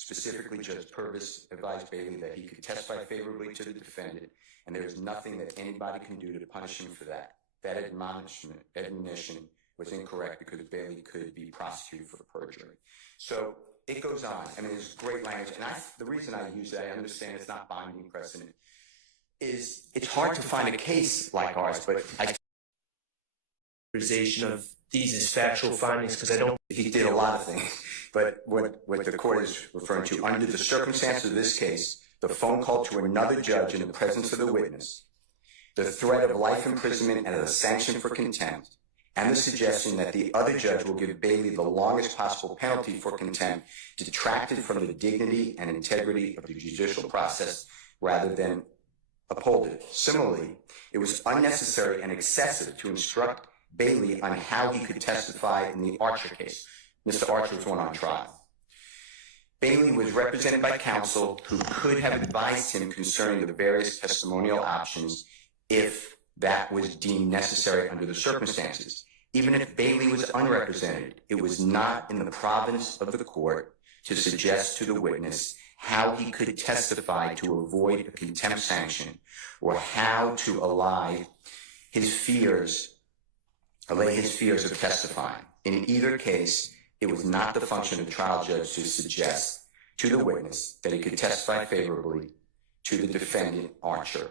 Specifically, Judge Purvis advised Bailey that he could testify favorably to the defendant, and there is nothing that anybody can do to punish him for that. That admonition was incorrect because Bailey could be prosecuted for perjury. So it goes on. I mean, there's great language, and the reason I use that, I understand it's not binding precedent, is it's hard to find a case like ours, but of these as factual findings, because I don't. He did a lot of things, but what the court is referring to, under the circumstances of this case, the phone call to another judge in the presence of the witness, the threat of life imprisonment and a sanction for contempt, and the suggestion that the other judge will give Bailey the longest possible penalty for contempt detracted from the dignity and integrity of the judicial process rather than uphold it. Similarly, it was unnecessary and excessive to instruct Bailey on how he could testify in the Archer case. Mr. Archer was one on trial. Bailey was represented by counsel who could have advised him concerning the various testimonial options if that was deemed necessary under the circumstances. Even if Bailey was unrepresented, it was not in the province of the court to suggest to the witness how he could testify to avoid a contempt sanction or how to allay his fears of testifying. In either case, it was not the function of the trial judge to suggest to the witness that he could testify favorably to the defendant, Archer.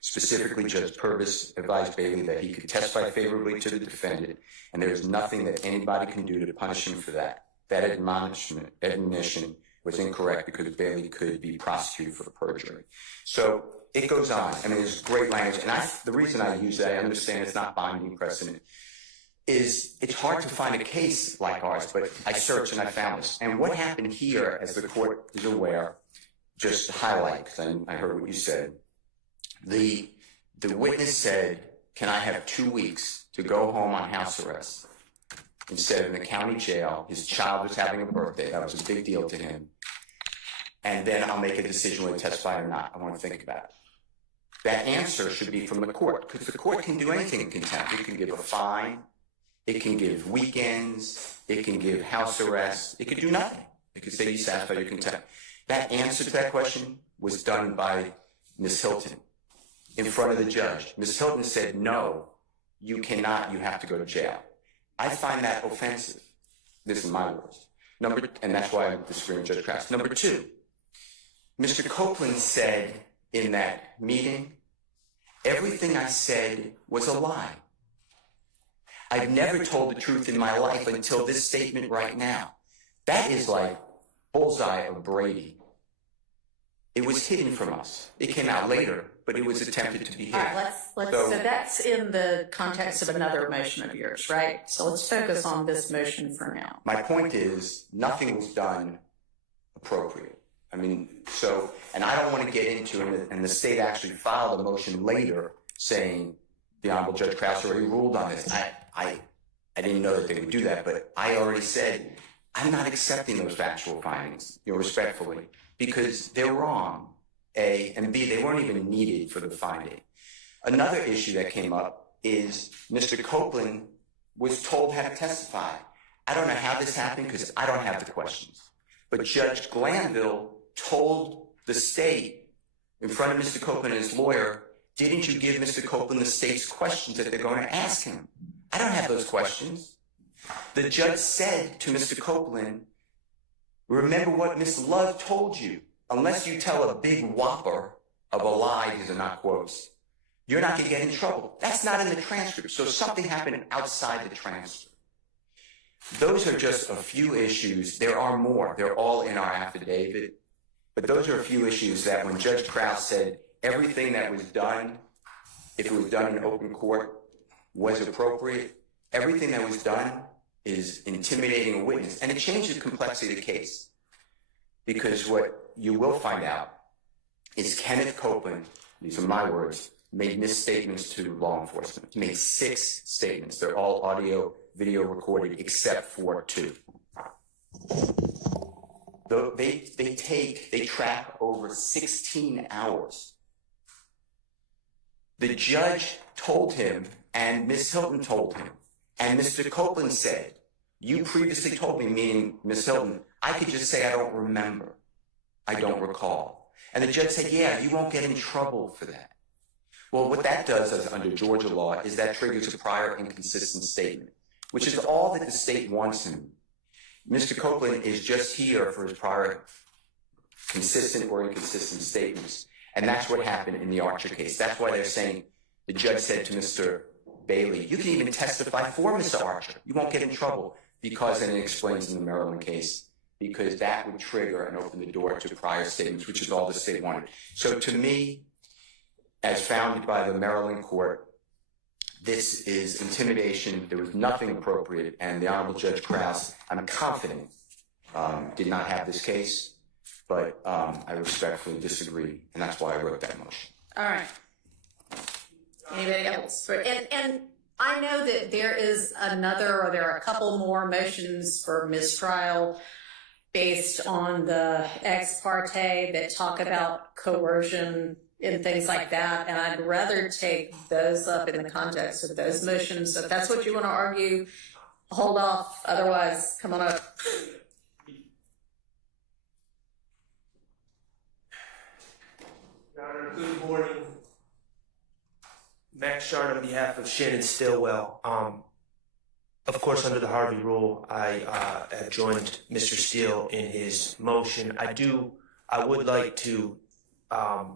Specifically, Judge Purvis advised Bailey that he could testify favorably to the defendant, and there is nothing that anybody can do to punish him for that. That admonition was incorrect because Bailey could be prosecuted for perjury. So it goes on. I mean, there's great language, and the reason I use that, I understand it's not binding precedent, is it's hard to find a case like ours, but I searched and I found this. And what happened here, as the court is aware, just to highlight, because I heard what you said, the witness said, can I have 2 weeks to go home on house arrest instead of in the county jail? His child was having a birthday. That was a big deal to him. And then I'll make a decision whether to testify or not. I want to think about it. That answer should be from the court, because the court can do anything in contempt. It can give a fine. It can give weekends. It can give house arrest. It could do nothing. It could say you satisfy your contempt. That answer to that question was done by Ms. Hilton in front of the judge. Ms. Hilton said, no, you cannot. You have to go to jail. I find that offensive. This is my words. And that's why I'm disagreeing with Judge Krause. Number two, Mr. Copeland said in that meeting, everything I said was a lie. I've never told the truth in my life until this statement right now. That is like bullseye of Brady. It was hidden from us. It came out later, but it was attempted to be hidden. All right, so that's in the context of another motion of yours, right? So let's focus on this motion for now. My point is, nothing was done appropriate. I mean, and I don't want to get into it, and the state actually filed a motion later saying the Honorable Judge Krause already ruled on this. I didn't know that they would do that, but I already said, I'm not accepting those factual findings, respectfully, because they're wrong, A, and B, they weren't even needed for the finding. Another issue that came up is Mr. Copeland was told how to testify. I don't know how this happened because I don't have the questions. But Judge Glanville told the state in front of Mr. Copeland and his lawyer, didn't you give Mr. Copeland the state's questions that they're going to ask him? I don't have those questions. The judge said to Mr. Copeland, remember what Ms. Love told you. Unless you tell a big whopper of a lie, these are not quotes, you're not going to get in trouble. That's not in the transcript. So something happened outside the transcript. Those are just a few issues. There are more. They're all in our affidavit. But those are a few issues that when Judge Krause said everything that was done, if it was done in open court, was appropriate, everything that was done is intimidating a witness. And it changes the complexity of the case. Because what you will find out is Kenneth Copeland, these are my words, made misstatements to law enforcement. He made 6 statements. They're all audio, video recorded, except for 2. They track over 16 hours. The judge told him, and Ms. Hilton told him, and Mr. Copeland said, you previously told me, meaning Ms. Hilton, I could just say I don't remember. I don't recall. And the judge said, yeah, you won't get in trouble for that. Well, what that does under Georgia law is that triggers a prior inconsistent statement, which is all that the state wants him. Mr. Copeland is just here for his prior consistent or inconsistent statements. And that's what happened in the Archer case. That's why they're saying, the judge said to Mr. Bailey, you can even testify for Mr. Archer. You won't get in trouble because, and it explains in the Maryland case, because that would trigger and open the door to prior statements, which is all the state wanted. So to me, as founded by the Maryland court, this is intimidation. There was nothing appropriate, and the Honorable Judge Krause, I'm confident, did not have this case, but I respectfully disagree, and that's why I wrote that motion. All right. Anybody else? And I know that there is another, or there are a couple more motions for mistrial based on the ex parte that talk about coercion and things like that, and I'd rather take those up in the context of those motions. So if that's what you want to argue, hold off. Otherwise, come on up. Your Honor, good morning. Max Shard on behalf of Shannon Stillwell. Of course, under the Harvey rule, I have joined Mr. Steele in his motion. I would like to, I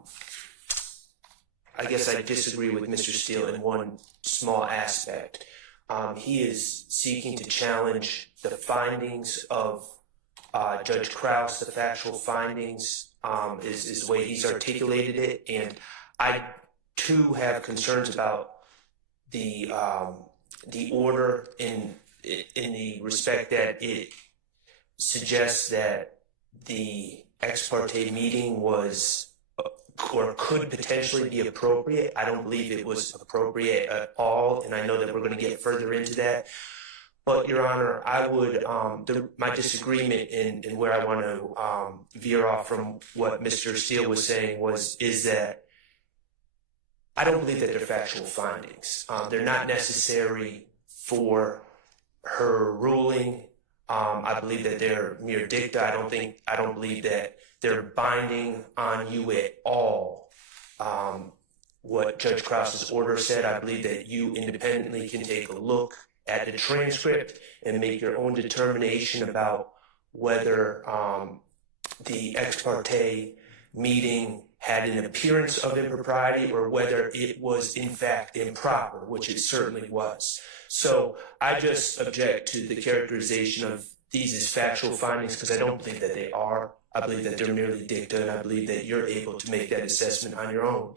guess I disagree with Mr. Steele in one small aspect. He is seeking to challenge the findings of Judge Krause, the factual findings, is the way he's articulated it. And I, too, have concerns about the order in the respect that it suggests that the ex parte meeting was or could potentially be appropriate. I don't believe it was appropriate at all, and I know that we're going to get further into that. But, Your Honor, I would, my disagreement in where I want to veer off from what Mr. Steele was saying is that I don't believe that they're factual findings. They're not necessary for her ruling. I believe that they're mere dicta. I don't believe that they're binding on you at all. What Judge Krause's order said, I believe that you independently can take a look at the transcript and make your own determination about whether the ex parte meeting had an appearance of impropriety or whether it was in fact improper, which it certainly was. So I just object to the characterization of these as factual findings because I don't believe that they are. I believe that they're merely dicta, and I believe that you're able to make that assessment on your own.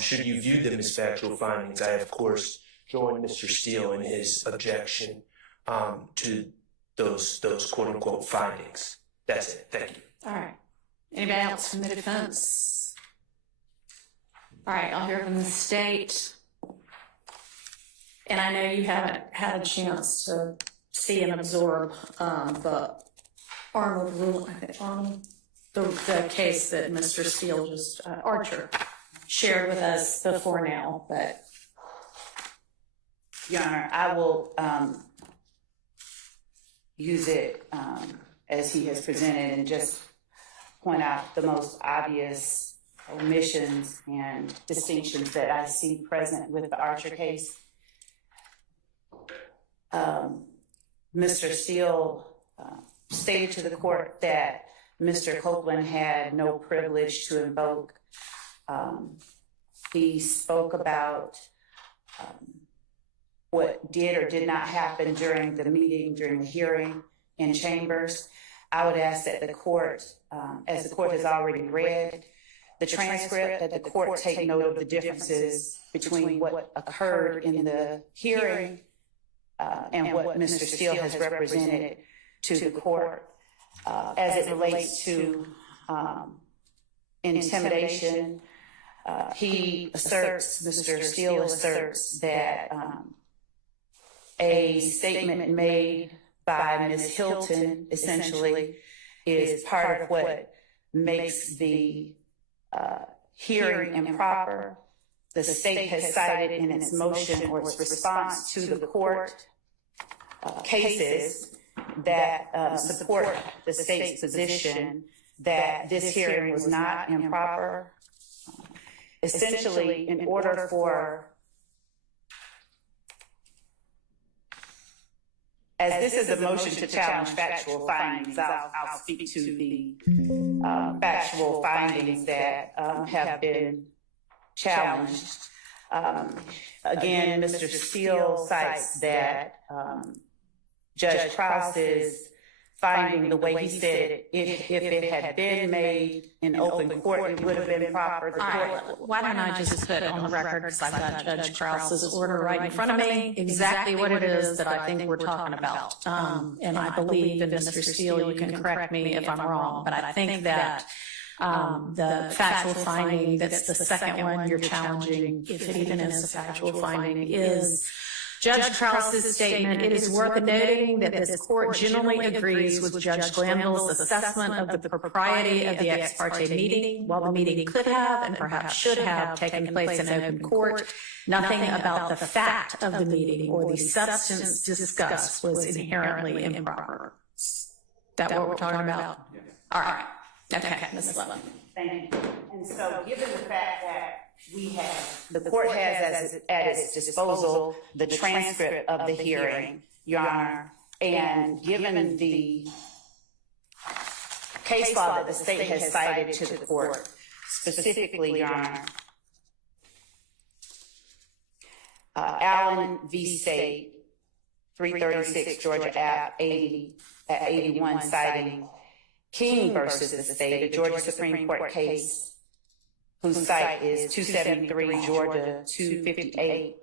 Should you view them as factual findings, I, of course, join Mr. Steele in his objection to those quote-unquote findings. That's it. Thank you. All right. Anybody else from the defense? All right, I'll hear from the state. And I know you haven't had a chance to see and absorb the Arnold rule, the case that Mr. Steele just, Archer, shared with us before now, but. Your Honor, I will use it as he has presented and just point out the most obvious omissions and distinctions that I see present with the Archer case. Mr. Steele stated to the court that Mr. Copeland had no privilege to invoke. He spoke about what did or did not happen during the meeting, during the hearing in chambers. I would ask that the court, as the court has already read the transcript, that the court take note of the differences between what occurred in the hearing and what Mr. Steele has represented to the court as it relates to intimidation. He asserts, Mr. Steele asserts that a statement made by Ms. Hilton essentially is part of what makes the hearing improper. The state has cited in its motion or its response to the court cases that support the state's position that this hearing was not improper. Essentially, in order for, as this is a motion to challenge factual findings, I'll speak to the factual findings that have been challenged. Again, Mr. Steele cites that Judge Krause's finding, the way he said it, if it had been made in open court, it would have been proper. The court, Why don't I just put on the record, because I've got Judge Krause's order right in front of me, exactly what it is that I think we're talking about. And I believe, and Mr. Steele, you can correct me if I'm wrong, but I think that the factual finding, that's the second one you're challenging, if it even is a factual finding, is Judge Krause's statement. It is worth noting that this court generally agrees with Judge Glanville's assessment of the propriety of the ex parte meeting. While the meeting could have and perhaps should have taken place in open court, nothing about the fact of the meeting or the substance discussed was inherently improper. Is that what we're talking about? All right. Okay, Ms. Levin. thank you. And so, given the fact that the court has at its disposal the transcript of the hearing, Your Honor, and given the case law that the state has cited to the court, specifically, Your Honor, Allen v. State, 336 Georgia Ave. 80 at 81, citing King versus the state, a Georgia Supreme Court case whose site is 273 Georgia 258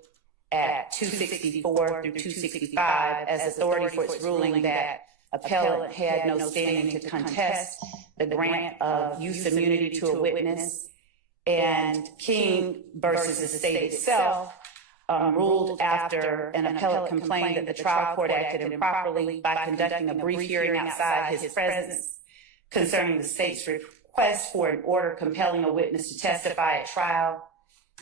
at 264 through 265 as authority for its ruling that appellant had no standing to contest the grant of use immunity to a witness, and King versus the state itself ruled after an appellant complained that the trial court acted improperly by conducting a brief hearing outside his presence concerning the state's request for an order compelling a witness to testify at trial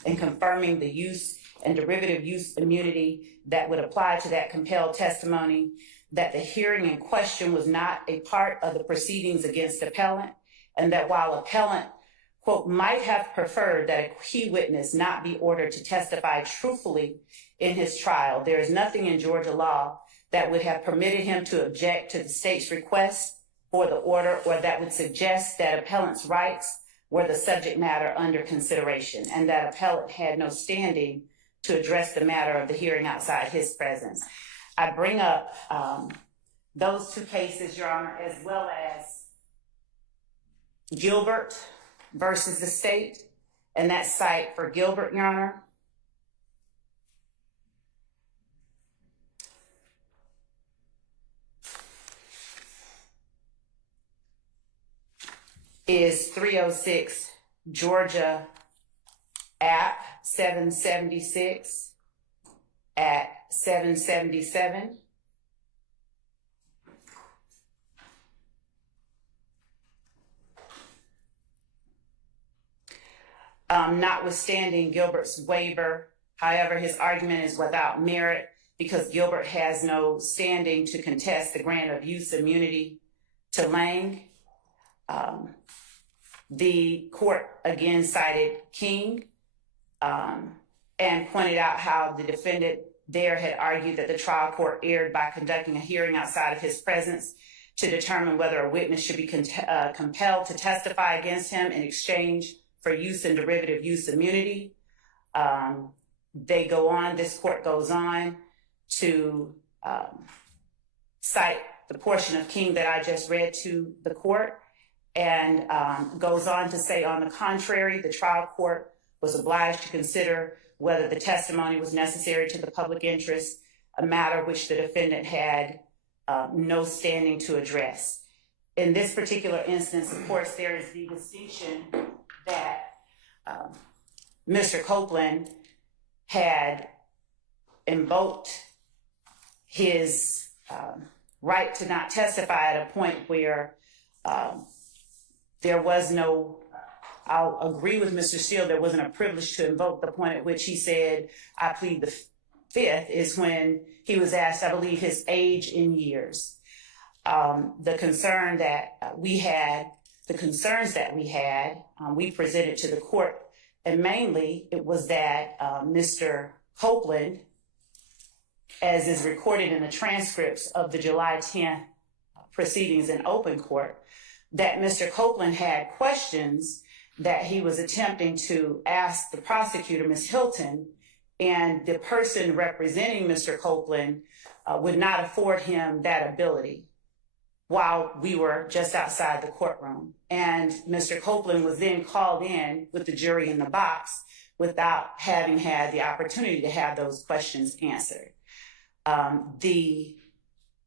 and confirming the use and derivative use immunity that would apply to that compelled testimony, that the hearing in question was not a part of the proceedings against the appellant, and that while appellant, quote, might have preferred that a key witness not be ordered to testify truthfully in his trial, there is nothing in Georgia law that would have permitted him to object to the state's request for the order, or that would suggest that appellant's rights were the subject matter under consideration, and that appellant had no standing to address the matter of the hearing outside his presence. I bring up those two cases, Your Honor, as well as Gilbert versus the state, and that site for Gilbert, Your Honor, is 306 Georgia App 776 at 777. Notwithstanding Gilbert's waiver, however, his argument is without merit because Gilbert has no standing to contest the grant of use immunity to Lang. The court again cited King and pointed out how the defendant there had argued that the trial court erred by conducting a hearing outside of his presence to determine whether a witness should be compelled to testify against him in exchange for use and derivative use immunity. They go on, this court goes on to cite the portion of King that I just read to the court, and goes on to say, on the contrary, the trial court was obliged to consider whether the testimony was necessary to the public interest, a matter which the defendant had no standing to address. In this particular instance, of course, there is the distinction that Mr. Copeland had invoked his right to not testify at a point where there was no, I'll agree with Mr. Steele, there wasn't a privilege to invoke. The point at which he said, I plead the fifth, is when he was asked, I believe, his age in years. The concern that we had, the concerns that we had, we presented to the court, and mainly it was that Mr. Copeland, as is recorded in the transcripts of the July 10th proceedings in open court, that Mr. Copeland had questions that he was attempting to ask the prosecutor, Ms. Hilton, and the person representing Mr. Copeland would not afford him that ability while we were just outside the courtroom. And Mr. Copeland was then called in with the jury in the box without having had the opportunity to have those questions answered. The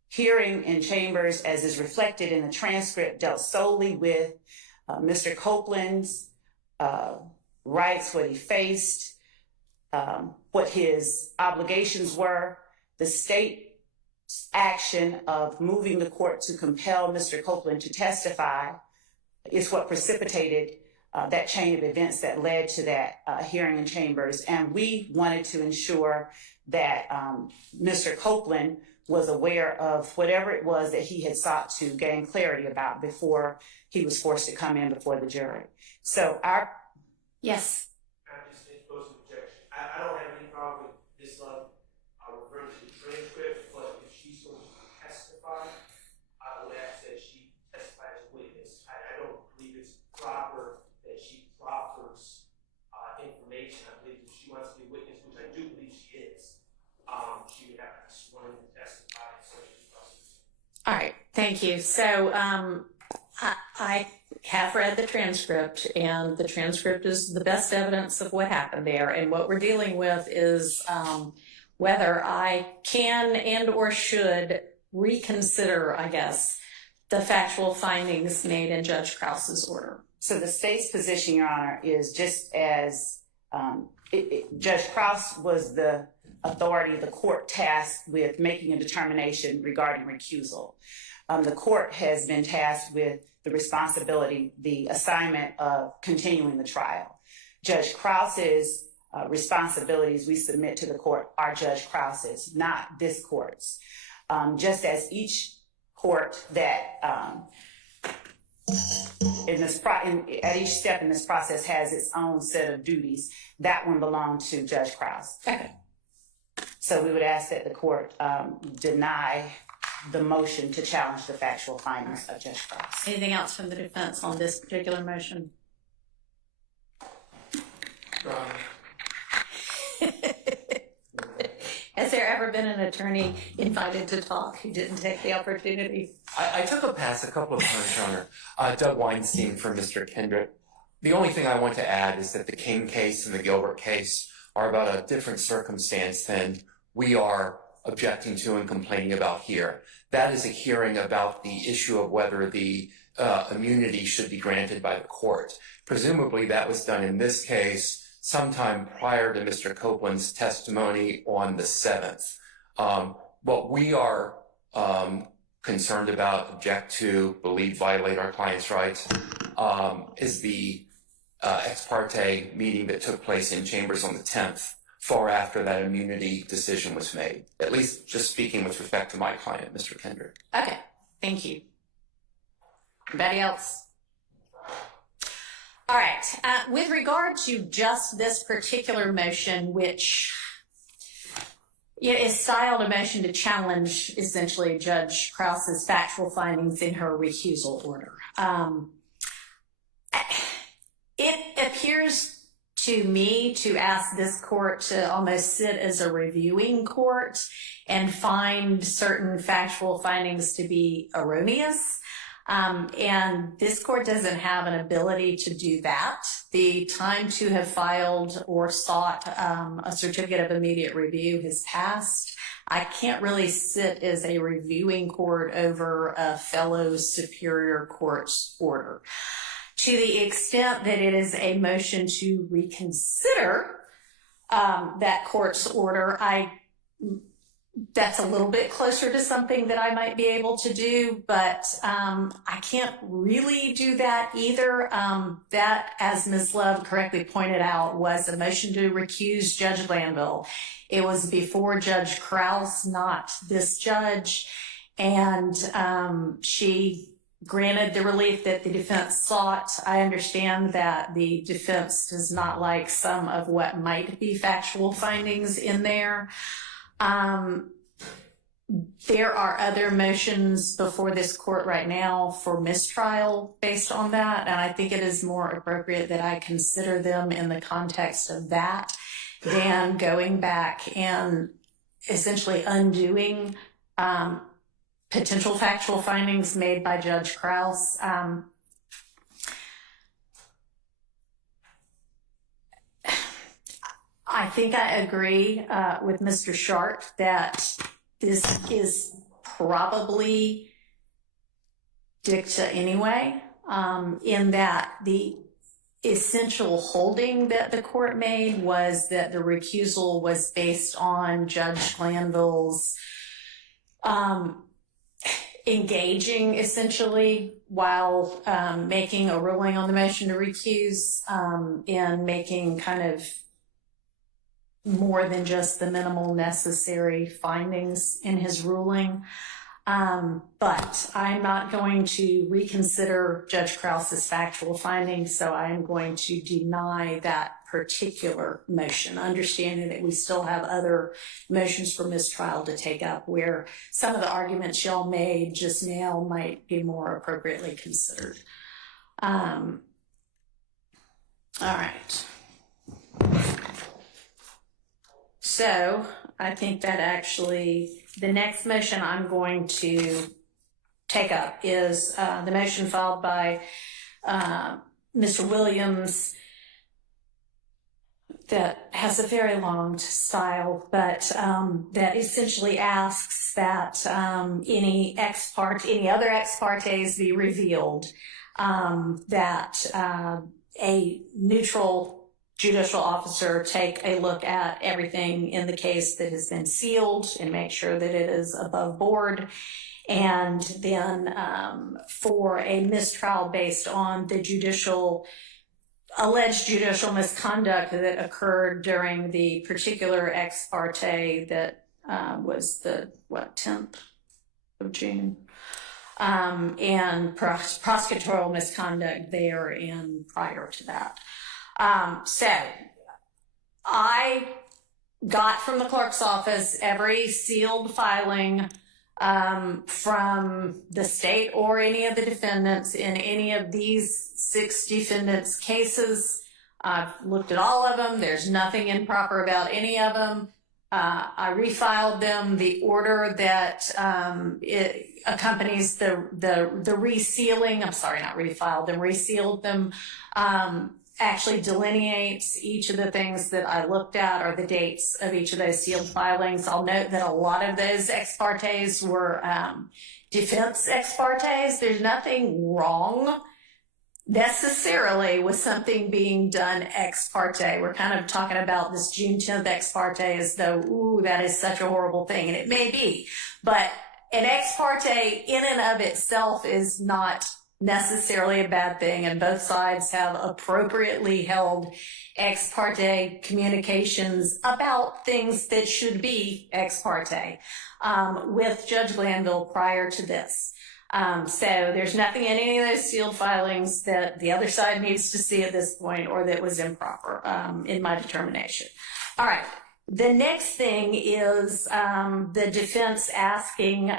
hearing in chambers, as is reflected in the transcript, dealt solely with Mr. Copeland's rights, what he faced, what his obligations were. The state's action of moving the court to compel Mr. Copeland to testify is what precipitated that chain of events that led to that hearing in chambers. And we wanted to ensure that Mr. Copeland was aware of whatever it was that he had sought to gain clarity about before he was forced to come in before the jury. So Yes. I just impose an objection. I don't have any problem with this love. I'll refer to the transcript, but if she's going to testify, I would ask that she testify as a witness. I don't believe it's proper that she proffers information. I believe if she wants to be a witness, which I do believe she is, she would have to sworn to testify in such a process. All right. Thank you. So I have read the transcript, and the transcript is the best evidence of what happened there. And what we're dealing with is whether I can and or should reconsider, I guess, the factual findings made in Judge Krause's order. So the state's position, Your Honor, is just as Judge Krause was the authority of the court tasked with making a determination regarding recusal. The court has been tasked with the responsibility, the assignment of continuing the trial. Judge Krause's responsibilities we submit to the court are Judge Krause's, not this court's. Just as each court that at each step in this process has its own set of duties, that one belonged to Judge Krause. Okay. So we would ask that the court deny the motion to challenge the factual findings of Judge Krause. Anything else from the defense on this particular motion? Has there ever been an attorney invited to talk who didn't take the opportunity? I took a pass a couple of times, Your Honor. Doug Weinstein for Mr. Kendrick. The only thing I want to add is that the King case and the Gilbert case are about a different circumstance than we are objecting to and complaining about here. That is a hearing about the issue of whether the immunity should be granted by the court. Presumably that was done in this case sometime prior to Mr. Copeland's testimony on the 7th. What we are concerned about, object to, believe violate our client's rights, is the ex parte meeting that took place in chambers on the 10th, far after that immunity decision was made. At least just speaking with respect to my client, Mr. Kendrick. Okay, thank you. Anybody else? All right, with regard to just this particular motion, which is styled a motion to challenge essentially Judge Krause's factual findings in her recusal order. It appears to me to ask this court to almost sit as a reviewing court and find certain factual findings to be erroneous. And this court doesn't have an ability to do that. The time to have filed or sought a certificate of immediate review has passed. I can't really sit as a reviewing court over a fellow superior court's order. To the extent that it is a motion to reconsider that court's order, that's a little bit closer to something that I might be able to do, but I can't really do that either. That, as Ms. Love correctly pointed out, was a motion to recuse Judge Glanville. It was before Judge Krause, not this judge. and she granted the relief that the defense sought. I understand that the defense does not like some of what might be factual findings in there. There are other motions before this court right now for mistrial based on that, and I think it is more appropriate that I consider them in the context of that than going back and essentially undoing potential factual findings made by Judge Krause. I think I agree with Mr. Sharp that this is probably dicta anyway, in that the essential holding that the court made was that the recusal was based on Judge Glanville's engaging essentially while making a ruling on the motion to recuse, and making kind of more than just the minimal necessary findings in his ruling. But I'm not going to reconsider Judge Krause's factual findings, so I am going to deny that particular motion, understanding that we still have other motions for mistrial to take up where some of the arguments y'all made just now might be more appropriately considered. All right. So I think that actually the next motion I'm going to take up is the motion filed by Mr. Williams that has a very long style, but that essentially asks that any other ex partes be revealed, that a neutral judicial officer take a look at everything in the case that has been sealed and make sure that it is above board. And then for a mistrial based on the alleged judicial misconduct that occurred during the particular ex parte that was the, 10th of June? And prosecutorial misconduct there and prior to that. So I got from the clerk's office every sealed filing from the state or any of the defendants in any of these 6 defendants' cases. I've looked at all of them. There's nothing improper about any of them. I refiled them. The order that it accompanies the resealing, I'm sorry, not refiled them, resealed them, actually delineates each of the things that I looked at or the dates of each of those sealed filings. I'll note that a lot of those ex partes were defense ex partes. There's nothing wrong necessarily with something being done ex parte. We're kind of talking about this June 10th ex parte as though, ooh, that is such a horrible thing. And it may be, but an ex parte in and of itself is not necessarily a bad thing, and both sides have appropriately held ex parte communications about things that should be ex parte with Judge Glanville prior to this. So there's nothing in any of those sealed filings that the other side needs to see at this point or that was improper in my determination. All right. The next thing is the defense asking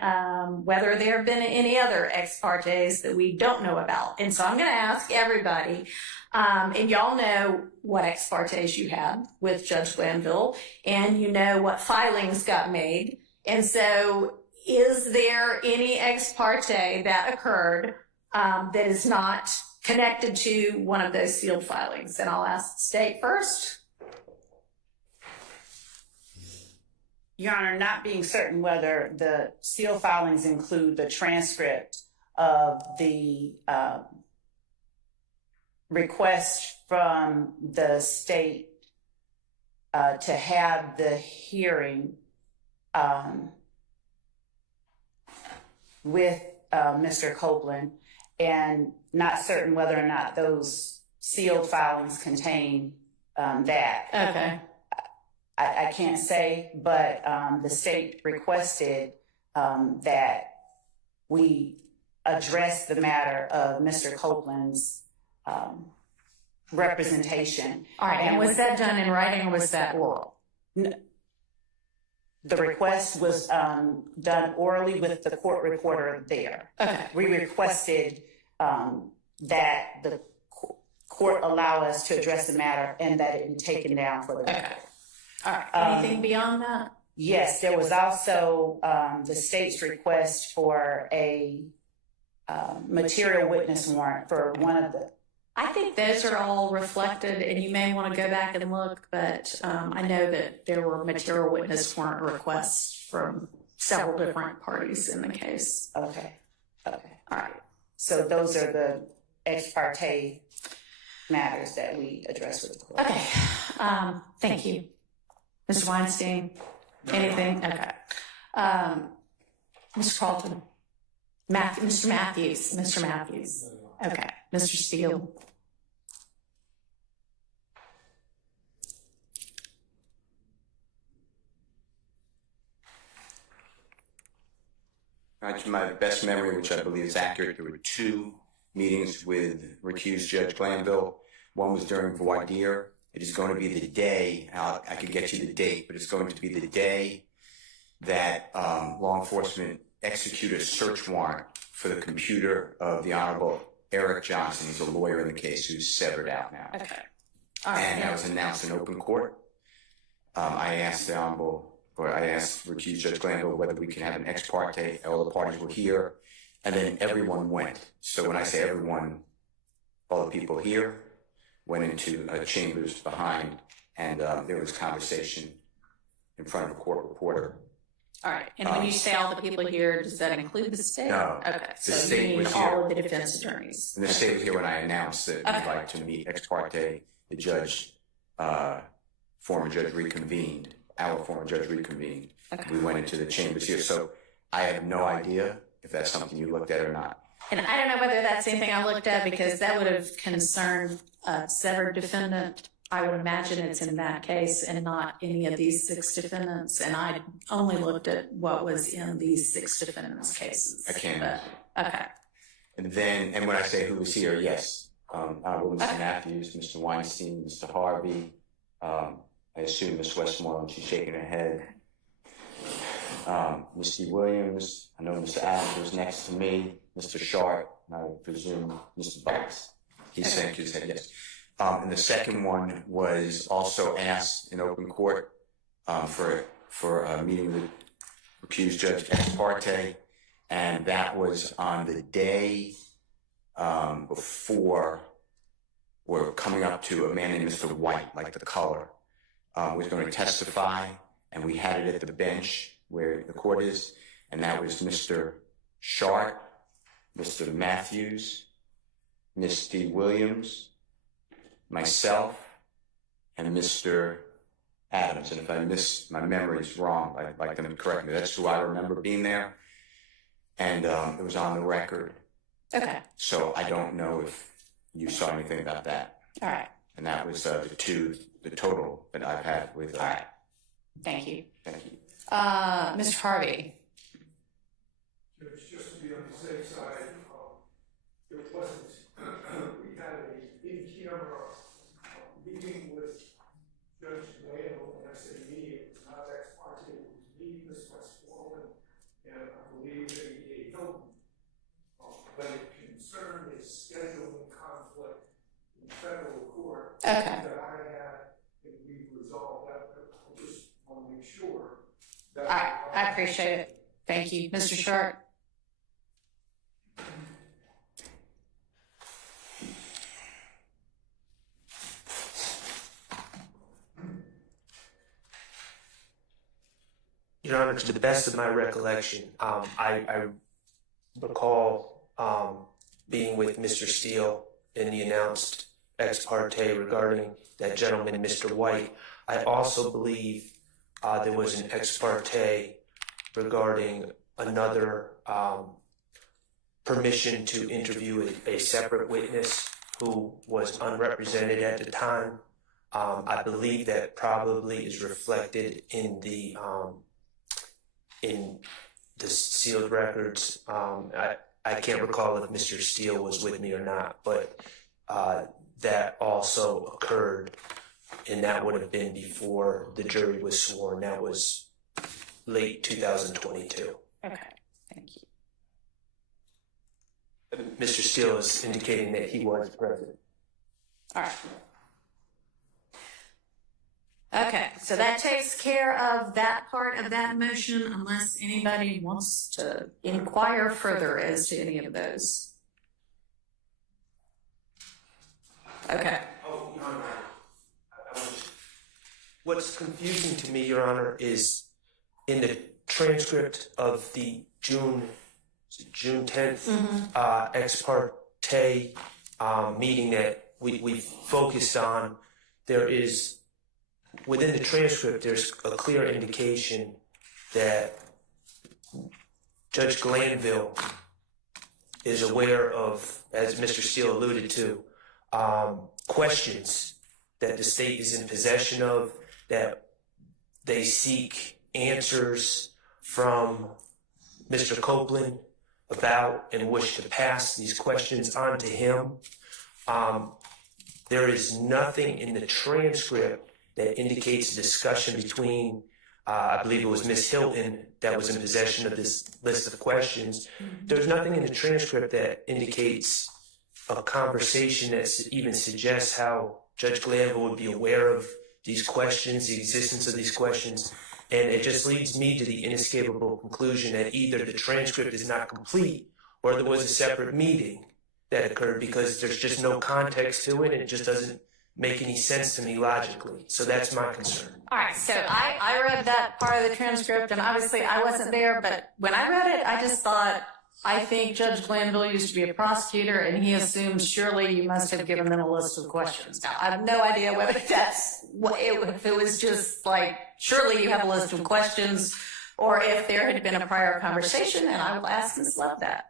whether there have been any other ex partes that we don't know about. And so I'm going to ask everybody, and y'all know what ex partes you had with Judge Glanville, and you know what filings got made. And so is there any ex parte that occurred that is not connected to one of those sealed filings? And I'll ask the state first. Your Honor, not being certain whether the sealed filings include the transcript of the request from the state to have the hearing with Mr. Copeland, and not certain whether or not those sealed filings contain that. Okay. I can't say, but the state requested that we addressed the matter of Mr. Copeland's representation. All right, and was that done in writing or was that oral? The request was done orally with the court reporter there. Okay. We requested that the court allow us to address the matter and that it be taken down for the record. Okay. All right. Anything beyond that? Yes, there was also the state's request for a material witness warrant for one of the. I think those are all reflected, and you may want to go back and look, but I know that there were material witness warrant requests from several different parties in the case. Okay. All right. So those are the ex parte matters that we address with the court. Okay. Thank you. Mr. Weinstein, anything? Okay. Mr. Carlton? Mr. Matthews. Okay. Mr. Steele? To my best memory, which I believe is accurate, there were 2 meetings with recused Judge Glanville. One was during voir dire. It is going to be the day, I could get you the date, but it's going to be the day that law enforcement executed a search warrant for the computer of the Honorable Eric Johnson. He's a lawyer in the case who's severed out now. Okay. All right. And that was announced in open court. I asked recused Judge Glanville whether we can have an ex parte. All the parties were here, and then everyone went. So when I say everyone, all the people here went into chambers behind, and there was conversation in front of a court reporter. All right. And when you say all the people here, does that include the state? No. Okay. The So state you mean was all here. of the defense attorneys? And the state was here when I announced that Okay. we'd like to meet ex parte. The judge, former judge reconvened. Our former judge reconvened. Okay. We went into the chambers here. So I have no idea if that's something you looked at or not. And I don't know whether that's anything I looked at because that would have concerned a severed defendant. I would imagine it's in that case and not any of these 6 defendants. And I only looked at what was in these 6 defendants' cases. I can't. But, okay. And when I say who was here, yes, Honorable Mr. Matthews, Mr. Weinstein, Mr. Harvey, I assume Ms. Westmoreland, she's shaking her head. Mr. Williams, I know Mr. Adams was next to me, Mr. Sharp, and I presume Mr. Butts. He's saying his head, yes. And the second one was also asked in open court for a meeting with recused Judge ex parte, and that was on the day before we're coming up to a man named Mr. White, like the color, was going to testify, and we had it at the bench where the court is, and that was Mr. Sharp, Mr. Matthews, Mr. Williams, myself, and Mr. Adams. And if my memory is wrong, I'd like them to correct me. That's who I remember being there. And it was on the record. Okay. So I don't know if you saw anything about that. All right. And that was the total that I've had with. All right. Thank you. Thank you. Mr. Harvey. Just to be on the safe side, it wasn't, we had a in-camera meeting with Judge Glanville, and I say meeting, it was not ex parte, it was me, Ms. Westmoreland, and I believe A.E.A. Hilton. But it concerned a scheduling conflict in federal court Okay. that I had, and we resolved that. I just want to make sure that. I appreciate it. Thank you. Mr. Sharp. Your Honor, to the best of my recollection, I recall being with Mr. Steele in the announced ex parte regarding that gentleman, Mr. White. I also believe there was an ex parte regarding another permission to interview a separate witness who was unrepresented at the time. I believe that probably is reflected in the the sealed records. I can't recall if Mr. Steele was with me or not, but that also occurred, and that would have been before the jury was sworn. That was late 2022. Okay, thank you. Mr. Steele is indicating that he was present. All right. Okay, so that takes care of that part of that motion, unless anybody wants to inquire further as to any of those. Okay. Oh, Your Honor. What's confusing to me, Your Honor, is in the transcript of the June 10th ex parte meeting that we focused on, there is, within the transcript, there's a clear indication that Judge Glanville is aware of, as Mr. Steele alluded to, questions that the state is in possession of, that they seek answers from Mr. Copeland about and wish to pass these questions on to him. There is nothing in the transcript that indicates a discussion between, I believe it was Ms. Hilton that was in possession of this list of questions. There's nothing in the transcript that indicates a conversation that even suggests how Judge Glanville would be aware of these questions, the existence of these questions. And it just leads me to the inescapable conclusion that either the transcript is not complete or there was a separate meeting that occurred, because there's just no context to it and it just doesn't make any sense to me logically. So that's my concern. All right, so I read that part of the transcript, and obviously I wasn't there, but when I read it, I just thought, I think Judge Glanville used to be a prosecutor, and he assumed surely you must have given them a list of questions. Now, I have no idea whether that's, if it was just like, surely you have a list of questions, or if there had been a prior conversation, and I will ask Ms. Love that.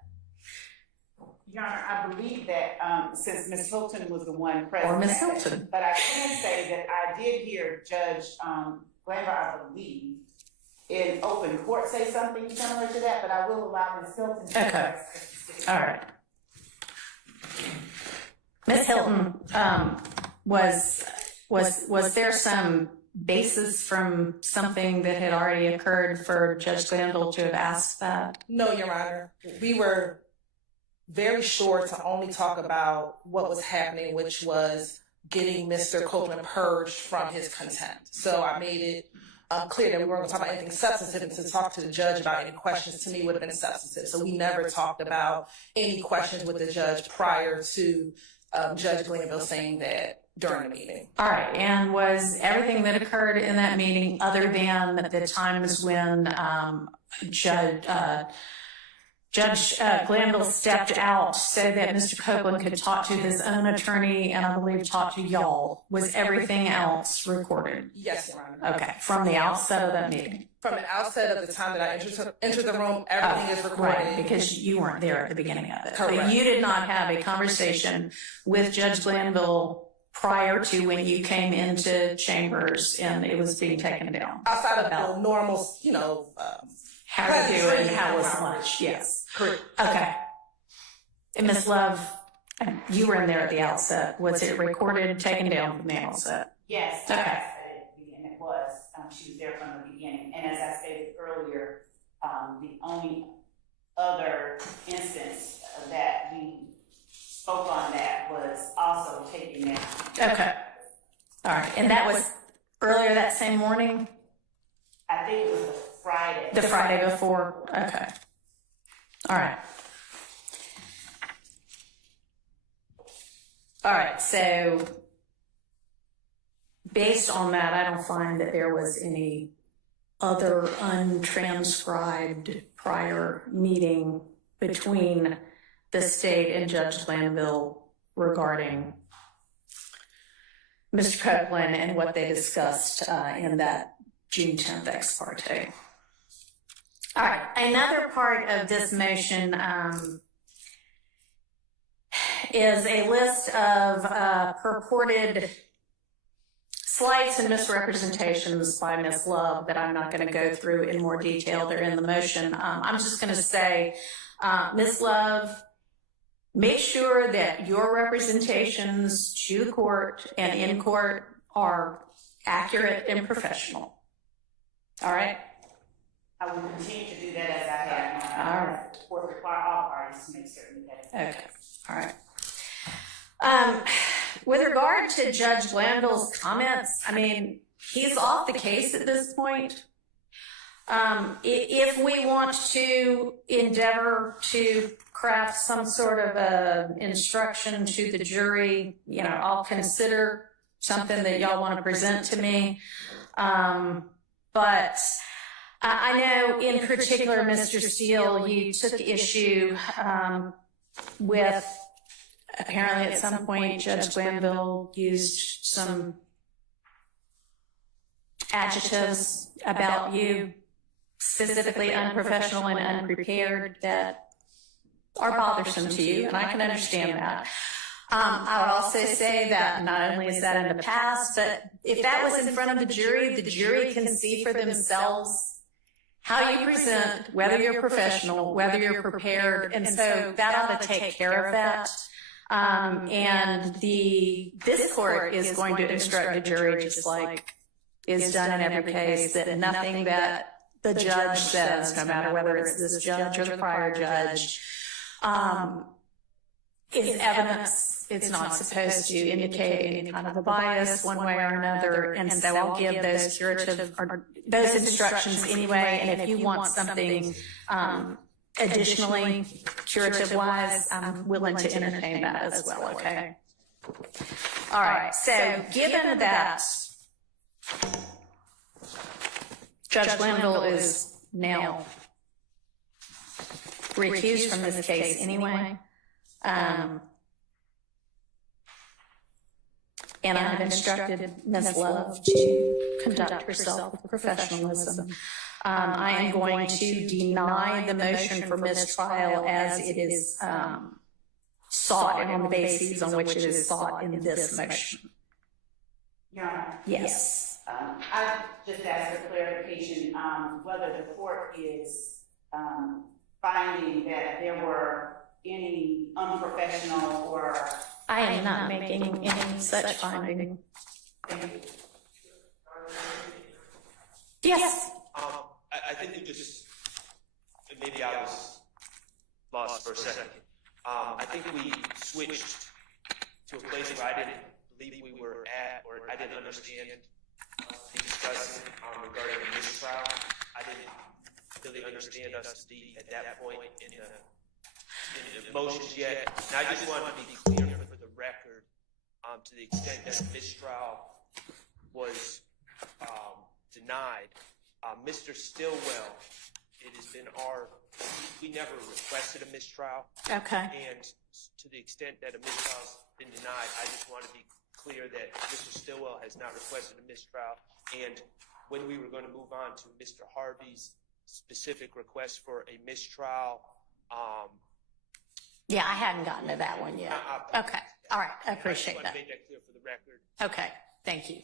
Your Honor, I believe that since Ms. Hilton was the one present. Or Ms. Hilton. But I can say that I did hear Judge Glanville, I believe, in open court say something similar to that, but I will allow Ms. Hilton to. Okay. All right. Ms. Hilton, was there some basis from something that had already occurred for Judge Glanville to have asked that? No, Your Honor. We were very sure to only talk about what was happening, which was getting Mr. Copeland purged from his contempt. So I made it clear that we weren't going to talk about anything substantive, and to talk to the judge about any questions to me would have been substantive. So we never talked about any questions with the judge prior to Judge Glanville saying that during the meeting. All right, and was everything that occurred in that meeting, other than the times when Judge Glanville stepped out so that Mr. Copeland could talk to his own attorney and I believe talk to y'all, was everything else recorded? Yes, Your Honor. Okay, from the outset of that meeting? From the outset of the time that I entered the room, everything is recorded. Right, because you weren't there at the beginning of it. Correct. But you did not have a conversation with Judge Glanville prior to when you came into chambers and it was being taken down? Outside of the normal, How are you doing? How was lunch? Yes. Correct. Okay. And Ms. Love, you were in there at the outset. Was it recorded, taken down from the outset? Yes, Okay. and it was. She was there from the beginning. And as I stated earlier, the only other instance that we spoke on that was also taken down. Okay. All right. And that was earlier that same morning? I think it was the Friday. The Friday before? Okay. All right. All right. So based on that, I don't find that there was any other untranscribed prior meeting between the state and Judge Glanville regarding Mr. Copeland and what they discussed in that June 10th ex parte. All right, another part of this motion is a list of purported slights and misrepresentations by Ms. Love that I'm not going to go through in more detail. They're in the motion. I'm just going to say, Ms. Love, make sure that your representations to the court and in court are accurate and professional. All right? I will continue to do that as I have. All right. The court require all parties to make certain that. Okay. All right. With regard to Judge Glanville's comments, I mean, he's off the case at this point. If we want to endeavor to craft some sort of instruction to the jury, you know, I'll consider something that y'all want to present to me. But I know in particular, Mr. Steele, you took issue with apparently at some point Judge Glanville used some adjectives about you, specifically unprofessional and unprepared, that are bothersome to you, and I can understand that. I would also say that not only is that in the past, but if that was in front of the jury can see for themselves how you present, whether you're professional, whether you're prepared, and so that ought to take care of that. And this court is going to instruct the jury, just like is done in every case, that nothing that the judge says, no matter whether it's this judge or the prior judge, is evidence. It's not supposed to indicate any kind of a bias one way or another, and so I'll give those curative or those instructions anyway. And if you want something additionally curative-wise, I'm willing to entertain that as well. Okay. All right. So, given that Judge Glanville is now recused from this case anyway, and I have instructed Ms. Love to conduct herself with professionalism. I am going to deny the motion for mistrial as it is sought and on the bases on which it is sought in this motion. Your Honor. Yes. I just asked for clarification whether the court is finding that there were any unprofessional or... I am not making any such finding. Yes. I think you just, maybe I was lost for a second. I think we switched to a place where I didn't believe we were at, or I didn't understand the discussion regarding the mistrial. I didn't really understand us to be at that point in the motions yet. And I just wanted to be clear for the record, to the extent that the mistrial was denied. Mr. Stillwell, it has been we never requested a mistrial. Okay. And to the extent that a mistrial has been denied, I just want to be clear that Mr. Stillwell has not requested a mistrial. And when we were going to move on to Mr. Harvey's specific request for a mistrial, yeah, I hadn't gotten to that one yet. Okay. All right. I appreciate that. I just want to make that clear for the record. Okay. Thank you.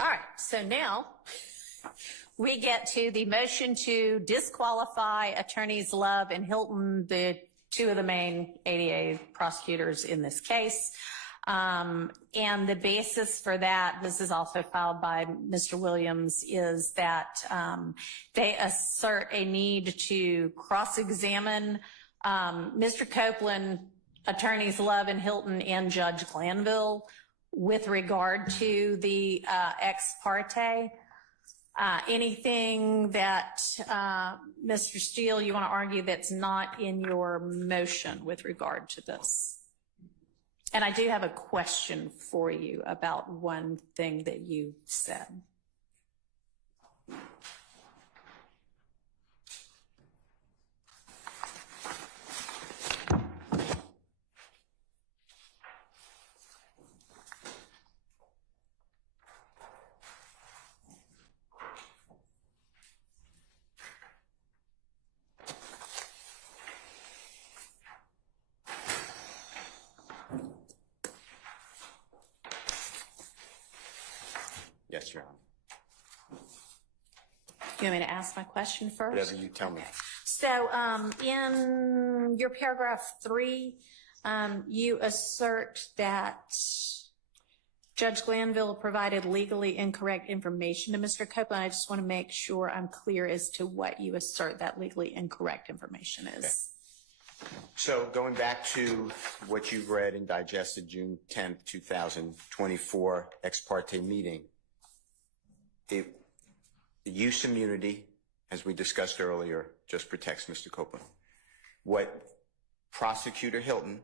All right. So now we get to the motion to disqualify attorneys Love and Hilton, the two of the main ADA prosecutors in this case. And the basis for that, this is also filed by Mr. Williams, is that they assert a need to cross-examine Mr. Copeland, attorneys Love and Hilton, and Judge Glanville with regard to the ex parte. Anything that, Mr. Steele, you want to argue that's not in your motion with regard to this? And I do have a question for you about one thing that you said. Yes, Your Honor. You want me to ask my question first? Whatever you tell me. So, in your paragraph 3, you assert that Judge Glanville provided legally incorrect information to Mr. Copeland. I just want to make sure I'm clear as to what you assert that legally incorrect information is. Okay. So going back to what you read and digested June 10th, 2024 ex parte meeting, the use immunity, as we discussed earlier, just protects Mr. Copeland. What Prosecutor Hilton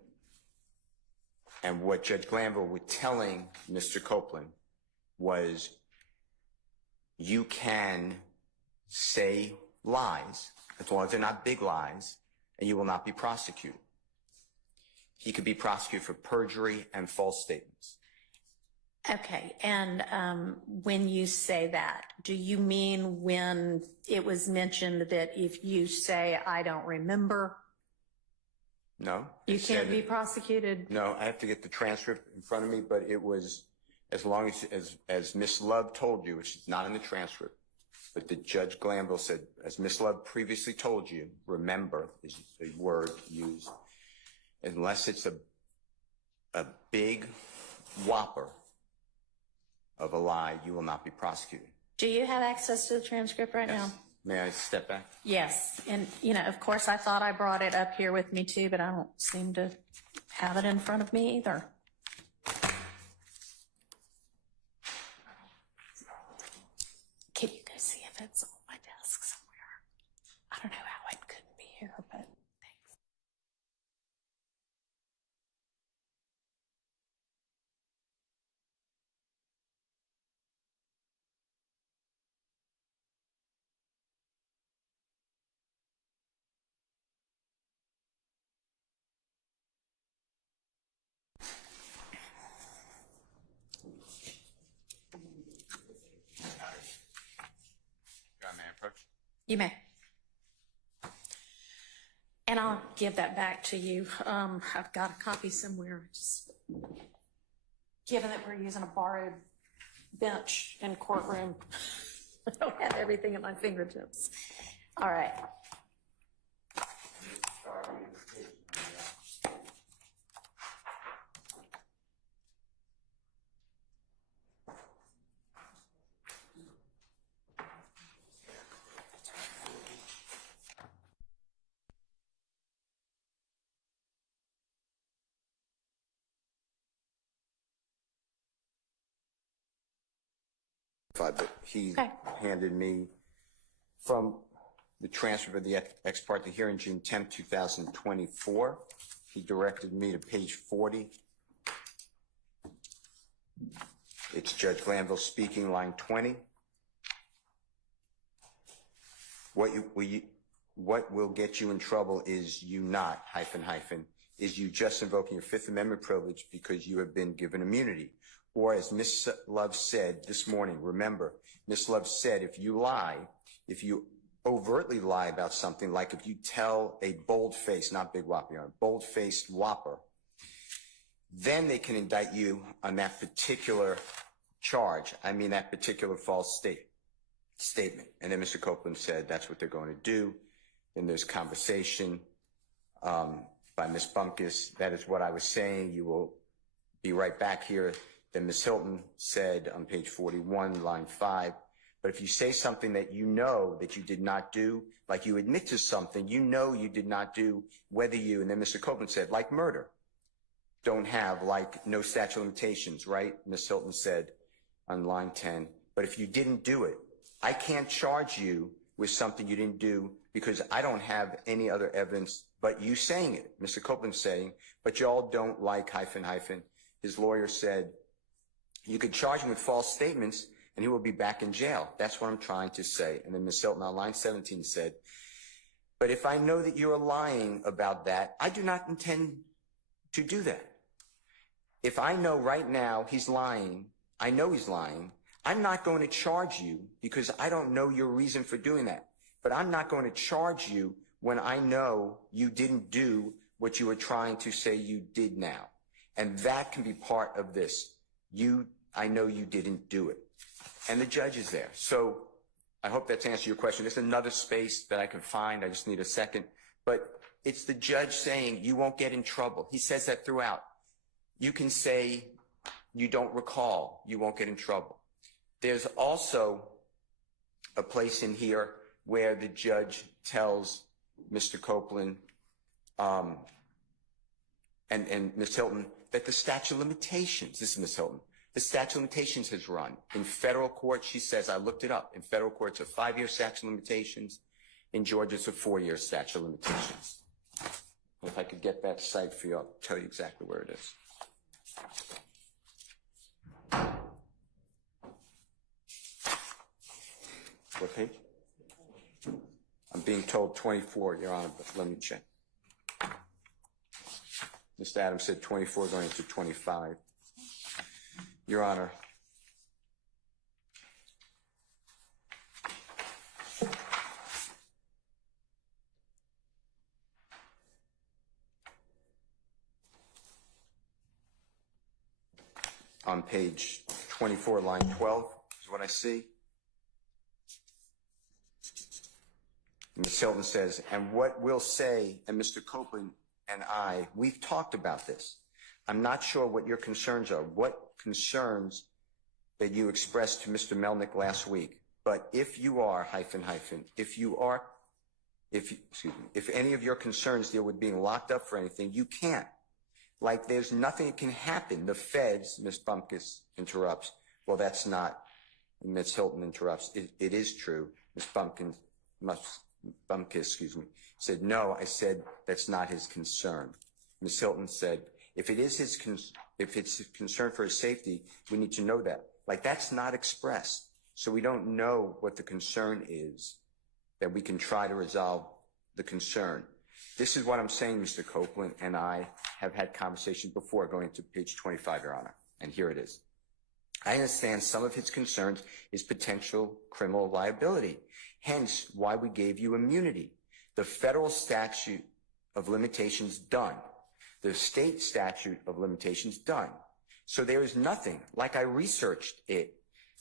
and what Judge Glanville were telling Mr. Copeland was, you can say lies, as long as they're not big lies, and you will not be prosecuted. He could be prosecuted for perjury and false statements. Okay, and when you say that, do you mean when it was mentioned that if you say, I don't remember, No. you can't be prosecuted? No, I have to get the transcript in front of me, but it was as long as Miss Love told you, which is not in the transcript, but the Judge Glanville said, as Miss Love previously told you, remember is the word used, unless it's a big whopper of a lie, you will not be prosecuted. Do you have access to the transcript right now? May I step back? Yes, and of course I thought I brought it up here with me too, but I don't seem to have it in front of me either. Can you go see if it's on my desk somewhere? I don't know how it couldn't be here, but thanks. You may. And I'll give that back to you. I've got a copy somewhere. Just given that we're using a borrowed bench in courtroom, I don't have everything at my fingertips. All right. But he handed me from the transcript of the ex parte hearing June 10, 2024. He directed me to page 40. It's Judge Glanville speaking, line 20. What will get you in trouble is you not, is you just invoking your Fifth Amendment privilege because you have been given immunity. Or as Ms. Love said this morning, remember, Ms. Love said, if you lie, if you overtly lie about something, like if you tell a bold-faced, not big whopper, bold-faced whopper, then they can indict you on that particular charge. I mean, that particular false statement. And then Mr. Copeland said that's what they're going to do. Then there's conversation by Ms. Bunkus. That is what I was saying. You will be right back here. Then Ms. Hilton said on page 41, line 5, but if you say something that you know that you did not do, like you admit to something you know you did not do, whether you, and then Mr. Copeland said, like murder, don't have, like, no statute of limitations, right? Ms. Hilton said on line 10, but if you didn't do it, I can't charge you with something you didn't do because I don't have any other evidence but you saying it. Mr. Copeland saying, but y'all don't like ... His lawyer said, you could charge him with false statements and he will be back in jail. That's what I'm trying to say. And then Ms. Hilton on line 17 said, but if I know that you're lying about that, I do not intend to do that. If I know right now he's lying, I know he's lying, I'm not going to charge you because I don't know your reason for doing that. But I'm not going to charge you when I know you didn't do what you were trying to say you did now. And that can be part of this. I know you didn't do it. and the judge is there. So I hope that's answered your question. There's another space that I can find. I just need a second. But it's the judge saying you won't get in trouble. He says that throughout. You can say you don't recall. You won't get in trouble. There's also a place in here where the judge tells Mr. Copeland and Ms. Hilton that the statute of limitations, this is Ms. Hilton, the statute of limitations has run. In federal court, she says, I looked it up. In federal court, it's a 5-year statute of limitations. In Georgia, it's a 4-year statute of limitations. If I could get that cite for you, I'll tell you exactly where it is. What page? I'm being told 24, Your Honor, but let me check. Mr. Adams said 24 going into 25. Your Honor. On page 24, line 12 is what I see. Ms. Hilton says, and what we'll say, and Mr. Copeland and I, we've talked about this. I'm not sure what your concerns are, what concerns that you expressed to Mr. Melnick last week. But if you are, if any of your concerns deal with being locked up for anything, you can't. Like there's nothing that can happen. The feds, Ms. Bumkus interrupts. Well, that's not, Ms. Hilton interrupts. It is true. Ms. Bumkus, said, no, I said that's not his concern. Ms. Hilton said, if it's his concern for his safety, we need to know that. Like that's not expressed. So we don't know what the concern is that we can try to resolve the concern. This is what I'm saying, Mr. Copeland and I have had conversations before going to page 25, Your Honor. And here it is. I understand some of his concerns is potential criminal liability, hence why we gave you immunity. The federal statute of limitations done. The state statute of limitations done. So there is nothing, like I researched it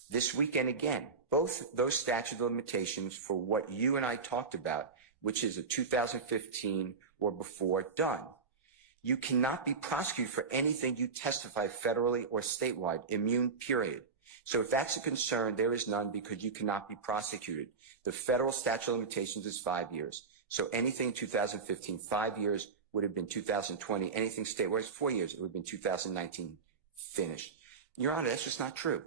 this weekend again, both those statute of limitations for what you and I talked about, which is a 2015 or before done. You cannot be prosecuted for anything you testify federally or statewide, immune, period. So if that's a concern, there is none because you cannot be prosecuted. The federal statute of limitations is 5 years. So anything in 2015, 5 years would have been 2020. Anything statewide is 4 years. It would have been 2019 finished. Your Honor, that's just not true.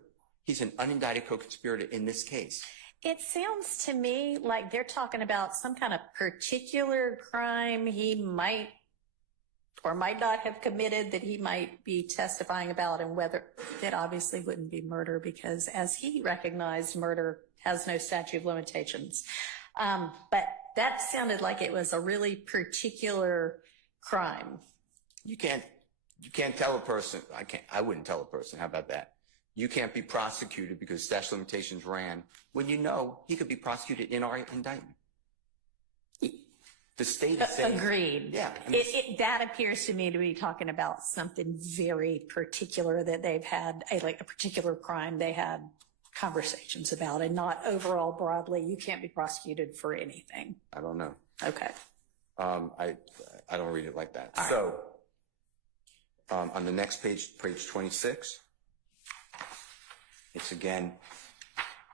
He's an unindicted co-conspirator in this case. It sounds to me like they're talking about some kind of particular crime he might or might not have committed that he might be testifying about, and whether it obviously wouldn't be murder because, as he recognized, murder has no statute of limitations. But that sounded like it was a really particular crime. You can't tell a person, I wouldn't tell a person, how about that? You can't be prosecuted because statute of limitations ran when you know he could be prosecuted in our indictment. The state is saying, agreed. Yeah. That appears to me to be talking about something very particular that they've had, like a particular crime they had conversations about, and not overall broadly. You can't be prosecuted for anything. I don't know. Okay. I don't read it like that. All so on the next page, page 26, it's again,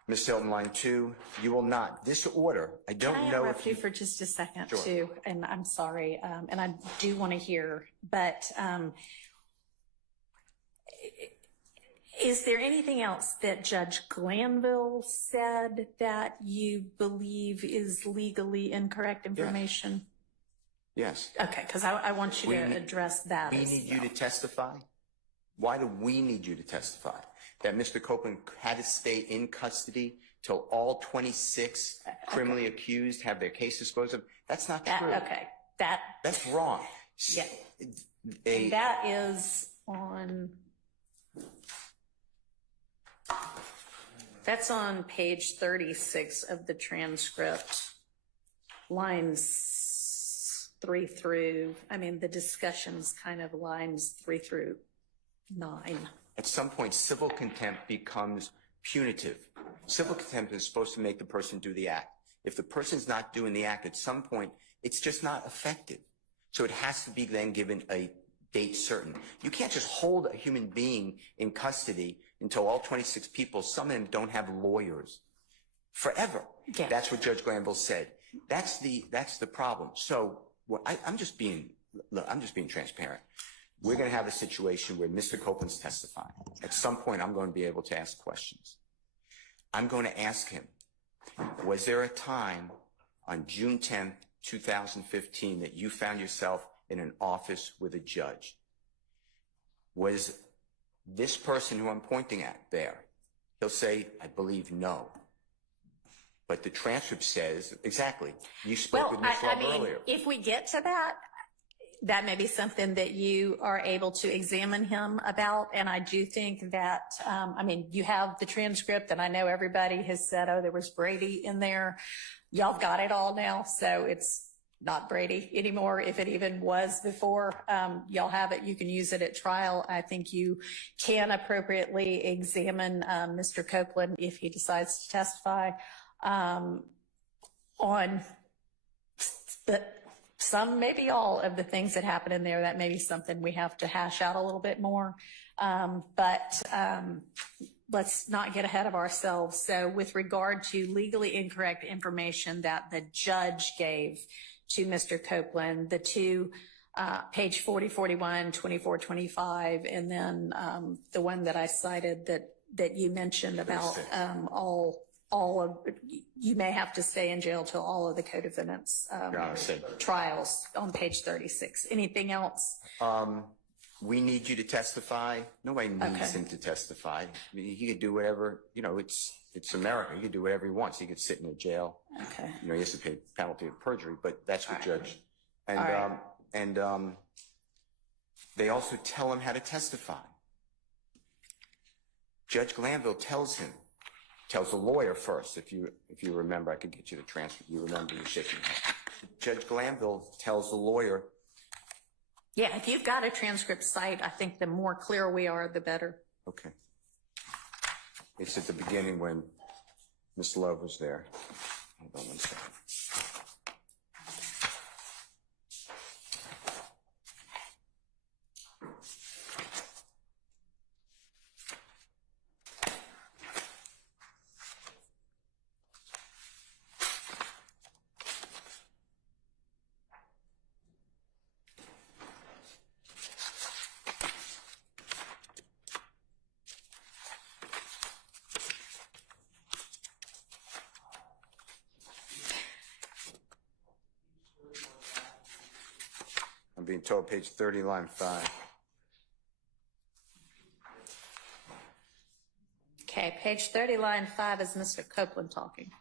Ms. Hilton, line 2, you will not. This order, I don't Can I know interrupt if you for just a second, Sure. too? And I'm sorry, and I do want to hear, but is there anything else that Judge Glanville said that you believe is legally incorrect information? Yes. Okay, because I want you We to need- address that. We as need you well. to testify. Why do we need you to testify? That Mr. Copeland had to stay in custody till all 26 criminally accused have their case disposed of? That's not true. Okay, That's wrong. Yeah. That is on. That's on page 36 of the transcript, lines 3 through. I mean, the discussion's kind of lines 3 through 9. At some point, civil contempt becomes punitive. Civil contempt is supposed to make the person do the act. If the person's not doing the act at some point, it's just not effective. So it has to be then given a date certain. You can't just hold a human being in custody until all 26 people, some of them don't have lawyers, forever. Yeah. That's what Judge Glanville said. That's the problem. So I'm just being transparent. We're going to have a situation where Mr. Copeland's testifying. At some point, I'm going to be able to ask questions. I'm going to ask him, was there a time on June 10th, 2015 that you found yourself in an office with a judge? Was this person who I'm pointing at there? He'll say, I believe no. But the transcript says, exactly, you spoke with Ms. Love earlier. If we get to that, that may be something that you are able to examine him about. And I do think that, you have the transcript, and I know everybody has said, oh, there was Brady in there. Y'all got it all now, so it's not Brady anymore. If it even was before, y'all have it. You can use it at trial. I think you can appropriately examine Mr. Copeland if he decides to testify on some, maybe all of the things that happen in there. That may be something we have to hash out a little bit more. But let's not get ahead of ourselves. So with regard to legally incorrect information that the judge gave to Mr. Copeland, the two, page 40, 41, 24, 25, and then the one that I cited that you mentioned about all of, you may have to stay in jail till all of the co-defendants trials on page 36. Anything else? We need you to testify. Nobody needs him to testify. I mean, he could do whatever, it's America. He could do whatever he wants. He could sit in a jail. Okay. He has to pay penalty of perjury, but that's what judge. And they also tell him how to testify. Judge Glanville tells the lawyer first. If you remember, I could get you the transcript. You remember, you're shaking your head. Judge Glanville tells the lawyer. Yeah, if you've got a transcript cite, I think the more clear we are, the better. Okay. It's at the beginning when Miss Love was there. Hold on one second. I'm being told page 30, line 5. Okay, page 30, line 5 is Mr. Copeland talking.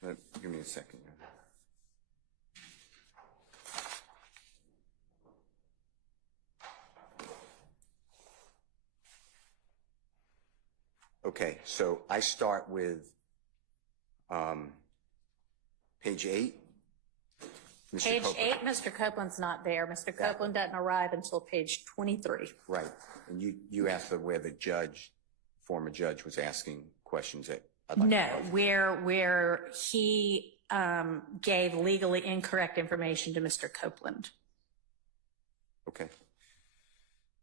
Give me a second. Okay, so I start with page 8. Page 8, Mr. Copeland's not there. Mr. Copeland doesn't arrive until page 23. Right, and you asked where the former judge was asking questions that I'd like to know. Where he gave legally incorrect information to Mr. Copeland. Okay.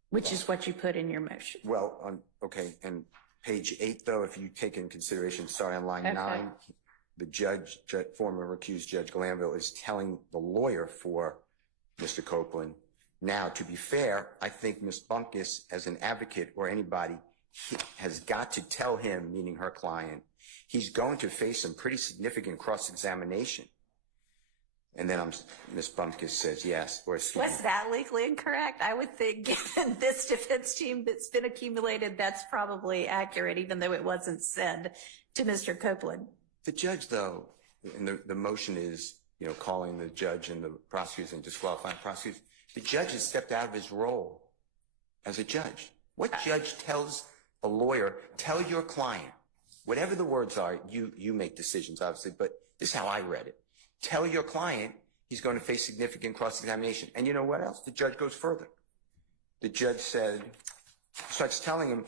Which is what you put in your motion. Well, okay, and page 8, though, if you take in consideration, starting on line 9, the former recused Judge Glanville is telling the lawyer for Mr. Copeland. Now, to be fair, I think Ms. Bumpkus, as an advocate or anybody, has got to tell him, meaning her client, he's going to face some pretty significant cross-examination. And then Ms. Bumpkus says yes, or excuse me. Was that legally incorrect? I would think, given this defense team that's been accumulated, that's probably accurate, even though it wasn't said to Mr. Copeland. The judge, though, and the motion is, calling the judge and the prosecutors and disqualifying prosecutors. The judge has stepped out of his role as a judge. What judge tells a lawyer, tell your client, whatever the words are, you make decisions, obviously, but this is how I read it. Tell your client he's going to face significant cross-examination. And you know what else? The judge goes further. The judge starts telling him,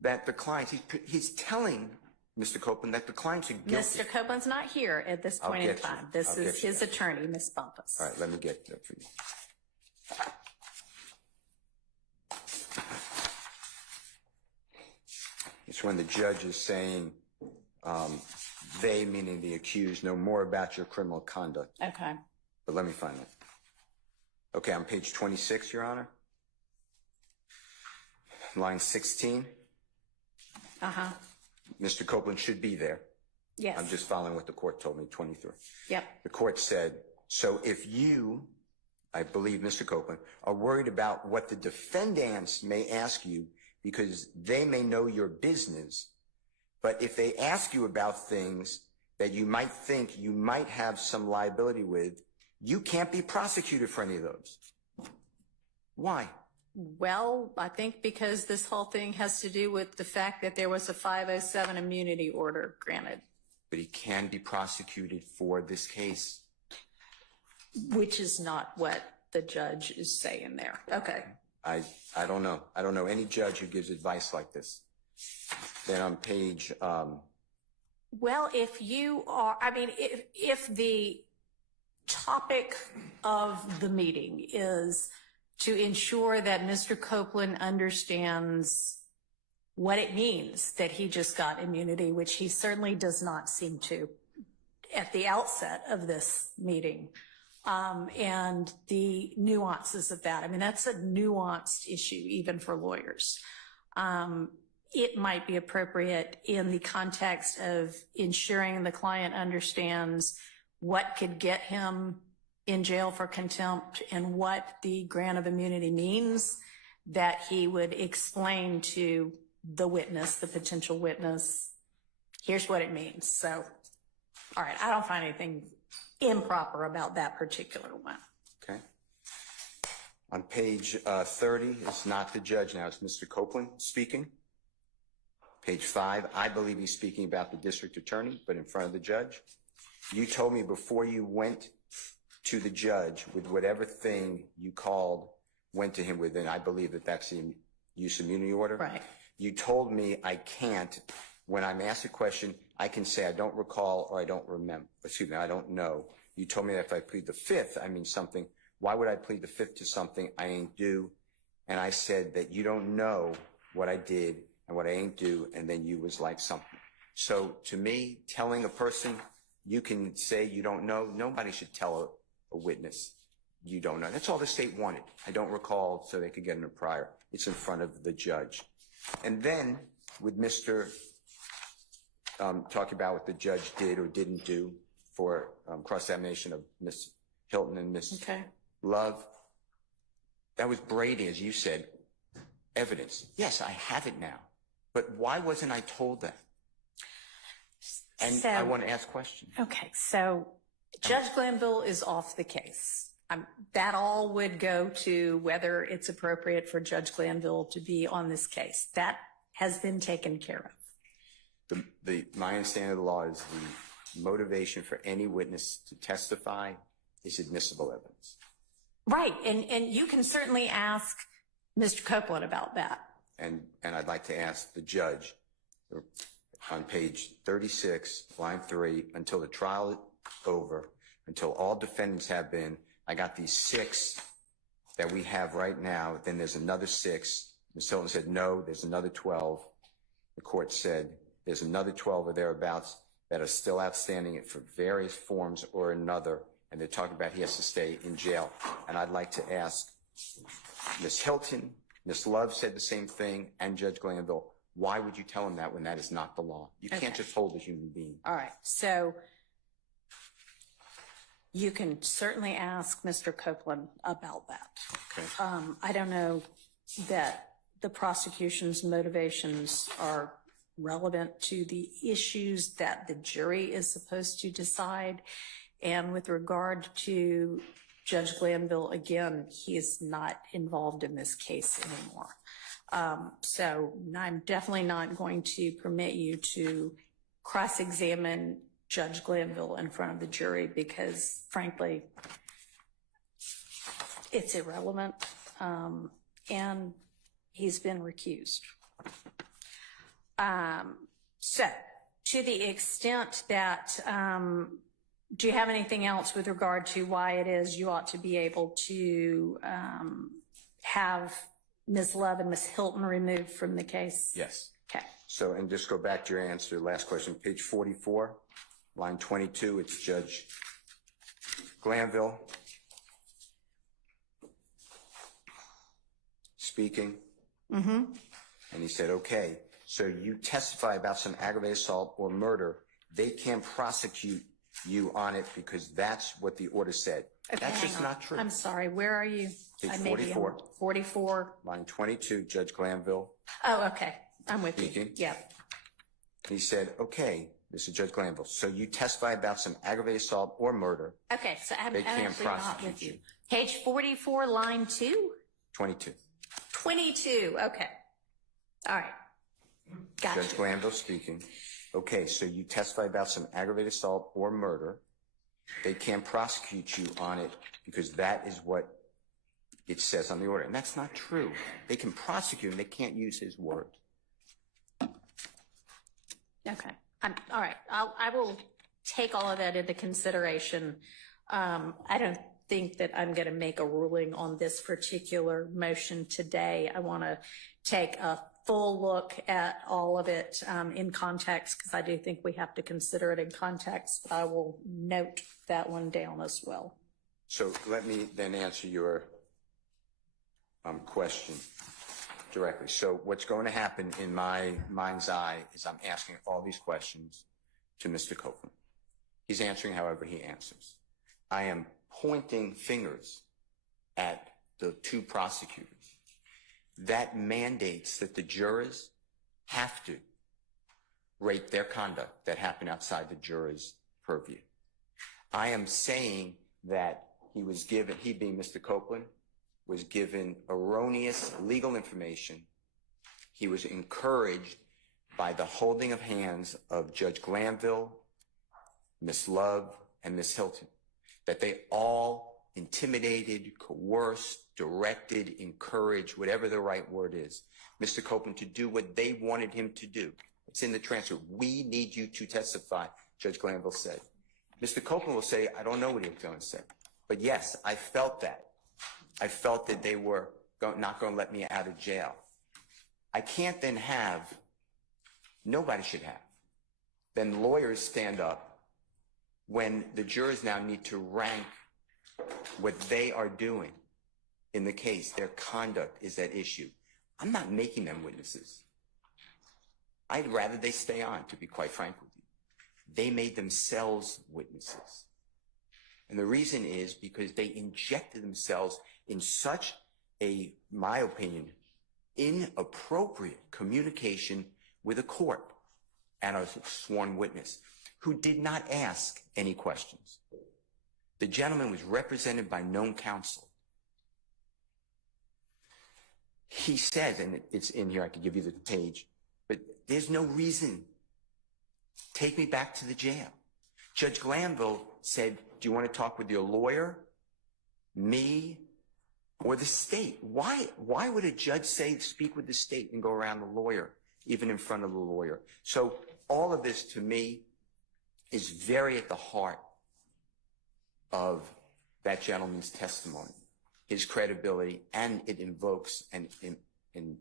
that the client, he's telling Mr. Copeland that the clients are guilty. Mr. Copeland's not here at this I'll point in get you. time. This I'll is get you his that. attorney, Ms. Bumpus. All right, let me get that for you. It's when the judge is saying, they, meaning the accused, know more about your criminal conduct. Okay. But let me find it. Okay, on page 26, Your Honor. Line 16. Uh-huh. Mr. Copeland should be there. Yes. I'm just following what the court told me, 23. Yep. The court said, so if you, I believe Mr. Copeland, are worried about what the defendants may ask you because they may know your business, but if they ask you about things that you might think you might have some liability with, you can't be prosecuted for any of those. Why? Well, I think because this whole thing has to do with the fact that there was a 507 immunity order granted. But he can be prosecuted for this case. Which is not what the judge is saying there. Okay. I don't know. I don't know any judge who gives advice like this. Then on page, Well, if you are, I mean, if the topic of the meeting is to ensure that Mr. Copeland understands what it means that he just got immunity, which he certainly does not seem to at the outset of this meeting, and the nuances of that. I mean, that's a nuanced issue even for lawyers. It might be appropriate in the context of ensuring the client understands what could get him in jail for contempt and what the grant of immunity means, that he would explain to the witness, the potential witness, here's what it means. So, all right, I don't find anything improper about that particular one. okay. On page 30, it's not the judge now, it's Mr. Copeland speaking. Page 5, I believe he's speaking about the district attorney, but in front of the judge. You told me before you went to the judge with whatever thing you called, went to him with, and I believe that that's the use immunity order. Right. You told me I can't, when I'm asked a question, I can say I don't recall or I don't remember, excuse me, I don't know. You told me that if I plead the 5th, I mean something. Why would I plead the 5th to something I ain't do? And I said that you don't know what I did and what I ain't do, and then you was like something. So to me, telling a person you can say you don't know, nobody should tell a witness you don't know. That's all the state wanted. I don't recall, so they could get in a prior. It's in front of the judge. And then with Mr. Talking about what the judge did or didn't do for cross-examination of Ms. Hilton and Ms. Okay. Love, that was Brady, as you said, evidence. Yes, I have it now. But why wasn't I told that? And So- I want to ask questions. Okay, so Judge Glanville is off the case. That all would go to whether it's appropriate for Judge Glanville to be on this case. That has been taken care of. My understanding of the law is the motivation for any witness to testify is admissible evidence. Right, and you can certainly ask Mr. Copeland about that. And I'd like to ask the judge on page 36, line 3, until the trial is over, until all defendants have been, I got these 6 that we have right now, then there's another 6. Ms. Hilton said, no, there's another 12. The court said, there's another 12 or thereabouts that are still outstanding for various forms or another, and they're talking about he has to stay in jail. And I'd like to ask Ms. Hilton, Ms. Love said the same thing, and Judge Glanville, why would you tell him that when that is not the law? You can't just hold a human being. All right, so you can certainly ask Mr. Copeland about that. Okay. I don't know that the prosecution's motivations are relevant to the issues that the jury is supposed to decide. And with regard to Judge Glanville, again, he is not involved in this case anymore. So I'm definitely not going to permit you to cross-examine Judge Glanville in front of the jury because, frankly, it's irrelevant, and he's been recused. So, to the extent that, do you have anything else with regard to why it is you ought to be able to have Ms. Love and Ms. Hilton removed from the case? Yes. Okay. So, and just go back to your answer, last question, page 44, line 22, it's Judge Glanville speaking. Mm-hmm. And he said, okay, so you testify about some aggravated assault or murder. They can't prosecute you on it because that's what the order said. Okay, That's just hang on. not true. I'm sorry, where are you? Page I may be on 44. 44. Line 22, Judge Glanville Oh, okay. I'm with you. speaking. Yeah. He said, okay, this is Judge Glanville. So you testify about some aggravated assault or murder. Okay, so I'm They can't actually not prosecute with you. you. Page 44, line 2? 22. 22, okay. All right. Gotcha. Judge Glanville speaking. Okay, so you testify about some aggravated assault or murder. They can't prosecute you on it because that is what it says on the order. And that's not true. They can prosecute him. They can't use his word. Okay. All right. I will take all of that into consideration. I don't think that I'm going to make a ruling on this particular motion today. I want to take a full look at all of it in context, because I do think we have to consider it in context. I will note that one down as well. So let me then answer your question directly. So what's going to happen in my mind's eye is I'm asking all these questions to Mr. Copeland. He's answering however he answers. I am pointing fingers at the two prosecutors. That mandates that the jurors have to rate their conduct that happened outside the jurors' purview. I am saying that he being Mr. Copeland, was given erroneous legal information. He was encouraged by the holding of hands of Judge Glanville, Ms. Love, and Ms. Hilton, that they all intimidated, coerced, directed, encouraged, whatever the right word is, Mr. Copeland to do what they wanted him to do. It's in the transcript. We need you to testify, Judge Glanville said. Mr. Copeland will say, I don't know what he was going to say. But yes, I felt that. I felt that they were not going to let me out of jail. I can't then have, nobody should have, then lawyers stand up when the jurors now need to rank what they are doing in the case. Their conduct is at issue. I'm not making them witnesses. I'd rather they stay on, to be quite frank with you. They made themselves witnesses. And the reason is because they injected themselves in such a, my opinion, inappropriate communication with a court and a sworn witness who did not ask any questions. The gentleman was represented by known counsel. He says, and it's in here, I could give you the page, but there's no reason. Take me back to the jail. Judge Glanville said, do you want to talk with your lawyer, me, or the state? Why would a judge say speak with the state and go around the lawyer, even in front of the lawyer? So all of this to me is very at the heart of that gentleman's testimony, his credibility, and it invokes and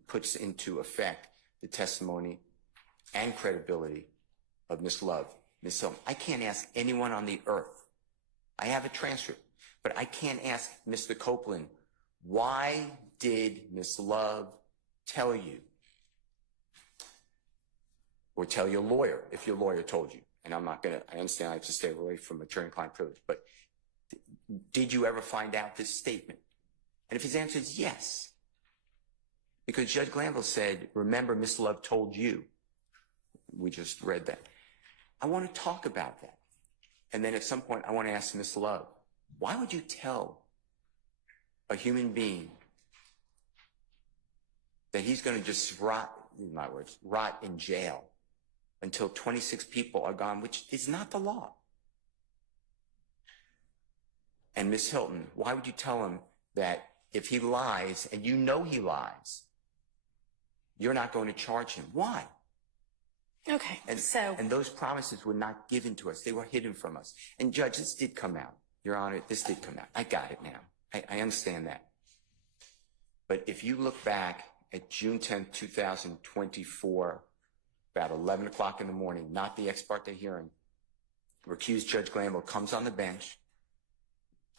puts into effect the testimony and credibility of Ms. Love, Ms. Hilton. I can't ask anyone on the earth. I have a transcript, but I can't ask Mr. Copeland, why did Ms. Love tell you? Or tell your lawyer, if your lawyer told you. And I understand I have to stay away from attorney-client privilege, but did you ever find out this statement? And if his answer is yes, because Judge Glanville said, remember, Ms. Love told you. We just read that. I want to talk about that. And then at some point, I want to ask Ms. Love, why would you tell a human being that he's going to just rot, in my words, rot in jail until 26 people are gone, which is not the law? And Ms. Hilton, why would you tell him that if he lies, and you know he lies, you're not going to charge him? Why? Okay, And those promises were not given to us. They were hidden from us. And Judge, this did come out. Your Honor, this did come out. I got it now. I understand that. But if you look back at June 10th, 2024, about 11 o'clock in the morning, not the ex parte hearing, recused Judge Glanville comes on the bench.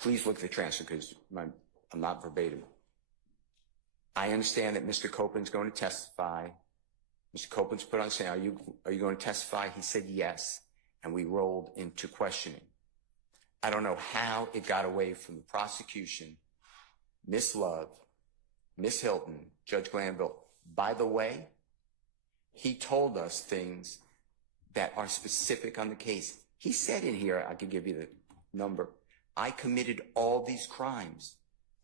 Please look at the transcript because I'm not verbatim. I understand that Mr. Copeland's going to testify. Mr. Copeland's put on saying, are you going to testify? He said yes, and we rolled into questioning. I don't know how it got away from the prosecution, Miss Love, Miss Hilton, Judge Glanville. By the way, he told us things that are specific on the case. He said in here, I could give you the number, I committed all these crimes.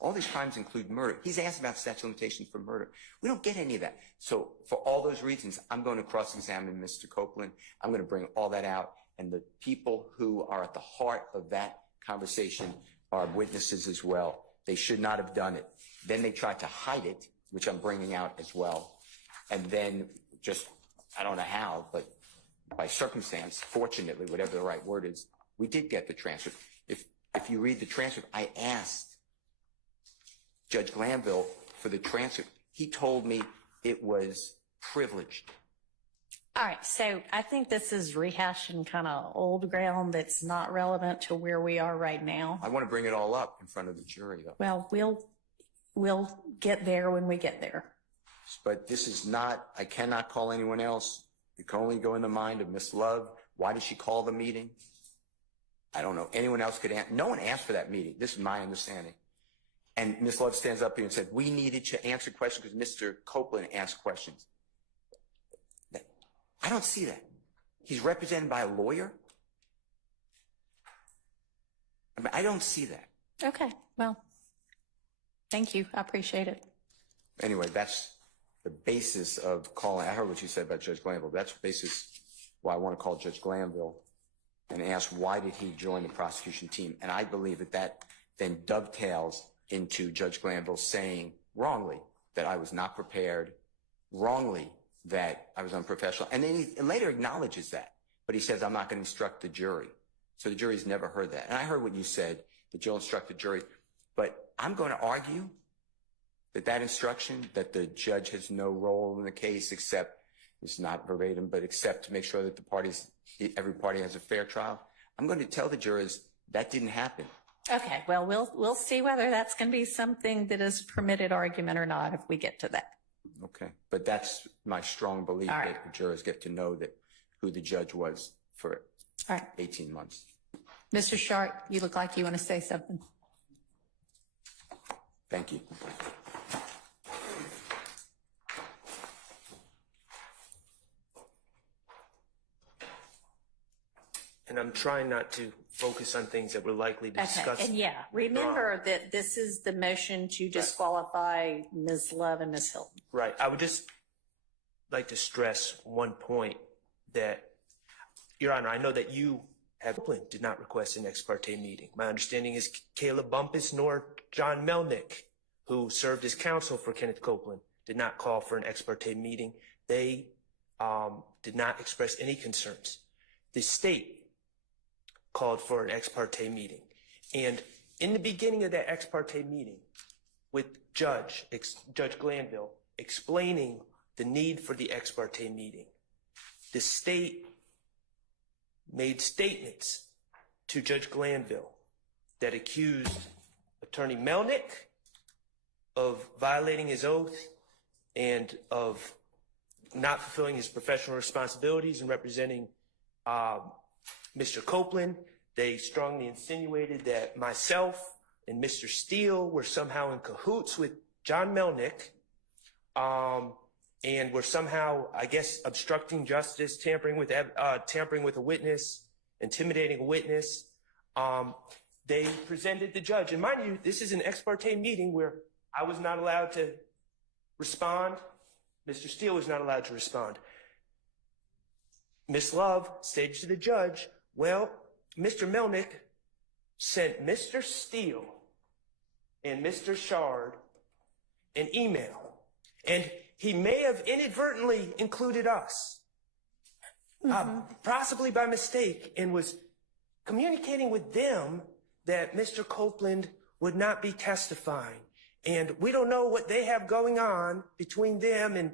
All these crimes include murder. He's asked about statute of limitations for murder. We don't get any of that. So for all those reasons, I'm going to cross-examine Mr. Copeland. I'm going to bring all that out. And the people who are at the heart of that conversation are witnesses as well. They should not have done it. Then they tried to hide it, which I'm bringing out as well. And then just, I don't know how, but by circumstance, fortunately, whatever the right word is, we did get the transcript. If you read the transcript, I asked Judge Glanville for the transcript. He told me it was privileged. all right, so I think this is rehashing kind of old ground that's not relevant to where we are right now. I want to bring it all up in front of the jury, though. Well, we'll get there when we get there. But this is not, I cannot call anyone else. It can only go in the mind of Miss Love. Why did she call the meeting? I don't know. Anyone else could answer. No one asked for that meeting. This is my understanding. And Miss Love stands up here and said, we needed to answer questions because Mr. Copeland asked questions. I don't see that. He's represented by a lawyer. I mean, I don't see that. Okay, well, thank you. I appreciate it. Anyway, that's the basis of calling. I heard what you said about Judge Glanville. That's the basis why I want to call Judge Glanville and ask why did he join the prosecution team. And I believe that that then dovetails into Judge Glanville saying wrongly that I was not prepared, wrongly that I was unprofessional. And then he later acknowledges that, but he says, I'm not going to instruct the jury. So the jury's never heard that. And I heard what you said, that you'll instruct the jury, but I'm going to argue that that instruction, that the judge has no role in the case except, it's not verbatim, but except to make sure that the parties, every party has a fair trial. I'm going to tell the jurors that didn't happen. Okay, well, we'll see whether that's going to be something that is permitted argument or not if we get to that. Okay, but that's my strong belief that the jurors get to know that who the judge was for 18 months. Mr. Sharp, you look like you want to say something. Thank you. And I'm trying not to focus on things that we're likely to discuss. Okay, and yeah, remember that this is the motion to disqualify Ms. Love and Ms. Hilton. Right. I would just like to stress one point that, Your Honor, I know that you did not request an ex parte meeting. My understanding is Caleb Bumpus nor John Melnick, who served as counsel for Kenneth Copeland, did not call for an ex parte meeting. They did not express any concerns. The state called for an ex parte meeting. And in the beginning of that ex parte meeting, with Judge Glanville explaining the need for the ex parte meeting, the state made statements to Judge Glanville that accused Attorney Melnick of violating his oath and of not fulfilling his professional responsibilities and representing Mr. Copeland. They strongly insinuated that myself and Mr. Steele were somehow in cahoots with John Melnick and were somehow, I guess, obstructing justice, tampering with a witness, intimidating a witness. They presented the judge. And mind you, this is an ex parte meeting where I was not allowed to respond. Mr. Steele was not allowed to respond. Ms. Love stated to the judge, well, Mr. Melnick sent Mr. Steele and Mr. Shard an email, and he may have inadvertently included us. possibly by mistake, and was communicating with them that Mr. Copeland would not be testifying. And we don't know what they have going on between them, and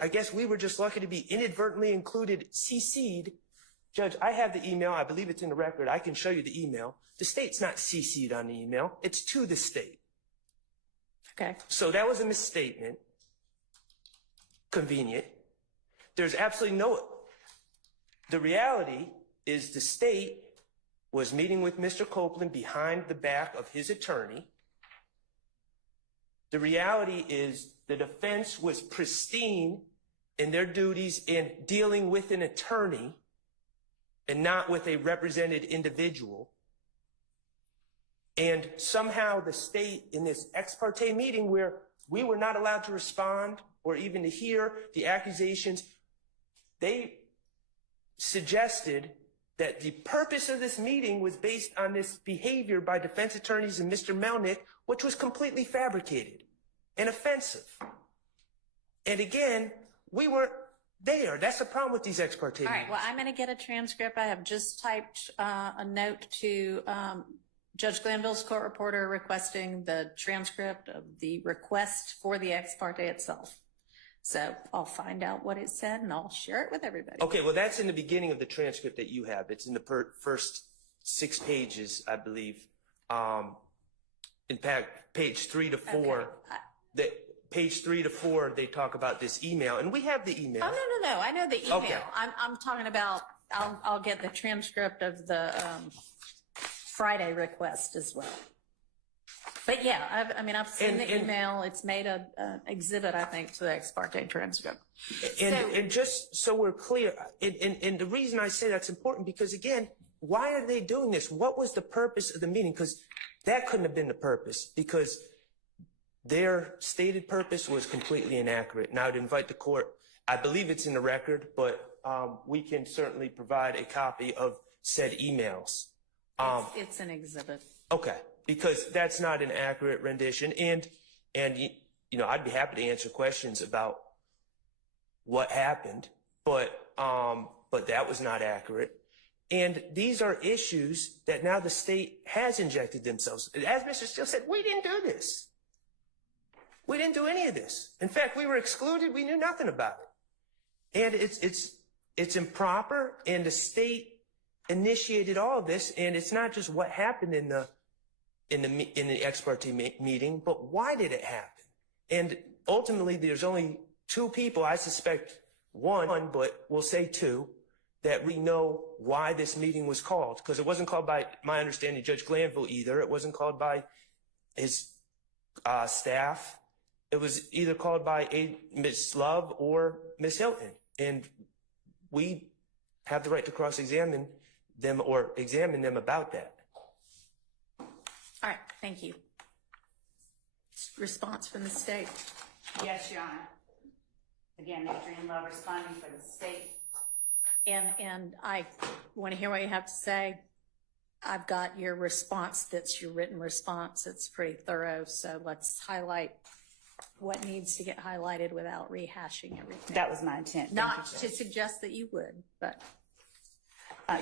I guess we were just lucky to be inadvertently included, CC'd. Judge, I have the email. I believe it's in the record. I can show you the email. The state's not CC'd on the email. It's to the state. Okay. So that was a misstatement. Convenient. There's absolutely the reality is the state was meeting with Mr. Copeland behind the back of his attorney. The reality is the defense was pristine in their duties in dealing with an attorney and not with a represented individual. And somehow the state, in this ex parte meeting where we were not allowed to respond or even to hear the accusations, they suggested that the purpose of this meeting was based on this behavior by defense attorneys and Mr. Melnick, which was completely fabricated and offensive. And again, we weren't there. That's the problem with these ex parte meetings. All right, well, I'm going to get a transcript. I have just typed a note to Judge Glanville's court reporter requesting the transcript of the request for the ex parte itself. So I'll find out what it said and I'll share it with everybody. Okay, well, that's in the beginning of the transcript that you have. It's in the first 6 pages, I believe. In fact, page 3 to 4. Okay. Page 3 to 4, they talk about this email, and we have the email. Oh, no. I know the email. Okay. I'm talking about, I'll get the transcript of the Friday request as well. But yeah, I've seen the email. It's made an exhibit, I think, to the ex parte transcript. And just so we're clear, and the reason I say that's important, because again, why are they doing this? What was the purpose of the meeting? Because that couldn't have been the purpose, because their stated purpose was completely inaccurate. And I would invite the court, I believe it's in the record, but we can certainly provide a copy of said emails. It's an exhibit. Okay, because that's not an accurate rendition. And you know, I'd be happy to answer questions about what happened, but that was not accurate. And these are issues that now the state has injected themselves. As Mr. Steele said, we didn't do this. We didn't do any of this. In fact, we were excluded. We knew nothing about it. And it's improper, and the state initiated all of this, and it's not just what happened in the ex parte meeting, but why did it happen? And ultimately, there's only 2 people, I suspect 1, but we'll say 2, that we know why this meeting was called, because it wasn't called by, my understanding, Judge Glanville either. It wasn't called by his staff. It was either called by Ms. Love or Ms. Hilton. And we have the right to cross-examine them or examine them about that. All right, thank you. Response from the state. Yes, Your Honor. Again, Adrienne Love responding for the state. And I want to hear what you have to say. I've got your response. That's your written response. It's pretty thorough. So let's highlight what needs to get highlighted without rehashing everything. That was my intent. Not to suggest that you would, but.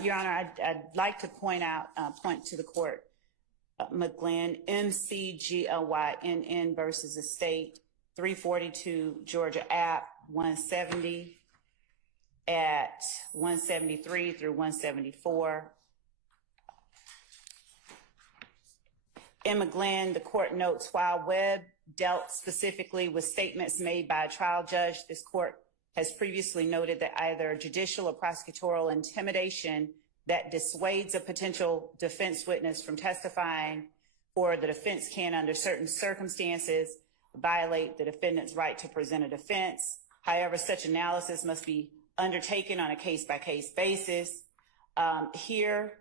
Your Honor, I'd like to point to the court, McGlynn, MCGLYNN versus the state, 342 Georgia App, 170 at 173 through 174. In McGlynn, the court notes, while Webb dealt specifically with statements made by a trial judge, this court has previously noted that either judicial or prosecutorial intimidation that dissuades a potential defense witness from testifying, or the defense can, under certain circumstances, violate the defendant's right to present a defense. However, such analysis must be undertaken on a case-by-case basis. Here,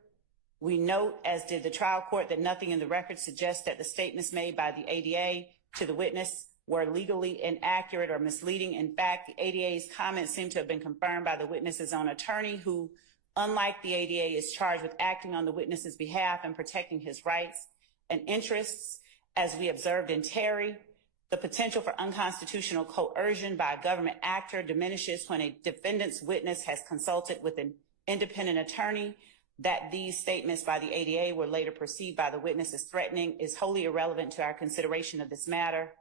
we note, as did the trial court, that nothing in the record suggests that the statements made by the ADA to the witness were legally inaccurate or misleading. In fact, the ADA's comments seem to have been confirmed by the witness's own attorney, who, unlike the ADA, is charged with acting on the witness's behalf and protecting his rights and interests. As we observed in Terry, The potential for unconstitutional coercion by a government actor diminishes when a defendant's witness has consulted with an independent attorney. That these statements by the ADA were later perceived by the witness as threatening is wholly irrelevant to our consideration of this matter.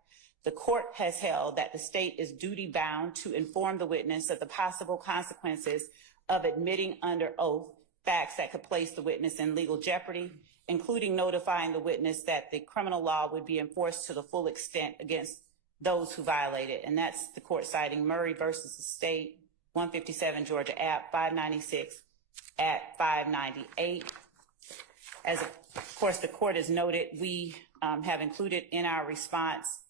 The court has held that the state is duty-bound to inform the witness of the possible consequences of admitting under oath facts that could place the witness in legal jeopardy, including notifying the witness that the criminal law would be enforced to the full extent against those who violate it. And that's the court citing Murray versus the state, 157 Georgia App, 596 at 598. As of course the court has noted, we have included in our response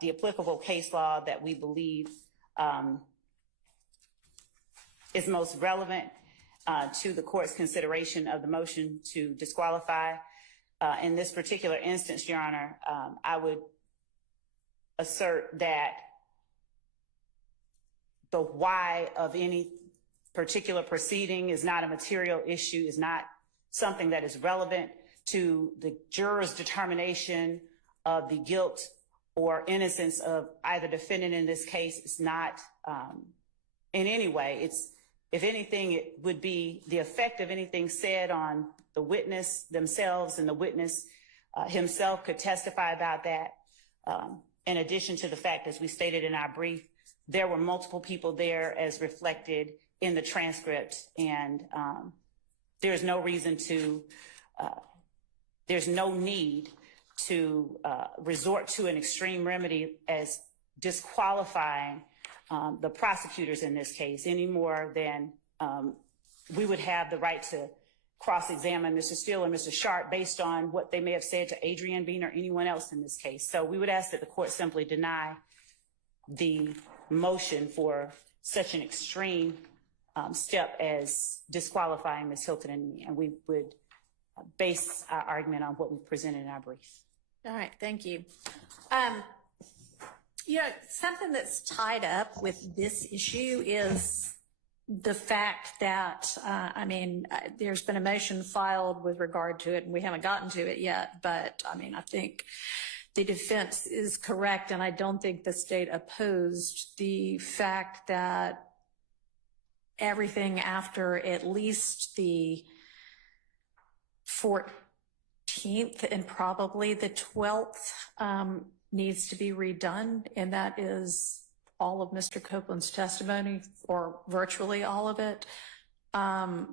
the applicable case law that we believe is most relevant to the court's consideration of the motion to disqualify. In this particular instance, Your Honor, I would assert that the why of any particular proceeding is not a material issue, is not something that is relevant to the juror's determination of the guilt or innocence of either defendant in this case. It's not in any way. It's, if anything, it would be the effect of anything said on the witness themselves, and the witness himself could testify about that. In addition to the fact, as we stated in our brief, there were multiple people there as reflected in the transcript, and there's no reason to, there's no need to resort to an extreme remedy as disqualifying the prosecutors in this case any more than we would have the right to cross-examine Mr. Steele and Mr. Sharp based on what they may have said to Adrienne Bean or anyone else in this case. So we would ask that the court simply deny the motion for such an extreme step as disqualifying Ms. Hilton and me, and we would base our argument on what we presented in our brief. All right, thank you. You know, something that's tied up with this issue is the fact that, there's been a motion filed with regard to it, and we haven't gotten to it yet, but I think the defense is correct, and I don't think the state opposed the fact that everything after at least the 14th and probably the 12th needs to be redone, and that is all of Mr. Copeland's testimony, or virtually all of it. And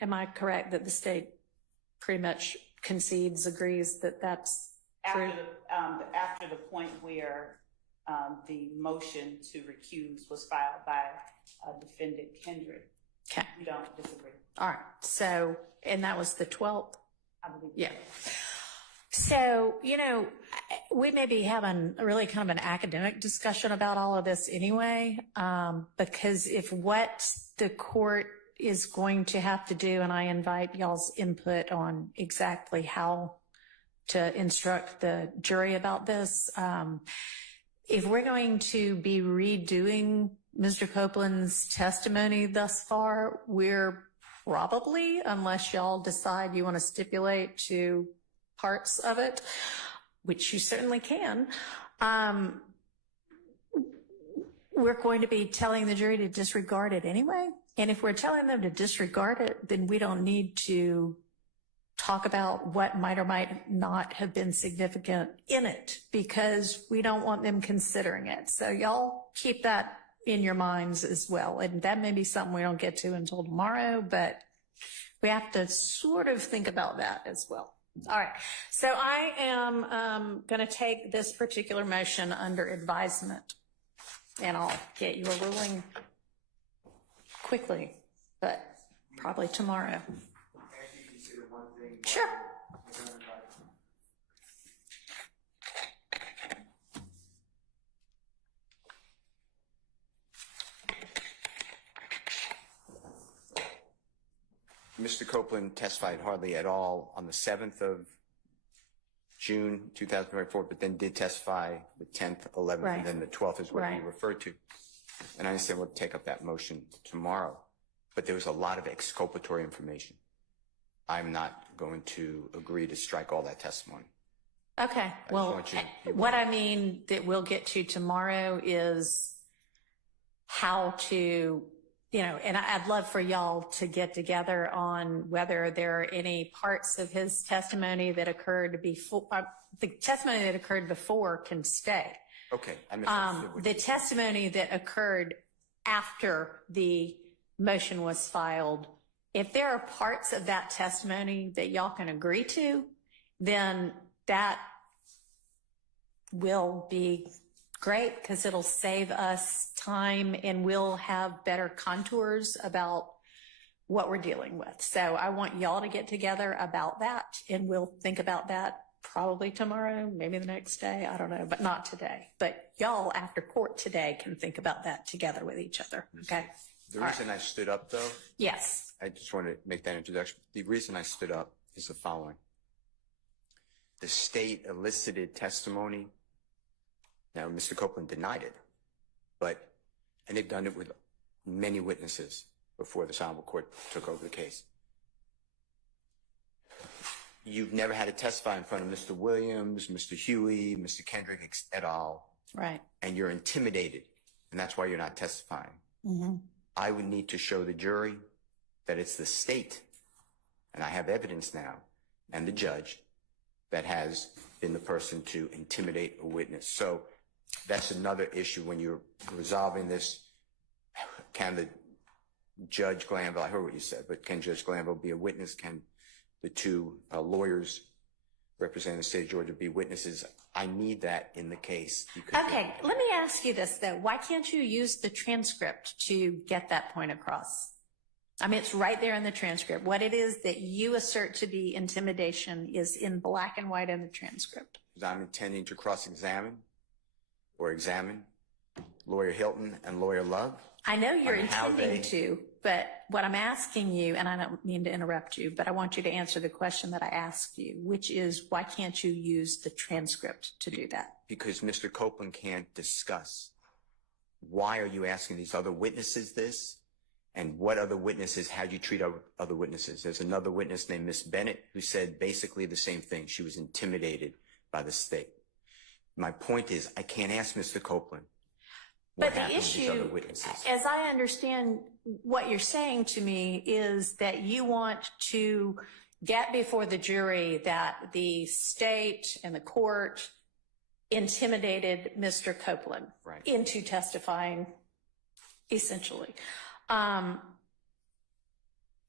am I correct that the state pretty much concedes, agrees that that's true? After the point where the motion to recuse was filed by defendant Kendrick. Okay. We don't disagree. All right. So, and that was the 12th? I believe. Yeah. So, you know, we may be having really kind of an academic discussion about all of this anyway, because if what the court is going to have to do, and I invite y'all's input on exactly how to instruct the jury about this, if we're going to be redoing Mr. Copeland's testimony thus far, we're probably, unless y'all decide you want to stipulate to parts of it, which you certainly can, we're going to be telling the jury to disregard it anyway. And if we're telling them to disregard it, then we don't need to talk about what might or might not have been significant in it, because we don't want them considering it. So y'all keep that in your minds as well. And that may be something we don't get to until tomorrow, but we have to sort of think about that as well. All right. So I am going to take this particular motion under advisement, and I'll get you a ruling quickly, but probably tomorrow. Sure. Mr. Copeland testified hardly at all on the 7th of June 2024, but then did testify the 10th, 11th, Right. and then the 12th is what Right. you referred to. And I said we'll take up that motion tomorrow. But there was a lot of exculpatory information. I'm not going to agree to strike all that testimony. Okay, just well, want you to be what I mean that we'll get to tomorrow is how to, and I'd love for y'all to get together on whether there are any parts of his testimony that occurred before, the testimony that occurred before can stay. Okay, I misunderstood what The you said. testimony that occurred after the motion was filed, if there are parts of that testimony that y'all can agree to, then that will be great because it'll save us time and we'll have better contours about what we're dealing with. So I want y'all to get together about that and we'll think about that probably tomorrow, maybe the next day. I don't know, but not today. But y'all after court today can think about that together with each other. Okay. The reason I stood up, though, Yes. I just want to make that introduction. The reason I stood up is the following. The state elicited testimony. Now, Mr. Copeland denied it, and they've done it with many witnesses before the Honorable Court took over the case. You've never had to testify in front of Mr. Williams, Mr. Huey, Mr. Kendrick, et al. Right. And you're intimidated, and that's why you're not testifying. Mm-hmm. I would need to show the jury that it's the state, and I have evidence now, and the judge that has been the person to intimidate a witness. So that's another issue when you're resolving this. Can the Judge Glanville, I heard what you said, but can Judge Glanville be a witness? Can the two lawyers representing the state of Georgia be witnesses? I need that in the case. Okay, let me ask you this though. Why can't you use the transcript to get that point across? I mean, it's right there in the transcript. What it is that you assert to be intimidation is in black and white in the transcript. I'm intending to cross-examine or examine Lawyer Hilton and Lawyer Love. I know you're On how intending they- to, but what I'm asking you, and I don't mean to interrupt you, but I want you to answer the question that I asked you, which is why can't you use the transcript to do that? Because Mr. Copeland can't discuss. Why are you asking these other witnesses this? And what other witnesses, how do you treat other witnesses? There's another witness named Miss Bennett who said basically the same thing. She was intimidated by the state. My point is, I can't ask Mr. Copeland what But the happened to these other issue, witnesses. as I understand what you're saying to me, is that you want to get before the jury that the state and the court intimidated Mr. Copeland Right. into testifying, essentially.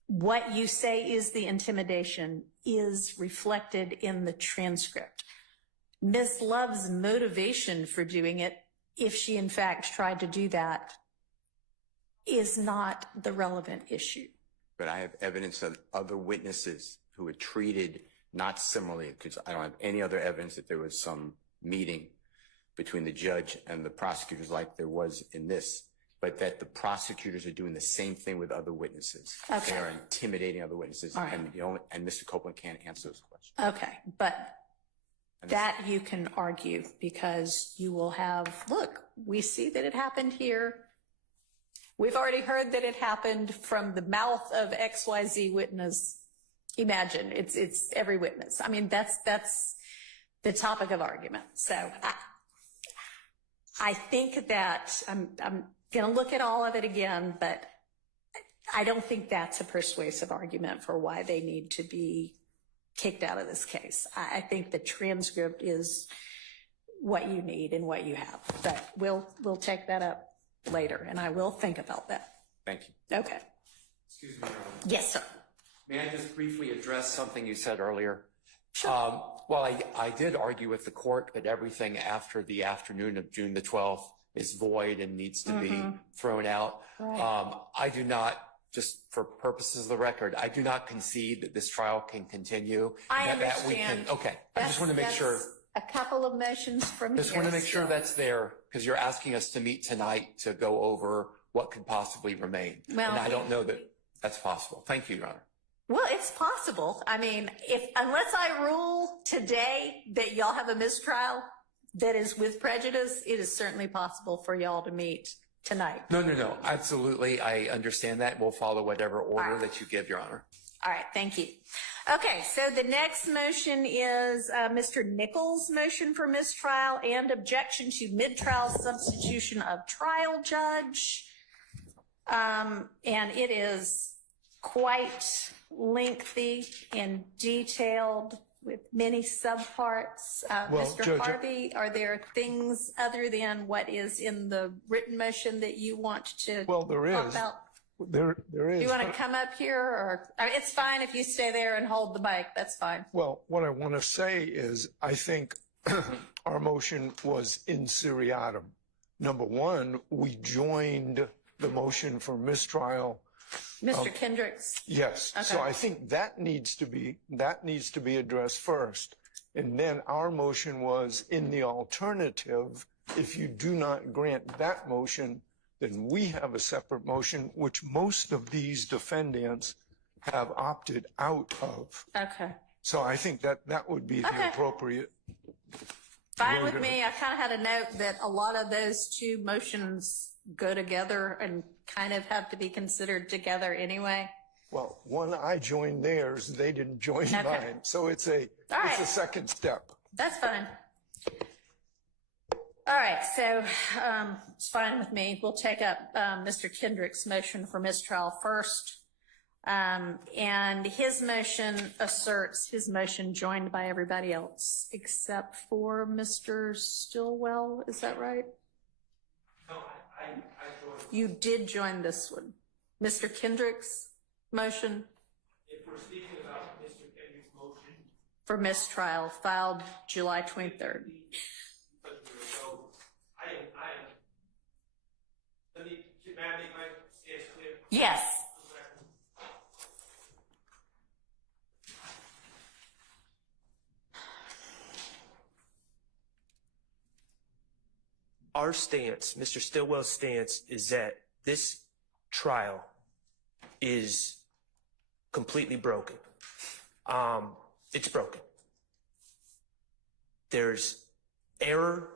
What you say is the intimidation is reflected in the transcript. Ms. Love's motivation for doing it, if she in fact tried to do that, is not the relevant issue. But I have evidence of other witnesses who were treated not similarly, because I don't have any other evidence that there was some meeting between the judge and the prosecutors like there was in this, but that the prosecutors are doing the same thing with other witnesses. Okay. They are intimidating other witnesses, All right. and Mr. Copeland can't answer those questions. Okay, but And that you can argue because you will have, look, we see that it happened here. We've already heard that it happened from the mouth of XYZ witness. Imagine it's every witness. I mean, that's the topic of argument. So I think that I'm going to look at all of it again, but I don't think that's a persuasive argument for why they need to be kicked out of this case. I think the transcript is what you need and what you have. But we'll take that up later, and I will think about that. Thank you. Okay. Excuse me, Your Honor. Yes, sir. May I just briefly address something you said earlier? Sure. Well, I did argue with the court that everything after the afternoon of June the 12th is void and needs to be thrown out. Right. I do not, just for purposes of the record, I do not concede that this trial can continue. I that we understand. can, okay, I just want to make sure. That's a couple of motions from Just here. want to make sure so- that's there because you're asking us to meet tonight to go over what could possibly remain. Well, and I don't know that that's possible. Thank you, Your Honor. Well, it's possible. I mean, unless I rule today that y'all have a mistrial that is with prejudice, it is certainly possible for y'all to meet tonight. No. Absolutely. I understand that. We'll follow whatever order All right. that you give, Your Honor. All right, thank you. Okay, so the next motion is Mr. Nichols' motion for mistrial and objection to mid-trial substitution of trial judge. And it is quite lengthy and detailed with many subparts. Mr. Judge, Harvey, are there things other than what is in the written motion that you want to well, there talk is. about? There is. Do you want to come up here, or I mean, it's fine if you stay there and hold the mic. That's fine. Well, what I want to say is I think our motion was in seriatim. Number one, we joined the motion for mistrial. Mr. Kendricks? Yes. Okay. So I think that needs to be addressed first. And then our motion was in the alternative, if you do not grant that motion, then we have a separate motion, which most of these defendants have opted out of. Okay. So I think that would be the appropriate. Fine with me. I kind of had a note that a lot of those two motions go together and kind of have to be considered together anyway. Well, one, I joined theirs, they didn't join mine. So it's a second step. That's fine. All right, so it's fine with me. We'll take up Mr. Kendrick's motion for mistrial first. And his motion asserts his motion joined by everybody else except for Mr. Stillwell. Is that right? No, I joined. You did join this one. Mr. Kendrick's motion If we're speaking about Mr. Kendrick's motion, for mistrial filed July 23rd. May I make my stance clear? Yes. Our stance, Mr. Stillwell's stance, is that this trial is completely broken. It's broken. There's error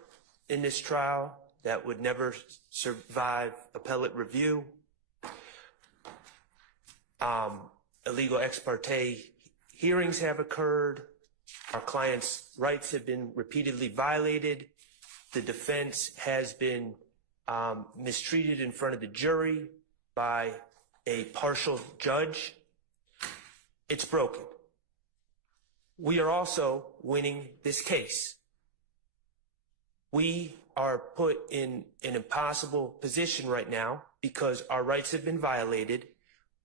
in this trial that would never survive appellate review. Illegal ex parte hearings have occurred. Our client's rights have been repeatedly violated. The defense has been mistreated in front of the jury by a partial judge. It's broken. We are also winning this case. We are put in an impossible position right now because our rights have been violated,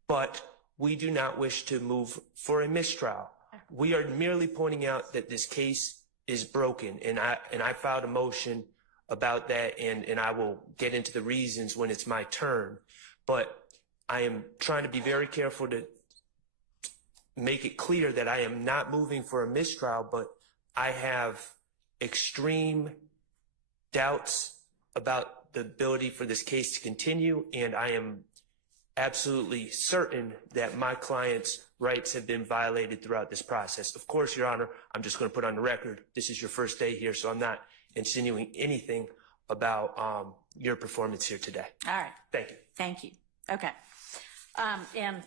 but we do not wish to move for a mistrial. We are merely pointing out that this case is broken, and I filed a motion about that, and I will get into the reasons when it's my turn. But I am trying to be very careful to make it clear that I am not moving for a mistrial, but I have extreme doubts about the ability for this case to continue, and I am absolutely certain that my client's rights have been violated throughout this process. Of course, Your Honor, I'm just going to put on the record, this is your first day here, so I'm not insinuating anything about your performance here today. All right. Thank you. Thank you. Okay. And,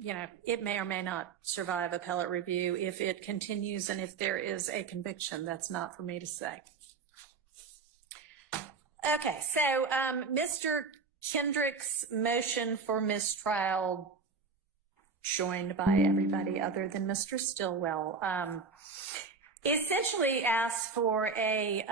you know, it may or may not survive appellate review if it continues and if there is a conviction. That's not for me to say. Okay, so Mr. Kendrick's motion for mistrial, joined by everybody other than Mr. Stillwell, essentially asks for a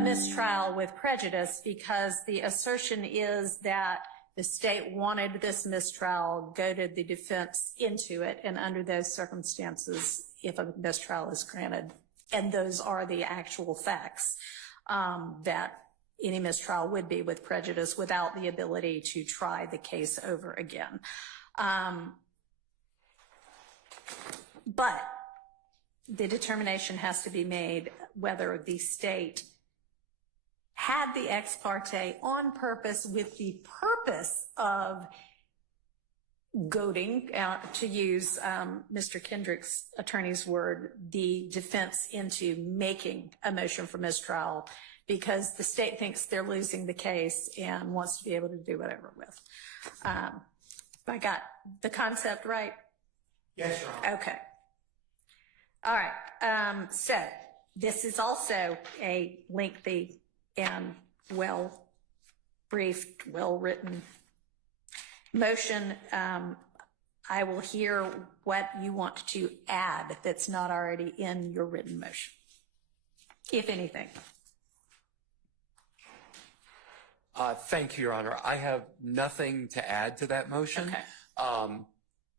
mistrial with prejudice because the assertion is that the state wanted this mistrial, goaded the defense into it, and under those circumstances, if a mistrial is granted, and those are the actual facts, that any mistrial would be with prejudice without the ability to try the case over again. But the determination has to be made whether the state had the ex parte on purpose with the purpose of goading, to use Mr. Kendrick's attorney's word, the defense into making a motion for mistrial because the state thinks they're losing the case and wants to be able to do whatever with. I got the concept right? Yes, Your Honor. Okay. All right. So this is also a lengthy and well-briefed, well-written motion. I will hear what you want to add that's not already in your written motion, if anything. Thank you, Your Honor. I have nothing to add to that motion. Okay.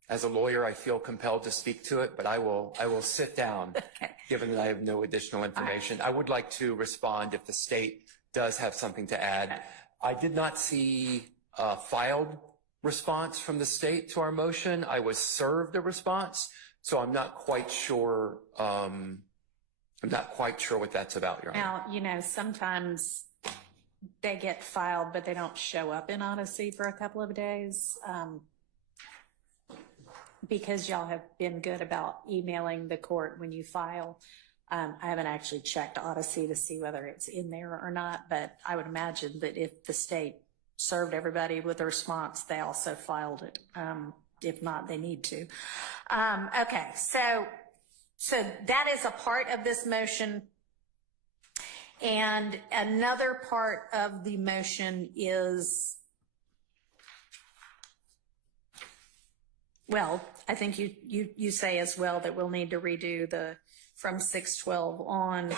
As a lawyer, I feel compelled to speak to it, but I will sit down, Okay. given that I have no additional information. I would like to respond if the state does have something to add. Okay. I did not see a filed response from the state to our motion. I was served a response, so I'm not quite sure. I'm not quite sure what that's about, Your Honor. Now, you know, sometimes they get filed, but they don't show up in Odyssey for a couple of days. Because y'all have been good about emailing the court when you file. I haven't actually checked Odyssey to see whether it's in there or not, but I would imagine that if the state served everybody with a response, they also filed it. If not, they need to. Okay, so that is a part of this motion. And another part of the motion is, well, I think you say as well that we'll need to redo the from 612 on.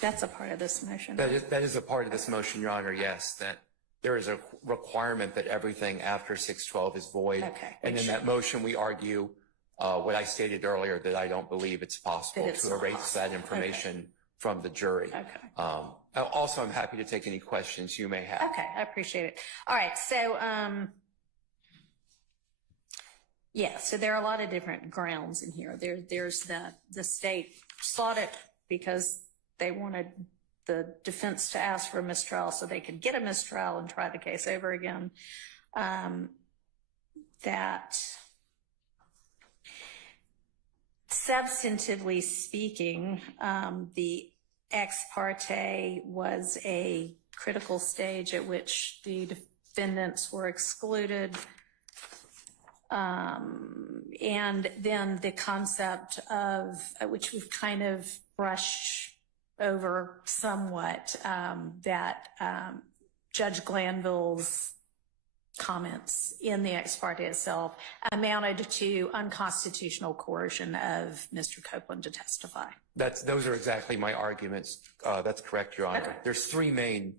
That's a part of this motion. That is a part of this motion, Your Honor, yes, that there is a requirement that everything after 612 is void. Okay. And in that motion, we argue what I stated earlier, that I don't believe it's possible to erase that information from the jury. Okay. Also, I'm happy to take any questions you may have. Okay, I appreciate it. All right, so yeah, so there are a lot of different grounds in here. There's the state sought it because they wanted the defense to ask for a mistrial so they could get a mistrial and try the case over again. That substantively speaking, the ex parte was a critical stage at which the defendants were excluded. And then the concept of, which we've kind of brushed over somewhat, that Judge Glanville's comments in the ex parte itself amounted to unconstitutional coercion of Mr. Copeland to testify. Those are exactly my arguments. That's correct, Your Honor. Okay. There's three main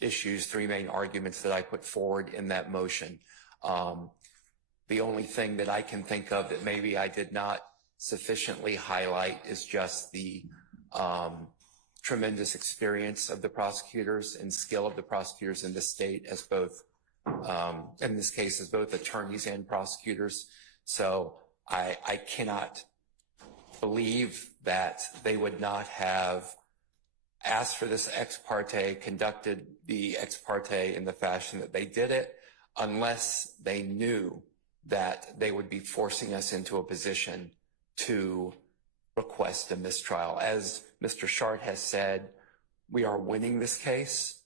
issues, three main arguments that I put forward in that motion. The only thing that I can think of that maybe I did not sufficiently highlight is just the tremendous experience of the prosecutors and skill of the prosecutors in the state as both, in this case, as both attorneys and prosecutors. So I cannot believe that they would not have asked for this ex parte, conducted the ex parte in the fashion that they did it, unless they knew that they would be forcing us into a position to request a mistrial. As Mr. Shart has said, we are winning this case.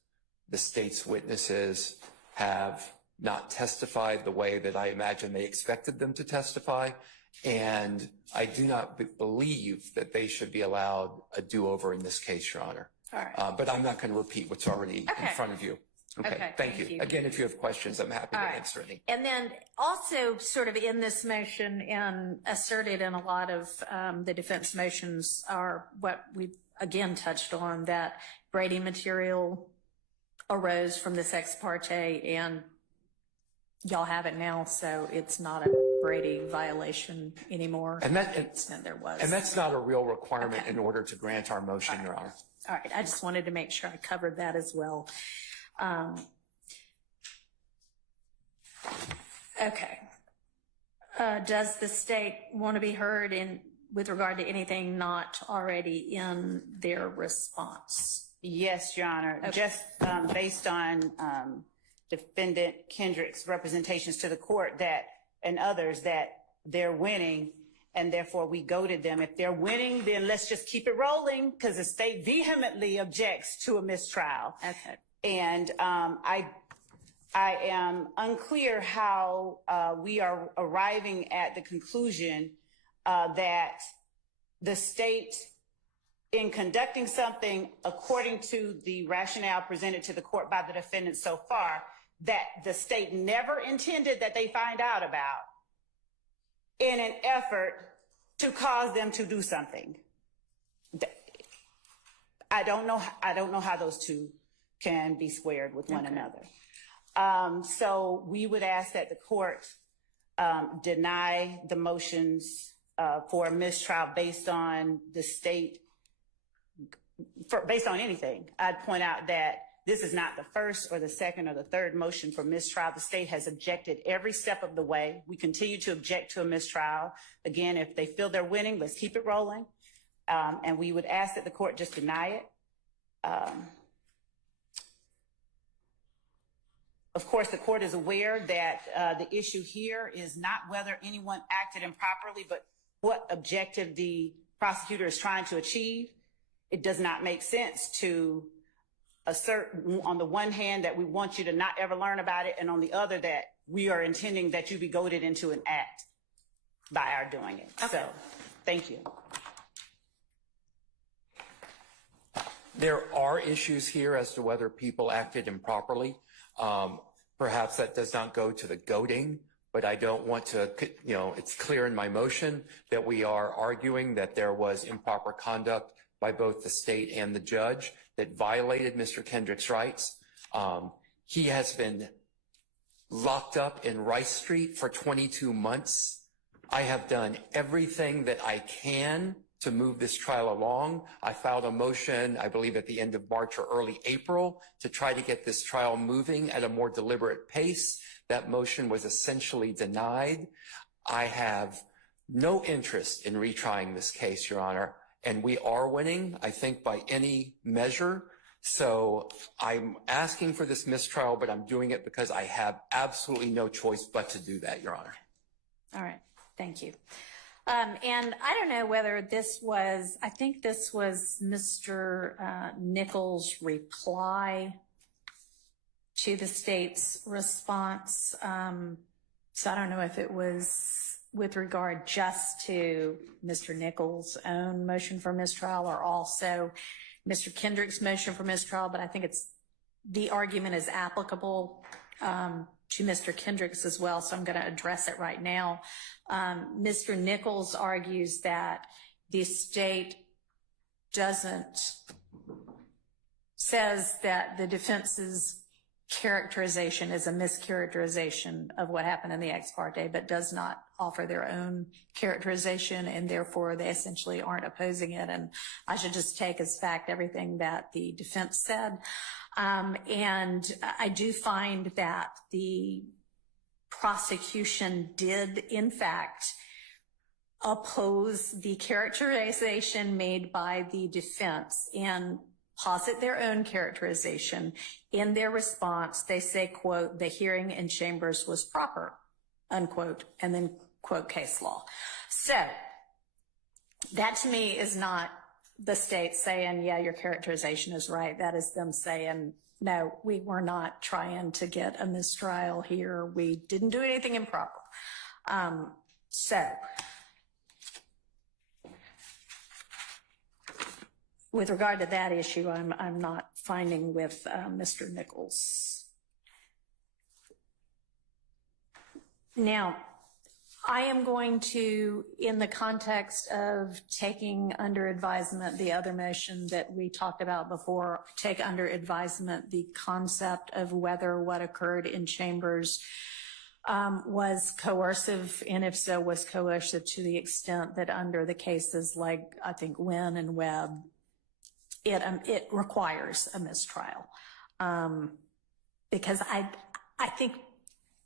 The state's witnesses have not testified the way that I imagine they expected them to testify. And I do not believe that they should be allowed a do-over in this case, Your Honor. All right. But I'm not going to repeat what's already in front of you. Okay, thank you. Again, if you have questions, I'm happy to answer any. And then also sort of in this motion and asserted in a lot of the defense motions are what we again touched on, that Brady material arose from this ex parte and y'all have it now, so it's not a Brady violation anymore. And there was. And that's not a real requirement in order to grant our motion, Your Honor. All right, I just wanted to make sure I covered that as well. Okay. Does the state want to be heard with regard to anything not already in their response? Yes, Your Honor. Okay. Just based on defendant Kendrick's representations to the court and others that they're winning and therefore we goaded them. If they're winning, then let's just keep it rolling, because the state vehemently objects to a mistrial. Okay. And I am unclear how we are arriving at the conclusion that the state, in conducting something according to the rationale presented to the court by the defendants so far, that the state never intended that they find out about, in an effort to cause them to do something. I don't know how those two can be squared with one another. So we would ask that the court deny the motions for a mistrial based on the state, based on anything. I'd point out that this is not the first or the second or the third motion for mistrial. The state has objected every step of the way. We continue to object to a mistrial. Again, if they feel they're winning, let's keep it rolling. And we would ask that the court just deny it. Of course, the court is aware that the issue here is not whether anyone acted improperly, but what objective the prosecutor is trying to achieve. It does not make sense to assert on the one hand that we want you to not ever learn about it, and on the other that we are intending that you be goaded into an act by our doing it. Okay. So, thank you. There are issues here as to whether people acted improperly. Perhaps that does not go to the goading, but I don't want to, it's clear in my motion that we are arguing that there was improper conduct by both the state and the judge that violated Mr. Kendrick's rights. He has been locked up in Rice Street for 22 months. I have done everything that I can to move this trial along. I filed a motion, I believe at the end of March or early April, to try to get this trial moving at a more deliberate pace. That motion was essentially denied. I have no interest in retrying this case, Your Honor, and we are winning, I think, by any measure. So I'm asking for this mistrial, but I'm doing it because I have absolutely no choice but to do that, Your Honor. All right. Thank you. And I don't know whether this was, I think this was Mr. Nichols' reply to the state's response. So I don't know if it was with regard just to Mr. Nichols' own motion for mistrial or also Mr. Kendrick's motion for mistrial, but I think it's, the argument is applicable to Mr. Kendrick's as well, so I'm going to address it right now. Mr. Nichols argues that the state says that the defense's characterization is a mischaracterization of what happened in the ex parte, but does not offer their own characterization, and therefore they essentially aren't opposing it. And I should just take as fact everything that the defense said. And I do find that the prosecution did, in fact, oppose the characterization made by the defense and posit their own characterization. In their response, they say, quote, the hearing in chambers was proper, unquote, and then quote case law. So that to me is not the state saying, yeah, your characterization is right. That is them saying, no, we were not trying to get a mistrial here. We didn't do anything improper. So with regard to that issue, I'm not finding with Mr. Nichols. Now, I am going to, in the context of taking under advisement the other motion that we talked about before, take under advisement the concept of whether what occurred in chambers was coercive, and if so, was coercive to the extent that under the cases like, I think, Wynn and Webb, it requires a mistrial. Because I think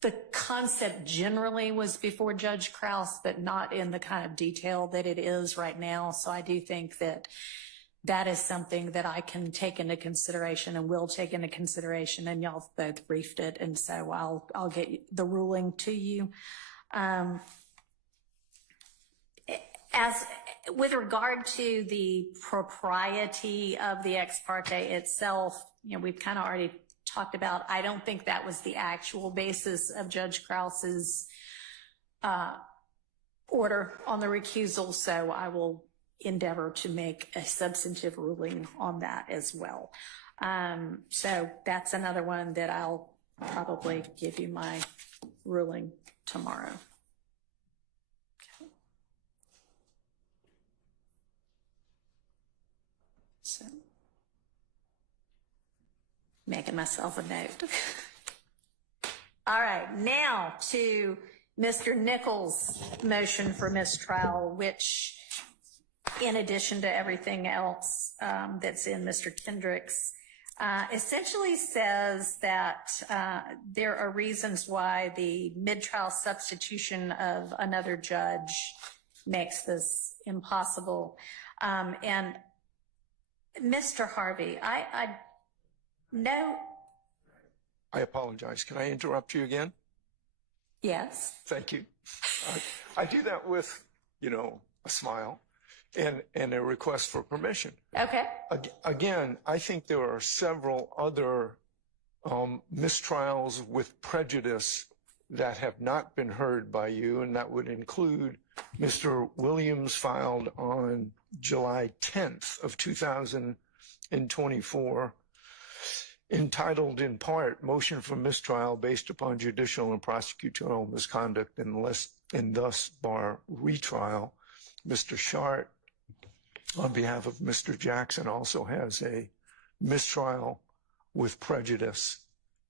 the concept generally was before Judge Krause, but not in the kind of detail that it is right now. So I do think that that is something that I can take into consideration and will take into consideration, and y'all both briefed it, and so I'll get the ruling to you. As with regard to the propriety of the ex parte itself, you know, we've kind of already talked about, I don't think that was the actual basis of Judge Krause's order on the recusal, so I will endeavor to make a substantive ruling on that as well. So that's another one that I'll probably give you my ruling tomorrow. Okay. So, making myself a note. All right, now to Mr. Nichols' motion for mistrial, which, in addition to everything else that's in Mr. Kendrick's, essentially says that there are reasons why the mid-trial substitution of another judge makes this impossible. And Mr. Harvey, I know. I apologize. Can I interrupt you again? Yes. Thank you. I do that with, you know, a smile and a request for permission. Okay. Again, I think there are several other mistrials with prejudice that have not been heard by you, and that would include Mr. Williams filed on July 10th of 2024, entitled in part, Motion for Mistrial Based Upon Judicial and Prosecutorial Misconduct and thus bar retrial. Mr. Shart, on behalf of Mr. Jackson, also has a mistrial with prejudice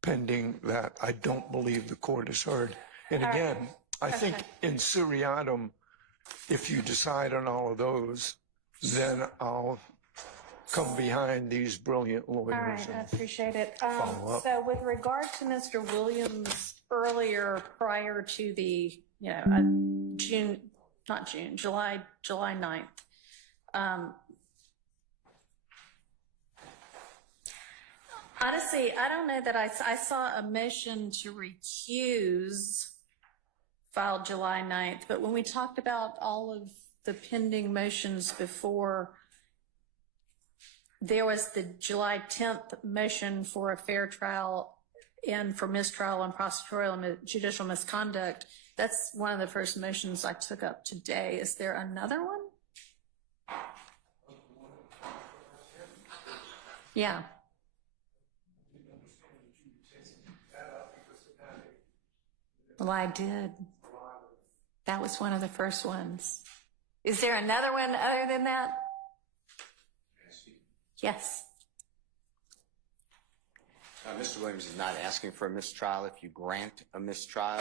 pending that I don't believe the court has heard. And again, I think in seriatim, if you decide on all of those, then I'll come behind these brilliant lawyers. All right, I appreciate it. Follow up. So with regard to Mr. Williams earlier, prior to the, you know, July 9th, honestly, I don't know that I saw a motion to recuse filed July 9th, but when we talked about all of the pending motions before, there was the July 10th motion for a fair trial and for mistrial on prosecutorial and judicial misconduct. That's one of the first motions I took up today. Is there another one? Yeah. Well, I did. That was one of the first ones. Is there another one other than that? Yes. Mr. Williams is not asking for a mistrial. If you grant a mistrial,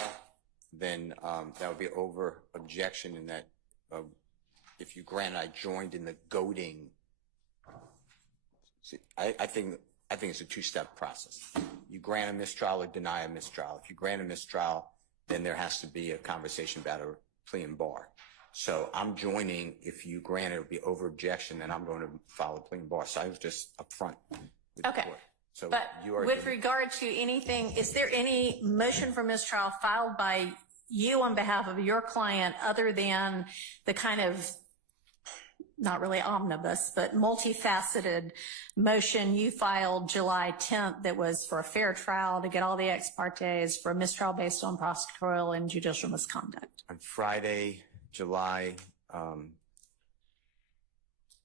then that would be over objection, in that if you grant, I joined in the goading. See, I think it's a two-step process. You grant a mistrial or deny a mistrial. If you grant a mistrial, then there has to be a conversation about a plea and bar. So I'm joining. If you grant it, it'll be over objection, then I'm going to file a plea and bar. So I was just upfront with the court. So but you are with regard to anything, is there any motion for mistrial filed by you on behalf of your client other than the kind of, not really omnibus, but multifaceted motion you filed July 10th that was for a fair trial to get all the ex partes for a mistrial based on prosecutorial and judicial misconduct? On Friday, July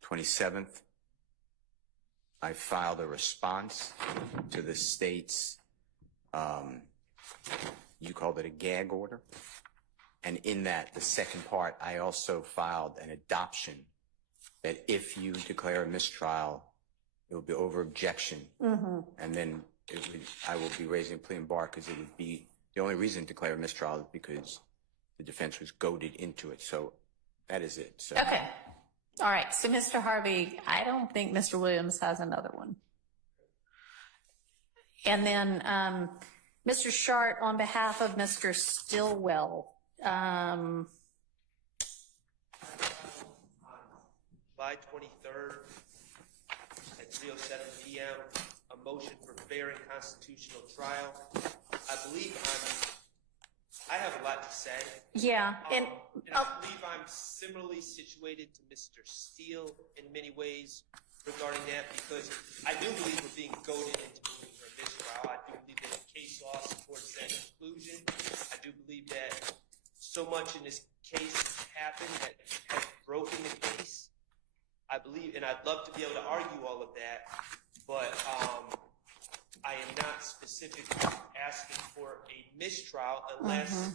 27th, I filed a response to the state's, you called it a gag order. And in that, the second part, I also filed an adoption that if you declare a mistrial, it will be over objection. And then I will be raising a plea and bar, because it would be, the only reason to declare a mistrial is because the defense was goaded into it. So that is it. So. Okay. All right. So, Mr. Harvey, I don't think Mr. Williams has another one. And then Mr. Shart, on behalf of Mr. Stillwell. July 23rd at 3:07 p.m., a motion for fair and constitutional trial. I believe I'm I have a lot to say. Yeah, and I believe I'm similarly situated to Mr. Steele in many ways regarding that, because I do believe we're being goaded into moving for a mistrial. I do believe that the case law supports that conclusion. I do believe that so much in this case has happened that has broken the case. I believe, and I'd love to be able to argue all of that, but I am not specifically asking for a mistrial unless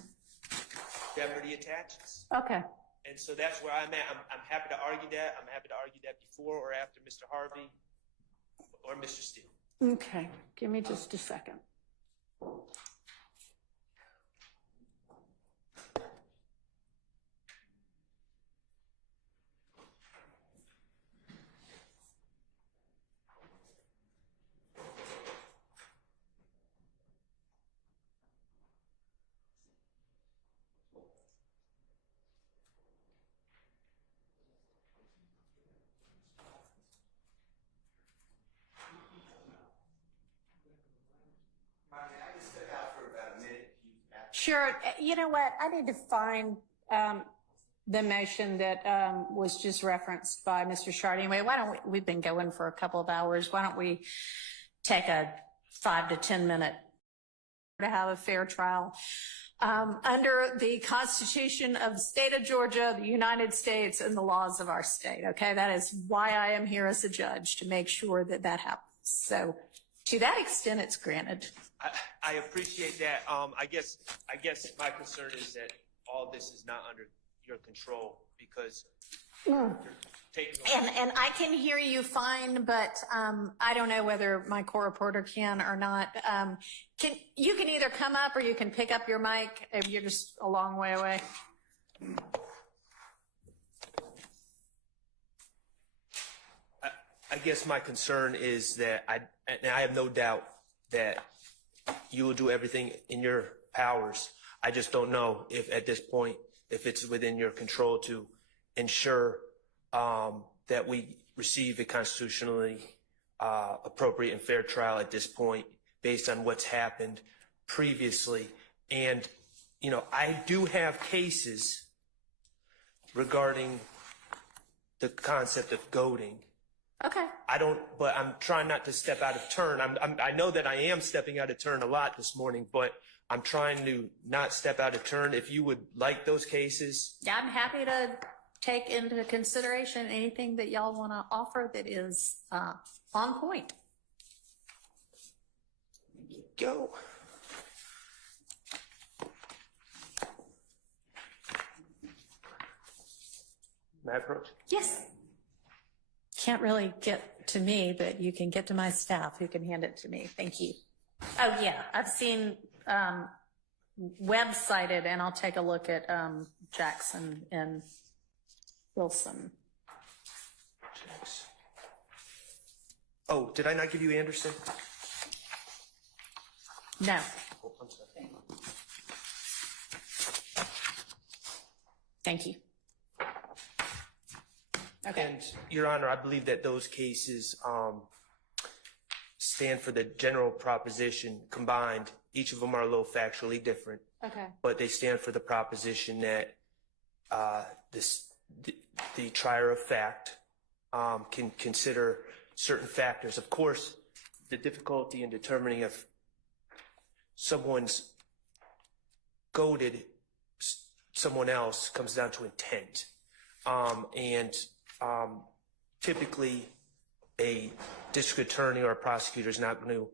jeopardy attaches. okay. And so that's where I'm at. I'm happy to argue that. I'm happy to argue that before or after Mr. Harvey or Mr. Steele. Okay, give me just a second. Sure. You know what? I need to find the motion that was just referenced by Mr. Shard. Anyway, why don't we've been going for a couple of hours. Why don't we take a 5 to 10 minute to have a fair trial under the Constitution of the state of Georgia, the United States, and the laws of our state. Okay, that is why I am here as a judge, to make sure that that happens. So to that extent, it's granted. I appreciate that. I guess my concern is that all this is not under your control, because you're taking And I can hear you fine, but I don't know whether my co-reporter can or not. You can either come up or you can pick up your mic if you're just a long way away. I guess my concern is that and I have no doubt that you will do everything in your powers. I just don't know if at this point, if it's within your control to ensure that we receive a constitutionally appropriate and fair trial at this point based on what's happened previously. And, you know, I do have cases regarding the concept of goading. Okay. But I'm trying not to step out of turn. I know that I am stepping out of turn a lot this morning, but I'm trying to not step out of turn. If you would like those cases. Yeah, I'm happy to take into consideration anything that y'all want to offer that is on point. Go. May I approach? Yes. Can't really get to me, but you can get to my staff who can hand it to me. Thank you. Oh yeah, I've seen web-cited, and I'll take a look at Jackson and Wilson. Jackson. Oh, did I not give you Anderson? No. Oh, I'm sorry. Thank you. Okay. And Your Honor, I believe that those cases stand for the general proposition combined. Each of them are a little factually different. Okay. But they stand for the proposition that the trier of fact can consider certain factors. Of course, the difficulty in determining if someone's goaded someone else comes down to intent. Typically a district attorney or a prosecutor is not going to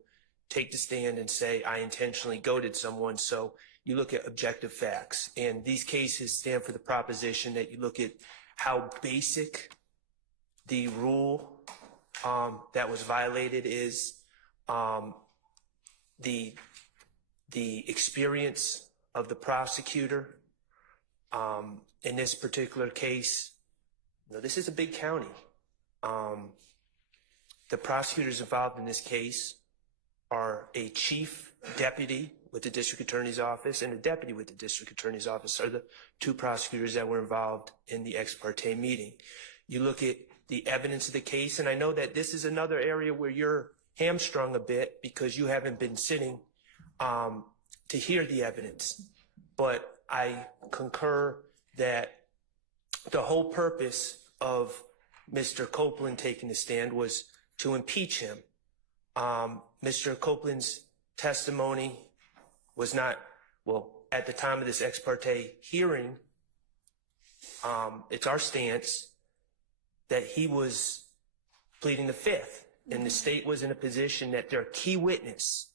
take the stand and say, I intentionally goaded someone. So you look at objective facts, and these cases stand for the proposition that you look at how basic the rule that was violated is, the experience of the prosecutor. In this particular case, you know, this is a big county. The prosecutors involved in this case are a chief deputy with the district attorney's office, and a deputy with the district attorney's office are the two prosecutors that were involved in the ex parte meeting. You look at the evidence of the case, and I know that this is another area where you're hamstrung a bit because you haven't been sitting to hear the evidence. but I concur that the whole purpose of Mr. Copeland taking the stand was to impeach him. Mr. Copeland's testimony was not, well, at the time of this ex parte hearing, it's our stance that he was pleading the fifth, and the state was in a position that their key witness,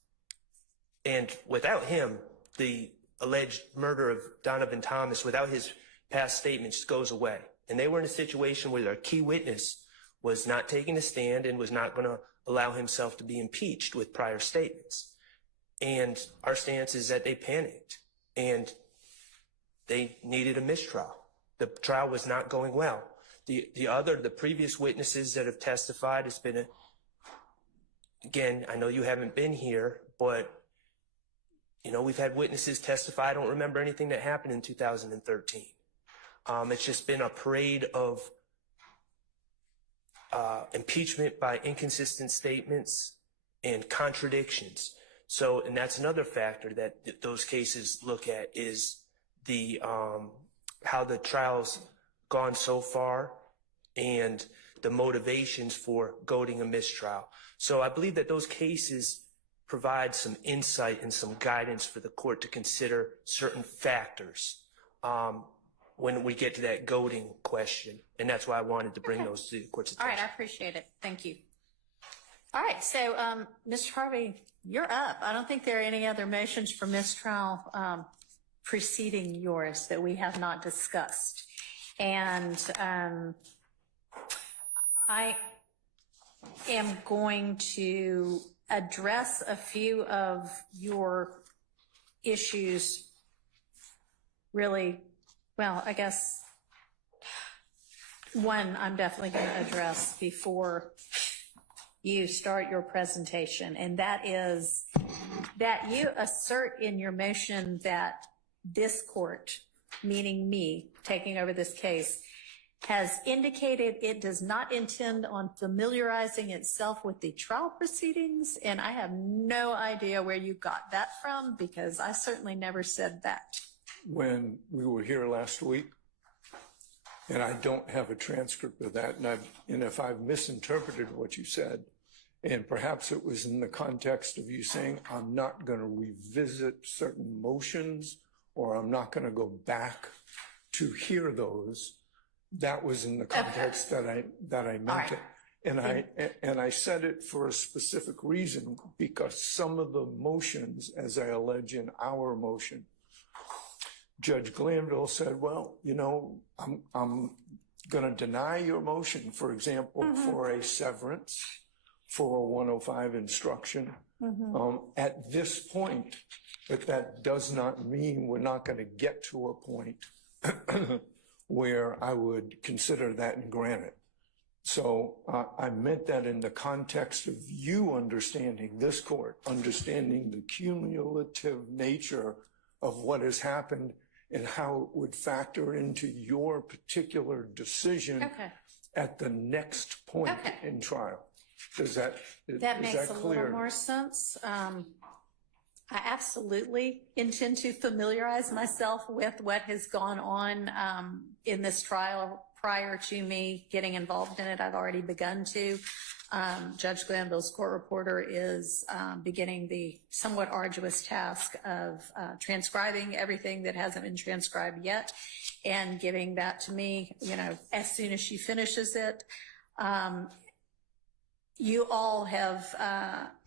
and without him, the alleged murder of Donovan Thomas, without his past statements, goes away. And they were in a situation where their key witness was not taking a stand and was not going to allow himself to be impeached with prior statements. And our stance is that they panicked and they needed a mistrial. The trial was not going well. The previous witnesses that have testified, it's been again, I know you haven't been here, but you know, we've had witnesses testify. I don't remember anything that happened in 2013. It's just been a parade of impeachment by inconsistent statements and contradictions. So, and that's another factor that those cases look at is the how the trial's gone so far and the motivations for goading a mistrial. So I believe that those cases provide some insight and some guidance for the court to consider certain factors when we get to that goading question. And that's why I wanted to bring those to the court's attention. All right, I appreciate it. Thank you. All right, so Mr. Harvey, you're up. I don't think there are any other motions for mistrial preceding yours that we have not discussed. And I am going to address a few of your issues really, well, I guess one I'm definitely going to address before you start your presentation, and that is that you assert in your motion that this court, meaning me taking over this case, has indicated it does not intend on familiarizing itself with the trial proceedings, and I have no idea where you got that from, because I certainly never said that. When we were here last week, and I don't have a transcript of that, and if I've misinterpreted what you said, and perhaps it was in the context of you saying, I'm not going to revisit certain motions, or I'm not going to go back to hear those, that was in the context that I meant it. And I said it for a specific reason, because some of the motions, as I allege in our motion, Judge Glanville said, well, you know, I'm going to deny your motion, for example, for a severance, for a 105 instruction at this point, but that does not mean we're not going to get to a point where I would consider that and grant it. So I meant that in the context of you understanding, this court, understanding the cumulative nature of what has happened and how it would factor into your particular decision at the next point in trial. That makes a little more sense. I absolutely intend to familiarize myself with what has gone on in this trial prior to me getting involved in it. I've already begun to. Judge Glanville's court reporter is beginning the somewhat arduous task of transcribing everything that hasn't been transcribed yet and giving that to me, you know, as soon as she finishes it. You all have,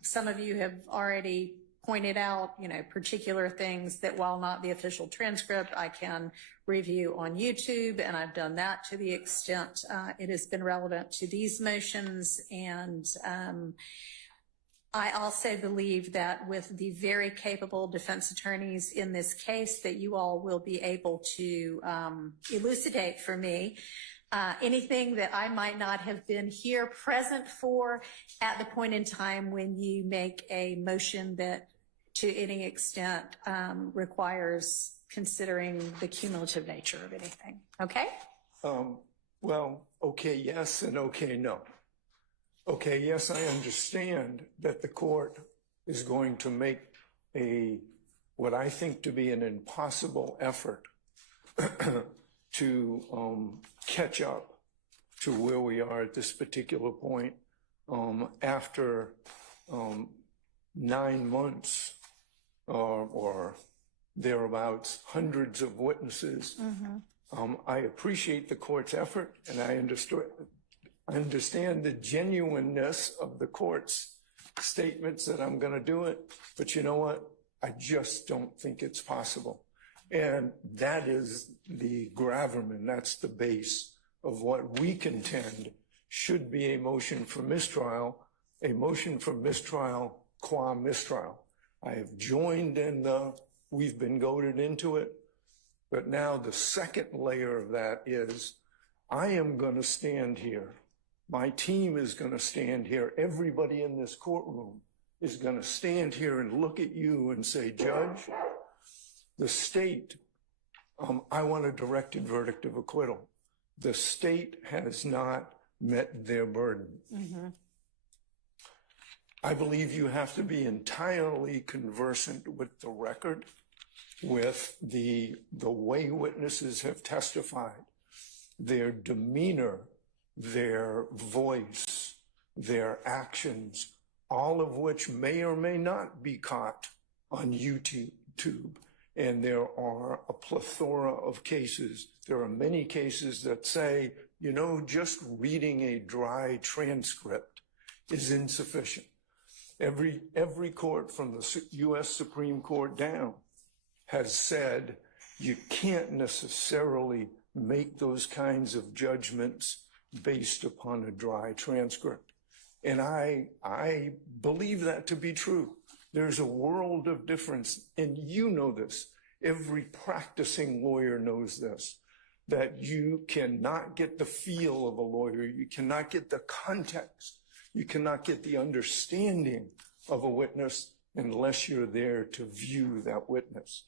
some of you have already pointed out, you know, particular things that, while not the official transcript, I can review on YouTube, and I've done that to the extent it has been relevant to these motions. And I also believe that with the very capable defense attorneys in this case, that you all will be able to elucidate for me anything that I might not have been here present for at the point in time when you make a motion that to any extent requires considering the cumulative nature of anything. Okay? Well, okay, yes, and okay, no. Okay, yes, I understand that the court is going to make a what I think to be an impossible effort to catch up to where we are at this particular point after 9 months or thereabouts, hundreds of witnesses. I appreciate the court's effort, and I understand the genuineness of the court's statements that I'm going to do it, but you know what? I just don't think it's possible. And that is the gravamen, that's the base of what we contend should be a motion for mistrial qua mistrial. I have joined in we've been goaded into it, but now the second layer of that is I am going to stand here. My team is going to stand here. Everybody in this courtroom is going to stand here and look at you and say, Judge, the state, I want a directed verdict of acquittal. The state has not met their burden. I believe you have to be entirely conversant with the record, with the way witnesses have testified, their demeanor, their voice, their actions, all of which may or may not be caught on YouTube. And there are a plethora of cases. There are many cases that say, you know, just reading a dry transcript is insufficient. Every court from the U.S. Supreme Court down has said you can't necessarily make those kinds of judgments based upon a dry transcript. And I believe that to be true. There's a world of difference, and you know this. Every practicing lawyer knows this, that you cannot get the feel of a lawyer. You cannot get the context. You cannot get the understanding of a witness unless you're there to view that witness.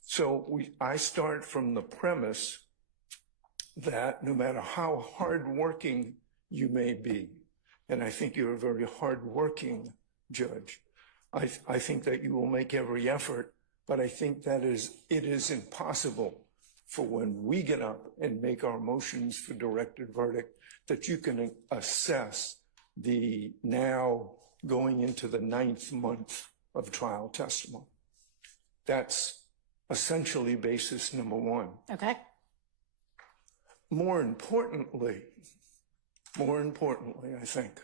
So I start from the premise that no matter how hardworking you may be, and I think you're a very hardworking judge, I think that you will make every effort, but I think that it is impossible for when we get up and make our motions for directed verdict that you can assess the now going into the 9th month of trial testimony. That's essentially basis number one. Okay. More importantly, I think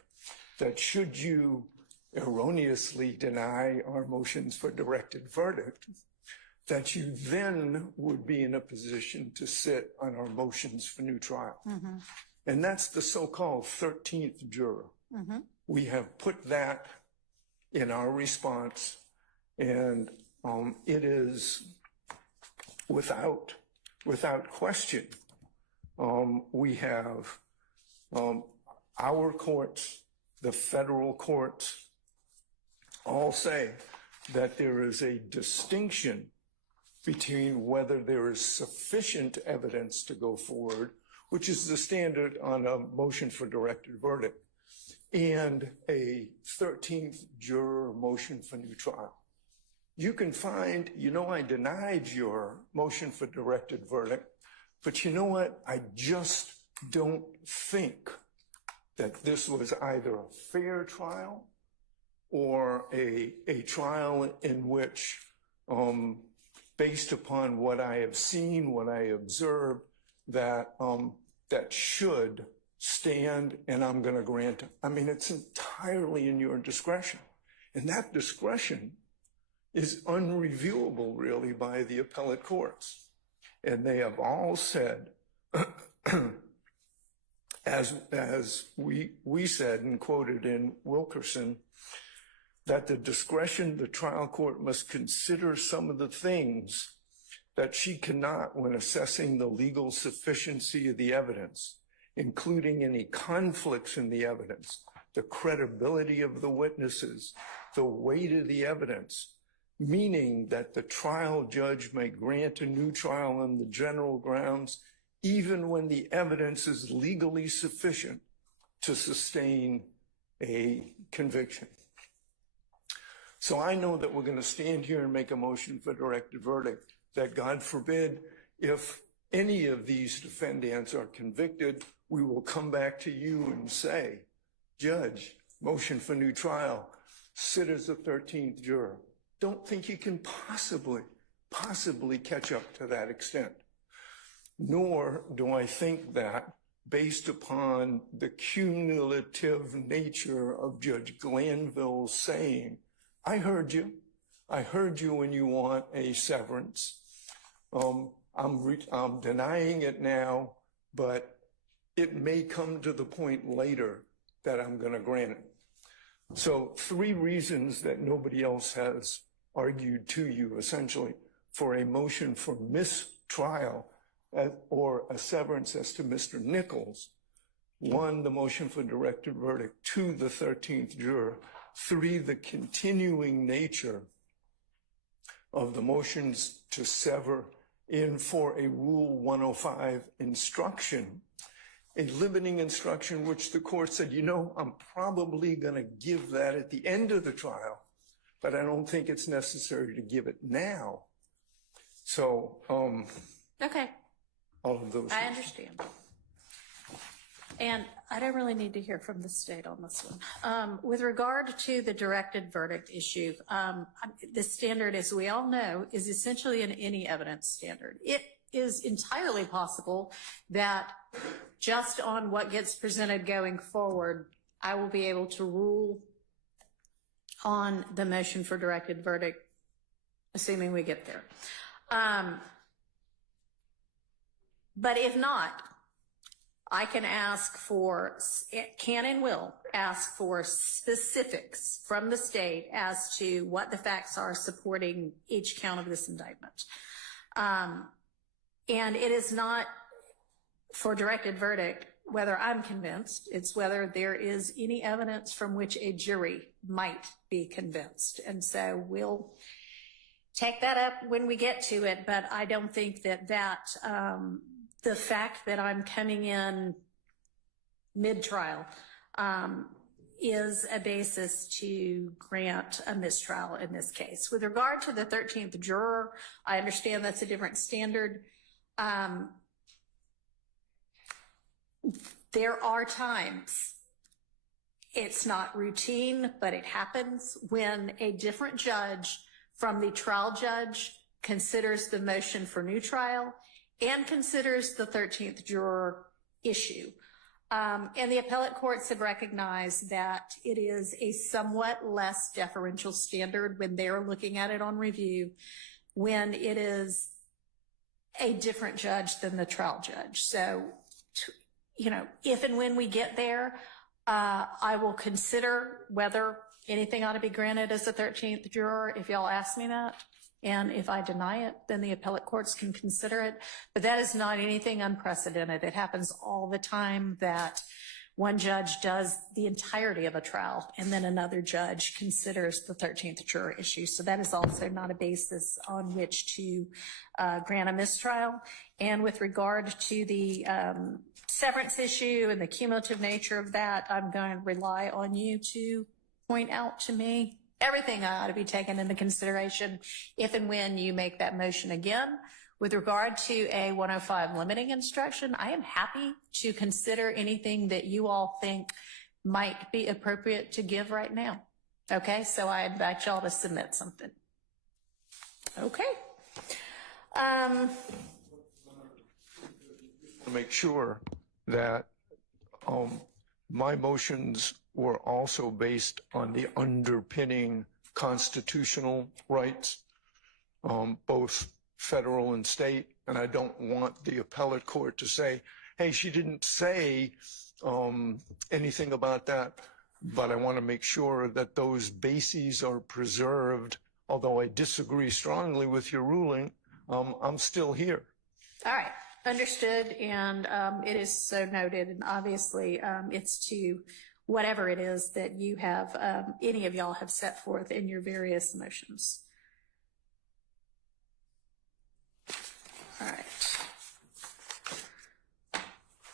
that should you erroneously deny our motions for directed verdict, that you then would be in a position to sit on our motions for new trial. And that's the so-called 13th juror. We have put that in our response, and it is without question. We have our courts, the federal courts, all say that there is a distinction between whether there is sufficient evidence to go forward, which is the standard on a motion for directed verdict, and a 13th juror motion for new trial. You can find, you know, I denied your motion for directed verdict, but you know what? I just don't think that this was either a fair trial or a trial in which, based upon what I have seen, what I observed, that should stand, and I'm going to grant it. I mean, it's entirely in your discretion. And that discretion is unreviewable, really, by the appellate courts. And they have all said, as we said and quoted in Wilkerson, that the discretion the trial court must consider some of the things that she cannot when assessing the legal sufficiency of the evidence, including any conflicts in the evidence, the credibility of the witnesses, the weight of the evidence, meaning that the trial judge may grant a new trial on the general grounds, even when the evidence is legally sufficient to sustain a conviction. So I know that we're going to stand here and make a motion for directed verdict, that God forbid, if any of these defendants are convicted, we will come back to you and say, Judge, motion for new trial, sit as a 13th juror. Don't think you can possibly catch up to that extent. Nor do I think that, based upon the cumulative nature of Judge Glanville saying, I heard you when you want a severance. I'm denying it now, but it may come to the point later that I'm going to grant it. So 3 reasons that nobody else has argued to you, essentially, for a motion for mistrial or a severance as to Mr. Nichols. 1, the motion for directed verdict. 2, the 13th juror. 3, the continuing nature of the motions to sever in for a Rule 105 instruction, a limiting instruction which the court said, you know, I'm probably going to give that at the end of the trial, but I don't think it's necessary to give it now. So, Okay, all of those. I understand. And I don't really need to hear from the state on this one. With regard to the directed verdict issue, the standard, as we all know, is essentially an any evidence standard. It is entirely possible that just on what gets presented going forward, I will be able to rule on the motion for directed verdict, assuming we get there. But if not, I can and will ask for specifics from the state as to what the facts are supporting each count of this indictment. And it is not for directed verdict whether I'm convinced, it's whether there is any evidence from which a jury might be convinced. And so we'll take that up when we get to it, but I don't think that the fact that I'm coming in mid-trial is a basis to grant a mistrial in this case. With regard to the 13th juror, I understand that's a different standard. There are times, it's not routine, but it happens when a different judge from the trial judge considers the motion for new trial and considers the 13th juror issue. And the appellate courts have recognized that it is a somewhat less deferential standard when they're looking at it on review, when it is a different judge than the trial judge. So, you know, if and when we get there, I will consider whether anything ought to be granted as a 13th juror, if y'all ask me that. And if I deny it, then the appellate courts can consider it. But that is not anything unprecedented. It happens all the time that one judge does the entirety of a trial and then another judge considers the 13th juror issue. So that is also not a basis on which to grant a mistrial. And with regard to the severance issue and the cumulative nature of that, I'm going to rely on you to point out to me everything ought to be taken into consideration if and when you make that motion again. With regard to a 105 limiting instruction, I am happy to consider anything that you all think might be appropriate to give right now. Okay, so I invite y'all to submit something. Okay. To make sure that my motions were also based on the underpinning constitutional rights, both federal and state. And I don't want the appellate court to say, hey, she didn't say anything about that, but I want to make sure that those bases are preserved. Although I disagree strongly with your ruling, I'm still here. All right. Understood. And it is so noted. And obviously it's to whatever it is that you have, any of y'all have set forth in your various motions. All right.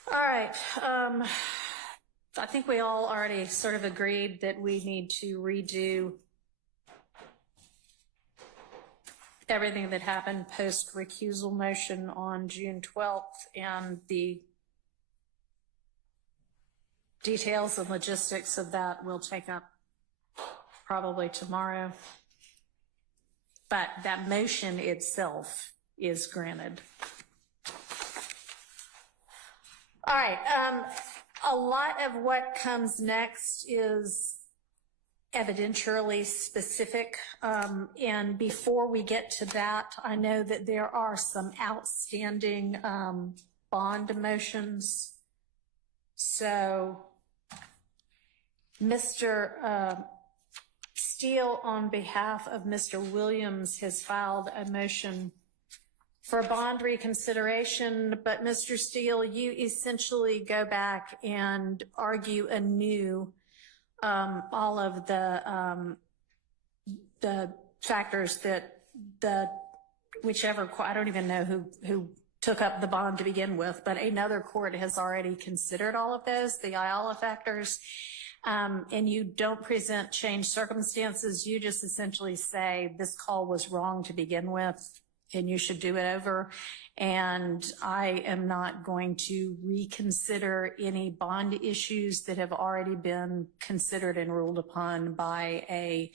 All right. I think we all already sort of agreed that we need to redo everything that happened post recusal motion on June 12th and the details and logistics of that we'll take up probably tomorrow. But that motion itself is granted. All right, a lot of what comes next is evidentially specific. And before we get to that, I know that there are some outstanding bond motions. So Mr. Steele, on behalf of Mr. Williams, has filed a motion for bond reconsideration, but Mr. Steele, you essentially go back and argue anew all of the factors that whichever, I don't even know who took up the bond to begin with, but another court has already considered all of those, the Ayala factors, and you don't present changed circumstances. You just essentially say this call was wrong to begin with and you should do it over. And I am not going to reconsider any bond issues that have already been considered and ruled upon by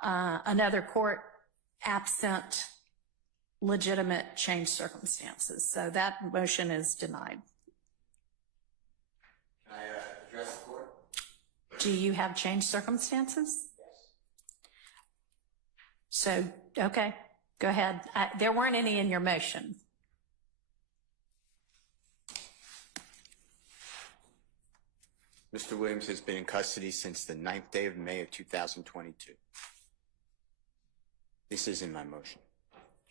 another court absent legitimate changed circumstances. So that motion is denied. Can I address the court? Do you have changed circumstances? Yes. So, okay, go ahead. There weren't any in your motion. Mr. Williams has been in custody since the 9th day of May of 2022. This is in my motion.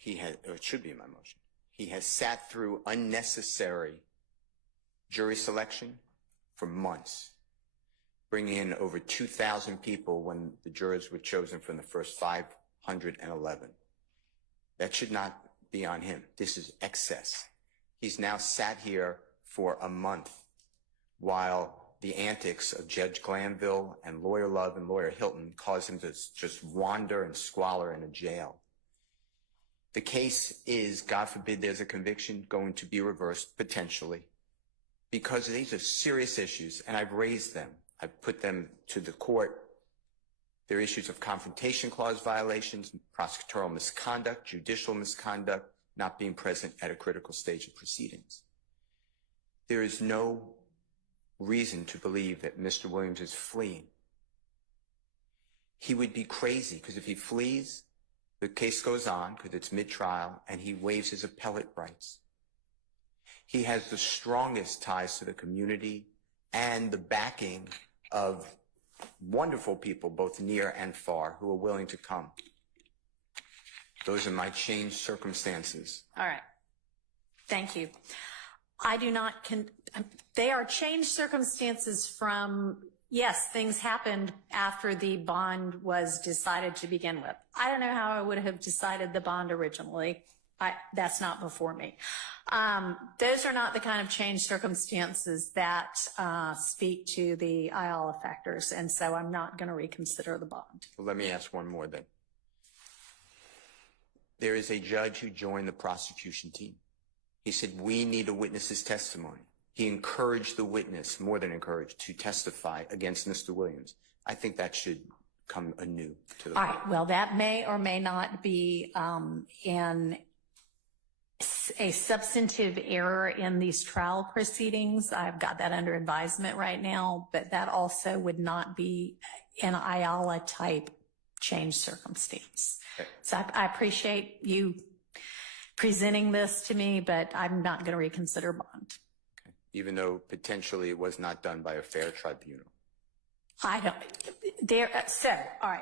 Or it should be in my motion. He has sat through unnecessary jury selection for months, bringing in over 2,000 people when the jurors were chosen from the first 511. That should not be on him. This is excess. He's now sat here for a month while the antics of Judge Glanville and Lawyer Love and Lawyer Hilton cause him to just wander and squalor in a jail. The case is, God forbid there's a conviction, going to be reversed potentially because these are serious issues, and I've raised them. I've put them to the court. There are issues of confrontation clause violations, prosecutorial misconduct, judicial misconduct, not being present at a critical stage of proceedings. There is no reason to believe that Mr. Williams is fleeing. He would be crazy, because if he flees, the case goes on because it's mid-trial and he waives his appellate rights. He has the strongest ties to the community and the backing of wonderful people, both near and far, who are willing to come. Those are my changed circumstances. All right. Thank you. I do not, they are changed circumstances from, yes, things happened after the bond was decided to begin with. I don't know how I would have decided the bond originally. That's not before me. Those are not the kind of changed circumstances that speak to the Ayala factors, and so I'm not going to reconsider the bond. Well, let me ask one more then. There is a judge who joined the prosecution team. He said, we need a witness's testimony. He encouraged the witness, more than encouraged, to testify against Mr. Williams. I think that should come anew to the All right. Well, that may or may not be a substantive error in these trial proceedings. I've got that under advisement right now, but that also would not be an Ayala type change circumstance. Okay. So I appreciate you presenting this to me, but I'm not going to reconsider bond. Okay. Even though potentially it was not done by a fair tribunal. I don't, all right.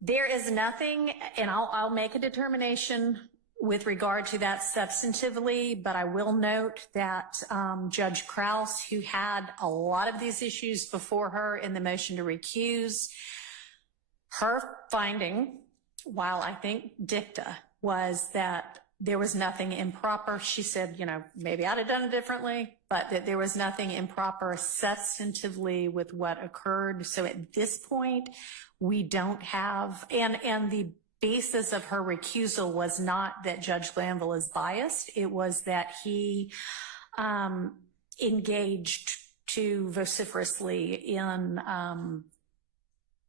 There is nothing, and I'll make a determination with regard to that substantively, but I will note that Judge Krause, who had a lot of these issues before her in the motion to recuse, her finding, while I think dicta, was that there was nothing improper. She said, maybe I'd have done it differently, but that there was nothing improper substantively with what occurred. So at this point, we don't have, and the basis of her recusal was not that Judge Glanville is biased. It was that he engaged too vociferously in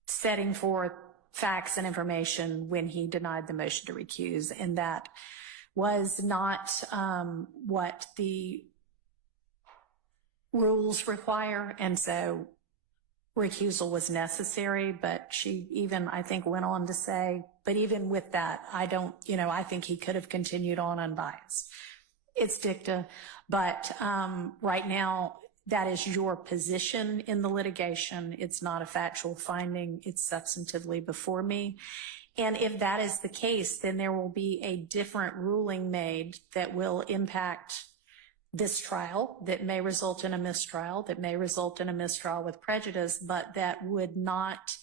setting forth facts and information when he denied the motion to recuse, and that was not what the rules require, and so recusal was necessary. But she even, I think, went on to say, but even with that, I think he could have continued on unbiased. It's dicta, but right now, that is your position in the litigation. It's not a factual finding. It's substantively before me. And if that is the case, then there will be a different ruling made that will impact this trial, that may result in a mistrial, that may result in a mistrial with prejudice, but that would not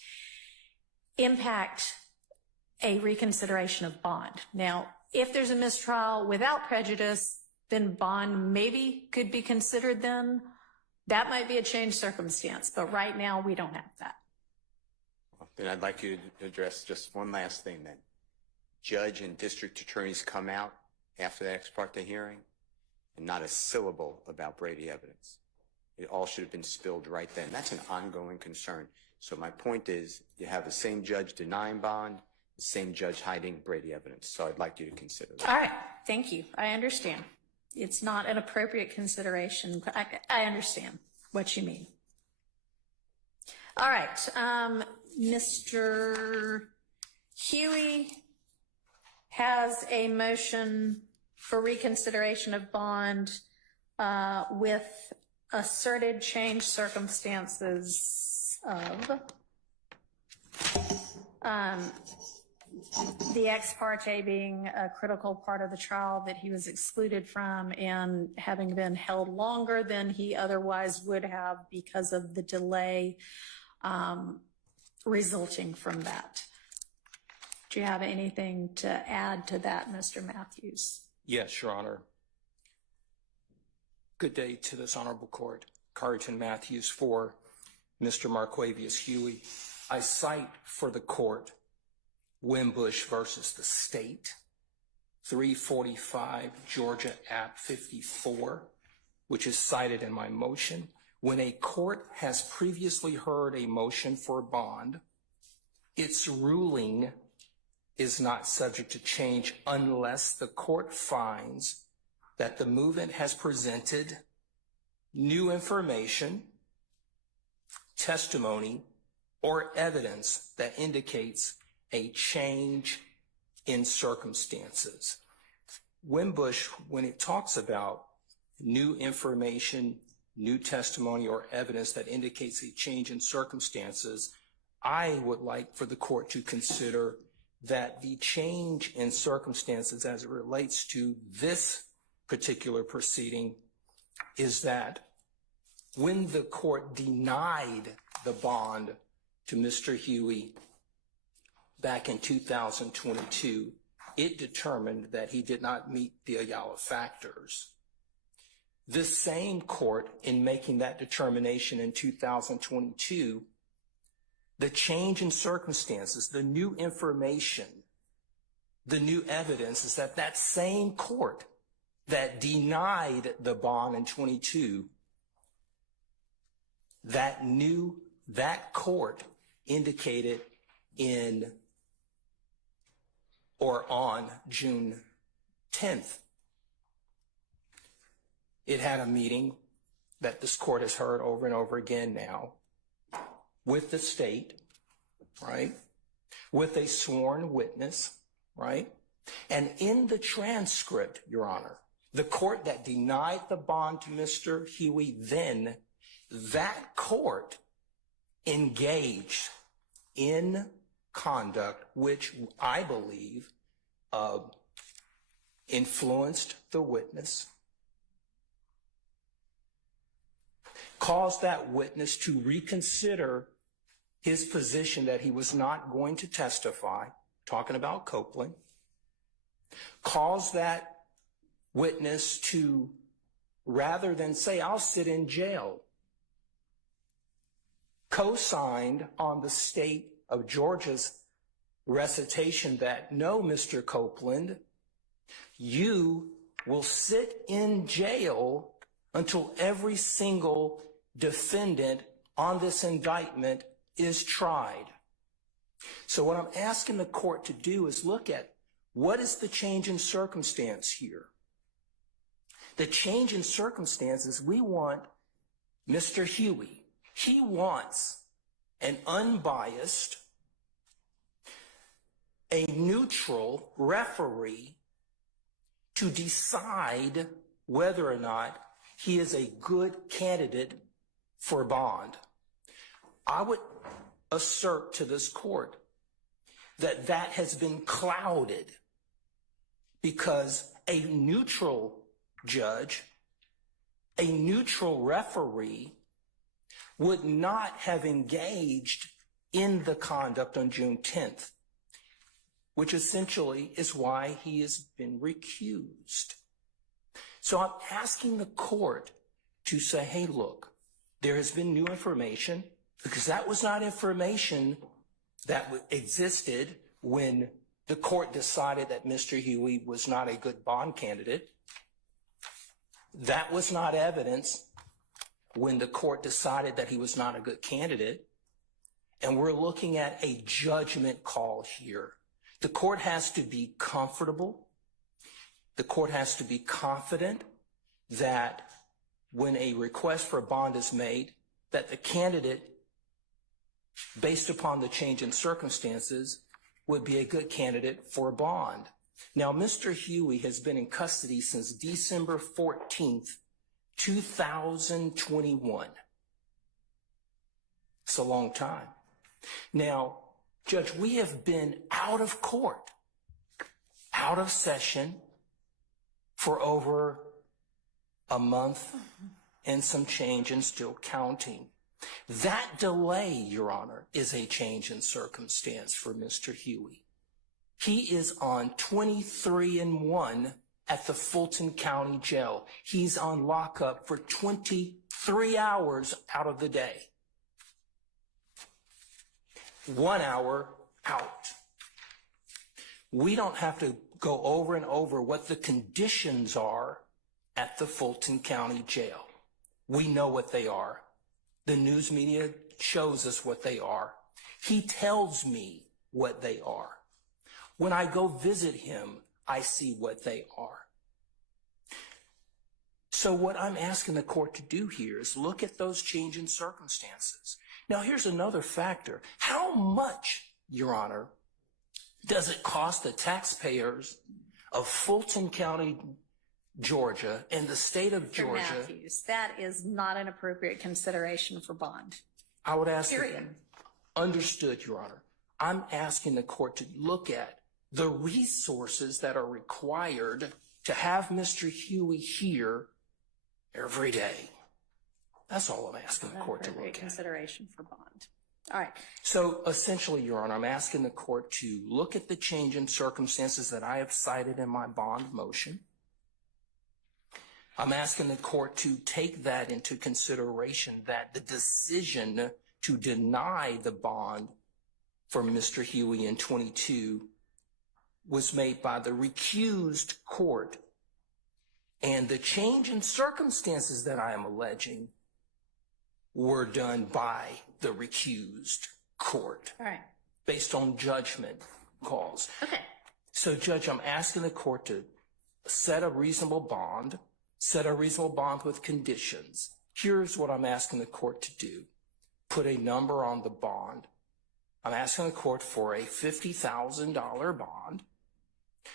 impact a reconsideration of bond. Now, if there's a mistrial without prejudice, then bond maybe could be considered then. That might be a changed circumstance, but right now we don't have that. Then I'd like you to address just one last thing then. Judge and district attorneys come out after the ex parte hearing and not a syllable about Brady evidence. It all should have been spilled right then. That's an ongoing concern. So my point is, you have the same judge denying bond, the same judge hiding Brady evidence. So I'd like you to consider that. All right, thank you. I understand. It's not an appropriate consideration, but I understand what you mean. All right, Mr. Huey has a motion for reconsideration of bond with asserted changed circumstances of the ex parte being a critical part of the trial that he was excluded from, and having been held longer than he otherwise would have because of the delay resulting from that. Do you have anything to add to that, Mr. Matthews? Yes, Your Honor. Good day to this honorable court. Carrington Matthews for Mr. Marquavius Huey. I cite for the court Wimbush versus the state, 345 Georgia App 54, which is cited in my motion. When a court has previously heard a motion for bond, its ruling is not subject to change unless the court finds that the movement has presented new information, testimony, or evidence that indicates a change in circumstances. Wimbush, when it talks about new information, new testimony, or evidence that indicates a change in circumstances, I would like for the court to consider that the change in circumstances as it relates to this particular proceeding is that when the court denied the bond to Mr. Huey back in 2022, it determined that he did not meet the Ayala factors. This same court, in making that determination in 2022, the change in circumstances, the new information, the new evidence is that that same court that denied the bond in 22, that court indicated in or on June 10th, it had a meeting that this court has heard over and over again now with the state, right? With a sworn witness, right? And in the transcript, Your Honor, the court that denied the bond to Mr. Huey then, that court engaged in conduct which I believe influenced the witness, caused that witness to reconsider his position that he was not going to testify, talking about Copeland, caused that witness to, rather than say, I'll sit in jail, co-signed on the state of Georgia's recitation that, no, Mr. Copeland, you will sit in jail until every single defendant on this indictment is tried. So what I'm asking the court to do is look at what is the change in circumstance here. The change in circumstances, we want Mr. Huey. He wants an unbiased, a neutral referee to decide whether or not he is a good candidate for bond. I would assert to this court that that has been clouded because a neutral judge, a neutral referee would not have engaged in the conduct on June 10th, which essentially is why he has been recused. So I'm asking the court to say, hey, look, there has been new information, because that was not information that existed when the court decided that Mr. Huey was not a good bond candidate. That was not evidence when the court decided that he was not a good candidate. And we're looking at a judgment call here. The court has to be comfortable. The court has to be confident that when a request for a bond is made, that the candidate, based upon the change in circumstances, would be a good candidate for a bond. Now, Mr. Huey has been in custody since December 14th, 2021. It's a long time. Now, Judge, we have been out of court, out of session for over a month and some change and still counting. That delay, Your Honor, is a change in circumstance for Mr. Huey. He is on 23-1 at the Fulton County Jail. He's on lockup for 23 hours out of the day. 1 hour out. We don't have to go over and over what the conditions are at the Fulton County Jail. We know what they are. The news media shows us what they are. He tells me what they are. When I go visit him, I see what they are. So what I'm asking the court to do here is look at those change in circumstances. Now, here's another factor. How much, Your Honor, does it cost the taxpayers of Fulton County, Georgia, and the state of Georgia? Mr. Matthews, that is not an appropriate consideration for bond. I would ask. Period. Understood, Your Honor. I'm asking the court to look at the resources that are required to have Mr. Huey here every day. That's all I'm asking the court to look at. Consideration for bond. All right. So essentially, Your Honor, I'm asking the court to look at the change in circumstances that I have cited in my bond motion. I'm asking the court to take that into consideration, that the decision to deny the bond for Mr. Huey in 22 was made by the recused court, and the change in circumstances that I am alleging were done by the recused court. All right. Based on judgment calls. Okay. So, Judge, I'm asking the court to set a reasonable bond with conditions. Here's what I'm asking the court to do. Put a number on the bond. I'm asking the court for a $50,000 bond.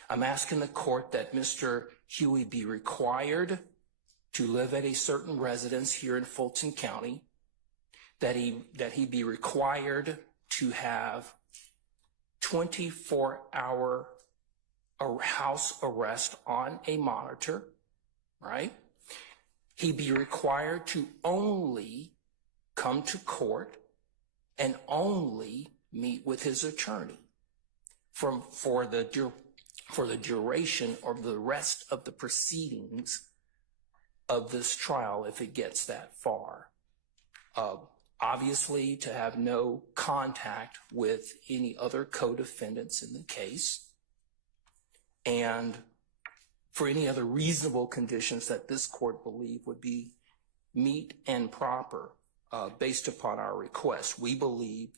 I'm asking the court that Mr. Huey be required to live at a certain residence here in Fulton County, that he be required to have 24-hour house arrest on a monitor, right? He be required to only come to court and only meet with his attorney for the duration or the rest of the proceedings of this trial, if it gets that far. obviously to have no contact with any other co-defendants in the case, and for any other reasonable conditions that this court believe would be meet and proper based upon our request. We believe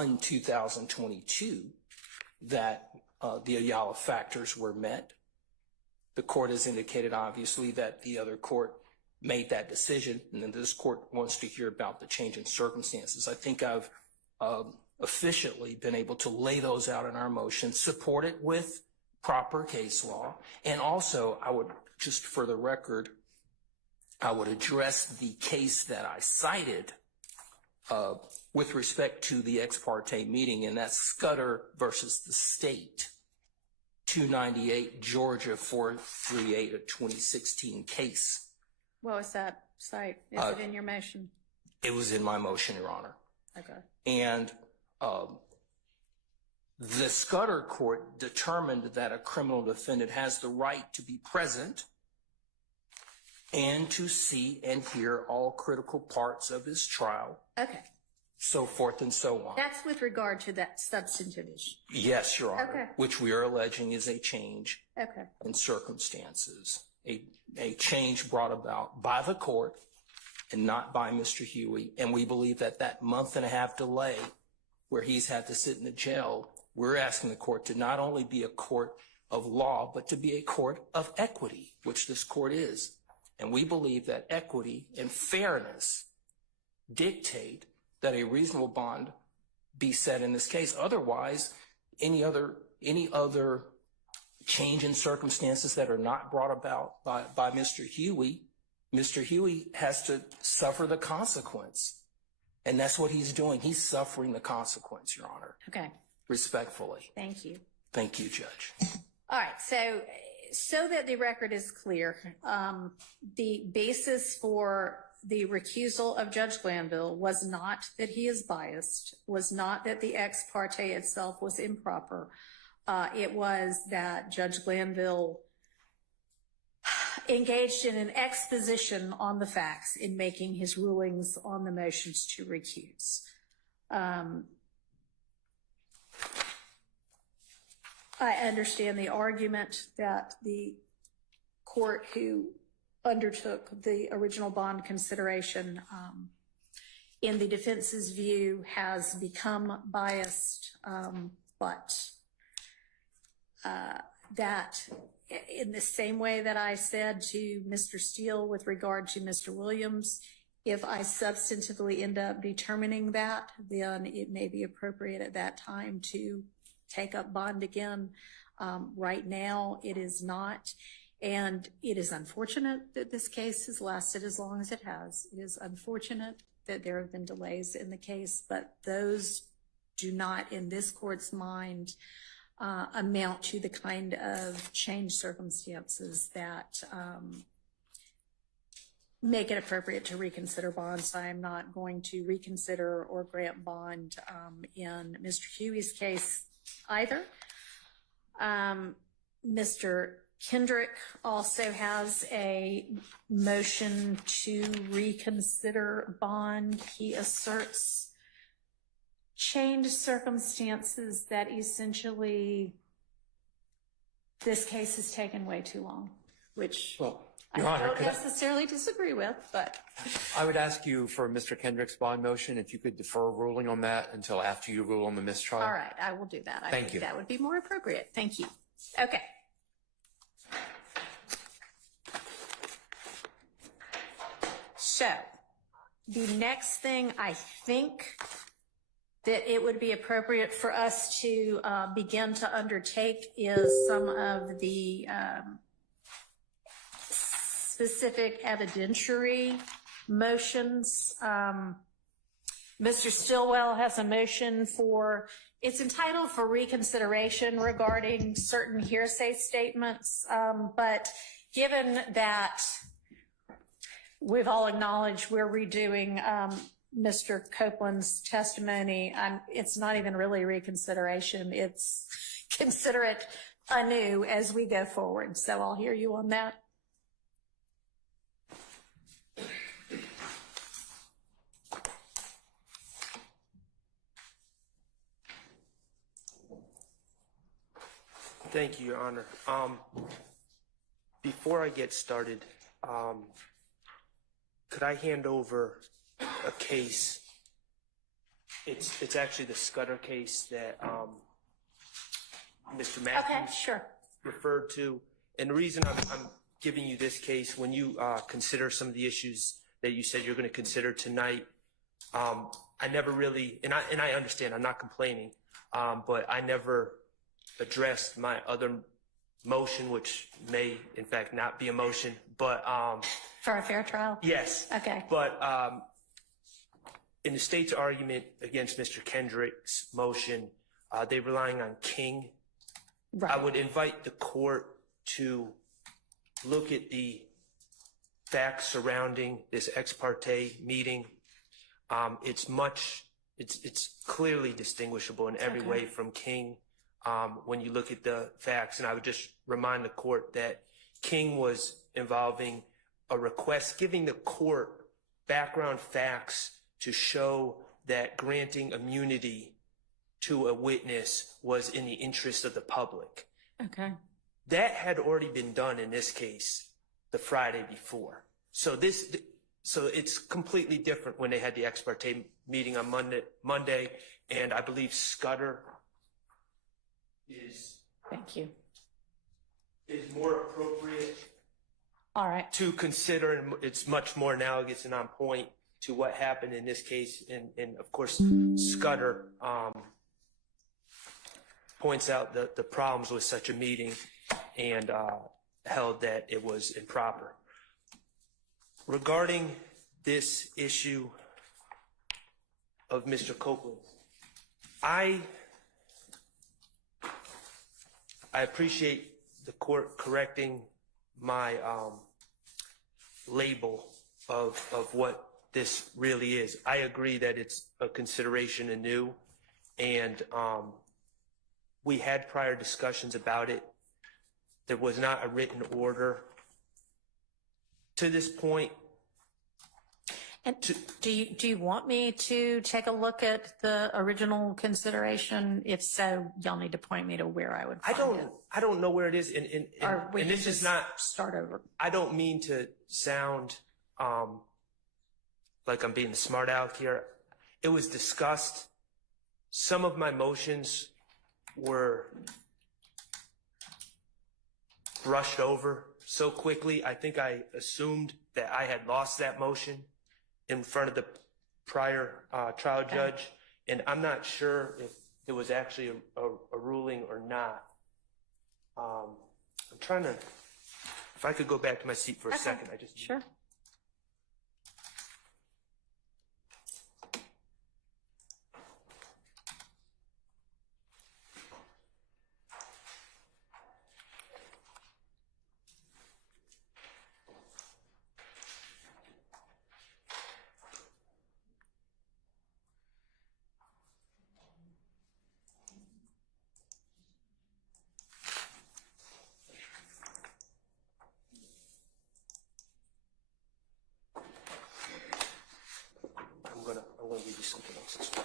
in 2022 that the Ayala factors were met. The court has indicated, obviously, that the other court made that decision, and then this court wants to hear about the change in circumstances. I think I've efficiently been able to lay those out in our motion, support it with proper case law, and also I would, just for the record, I would address the case that I cited with respect to the ex parte meeting, and that's Scudder versus the state, 298 Georgia 438, a 2016 case. What was that site? Is it in your motion? It was in my motion, Your Honor. Okay. And the Scudder court determined that a criminal defendant has the right to be present and to see and hear all critical parts of his trial. Okay. So forth and so on. That's with regard to that substantive issue. Yes, Your Honor. Okay. Which we are alleging is a change Okay. in circumstances, a change brought about by the court and not by Mr. Huey. And we believe that that month-and-a-half delay where he's had to sit in the jail, we're asking the court to not only be a court of law, but to be a court of equity, which this court is. And we believe that equity and fairness dictate that a reasonable bond be set in this case. Otherwise, any other change in circumstances that are not brought about by Mr. Huey has to suffer the consequence. And that's what he's doing. He's suffering the consequence, Your Honor. Okay. Respectfully. Thank you. Thank you, Judge. All right. So that the record is clear, the basis for the recusal of Judge Glanville was not that he is biased, was not that the ex parte itself was improper. It was that Judge Glanville engaged in an exposition on the facts in making his rulings on the motions to recuse. I understand the argument that the court who undertook the original bond consideration in the defense's view has become biased, but that in the same way that I said to Mr. Steele with regard to Mr. Williams, if I substantively end up determining that, then it may be appropriate at that time to take up bond again. Right now, it is not. And it is unfortunate that this case has lasted as long as it has. It is unfortunate that there have been delays in the case, but those do not, in this court's mind, amount to the kind of changed circumstances that make it appropriate to reconsider bonds. I am not going to reconsider or grant bond in Mr. Huey's case either. Mr. Kendrick also has a motion to reconsider bond. He asserts changed circumstances that essentially this case has taken way too long, which I don't necessarily disagree with, but. I would ask you for Mr. Kendrick's bond motion, if you could defer ruling on that until after you rule on the mistrial. All right, I will do that. I think that would be more appropriate. Thank you. Okay. So the next thing I think that it would be appropriate for us to begin to undertake is some of the specific evidentiary motions. Mr. Stillwell has a motion it's entitled for reconsideration regarding certain hearsay statements, but given that we've all acknowledged we're redoing Mr. Copeland's testimony, it's not even really reconsideration, it's consider it anew as we go forward. So I'll hear you on that. Thank you, Your Honor. Before I get started, could I hand over a case? It's actually the Scudder case that Mr. Matthews referred to. And the reason I'm giving you this case, when you consider some of the issues that you said you're going to consider tonight, I never really, and I understand, I'm not complaining, but I never addressed my other motion, which may in fact not be a motion, but For a fair trial? yes. Okay. But in the state's argument against Mr. Kendrick's motion, they're relying on King. Right. I would invite the court to look at the facts surrounding this ex parte meeting. It's clearly distinguishable in every way from King when you look at the facts. And I would just remind the court that King was involving a request, giving the court background facts to show that granting immunity to a witness was in the interest of the public. Okay. That had already been done in this case the Friday before. So it's completely different when they had the ex parte meeting on Monday, and I believe Scudder is Thank you. is more appropriate All right. to consider, and it's much more analogous and on point to what happened in this case. And of course, Scudder points out the problems with such a meeting and held that it was improper. Regarding this issue of Mr. Copeland, I appreciate the court correcting my label of what this really is. I agree that it's a consideration anew, and we had prior discussions about it. There was not a written order to this point. And do you want me to take a look at the original consideration? If so, y'all need to point me to where I would find it. I don't know where it is, and We this can is not. start over. I don't mean to sound like I'm being a smart aleck here. It was discussed. Some of my motions were brushed over so quickly. I think I assumed that I had lost that motion in front of the prior trial judge, and I'm not sure if there was actually a ruling or not. I'm trying to, if I could go back to my seat for a second. I just Sure. I'm gonna give you something else as well.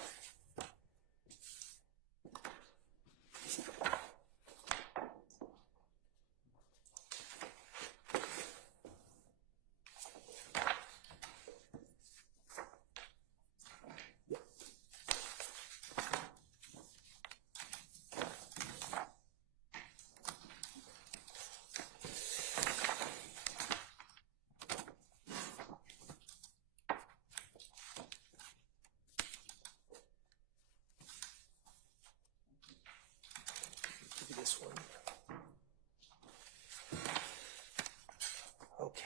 This one. Okay.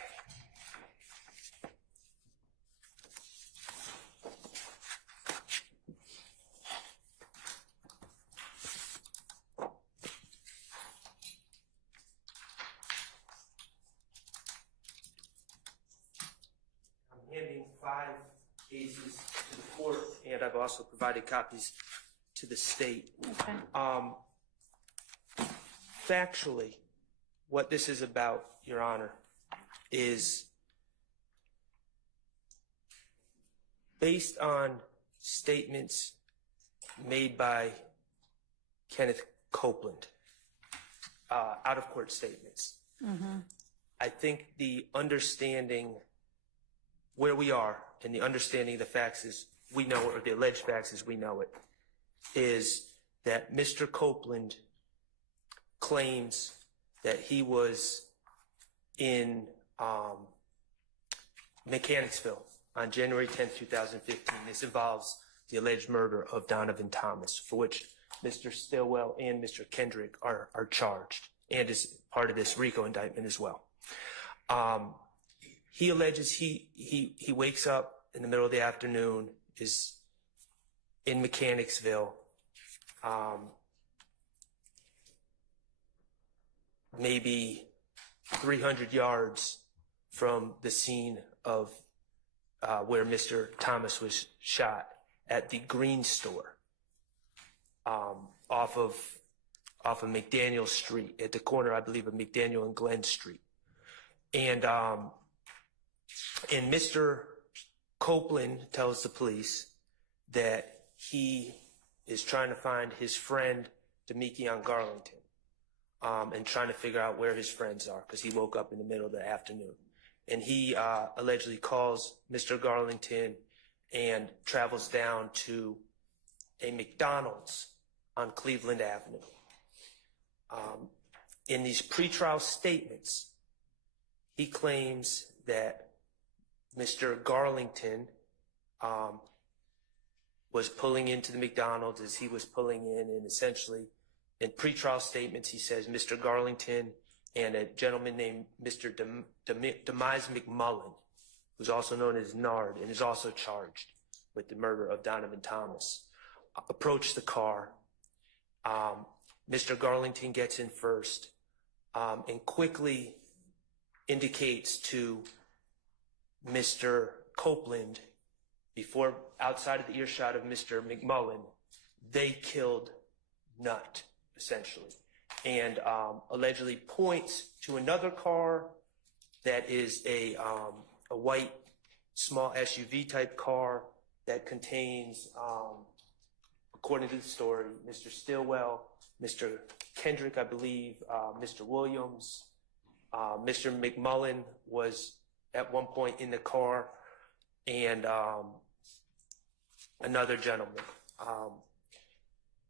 I'm handing 5 cases to the court, and I've also provided copies to the state. Okay. Factually, what this is about, Your Honor, is based on statements made by Kenneth Copeland. out-of-court statements. I think the understanding where we are and the understanding of the facts as we know it, or the alleged facts as we know it, is that Mr. Copeland claims that he was in Mechanicsville on January 10th, 2015. This involves the alleged murder of Donovan Thomas, for which Mr. Stillwell and Mr. Kendrick are charged, and is part of this RICO indictment as well. He alleges he wakes up in the middle of the afternoon, is in Mechanicsville, maybe 300 yards from the scene of where Mr. Thomas was shot, at the Green Store, off of McDaniel Street, at the corner, I believe, of McDaniel and Glenn Street. And Mr. Copeland tells the police that he is trying to find his friend Demekion Garlington, and trying to figure out where his friends are, because he woke up in the middle of the afternoon. And he allegedly calls Mr. Garlington and travels down to a McDonald's on Cleveland Avenue. In these pretrial statements, he claims that Mr. Garlington was pulling into the McDonald's as he was pulling in, and essentially in pretrial statements he says Mr. Garlington and a gentleman named Mr. Demise McMullen, who's also known as Nard and is also charged with the murder of Donovan Thomas, approached the car. Mr. Garlington gets in first and quickly indicates to Mr. Copeland, before outside of the earshot of Mr. McMullen, they killed Nutt, essentially, and allegedly points to another car that is a white small SUV type car that contains, according to the story, Mr. Stillwell, Mr. Kendrick, I believe, Mr. Williams, Mr. McMullen was at one point in the car, and another gentleman.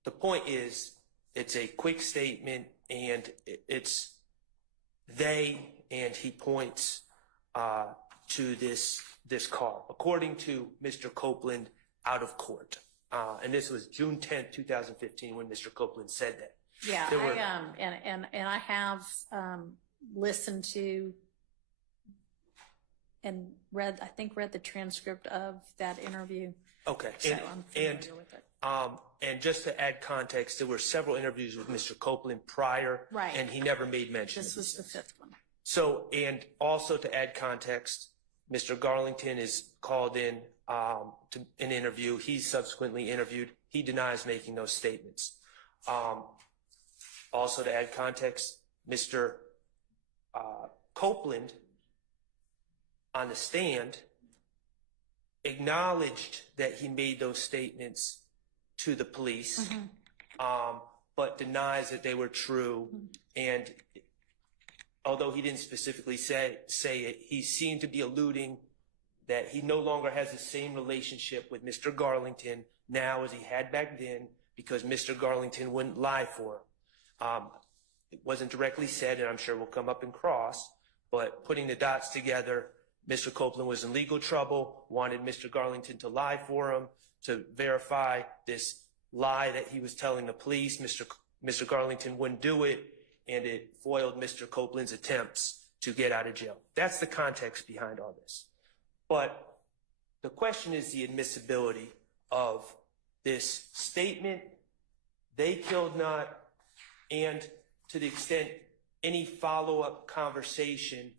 The point is, it's a quick statement, and it's they, and he points to this car, according to Mr. Copeland, out of court. And this was June 10th, 2015, when Mr. Copeland said that. Yeah, I have listened to and read the transcript of that interview. Okay, So I'm familiar with it. And just to add context, there were several interviews with Mr. Copeland prior, Right. and he never made mention. This of was these the things. 5th one. So, and also to add context, Mr. Garlington is called in to an interview. He's subsequently interviewed. He denies making those statements. Also to add context, Mr. Copeland on the stand acknowledged that he made those statements to the police, but denies that they were true. And although he didn't specifically say it, he seemed to be alluding that he no longer has the same relationship with Mr. Garlington now as he had back then, because Mr. Garlington wouldn't lie for him. It wasn't directly said, and I'm sure will come up in cross, but putting the dots together, Mr. Copeland was in legal trouble, wanted Mr. Garlington to lie for him, to verify this lie that he was telling the police. Mr. Garlington wouldn't do it, and it foiled Mr. Copeland's attempts to get out of jail. That's the context behind all this. But the question is the admissibility of this statement, they killed Nutt, and to the extent any follow-up conversation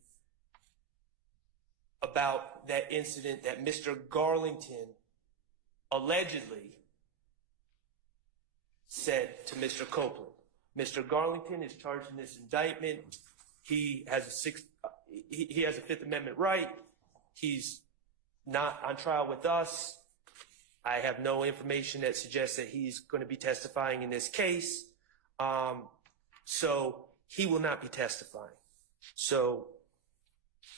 about that incident that Mr. Garlington allegedly said to Mr. Copeland. Mr. Garlington is charged in this indictment. He has a Fifth Amendment right. He's not on trial with us. I have no information that suggests that he's going to be testifying in this case. So he will not be testifying. So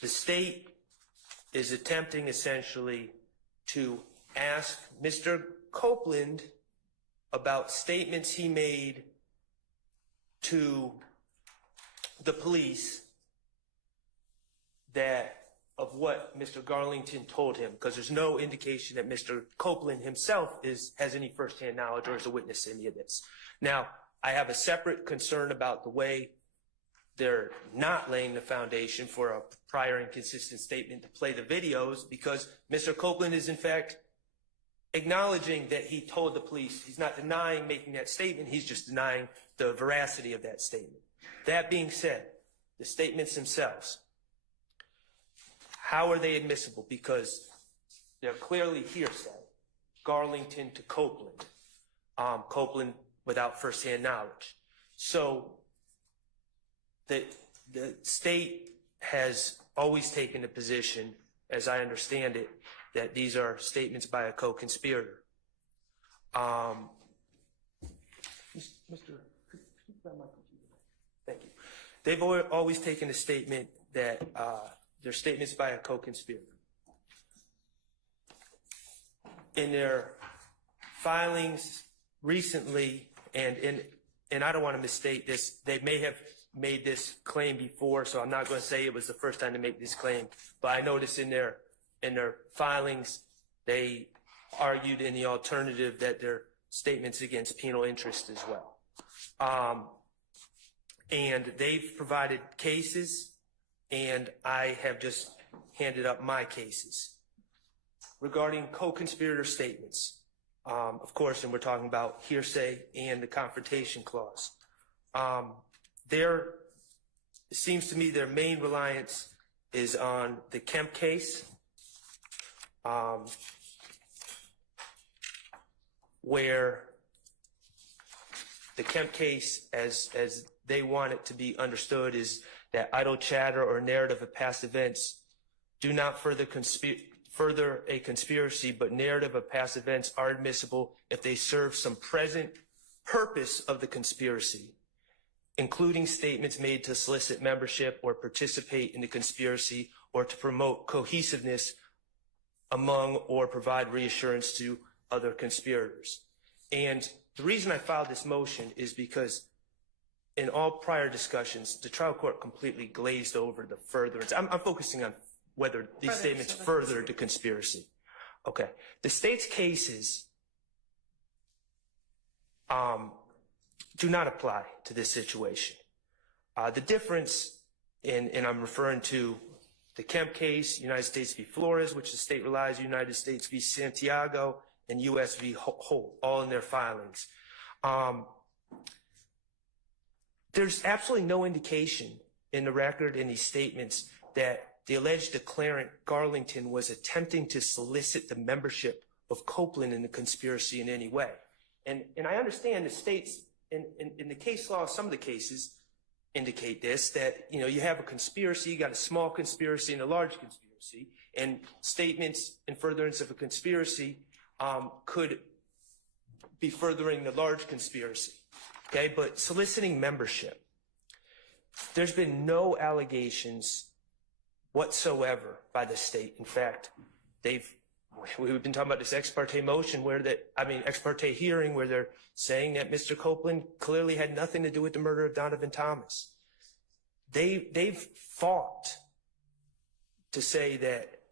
the state is attempting essentially to ask Mr. Copeland about statements he made to the police of what Mr. Garlington told him, because there's no indication that Mr. Copeland himself has any firsthand knowledge or is a witness to any of this. Now, I have a separate concern about the way they're not laying the foundation for a prior inconsistent statement to play the videos, because Mr. Copeland is in fact acknowledging that he told the police. He's not denying making that statement, he's just denying the veracity of that statement. That being said, the statements themselves, how are they admissible? Because they're clearly hearsay. Garlington to Copeland. Copeland without firsthand knowledge. So the state has always taken the position, as I understand it, that these are statements by a co-conspirator. Thank you. They've always taken the statement that they're statements by a co-conspirator. In their filings recently, and I don't want to misstate this, they may have made this claim before, so I'm not going to say it was the first time to make this claim, but I noticed in their filings, they argued in the alternative that they're statements against penal interest as well. And they've provided cases, and I have just handed up my cases. Regarding co-conspirator statements, of course, and we're talking about hearsay and the confrontation clause. It seems to me their main reliance is on the Kemp case, where the Kemp case, as they want it to be understood, is that idle chatter or narrative of past events do not further a conspiracy, but narrative of past events are admissible if they serve some present purpose of the conspiracy, including statements made to solicit membership or participate in the conspiracy or to promote cohesiveness among or provide reassurance to other conspirators. And the reason I filed this motion is because in all prior discussions, the trial court completely glazed over the furtherance. I'm focusing on whether these statements furthered the conspiracy. Okay. The state's cases do not apply to this situation. The difference, and I'm referring to the Kemp case, United States v. Flores, which the state relies, United States v. Santiago, and U.S. v. Holt, all in their filings. There's absolutely no indication in the record in these statements that the alleged declarant Garlington was attempting to solicit the membership of Copeland in the conspiracy in any way. And I understand the states, in the case law, some of the cases indicate this, that, you know, you have a conspiracy, you got a small conspiracy and a large conspiracy, and statements in furtherance of a conspiracy could be furthering the large conspiracy. Okay, but soliciting membership, there's been no allegations whatsoever by the state. In fact, we've been talking about this ex parte motion ex parte hearing where they're saying that Mr. Copeland clearly had nothing to do with the murder of Donovan Thomas. They've fought to say that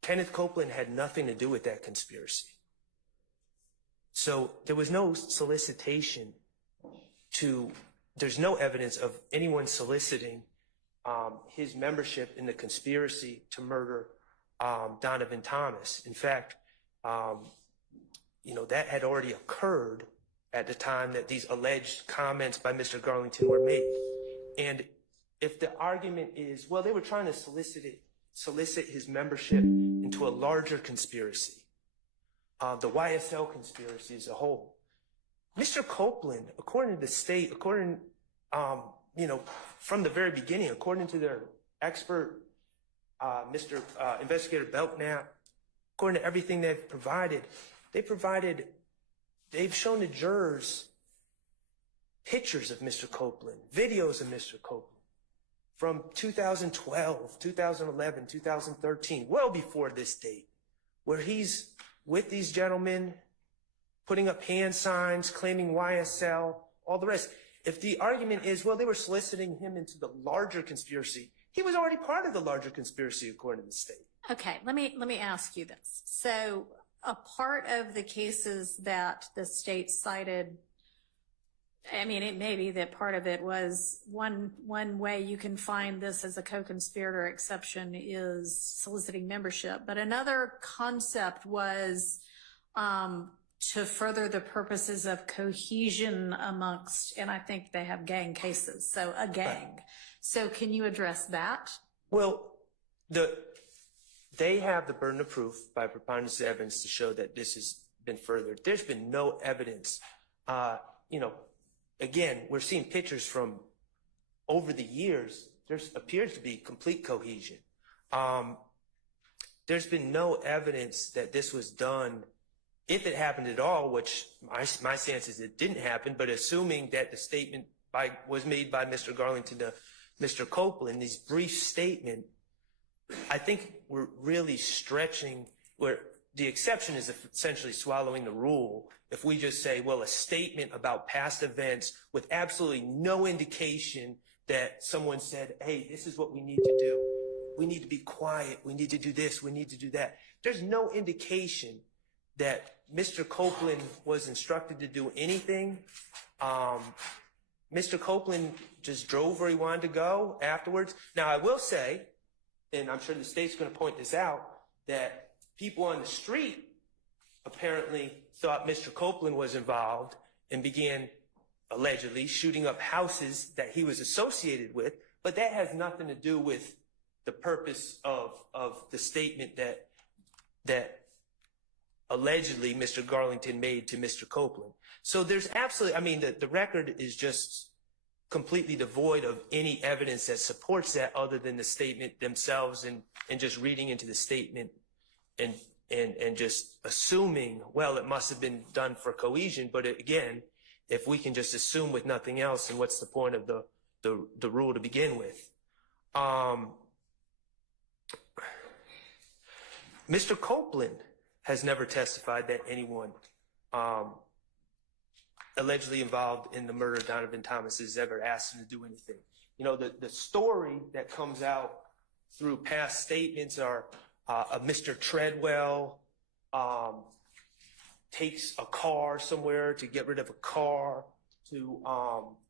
Kenneth Copeland had nothing to do with that conspiracy. So there was no solicitation there's no evidence of anyone soliciting his membership in the conspiracy to murder Donovan Thomas. In fact, that had already occurred at the time that these alleged comments by Mr. Garlington were made. And if the argument is, well, they were trying to solicit his membership into a larger conspiracy, the YSL conspiracy as a whole, Mr. Copeland, according to the state, from the very beginning, according to their expert, Investigator Belknap, according to everything they've shown the jurors pictures of Mr. Copeland, videos of Mr. Copeland from 2012, 2011, 2013, well before this date, where he's with these gentlemen, putting up hand signs, claiming YSL, all the rest. If the argument is, well, they were soliciting him into the larger conspiracy, he was already part of the larger conspiracy according to the state. Okay, let me ask you this. So a part of the cases that the state cited, I mean, it may be that part of it was one way you can find this as a co-conspirator exception is soliciting membership, but another concept was to further the purposes of cohesion amongst, and I think they have gang cases, so a gang. So can you address that? Well, they have the burden of proof by preponderance of evidence to show that this has been furthered. There's been no evidence. Again, we're seeing pictures from over the years. There appears to be complete cohesion. There's been no evidence that this was done, if it happened at all, which my sense is it didn't happen, but assuming that the statement was made by Mr. Garlington to Mr. Copeland, this brief statement, I think we're really stretching where the exception is essentially swallowing the rule. If we just say, well, a statement about past events with absolutely no indication that someone said, hey, this is what we need to do. We need to be quiet. We need to do this. We need to do that. There's no indication that Mr. Copeland was instructed to do anything. Mr. Copeland just drove where he wanted to go afterwards. Now, I will say, and I'm sure the state's going to point this out, that people on the street apparently thought Mr. Copeland was involved and began allegedly shooting up houses that he was associated with, but that has nothing to do with the purpose of the statement that allegedly Mr. Garlington made to Mr. Copeland. So there's absolutely, I mean, the record is just completely devoid of any evidence that supports that other than the statement themselves and just reading into the statement and just assuming, well, it must have been done for cohesion. But again, if we can just assume with nothing else, then what's the point of the rule to begin with? Mr. Copeland has never testified that anyone allegedly involved in the murder of Donovan Thomas has ever asked him to do anything. You know, the story that comes out through past statements are Mr. Treadwell takes a car somewhere to get rid of a car, to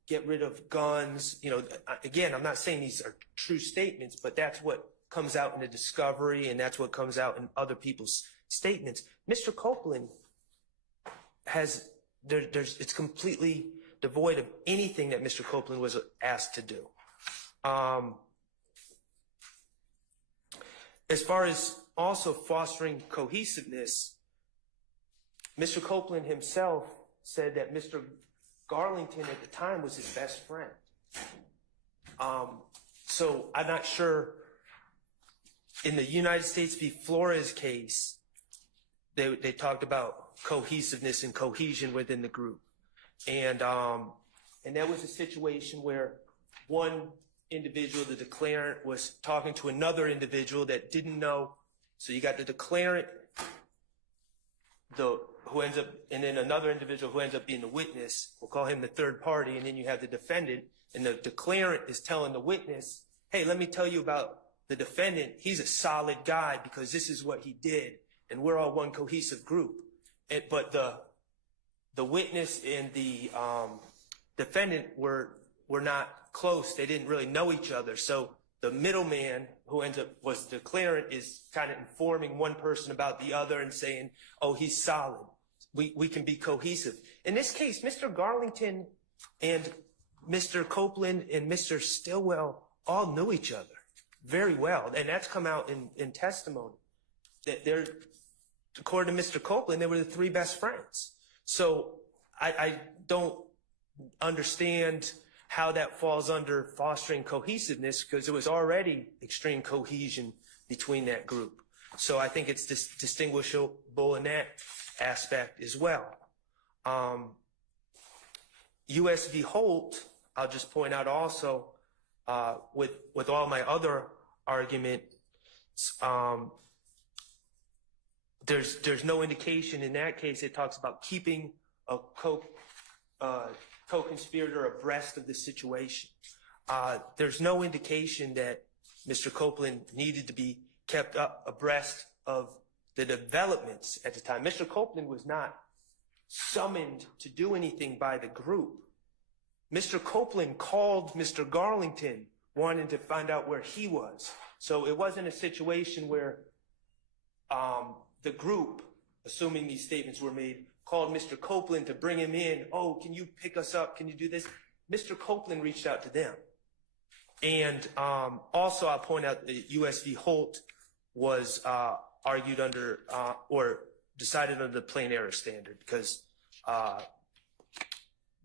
get rid of guns. You know, again, I'm not saying these are true statements, but that's what comes out in the discovery, and that's what comes out in other people's statements. Mr. Copeland has, it's completely devoid of anything that Mr. Copeland was asked to do. As far as also fostering cohesiveness, Mr. Copeland himself said that Mr. Garlington at the time was his best friend. So I'm not sure. In the United States v. Flores case, they talked about cohesiveness and cohesion within the group. And that was a situation where one individual, the declarant, was talking to another individual that didn't know. So you got the declarant, who ends up, and then another individual who ends up being the witness. We'll call him the third party. And then you have the defendant, and the declarant is telling the witness, hey, let me tell you about the defendant. He's a solid guy because this is what he did, and we're all one cohesive group. But the witness and the defendant were not close. They didn't really know each other. So the middleman, who ends up was the declarant, is kind of informing one person about the other and saying, oh, he's solid. We can be cohesive. In this case, Mr. Garlington and Mr. Copeland and Mr. Stillwell all knew each other very well. And that's come out in testimony. That they're, according to Mr. Copeland, they were the three best friends. So I don't understand how that falls under fostering cohesiveness, because there was already extreme cohesion between that group. So I think it's distinguishable in that aspect as well. U.S. v. Holt, I'll just point out also, with all my other arguments, there's no indication in that case. It talks about keeping a co-conspirator abreast of the situation. There's no indication that Mr. Copeland needed to be kept up abreast of the developments at the time. Mr. Copeland was not summoned to do anything by the group. Mr. Copeland called Mr. Garlington wanting to find out where he was. So it wasn't a situation where the group, assuming these statements were made, called Mr. Copeland to bring him in. Oh, can you pick us up? Can you do this? Mr. Copeland reached out to them. And also I'll point out that U.S. v. Holt was argued under or decided under the plain error standard because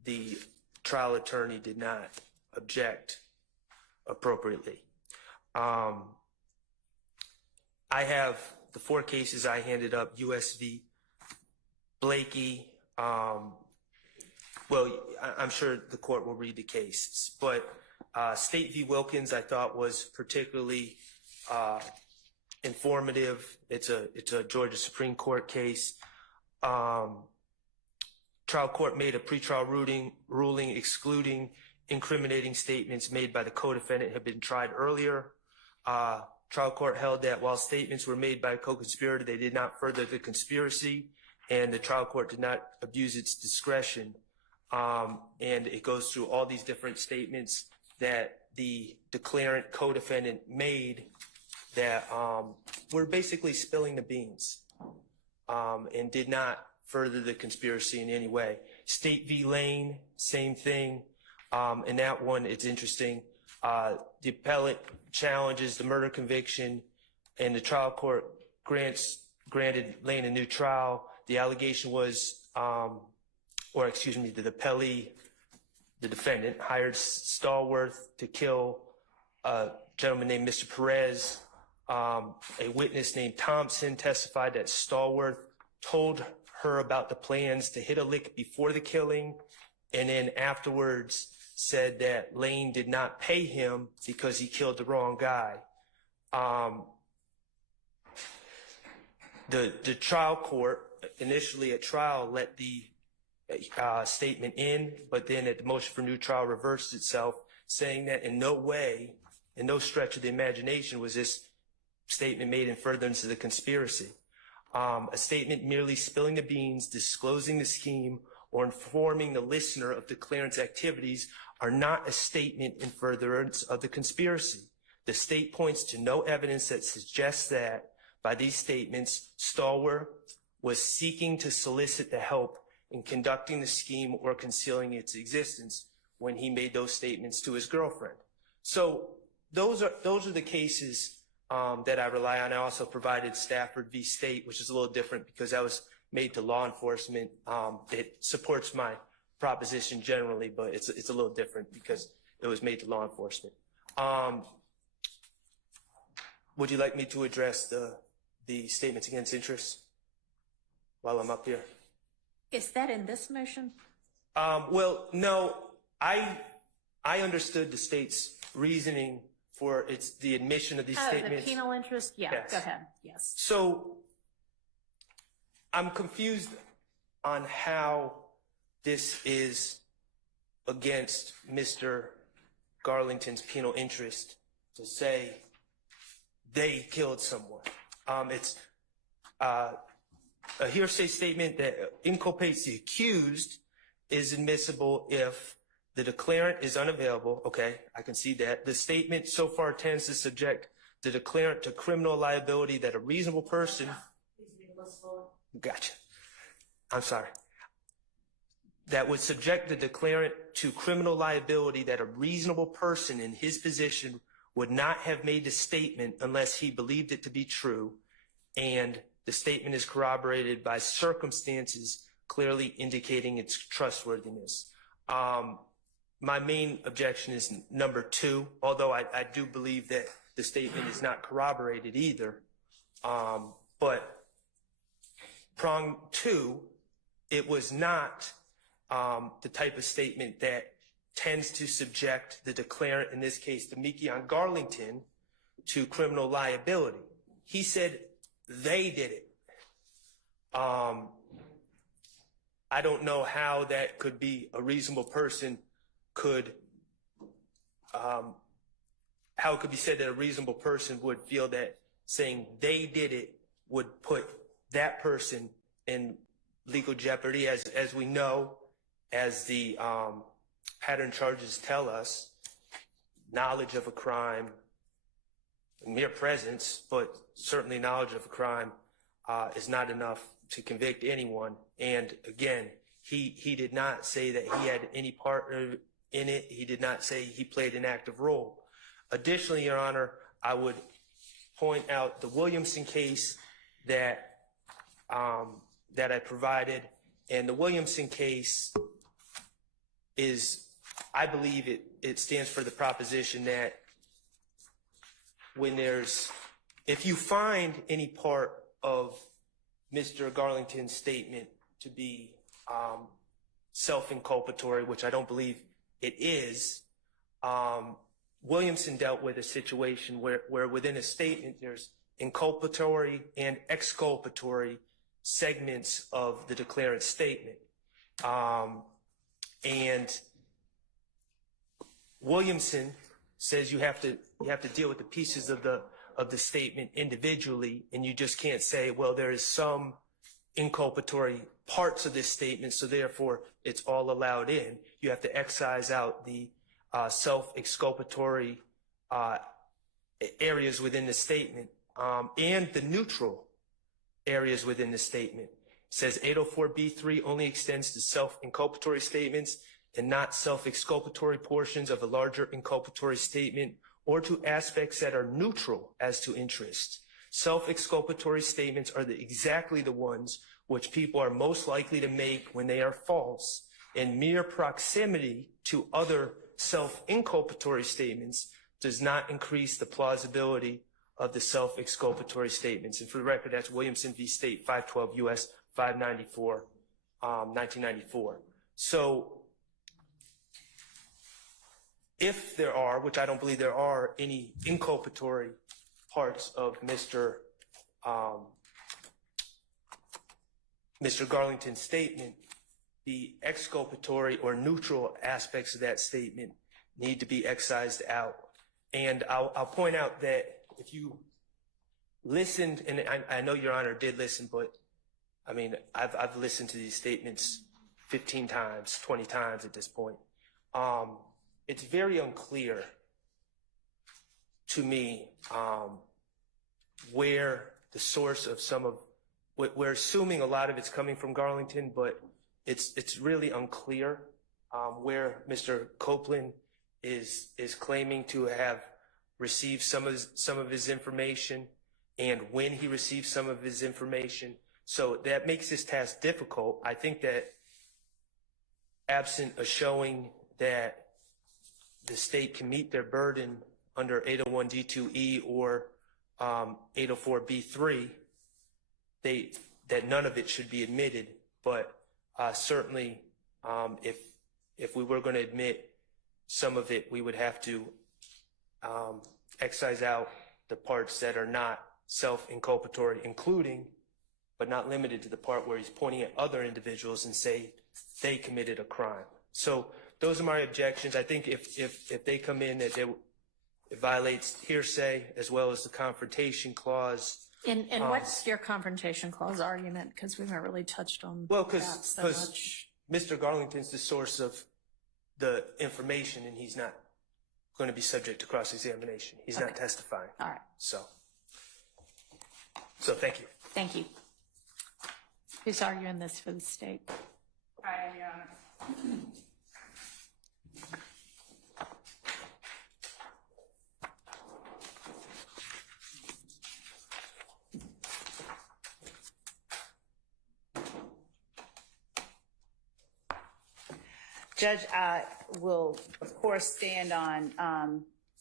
the trial attorney did not object appropriately. I have the 4 cases I handed up: U.S. v. Blakey. Well, I'm sure the court will read the cases, but State v. Wilkins I thought was particularly informative. It's a Georgia Supreme Court case. Trial court made a pretrial ruling excluding incriminating statements made by the co-defendant had been tried earlier. Trial court held that while statements were made by a co-conspirator, they did not further the conspiracy, and the trial court did not abuse its discretion. And it goes through all these different statements that the declarant co-defendant made that were basically spilling the beans and did not further the conspiracy in any way. State v. Lane, same thing. In that one, it's interesting. The appellate challenges the murder conviction, and the trial court granted Lane a new trial. The allegation was, the appellee, the defendant, hired Stallworth to kill a gentleman named Mr. Perez. A witness named Thompson testified that Stallworth told her about the plans to hit a lick before the killing, and then afterwards said that Lane did not pay him because he killed the wrong guy. The trial court initially at trial let the statement in, but then at the motion for new trial reversed itself, saying that in no way, in no stretch of the imagination was this statement made in furtherance of the conspiracy. A statement merely spilling the beans, disclosing the scheme, or informing the listener of the declarant's activities are not a statement in furtherance of the conspiracy. The state points to no evidence that suggests that by these statements, Stallworth was seeking to solicit the help in conducting the scheme or concealing its existence when he made those statements to his girlfriend. So those are the cases that I rely on. I also provided Stafford v. State, which is a little different because that was made to law enforcement. It supports my proposition generally, but it's a little different because it was made to law enforcement. Would you like me to address the statements against interest while I'm up here? Is that in this motion? Well, no, I understood the state's reasoning for the admission of these statements. The penal interest? Yeah, Yes. Go ahead. Yes. So I'm confused on how this is against Mr. Garlington's penal interest to say they killed someone. It's a hearsay statement that inculpates the accused is admissible if the declarant is unavailable. Okay, I can see that. The statement so far tends to subject the declarant to criminal liability that a reasonable person... Gotcha. I'm sorry. That would subject the declarant to criminal liability that a reasonable person in his position would not have made the statement unless he believed it to be true, and the statement is corroborated by circumstances clearly indicating its trustworthiness. My main objection is number 2, although I do believe that the statement is not corroborated either. But prong 2, it was not the type of statement that tends to subject the declarant, in this case, Demekion Garlington, to criminal liability. He said they did it. I don't know how that could be a reasonable person could, how it could be said that a reasonable person would feel that saying they did it would put that person in legal jeopardy. As we know, as the pattern charges tell us, knowledge of a crime, mere presence, but certainly knowledge of a crime is not enough to convict anyone. And again, he did not say that he had any part in it. He did not say he played an active role. Additionally, Your Honor, I would point out the Williamson case that I provided, and the Williamson case is, I believe it stands for the proposition that if you find any part of Mr. Garlington's statement to be self-inculpatory, which I don't believe it is, Williamson dealt with a situation where within a statement there's inculpatory and exculpatory segments of the declarant's statement. And Williamson says you have to deal with the pieces of the statement individually, and you just can't say, well, there is some inculpatory parts of this statement, so therefore it's all allowed in. You have to excise out the self-exculpatory areas within the statement and the neutral areas within the statement. It says 804B3 only extends to self-inculpatory statements and not self-exculpatory portions of a larger inculpatory statement, or to aspects that are neutral as to interest. Self-exculpatory statements are exactly the ones which people are most likely to make when they are false, and mere proximity to other self-inculpatory statements does not increase the plausibility of the self-exculpatory statements. And for the record, that's Williamson v. State, 512 U.S. 594, 1994. So if there are, which I don't believe there are, any inculpatory parts of Mr. Garlington's statement, the exculpatory or neutral aspects of that statement need to be excised out. And I'll point out that if you listened, and I know Your Honor did listen, but I mean, I've listened to these statements 15 times, 20 times at this point. It's very unclear to me where the source of some of, we're assuming a lot of it's coming from Garlington, but it's really unclear where Mr. Copeland is claiming to have received some of his information and when he received some of his information. So that makes this task difficult. I think that absent a showing that the state can meet their burden under 801D2E or 804B3, that none of it should be admitted. But certainly, if we were going to admit some of it, we would have to excise out the parts that are not self-inculpatory, including, but not limited to, the part where he's pointing at other individuals and say they committed a crime. So those are my objections. I think if they come in, that it violates hearsay as well as the confrontation clause. And what's your confrontation clause argument? Because we haven't really touched on well, that so much. Mr. Garlington's the source of the information, and he's not going to be subject to cross-examination. He's not testifying. All right. So thank you. Thank you. Who's arguing this for the state? I am, Your Honor. Judge, I will, of course, stand on,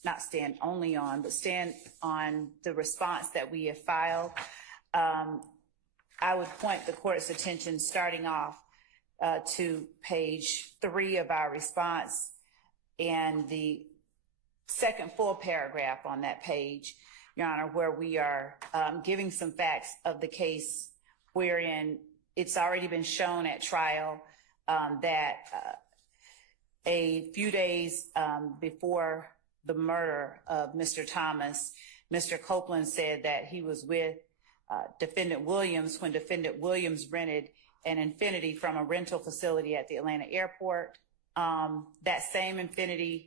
not stand only on, but stand on the response that we have filed. I would point the court's attention, starting off to page 3 of our response, and the second full paragraph on that page, Your Honor, where we are giving some facts of the case wherein it's already been shown at trial that a few days before the murder of Mr. Thomas, Mr. Copeland said that he was with Defendant Williams when Defendant Williams rented an Infiniti from a rental facility at the Atlanta airport. That same Infiniti,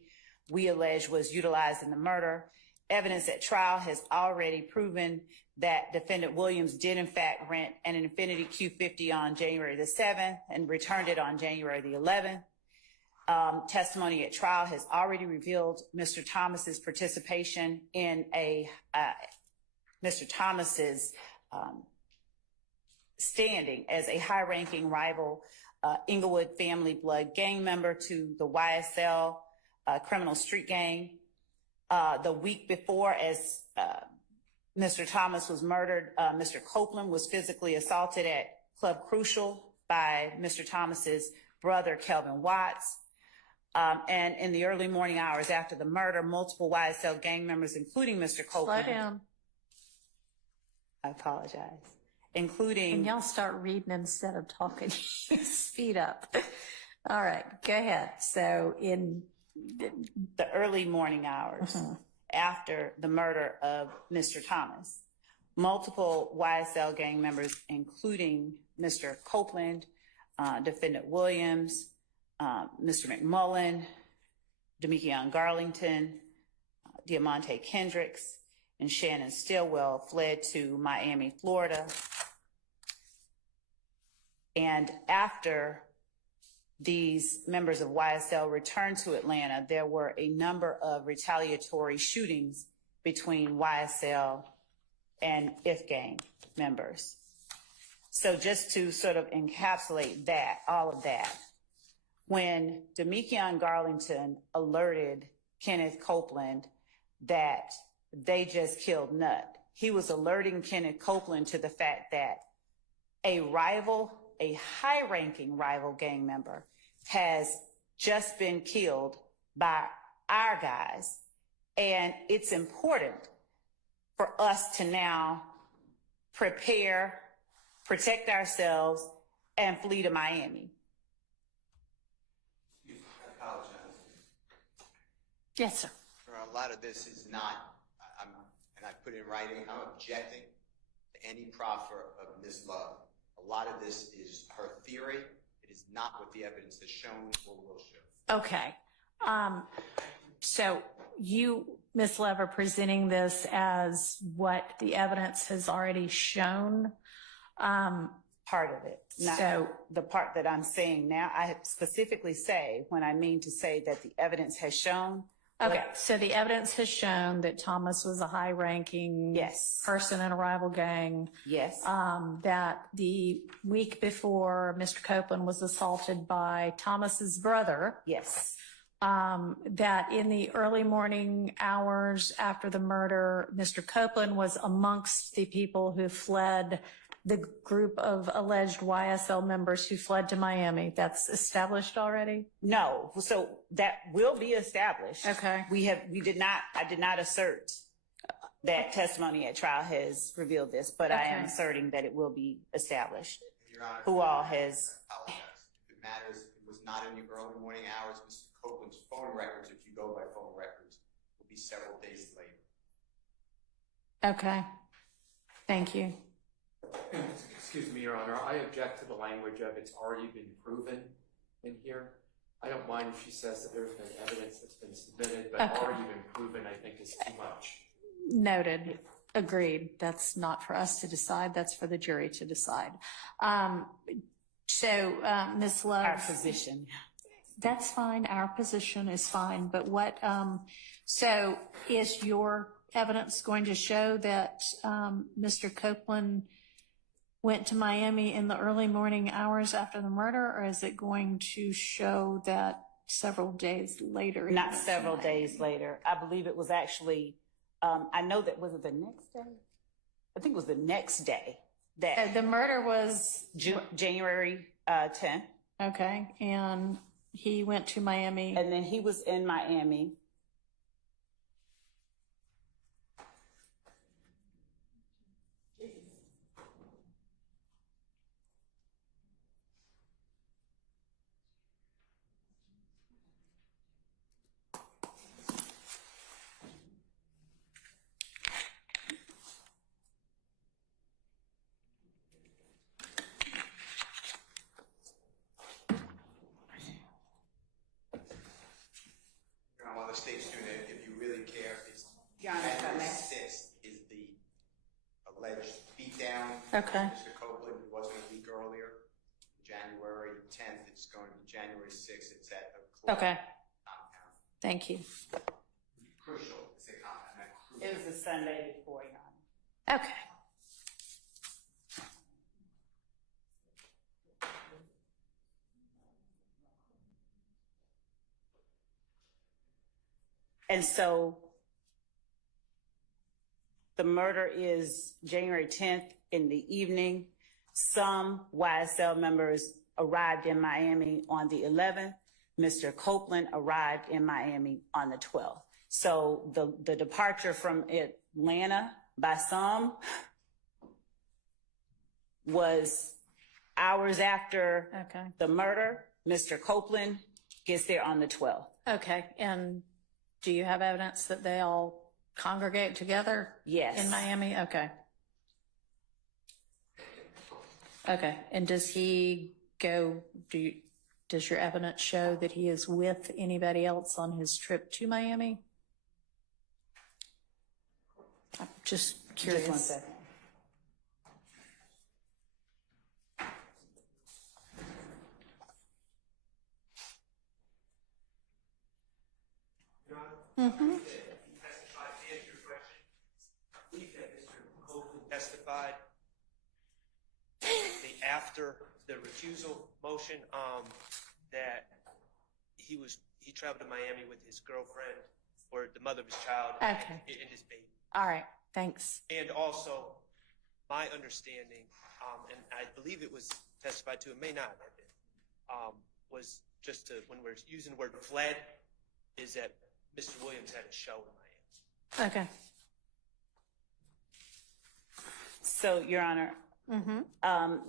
we allege, was utilized in the murder. Evidence at trial has already proven that Defendant Williams did in fact rent an Infiniti Q50 on January the 7th and returned it on January the 11th. Testimony at trial has already revealed Mr. Thomas's participation in Mr. Thomas's standing as a high-ranking rival Inglewood family blood gang member to the YSL criminal street gang. The week before, as Mr. Thomas was murdered, Mr. Copeland was physically assaulted at Club Crucial by Mr. Thomas's brother, Kelvin Watts. And in the early morning hours after the murder, multiple YSL gang members, including Mr. Copeland. Slow down. I apologize. Including. And y'all start reading instead of talking. Speed up. All right, go ahead. So in the early morning hours after the murder of Mr. Thomas, multiple YSL gang members, including Mr. Copeland, Defendant Williams, Mr. McMullen, Demekion Garlington, Diamante Kendricks, and Shannon Stillwell fled to Miami, Florida. And after these members of YSL returned to Atlanta, there were a number of retaliatory shootings between YSL and IF gang members. So just to sort of encapsulate that, all of that, when Demekion Garlington alerted Kenneth Copeland that they just killed Nut, he was alerting Kenneth Copeland to the fact that a rival, a high-ranking rival gang member, has just been killed by our guys. And it's important for us to now prepare, protect ourselves, and flee to Miami. Excuse me, I apologize. yes, sir. A lot of this is not, and I put in writing, I'm objecting to any proffer of Ms. Love. A lot of this is her theory. It is not what the evidence has shown or will show. Okay. So you, Ms. Love, are presenting this as what the evidence has already shown. Part of it. Not So- the part that I'm saying now, I specifically say when I mean to say that the evidence has shown. Okay, so the evidence has shown that Thomas was a high-ranking Yes. person in a rival gang. Yes. That the week before Mr. Copeland was assaulted by Thomas's brother. Yes. That in the early morning hours after the murder, Mr. Copeland was amongst the people who fled, the group of alleged YSL members who fled to Miami. That's established already? No. So that will be established. Okay. I did not assert that testimony at trial has revealed this, but I am Okay. asserting that it will be established. Your Honor, Who all has, I apologize. If it matters, it was not in the early morning hours. Mr. Copeland's phone records, if you go by phone records, will be several days later. Okay. Thank you. Excuse me, Your Honor, I object to the language of it's already been proven in here. I don't mind if she says that there's been evidence that's been submitted, but Okay. already been proven, I think, is too much. Noted. Agreed. That's not for us to decide. That's for the jury to decide. Ms. Love. our position. That's fine. Our position is fine. But what, so is your evidence going to show that Mr. Copeland went to Miami in the early morning hours after the murder, or is it going to show that several days later? he Not went to several Miami? days later. I believe it was actually, I know that, was it the next day? I think it was the next day that The murder was January 10th. Okay, and he went to Miami. And then he was in Miami. While the state's doing it, if you really care, it's Your Honor, if I January may. 6th is the alleged beatdown. Okay. Mr. Copeland, it wasn't a week earlier. January 10th, it's going to be January 6th. It's at the club Okay, compound. thank you. Crucial. It's a compound, not crucial. It was the Sunday before, Your Honor. Okay. And so the murder is January 10th in the evening. Some YSL members arrived in Miami on the 11th. Mr. Copeland arrived in Miami on the 12th. So the departure from Atlanta by some was hours after Okay. the murder. Mr. Copeland gets there on the 12th. Okay, and do you have evidence that they all congregate together? Yes. In Miami? Okay. Okay, and does he go, does your evidence show that he is with anybody else on his trip to Miami? I'm just curious. Just 1 second. Testified after the recusal motion, that he traveled to Miami with his girlfriend or the mother of his child Okay. and his baby. All right, thanks. And also, my understanding, and I believe it was testified to, it may not have been, was just to, when we're using the word fled, is that Mr. Williams had a show in Miami. Okay. So, Your Honor,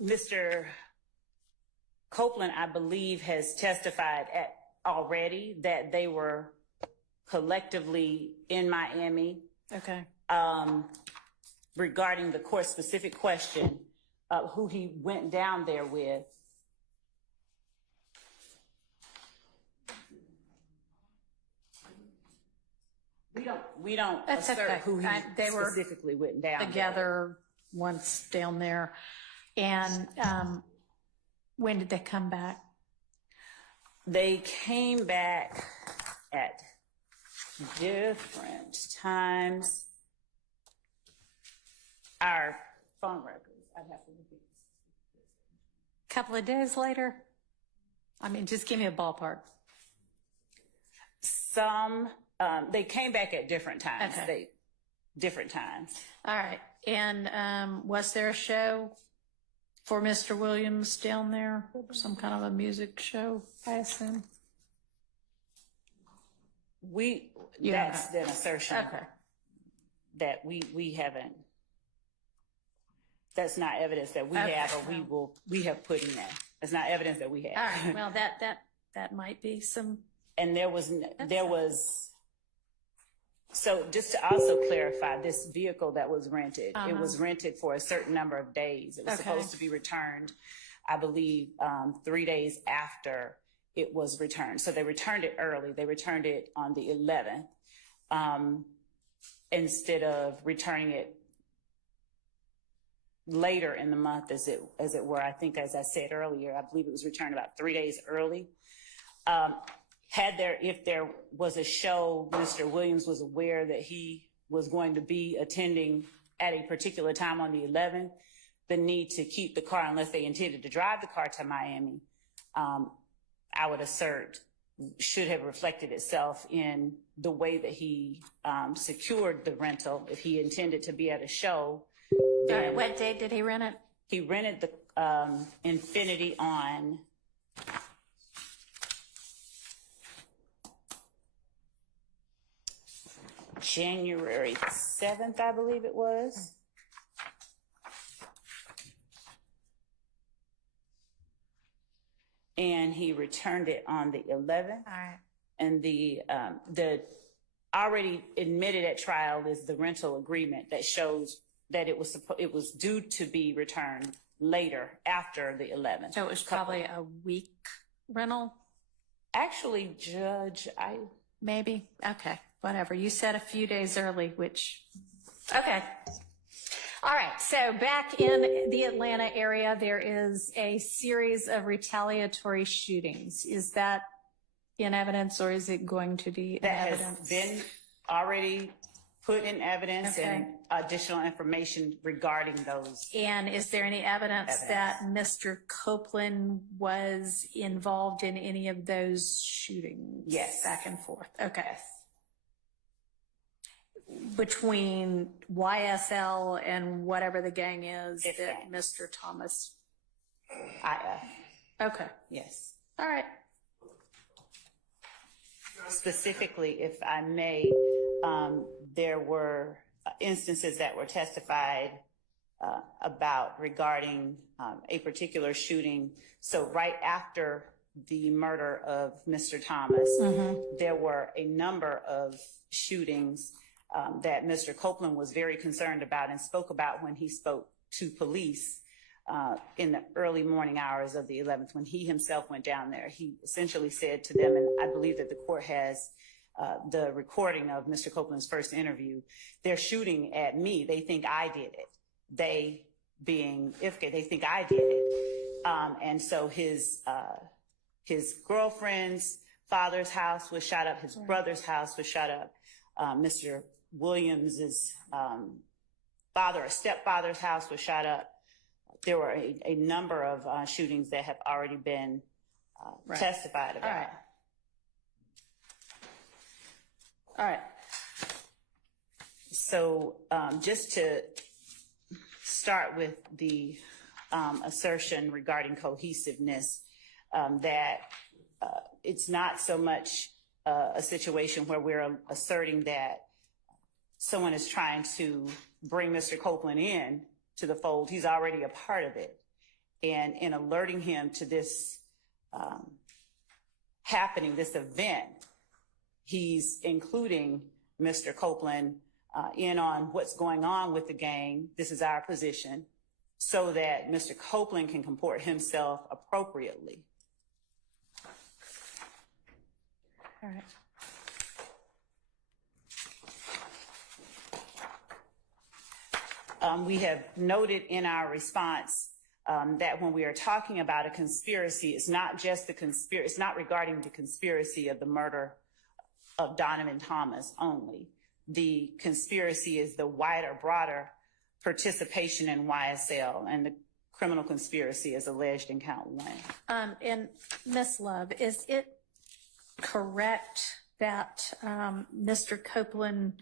Mr. Copeland, I believe, has testified already that they were collectively in Miami. Okay. Regarding the court-specific question of who he went down there with. We don't That's assert okay. who he They were specifically went down together once down there. And when did they come back? They came back at different times. Our phone records, I'd have to repeat. Couple of days later? I mean, just give me a ballpark. They came back at different times. Okay. Different times. All right. And was there a show for Mr. Williams down there? Some kind of a music show, I assume? That's an assertion Okay. that we haven't. That's not evidence that we have, or we have put in there. It's not evidence that we have. All right. Well, that might be some. And there was. So just to also clarify, this vehicle that was rented, it was rented for a certain number of days. It was supposed to be returned, I believe, 3 days after it was returned. So they returned it early. They returned it on the 11th instead of returning it later in the month, as it were. I think, as I said earlier, I believe it was returned about 3 days early. If there was a show, Mr. Williams was aware that he was going to be attending at a particular time on the 11th, the need to keep the car, unless they intended to drive the car to Miami, I would assert should have reflected itself in the way that he secured the rental. If he intended to be at a show. All right. What date did he rent it? He rented the Infinity on January 7th, I believe it was. And he returned it on the 11th. All right. And the already admitted at trial is the rental agreement that shows that it was due to be returned later after the 11th. So it was probably a week rental? Actually, Judge, Maybe. Okay. Whatever. You said a few days early, which, okay. All right. So back in the Atlanta area, there is a series of retaliatory shootings. Is that in evidence, or is it going to be in that evidence? has been already put in evidence Okay. and additional information regarding those. And is there any evidence that Mr. Copeland was involved in any of those shootings? Yes. Back and forth. Okay. Between YSL and whatever the gang is It's that gang. Mr. Thomas. IF. Okay. Yes. All right. Specifically, if I may, there were instances that were testified about regarding a particular shooting. So right after the murder of Mr. Thomas, there were a number of shootings that Mr. Copeland was very concerned about and spoke about when he spoke to police in the early morning hours of the 11th, when he himself went down there. He essentially said to them, and I believe that the court has the recording of Mr. Copeland's first interview, they're shooting at me. They think I did it. They being Ifke, they think I did it. And so his girlfriend's father's house was shot up. His brother's house was shot up. Mr. Williams's father or stepfather's house was shot up. There were a number of shootings that have already been testified about. All right. All right. So just to start with the assertion regarding cohesiveness, that it's not so much a situation where we're asserting that someone is trying to bring Mr. Copeland in to the fold. He's already a part of it. And in alerting him to this happening, this event, he's including Mr. Copeland in on what's going on with the gang. This is our position, so that Mr. Copeland can comport himself appropriately. All right. We have noted in our response that when we are talking about a conspiracy, it's not just the conspiracy, it's not regarding the conspiracy of the murder of Donovan Thomas only. The conspiracy is the wider, broader participation in YSL, and the criminal conspiracy is alleged in count 1. And Ms. Love, is it correct that Mr. Copeland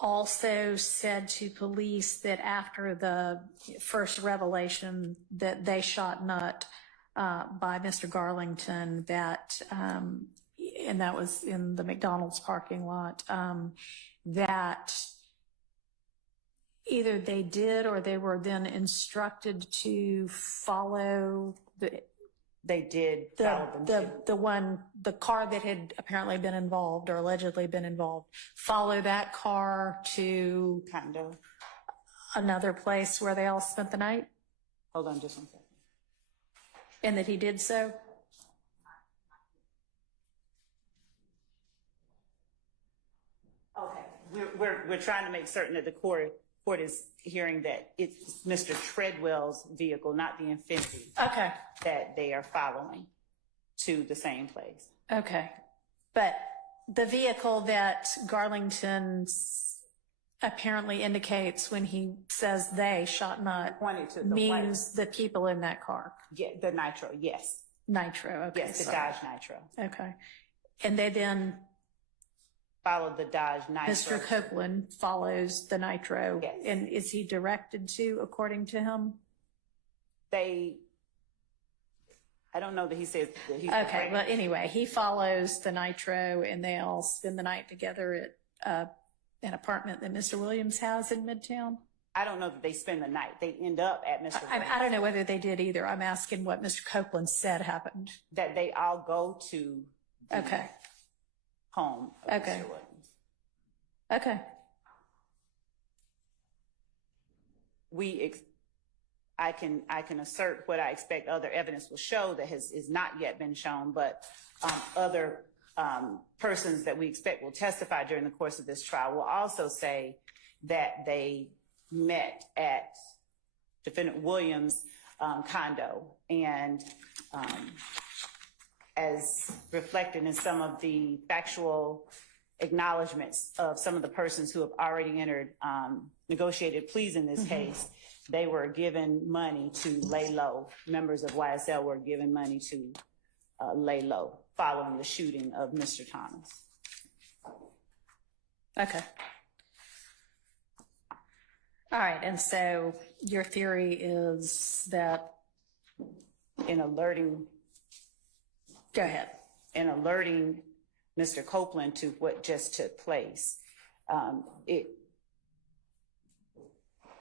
also said to police that after the first revelation that they shot Nutt by Mr. Garlington, that and that was in the McDonald's parking lot, that either they did or they were then instructed to follow They did follow them. the car that had apparently been involved or allegedly been involved, follow that car to Kind of. another place where they all spent the night, Hold on just one second. and that he did so? Okay. We're trying to make certain that the court is hearing that it's Mr. Treadwell's vehicle, not the Infiniti, Okay. that they are following to the same place. Okay. But the vehicle that Garlington apparently indicates when he says they shot Nutt Pointed to the means the people in that car. Yeah, the Nitro, yes. Nitro. Okay. Yes, the sorry. Dodge Nitro. Okay. And they then, Followed the Dodge Nitro. Mr. Copeland follows the Nitro. Yes. And is he directed to, according to him? I don't know that he says that he's Okay. Well, anyway, he follows the Nitro and they all spend the night together an apartment that Mr. Williams has in Midtown? I don't know that they spend the night. They end up at Mr. Williams. I don't know whether they did either. I'm asking what Mr. Copeland said happened. That they all go to the Okay. home of Okay. Mr. Williams. Okay. I can assert what I expect other evidence will show that is not yet been shown, but other persons that we expect will testify during the course of this trial will also say that they met at Defendant Williams' condo, and as reflected in some of the factual acknowledgments of some of the persons who have already entered negotiated pleas in this case, they were given money to lay low. Members of YSL were given money to lay low following the shooting of Mr. Thomas. Okay. All right. And so your theory is that In alerting Mr. Copeland to what just took place, it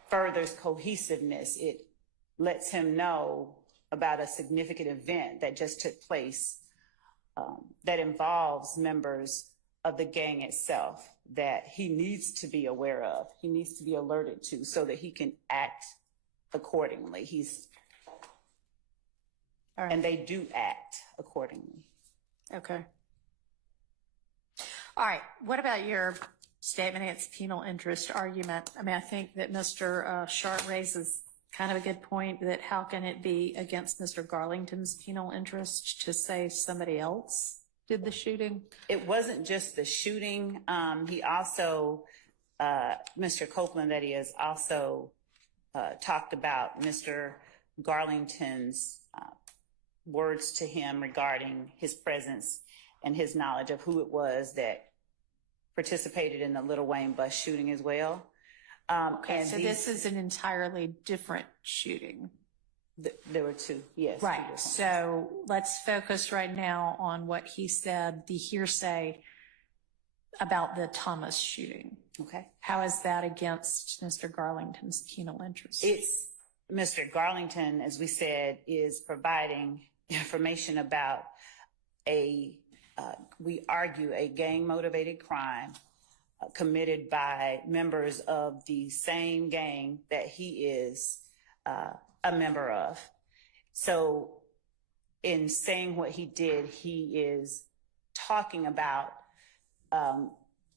furthers cohesiveness. It lets him know about a significant event that just took place that involves members of the gang itself that he needs to be aware of. He needs to be alerted to so that he can act accordingly. All right. And they do act accordingly. Okay. All right. What about your statement against penal interest argument? I mean, I think that Mr. Sharp raises kind of a good point that how can it be against Mr. Garlington's penal interest to say somebody else did the shooting? It wasn't just the shooting. He also, Mr. Copeland, that he has also talked about Mr. Garlington's words to him regarding his presence and his knowledge of who it was that participated in the Lil Wayne bus shooting as well. Okay, and so this is an entirely different shooting. There were two, yes. Right. So let's focus right now on what he said, the hearsay about the Thomas shooting. Okay. How is that against Mr. Garlington's penal interest? It's Mr. Garlington, as we said, is providing information about we argue, a gang-motivated crime committed by members of the same gang that he is a member of. So in saying what he did, he is talking about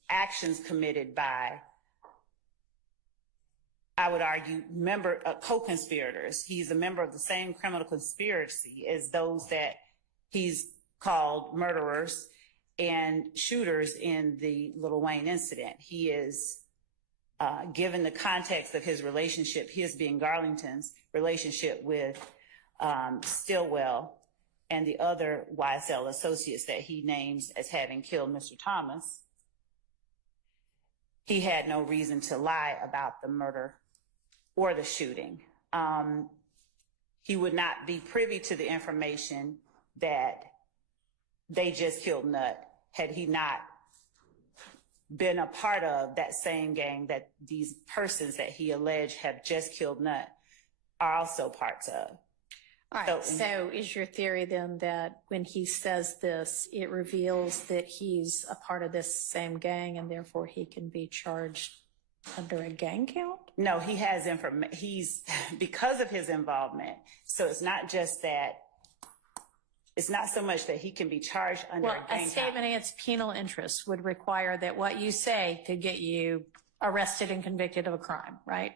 actions committed by, I would argue, co-conspirators. He's a member of the same criminal conspiracy as those that he's called murderers and shooters in the Lil Wayne incident. He is, given the context of his relationship, his being Garlington's relationship with Stillwell and the other YSL associates that he names as having killed Mr. Thomas, he had no reason to lie about the murder or the shooting. He would not be privy to the information that they just killed Nut had he not been a part of that same gang that these persons that he alleged have just killed Nut are also parts of. All right, so is your theory then that when he says this, it reveals that he's a part of this same gang and therefore he can be charged under a gang count? No, he has he's, because of his involvement, so it's not just that, it's not so much that he can be charged under a gang count. A statement against penal interest would require that what you say could get you arrested and convicted of a crime, right?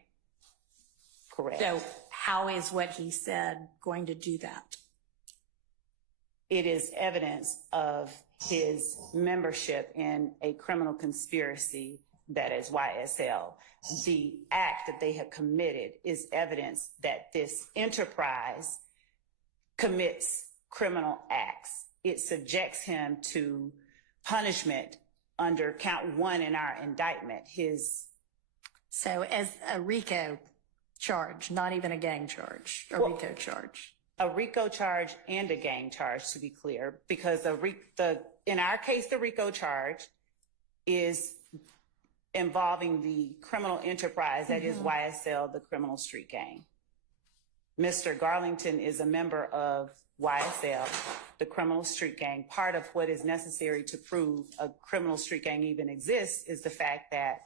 Correct. So how is what he said going to do that? It is evidence of his membership in a criminal conspiracy that is YSL. The act that they have committed is evidence that this enterprise commits criminal acts. It subjects him to punishment under count 1 in our indictment. So as a RICO charge, not even a gang charge, RICO charge. A RICO charge and a gang charge, to be clear, because in our case, the RICO charge is involving the criminal enterprise that is YSL, the criminal street gang. Mr. Garlington is a member of YSL, the criminal street gang. Part of what is necessary to prove a criminal street gang even exists is the fact that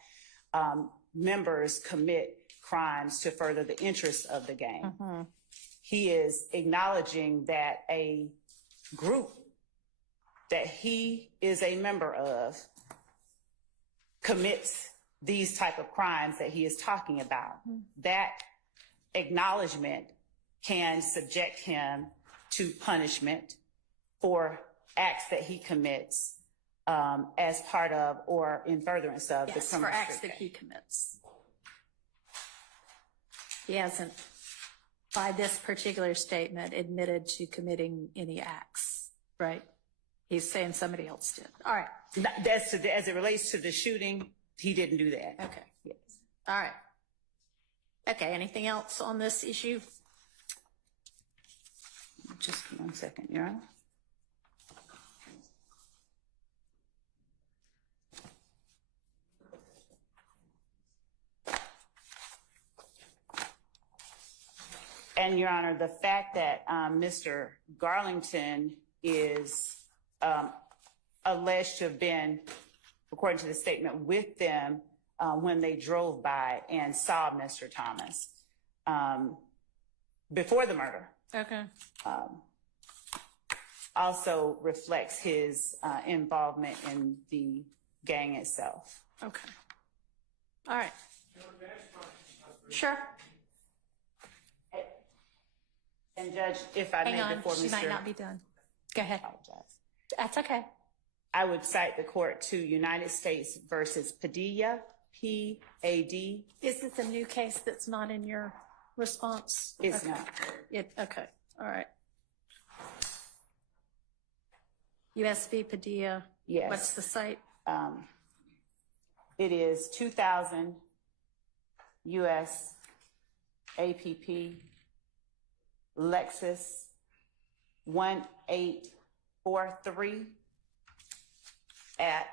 members commit crimes to further the interests of the gang. He is acknowledging that a group that he is a member of commits these type of crimes that he is talking about. That acknowledgement can subject him to punishment for acts that he commits as part of or in furtherance of the Yes, criminal for acts street that gang. he commits. He hasn't, by this particular statement, admitted to committing any acts, right? He's saying somebody else did. All right. As it relates to the shooting, he didn't do that. Okay. Yes. All right. Okay. Anything else on this issue? Just 1 second, Your Honor. And Your Honor, the fact that Mr. Garlington is alleged to have been, according to the statement, with them when they drove by and saw Mr. Thomas before the murder. Okay. Also reflects his involvement in the gang itself. Okay. All right. Sure. And Judge, if I Hang may, on. before She Mr. might not be done. Go ahead. Apologize. That's okay. I would cite the court to United States versus Padilla, P-A-D. Is this a new case that's not in your response? It's Okay. not. Okay. All right. US v. Padilla. Yes. What's the site? It is 2000 US APP Lexus 1843 at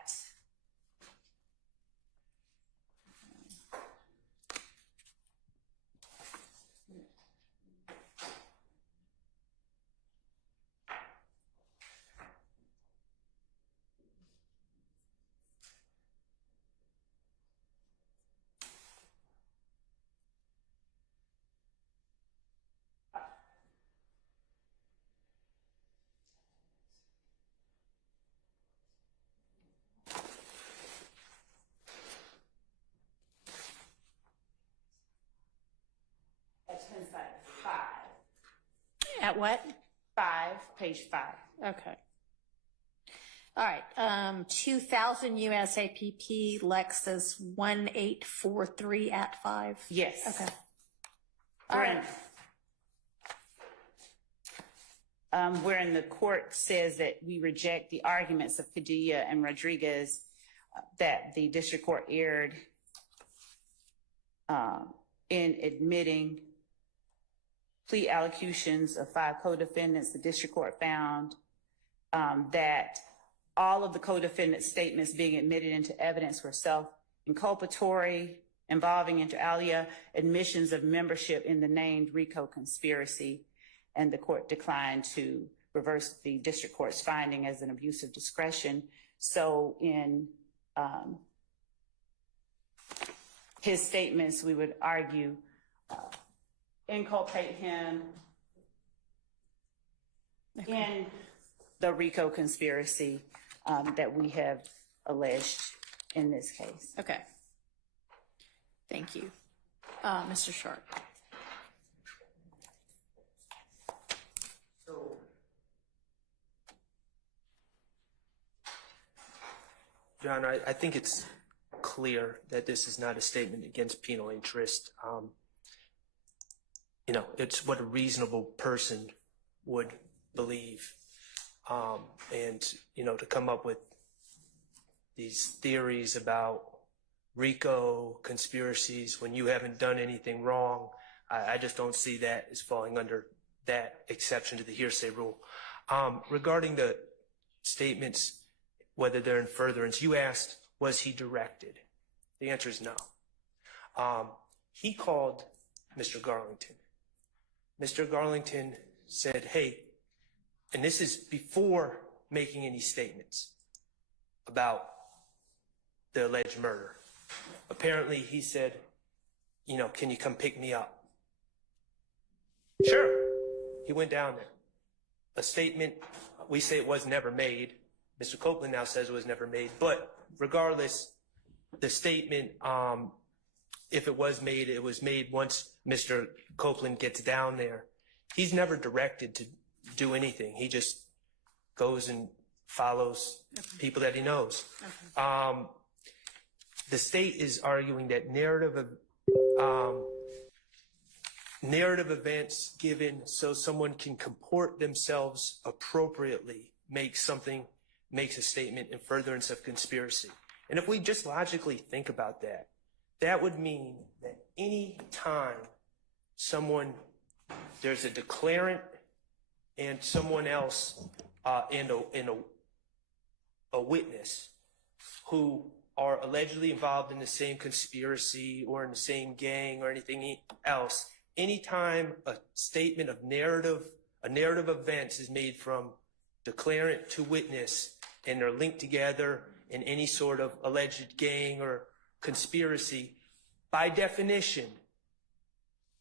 At what? 5, page 5. Okay. All right. 2000 US APP Lexus 1843 at 5. Yes. Okay. All right. Wherein the court says that we reject the arguments of Padilla and Rodriguez that the district court erred in admitting plea allocutions of 5 co-defendants. The district court found that all of the co-defendant statements being admitted into evidence were self-inculpatory, involving inter alia admissions of membership in the named RICO conspiracy, and the court declined to reverse the district court's finding as an abuse of discretion. So in his statements, we would argue inculpate him in the RICO conspiracy that we have alleged in this case. Okay. Thank you. Mr. Sharp. John, I think it's clear that this is not a statement against penal interest. It's what a reasonable person would believe. And to come up with these theories about RICO conspiracies when you haven't done anything wrong, I just don't see that as falling under that exception to the hearsay rule. Regarding the statements, whether they're in furtherance, you asked, was he directed? The answer is no. He called Mr. Garlington. Mr. Garlington said, hey, and this is before making any statements about the alleged murder. Apparently, he said, you know, can you come pick me up? Sure. He went down there. A statement, we say it was never made. Mr. Copeland now says it was never made. But regardless, the statement, if it was made once Mr. Copeland gets down there. He's never directed to do anything. He just goes and follows people that he knows. The state is arguing that narrative events given so someone can comport themselves appropriately makes a statement in furtherance of conspiracy. And if we just logically think about that, that would mean that any time there's a declarant and someone else and a witness who are allegedly involved in the same conspiracy or in the same gang or anything else, anytime a statement of narrative events is made from declarant to witness and they're linked together in any sort of alleged gang or conspiracy, by definition,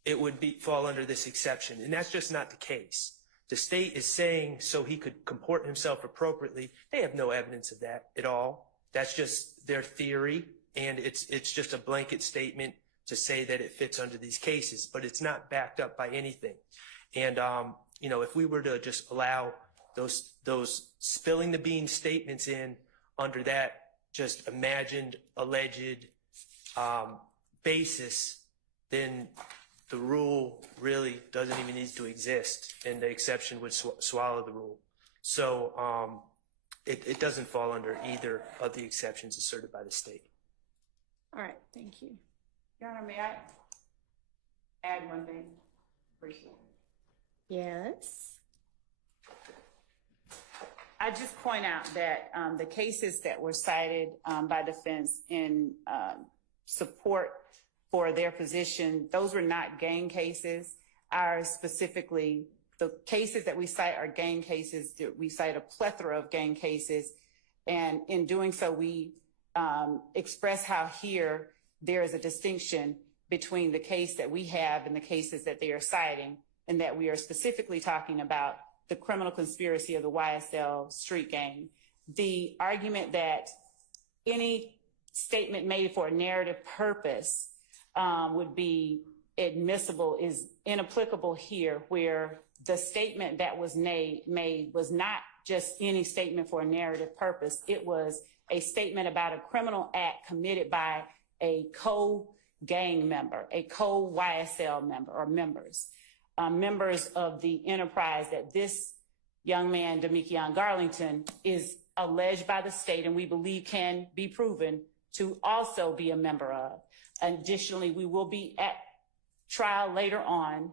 it would fall under this exception. And that's just not the case. The state is saying so he could comport himself appropriately. They have no evidence of that at all. That's just their theory, and it's just a blanket statement to say that it fits under these cases, but it's not backed up by anything. And if we were to just allow those spilling the beans statements in under that just imagined alleged basis, then the rule really doesn't even need to exist, and the exception would swallow the rule. So it doesn't fall under either of the exceptions asserted by the state. All right, thank you. Your Honor, may I add one thing briefly? Yes. I just point out that the cases that were cited by defense in support for their position, those were not gang cases. Ours specifically, the cases that we cite are gang cases. We cite a plethora of gang cases. And in doing so, we express how here there is a distinction between the case that we have and the cases that they are citing, and that we are specifically talking about the criminal conspiracy of the YSL street gang. The argument that any statement made for a narrative purpose would be admissible is inapplicable here, where the statement that was made was not just any statement for a narrative purpose. It was a statement about a criminal act committed by a co-gang member, a co-YSL member or members of the enterprise that this young man, Damikion Garlington, is alleged by the state and we believe can be proven to also be a member of. Additionally, we will be at trial later on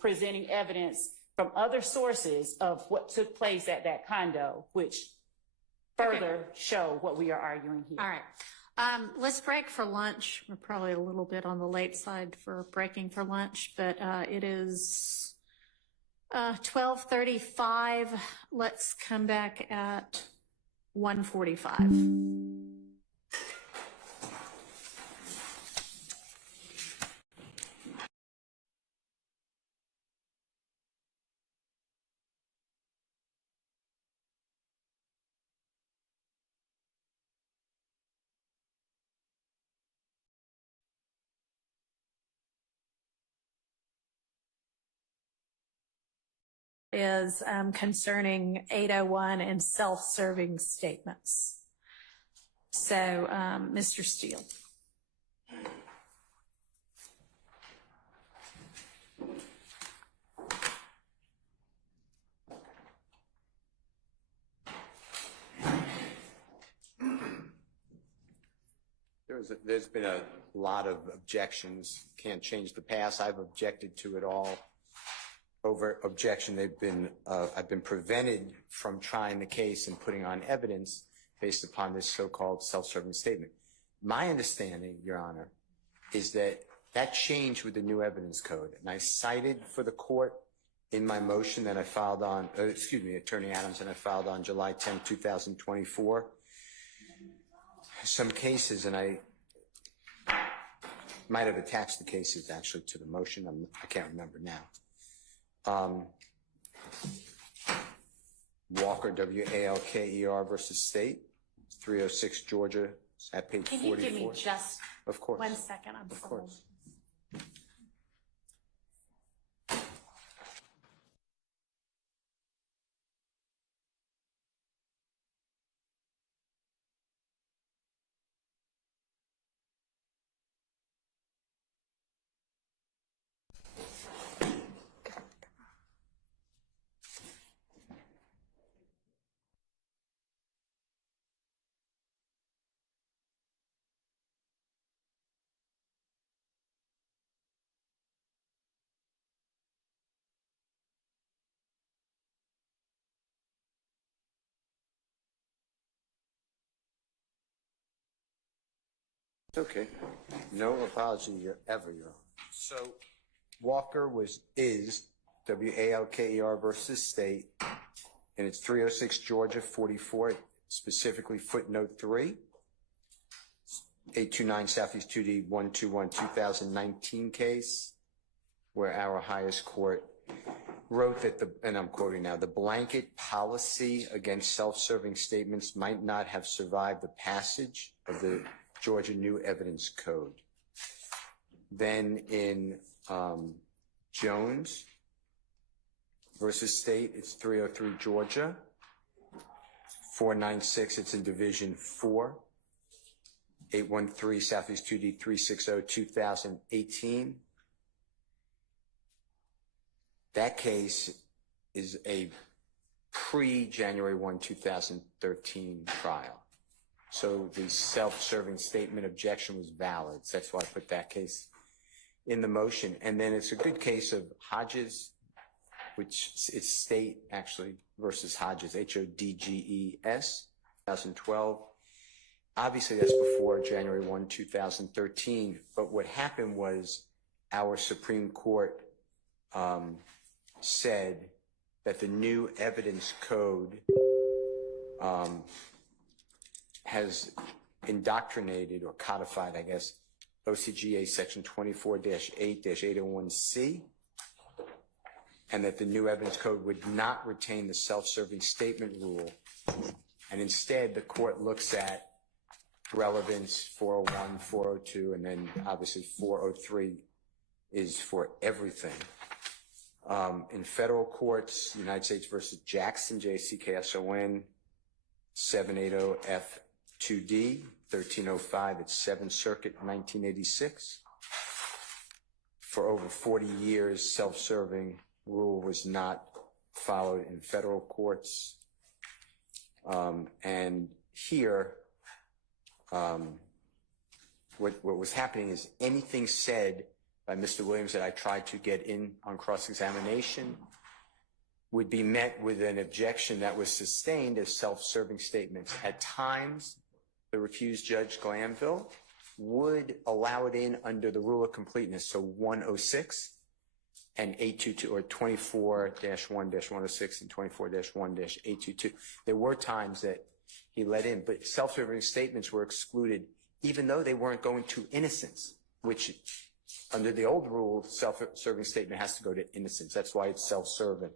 presenting evidence from other sources of what took place at that condo, which further show what we are arguing here. All right. Let's break for lunch. We're probably a little bit on the late side for breaking for lunch, but it is 12:35. Let's come back at 1:45. Is concerning 801 and self-serving statements. So, Mr. Steele. There's been a lot of objections. Can't change the past. I've objected to it all. Over objection, I've been prevented from trying the case and putting on evidence based upon this so-called self-serving statement. My understanding, Your Honor, is that that changed with the new evidence code. And I cited for the court in my motion that I filed on, Attorney Adams, and I filed on July 10, 2024, some cases, and I might have attached the cases actually to the motion. I can't remember now. Walker, W-A-L-K-E-R versus State, 306 Georgia, at page 44. Can you give me just of course. 1 second? I'm Of sorry. course. It's okay. No apology ever, Your Honor. So Walker is W-A-L-K-E-R versus State, and it's 306 Georgia 44, specifically footnote 3, 829 Southeast 2D 121 2019 case, where our highest court wrote that and I'm quoting now, the blanket policy against self-serving statements might not have survived the passage of the Georgia New Evidence Code. Then in Jones versus State, it's 303 Georgia, 496, it's in Division 4, 813 Southeast 2D 360 2018. That case is a pre-January 1, 2013 trial. So the self-serving statement objection was valid. So that's why I put that case in the motion. And then it's a good case of Hodges, which is State actually versus Hodges, H-O-D-G-E-S, 2012. Obviously that's before January 1, 2013. But what happened was our Supreme Court said that the new evidence code has indoctrinated or codified, I guess, OCGA section 24-8-801C, and that the new evidence code would not retain the self-serving statement rule. And instead, the court looks at relevance 401, 402, and then obviously 403 is for everything. In federal courts, United States versus Jackson, J-C-K-S-O-N, 780F2D, 1305, it's 7th Circuit, 1986. For over 40 years, self-serving rule was not followed in federal courts. And here, what was happening is anything said by Mr. Williams that I tried to get in on cross-examination would be met with an objection that was sustained as self-serving statements. At times, the recused Judge Glanville would allow it in under the rule of completeness, so 106 and 822, or 24-1-106 and 24-1-822. There were times that he let in, but self-serving statements were excluded even though they weren't going to innocence, which under the old rule, self-serving statement has to go to innocence. That's why it's self-serving.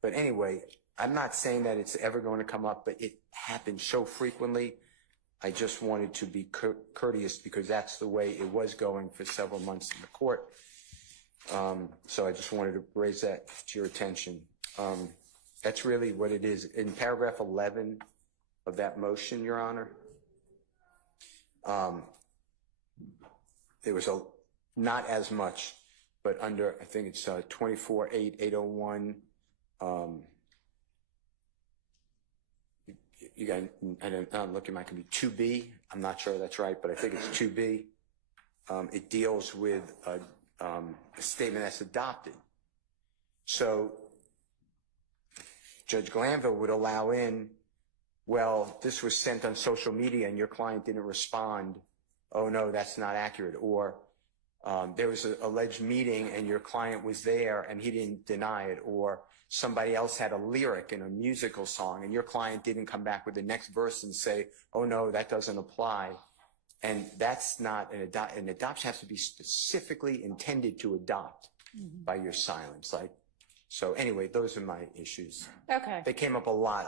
But anyway, I'm not saying that it's ever going to come up, but it happens so frequently. I just wanted to be courteous because that's the way it was going for several months in the court. So I just wanted to raise that to your attention. That's really what it is. In paragraph 11 of that motion, Your Honor, there was not as much, but under, I think it's 24-8-801, you got, I'm looking, it could be 2B. I'm not sure that's right, but I think it's 2B. It deals with a statement that's adopted. So Judge Glanville would allow in, well, this was sent on social media and your client didn't respond oh no, that's not accurate, or there was an alleged meeting and your client was there and he didn't deny it, or somebody else had a lyric in a musical song and your client didn't come back with the next verse and say, oh no, that doesn't apply. And that's not an adoption has to be specifically intended to adopt by your silence. So anyway, those are my issues. Okay. They came up a lot.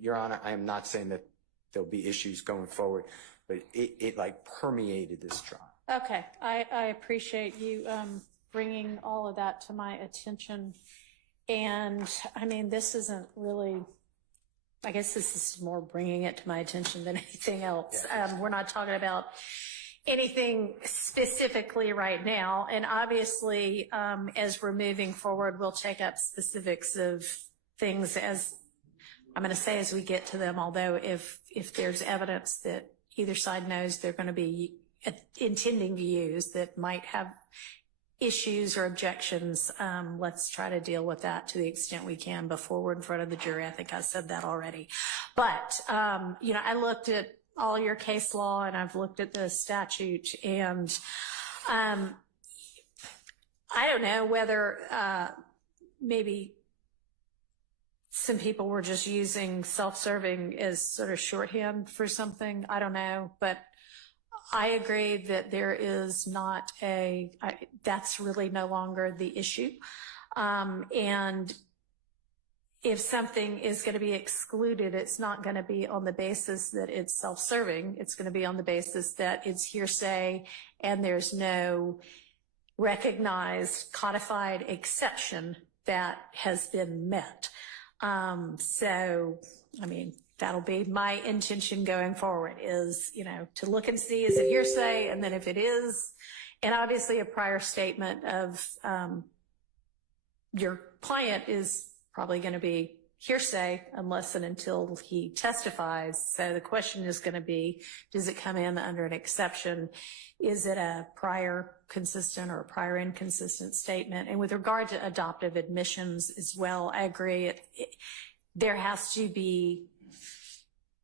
Your Honor, I am not saying that there'll be issues going forward, but it like permeated this trial. Okay. I appreciate you bringing all of that to my attention. And I mean, this isn't really, I guess this is more bringing it to my attention than anything else. Yeah. We're not talking about anything specifically right now. And obviously, as we're moving forward, we'll take up specifics of things as I'm going to say as we get to them, although if there's evidence that either side knows they're going to be intending to use that might have issues or objections, let's try to deal with that to the extent we can before we're in front of the jury. I think I said that already. But, I looked at all your case law and I've looked at the statute, and I don't know whether maybe some people were just using self-serving as sort of shorthand for something. I don't know, but I agree that there is not that's really no longer the issue. And if something is going to be excluded, it's not going to be on the basis that it's self-serving. It's going to be on the basis that it's hearsay and there's no recognized codified exception that has been met. So, I mean, that'll be my intention going forward is, to look and see, is it hearsay? And then if it is, and obviously a prior statement of your client is probably going to be hearsay unless and until he testifies. So the question is going to be, does it come in under an exception? Is it a prior consistent or a prior inconsistent statement? And with regard to adoptive admissions as well, I agree. There has to be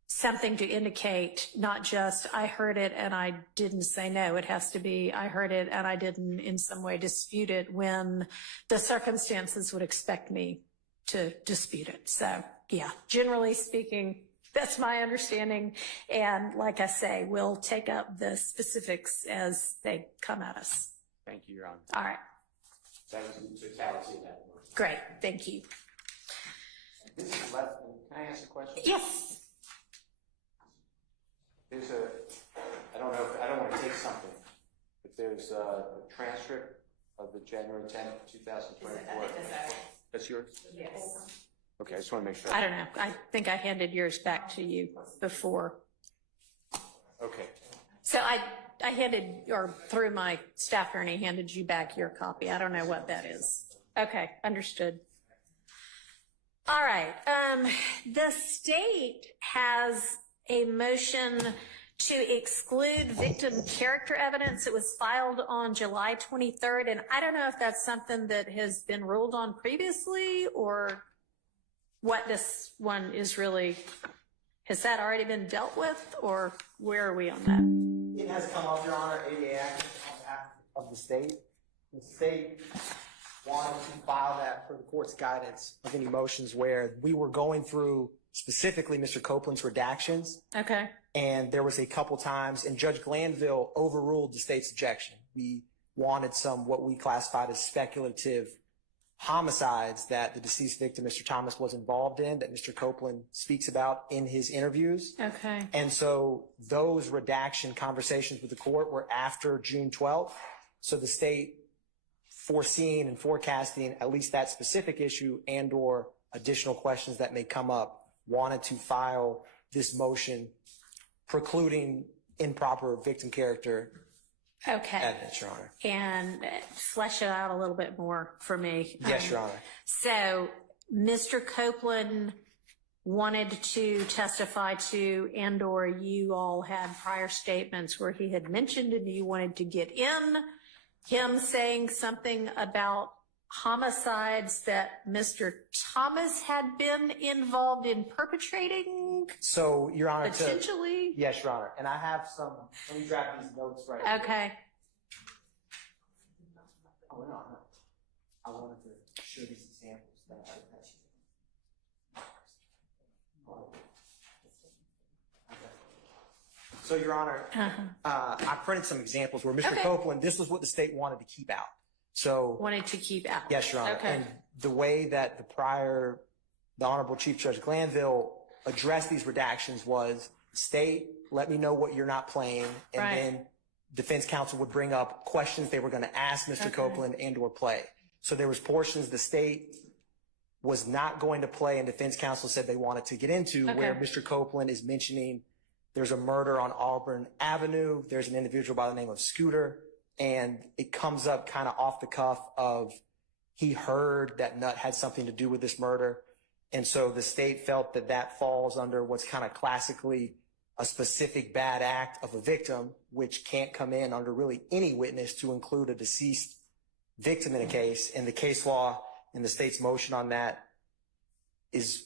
something to indicate, not just I heard it and I didn't say no. It has to be I heard it and I didn't in some way dispute it when the circumstances would expect me to dispute it. So yeah, generally speaking, that's my understanding. And like I say, we'll take up the specifics as they come at us. Thank you, Your Honor. All right. That was the totality of that word. Great. Thank you. This is left. Can I ask a question? Yes. There's I don't want to take something, but there's a transcript of the January 10th, 2024. That's yours? Yes. Okay, I just want to make sure. I don't know. I think I handed yours back to you before. Okay. So I handed, or through my staff attorney, handed you back your copy. I don't know what that is. Okay, understood. All right. The state has a motion to exclude victim character evidence. It was filed on July 23rd, and I don't know if that's something that has been ruled on previously or what this one is really. Has that already been dealt with, or where are we on that? It has come up, Your Honor, ADA action on behalf of the state. The state wanted to file that for the court's guidance of any motions where we were going through specifically Mr. Copeland's redactions. Okay. And there was a couple times, and Judge Glanville overruled the state's objection. We wanted some what we classified as speculative homicides that the deceased victim, Mr. Thomas, was involved in, that Mr. Copeland speaks about in his interviews. Okay. And so those redaction conversations with the court were after June 12th. So the state, foreseeing and forecasting at least that specific issue and or additional questions that may come up, wanted to file this motion precluding improper victim character evidence, Your Honor. And flesh it out a little bit more for me. Yes, Your Honor. So Mr. Copeland wanted to testify to, and or you all had prior statements where he had mentioned and you wanted to get in him saying something about homicides that Mr. Thomas had been involved in perpetrating. think? So, Your Honor, Potentially? yes, Your Honor. And I have some, let me grab these notes right here. Okay. Oh, no. I wanted to show these examples that I have. So, Your Honor, I printed some examples where Mr. Okay. Copeland, this was what the state wanted to keep out. So, Wanted to keep out. yes, Your Honor. Okay. And the way that the Honorable Chief Judge Glanville addressed these redactions was, state, let me know what you're not playing, and Right. then defense counsel would bring up questions they were going to ask Mr. Okay. Copeland and or play. So there was portions the state was not going to play and defense counsel said they wanted to get into, where Okay. Mr. Copeland is mentioning there's a murder on Auburn Avenue, there's an individual by the name of Scooter, and it comes up kind of off the cuff of he heard that Nutt had something to do with this murder. And so the state felt that that falls under what's kind of classically a specific bad act of a victim, which can't come in under really any witness to include a deceased victim in a case. And the case law and the state's motion on that is,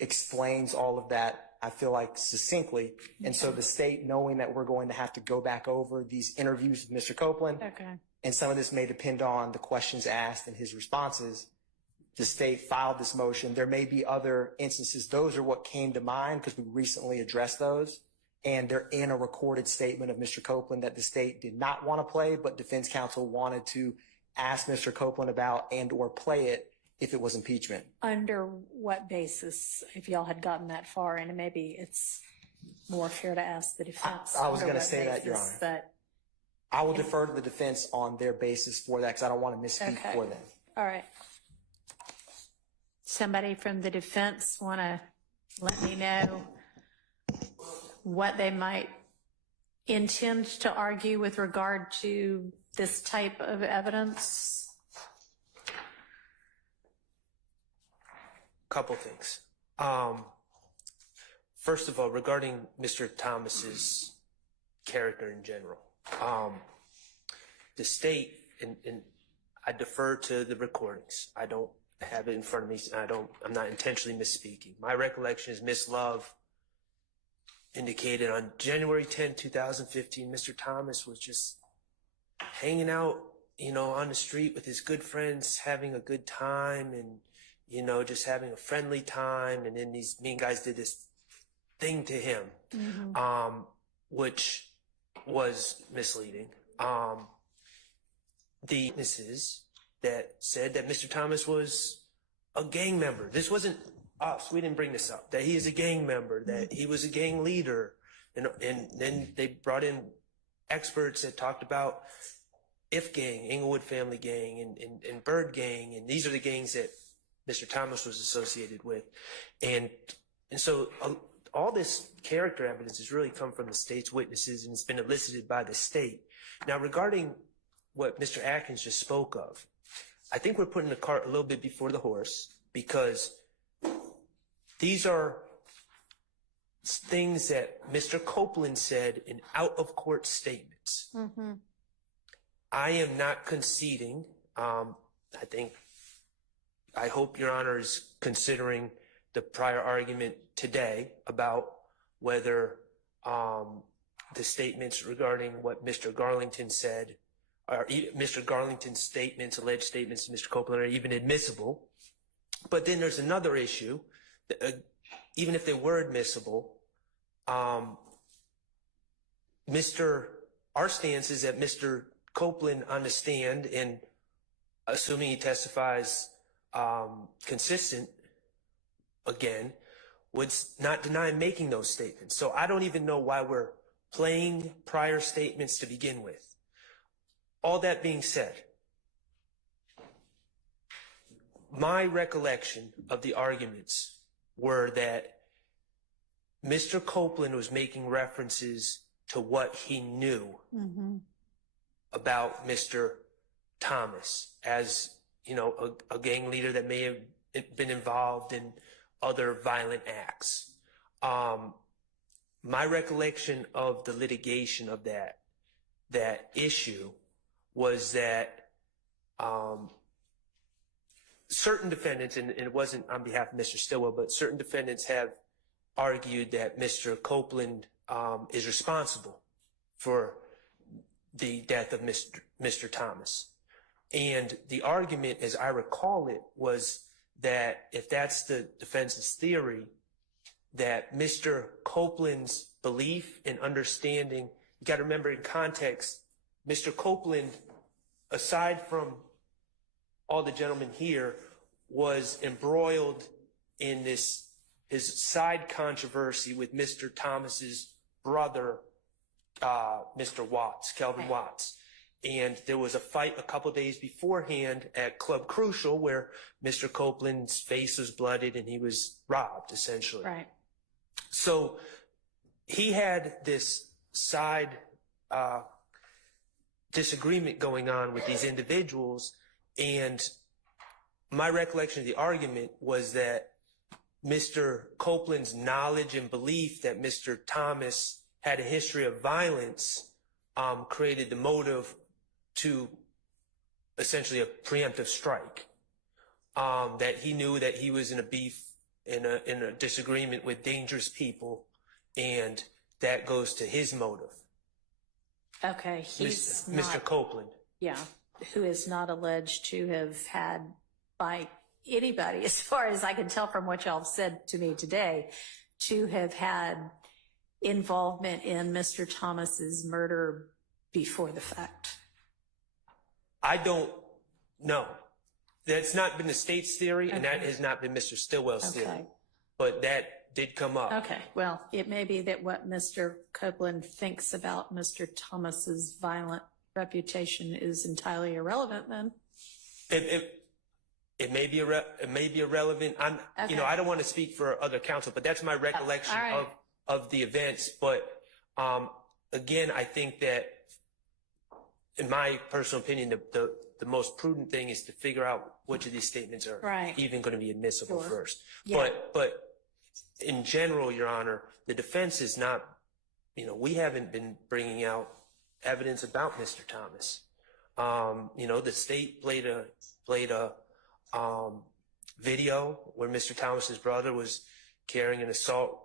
explains all of that, I feel like, succinctly. And so the state, knowing that we're going to have to go back over these interviews with Mr. Copeland, Okay. and some of this may depend on the questions asked and his responses, the state filed this motion. There may be other instances. Those are what came to mind because we recently addressed those. And they're in a recorded statement of Mr. Copeland that the state did not want to play, but defense counsel wanted to ask Mr. Copeland about and or play it if it was impeachment. Under what basis, if y'all had gotten that far, and maybe it's more fair to ask the defense. I was under going to what say that, Your basis, Honor. But, I will defer to the defense on their basis for that because I don't want to misspeak Okay. for them. all right. Somebody from the defense want to let me know what they might intend to argue with regard to this type of evidence? Couple things. First of all, regarding Mr. Thomas's character in general, the state, and I defer to the recordings. I don't have it in front of me. I'm not intentionally misspeaking. My recollection is Miss Love indicated on January 10, 2015, Mr. Thomas was just hanging out, on the street with his good friends, having a good time and, just having a friendly time. And then these mean guys did this thing to him, which was misleading. The witnesses that said that Mr. Thomas was a gang member. This wasn't us. We didn't bring this up. That he is a gang member, that he was a gang leader. And then they brought in experts that talked about If Gang, Inglewood Family Gang, and Bird Gang. And these are the gangs that Mr. Thomas was associated with. And so all this character evidence has really come from the state's witnesses and it's been elicited by the state. Now, regarding what Mr. Atkins just spoke of, I think we're putting the cart a little bit before the horse because these are things that Mr. Copeland said in out-of-court statements. I am not conceding. I hope Your Honor is considering the prior argument today about whether the statements regarding what Mr. Garlington said, or Mr. Garlington's statements, alleged statements to Mr. Copeland, are even admissible. But then there's another issue. Even if they were admissible, our stance is that Mr. Copeland on the stand, and assuming he testifies consistent again, would not deny making those statements. So I don't even know why we're playing prior statements to begin with. All that being said, my recollection of the arguments were that Mr. Copeland was making references to what he knew about Mr. Thomas as, a gang leader that may have been involved in other violent acts. My recollection of the litigation of that issue was that certain defendants, and it wasn't on behalf of Mr. Stillwell, but certain defendants have argued that Mr. Copeland is responsible for the death of Mr. Thomas. And the argument, as I recall it, was that if that's the defense's theory, that Mr. Copeland's belief and understanding, you got to remember in context, Mr. Copeland, aside from all the gentlemen here, was embroiled in his side controversy with Mr. Thomas's brother, Mr. Watts, Kelvin Watts. And there was a fight a couple days beforehand at Club Crucial where Mr. Copeland's face was blooded and he was robbed, essentially. Right. So he had this side disagreement going on with these individuals, and my recollection of the argument was that Mr. Copeland's knowledge and belief that Mr. Thomas had a history of violence created the motive to essentially a preemptive strike. That he knew that he was in a beef, in a disagreement with dangerous people, and that goes to his motive. Okay, he's not, Mr. Copeland. yeah, who is not alleged to have had, by anybody, as far as I can tell from what y'all have said to me today, to have had involvement in Mr. Thomas's murder before the fact. I don't know. That's not been the state's theory, and that has not been Mr. Stillwell's theory. But that did come up. Okay, well, it may be that what Mr. Copeland thinks about Mr. Thomas's violent reputation is entirely irrelevant then. It may be irrelevant. Okay. I don't want to speak for other counsel, but that's my recollection of the events. But again, I think that, in my personal opinion, the most prudent thing is to figure out which of these statements are even going to be admissible first. Yeah. But in general, Your Honor, the defense is not, we haven't been bringing out evidence about Mr. Thomas. The state played a video where Mr. Thomas's brother was carrying an assault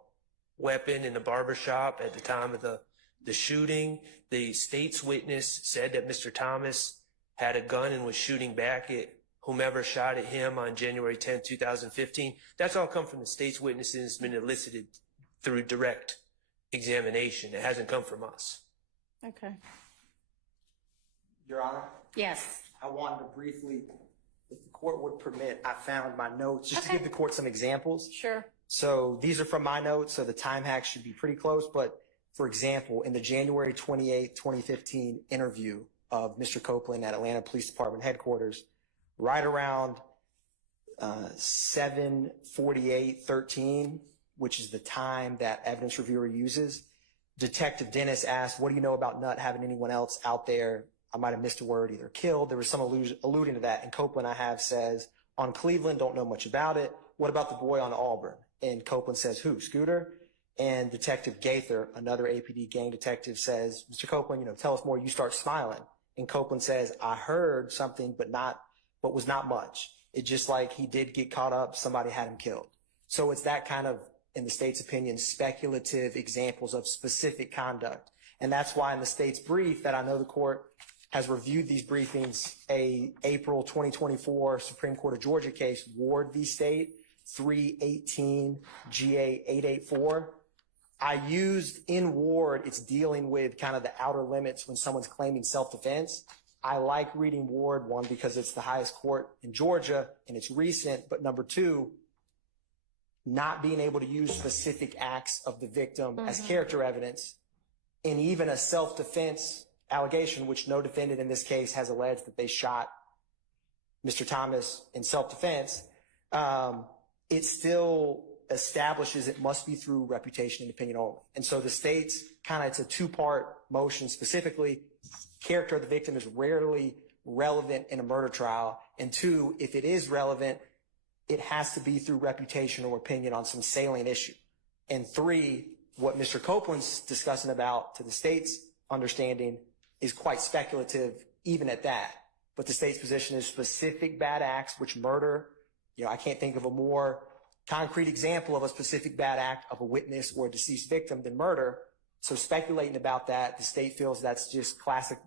weapon in the barber shop at the time of the shooting. The state's witness said that Mr. Thomas had a gun and was shooting back at whomever shot at him on January 10, 2015. That's all come from the state's witnesses, been elicited through direct examination. It hasn't come from us. Okay. Your Honor? Yes. I wanted to briefly, if the court would permit, I found my notes just to give the court some examples. Sure. So these are from my notes, so the time hack should be pretty close. But for example, in the January 28, 2015 interview of Mr. Copeland at Atlanta Police Department headquarters, right around 7:48:13, which is the time that evidence reviewer uses, Detective Dennis asked, "What do you know about Nutt having anyone else out there?" I might have missed a word, either killed. There was some alluding to that. And Copeland, says, "On Cleveland, don't know much about it. What about the boy on Auburn?" And Copeland says, "Who, Scooter?" And Detective Gaither, another APD gang detective, says, "Mr. Copeland, tell us more." You start smiling. And Copeland says, "I heard something, but was not much. It's just like he did get caught up. Somebody had him killed." So it's that kind of, in the state's opinion, speculative examples of specific conduct. And that's why in the state's brief that I know the court has reviewed these briefings, a April 2024 Supreme Court of Georgia case, Ward v. State, 318 GA 884. I used in Ward, it's dealing with kind of the outer limits when someone's claiming self-defense. I like reading Ward, one, because it's the highest court in Georgia and it's recent, but number two, not being able to use specific acts of the victim as character evidence in even a self-defense allegation, which no defendant in this case has alleged that they shot Mr. Thomas in self-defense, it still establishes it must be through reputation and opinion only. And so the state's it's a two-part motion specifically. Character of the victim is rarely relevant in a murder trial. And two, if it is relevant, it has to be through reputation or opinion on some salient issue. And three, what Mr. Copeland's discussing about, to the state's understanding, is quite speculative even at that. But the state's position is specific bad acts, which murder, I can't think of a more concrete example of a specific bad act of a witness or a deceased victim than murder. So speculating about that, the state feels that's just classic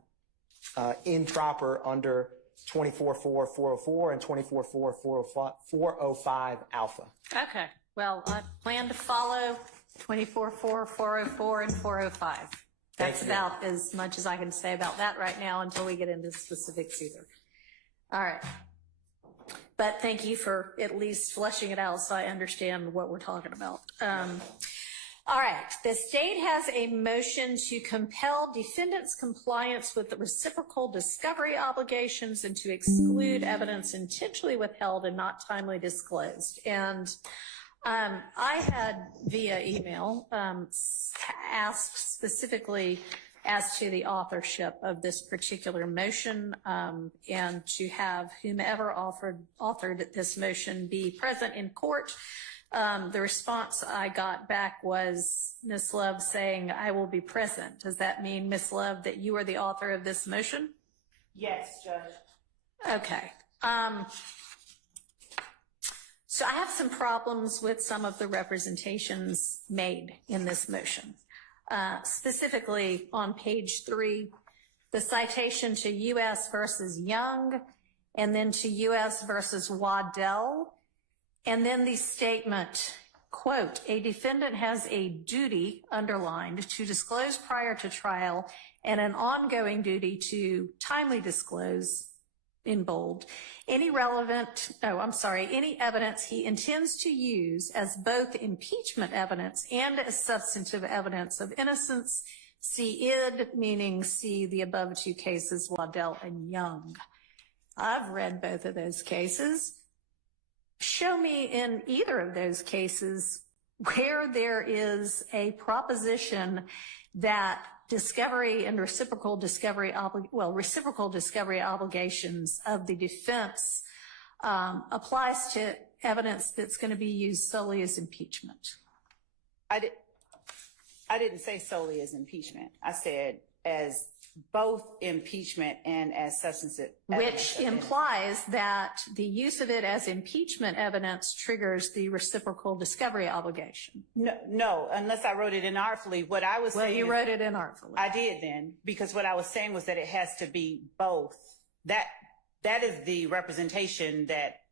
improper under 24-4-404 and 24-4-405 alpha. Okay. Well, I plan to follow 24-4, 404, and 405. That's about as much as I can say about that right now until we get into specifics either. All right. But thank you for at least fleshing it out so I understand what we're talking about. All right. The state has a motion to compel defendants' compliance with the reciprocal discovery obligations and to exclude evidence intentionally withheld and not timely disclosed. And I had via email asked specifically as to the authorship of this particular motion and to have whomever authored this motion be present in court. The response I got back was Ms. Love saying, I will be present. Does that mean, Ms. Love, that you are the author of this motion? Yes, Judge. Okay. So I have some problems with some of the representations made in this motion. Specifically on page 3, the citation to U.S. versus Young, and then to U.S. versus Waddell, and then the statement, quote, a defendant has a duty, underlined, to disclose prior to trial and an ongoing duty to timely disclose, in bold, any evidence he intends to use as both impeachment evidence and as substantive evidence of innocence. See id, meaning see the above two cases, Waddell and Young. I've read both of those cases. Show me in either of those cases where there is a proposition that discovery and reciprocal discovery obligations of the defense applies to evidence that's going to be used solely as impeachment. I didn't say solely as impeachment. I said as both impeachment and as substantive evidence. Which implies that the use of it as impeachment evidence triggers the reciprocal discovery obligation. No, unless I wrote it inartfully. What I was saying. Well, you wrote it inartfully. I did then, because what I was saying was that it has to be both. That is the representation that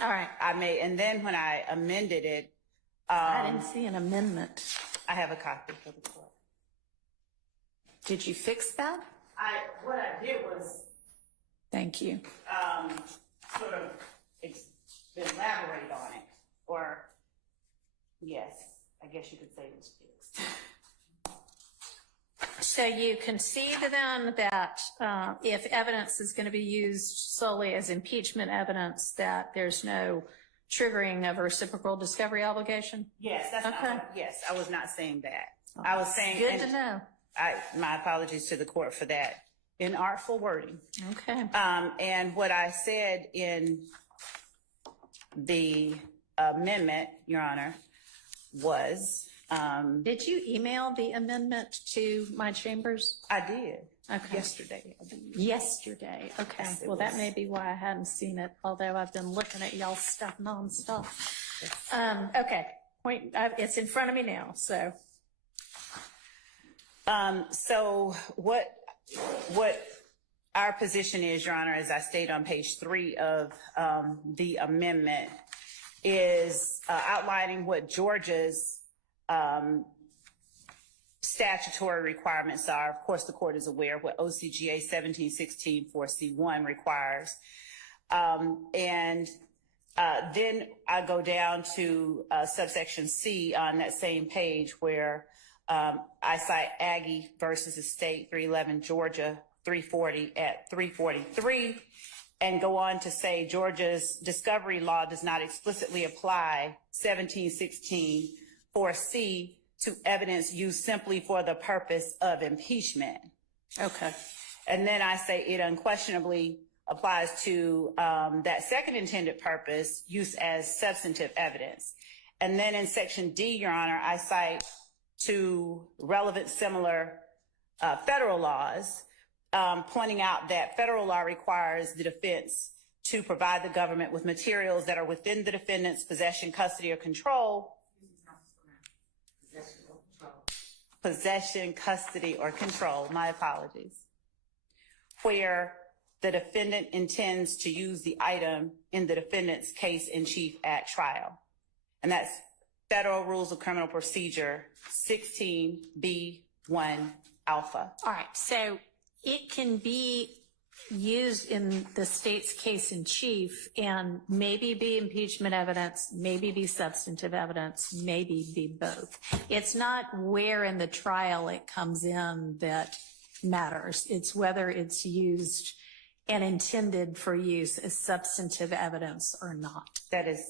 all right. I made. And then when I amended it. I didn't see an amendment. I have a copy for the court. Did you fix that? What I did was. Thank you. Sort of elaborate on it, or yes, I guess you could say it was fixed. So you concede then that if evidence is going to be used solely as impeachment evidence, that there's no triggering of a reciprocal discovery obligation? Yes, that's okay. Yes, I was not saying that. Oh, I was saying. Good to know. My apologies to the court for that inartful wording. Okay. And what I said in the amendment, Your Honor, was. Did you email the amendment to my chambers? I did. Okay. Yesterday. Yesterday. Okay. Yes, well, that may be why I hadn't seen it, although I've been looking at y'all's stuff nonstop. Yes. Okay. It's in front of me now, so. So what our position is, Your Honor, as I state on page 3 of the amendment, is outlining what Georgia's statutory requirements are. Of course, the court is aware of what OCGA 1716-4C1 requires. And then I go down to subsection C on that same page where I cite Aggie versus the state 311 Georgia 340 at 343 and go on to say Georgia's discovery law does not explicitly apply 1716-4C to evidence used simply for the purpose of impeachment. Okay. And then I say it unquestionably applies to that second intended purpose, use as substantive evidence. And then in section D, Your Honor, I cite to relevant similar federal laws, pointing out that federal law requires the defense to provide the government with materials that are within the defendant's possession, custody, or control. Possession, custody, or control, my apologies, where the defendant intends to use the item in the defendant's case in chief at trial. And that's Federal Rules of Criminal Procedure 16B1 alpha. All right, so it can be used in the state's case in chief and maybe be impeachment evidence, maybe be substantive evidence, maybe be both. It's not where in the trial it comes in that matters. It's whether it's used and intended for use as substantive evidence or not. That is,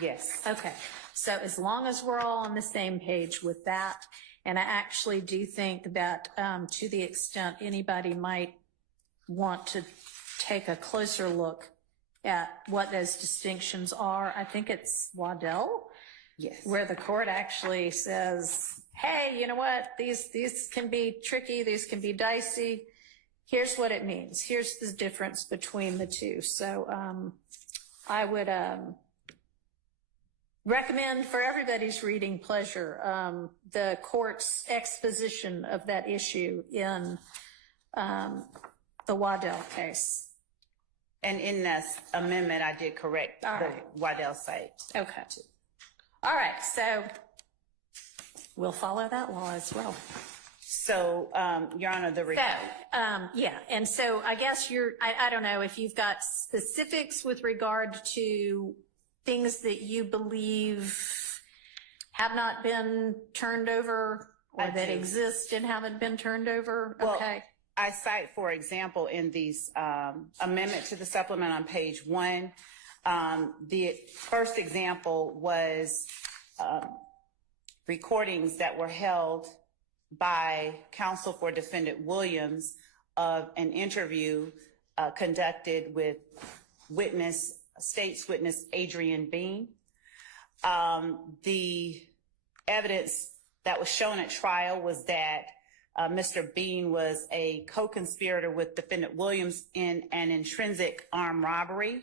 yes. Okay, so as long as we're all on the same page with that, and I actually do think that to the extent anybody might want to take a closer look at what those distinctions are, I think it's Waddell, Yes. where the court actually says, hey, you know what, these can be tricky, these can be dicey. Here's what it means. Here's the difference between the two. So I would recommend for everybody's reading pleasure the court's exposition of that issue in the Waddell case. And in this amendment, I did correct All the right. Waddell site. Okay. All right, so we'll follow that law as well. So, Your Honor, Yeah, and so I guess I don't know if you've got specifics with regard to things that you believe have not been turned over or that exist and haven't been turned over. Well, Okay. I cite, for example, in these amendment to the supplement on page 1, the first example was recordings that were held by counsel for defendant Williams of an interview conducted with state's witness Adrian Bean. The evidence that was shown at trial was that Mr. Bean was a co-conspirator with defendant Williams in an intrinsic armed robbery.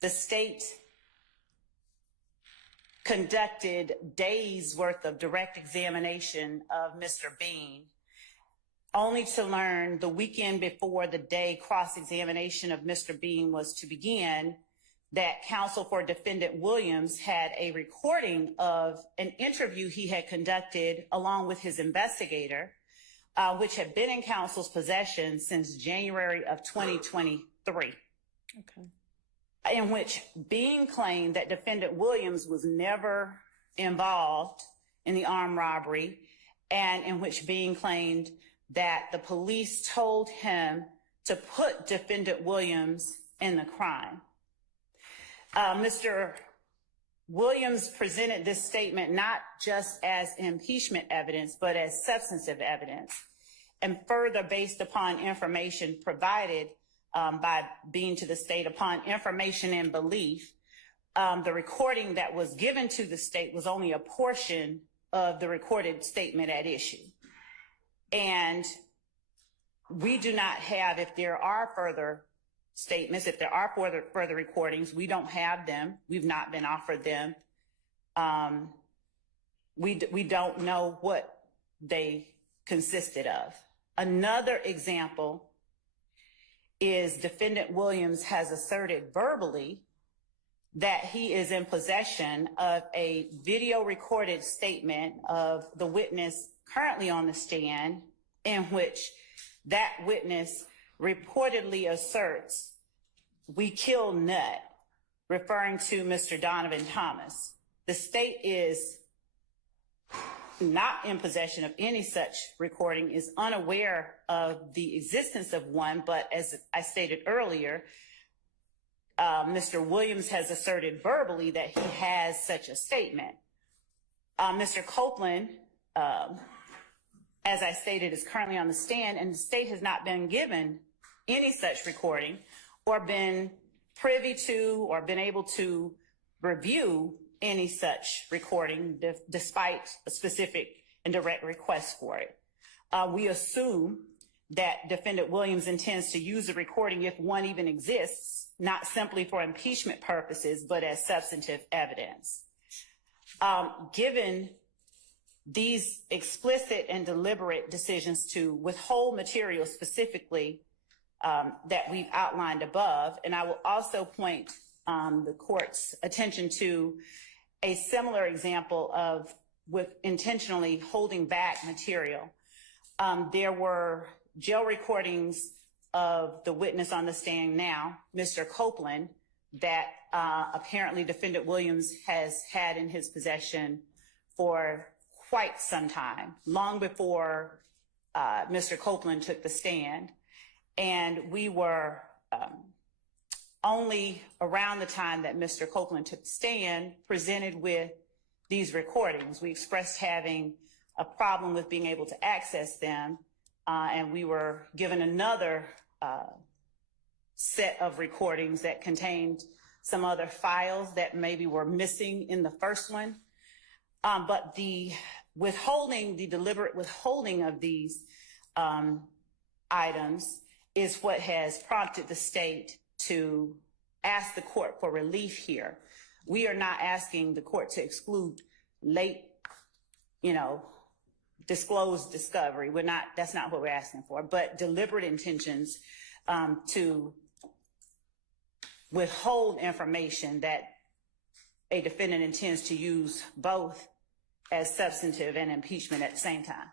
The state conducted days worth of direct examination of Mr. Bean, only to learn the weekend before the day cross-examination of Mr. Bean was to begin that counsel for defendant Williams had a recording of an interview he had conducted along with his investigator, which had been in counsel's possession since January of 2023. Okay. In which Bean claimed that defendant Williams was never involved in the armed robbery, and in which Bean claimed that the police told him to put defendant Williams in the crime. Mr. Williams presented this statement not just as impeachment evidence, but as substantive evidence, and further based upon information provided by Bean to the state upon information and belief. The recording that was given to the state was only a portion of the recorded statement at issue. And we do not have, if there are further statements, if there are further recordings, we don't have them. We've not been offered them. We don't know what they consisted of. Another example is defendant Williams has asserted verbally that he is in possession of a video recorded statement of the witness currently on the stand, in which that witness reportedly asserts, "We killed Nut," referring to Mr. Donovan Thomas. The state is not in possession of any such recording, is unaware of the existence of one, but as I stated earlier, Mr. Williams has asserted verbally that he has such a statement. Mr. Copeland, as I stated, is currently on the stand, and the state has not been given any such recording or been privy to or been able to review any such recording despite a specific and direct request for it. We assume that defendant Williams intends to use the recording, if one even exists, not simply for impeachment purposes, but as substantive evidence. Given these explicit and deliberate decisions to withhold material specifically that we've outlined above, and I will also point the court's attention to a similar example of with intentionally holding back material. There were jail recordings of the witness on the stand now, Mr. Copeland, that apparently defendant Williams has had in his possession for quite some time, long before Mr. Copeland took the stand. And we were only around the time that Mr. Copeland took the stand presented with these recordings. We expressed having a problem with being able to access them, and we were given another set of recordings that contained some other files that maybe were missing in the first one. But the withholding, the deliberate withholding of these items is what has prompted the state to ask the court for relief here. We are not asking the court to exclude late, disclosed discovery. That's not what we're asking for, but deliberate intentions to withhold information that a defendant intends to use both as substantive and impeachment at the same time.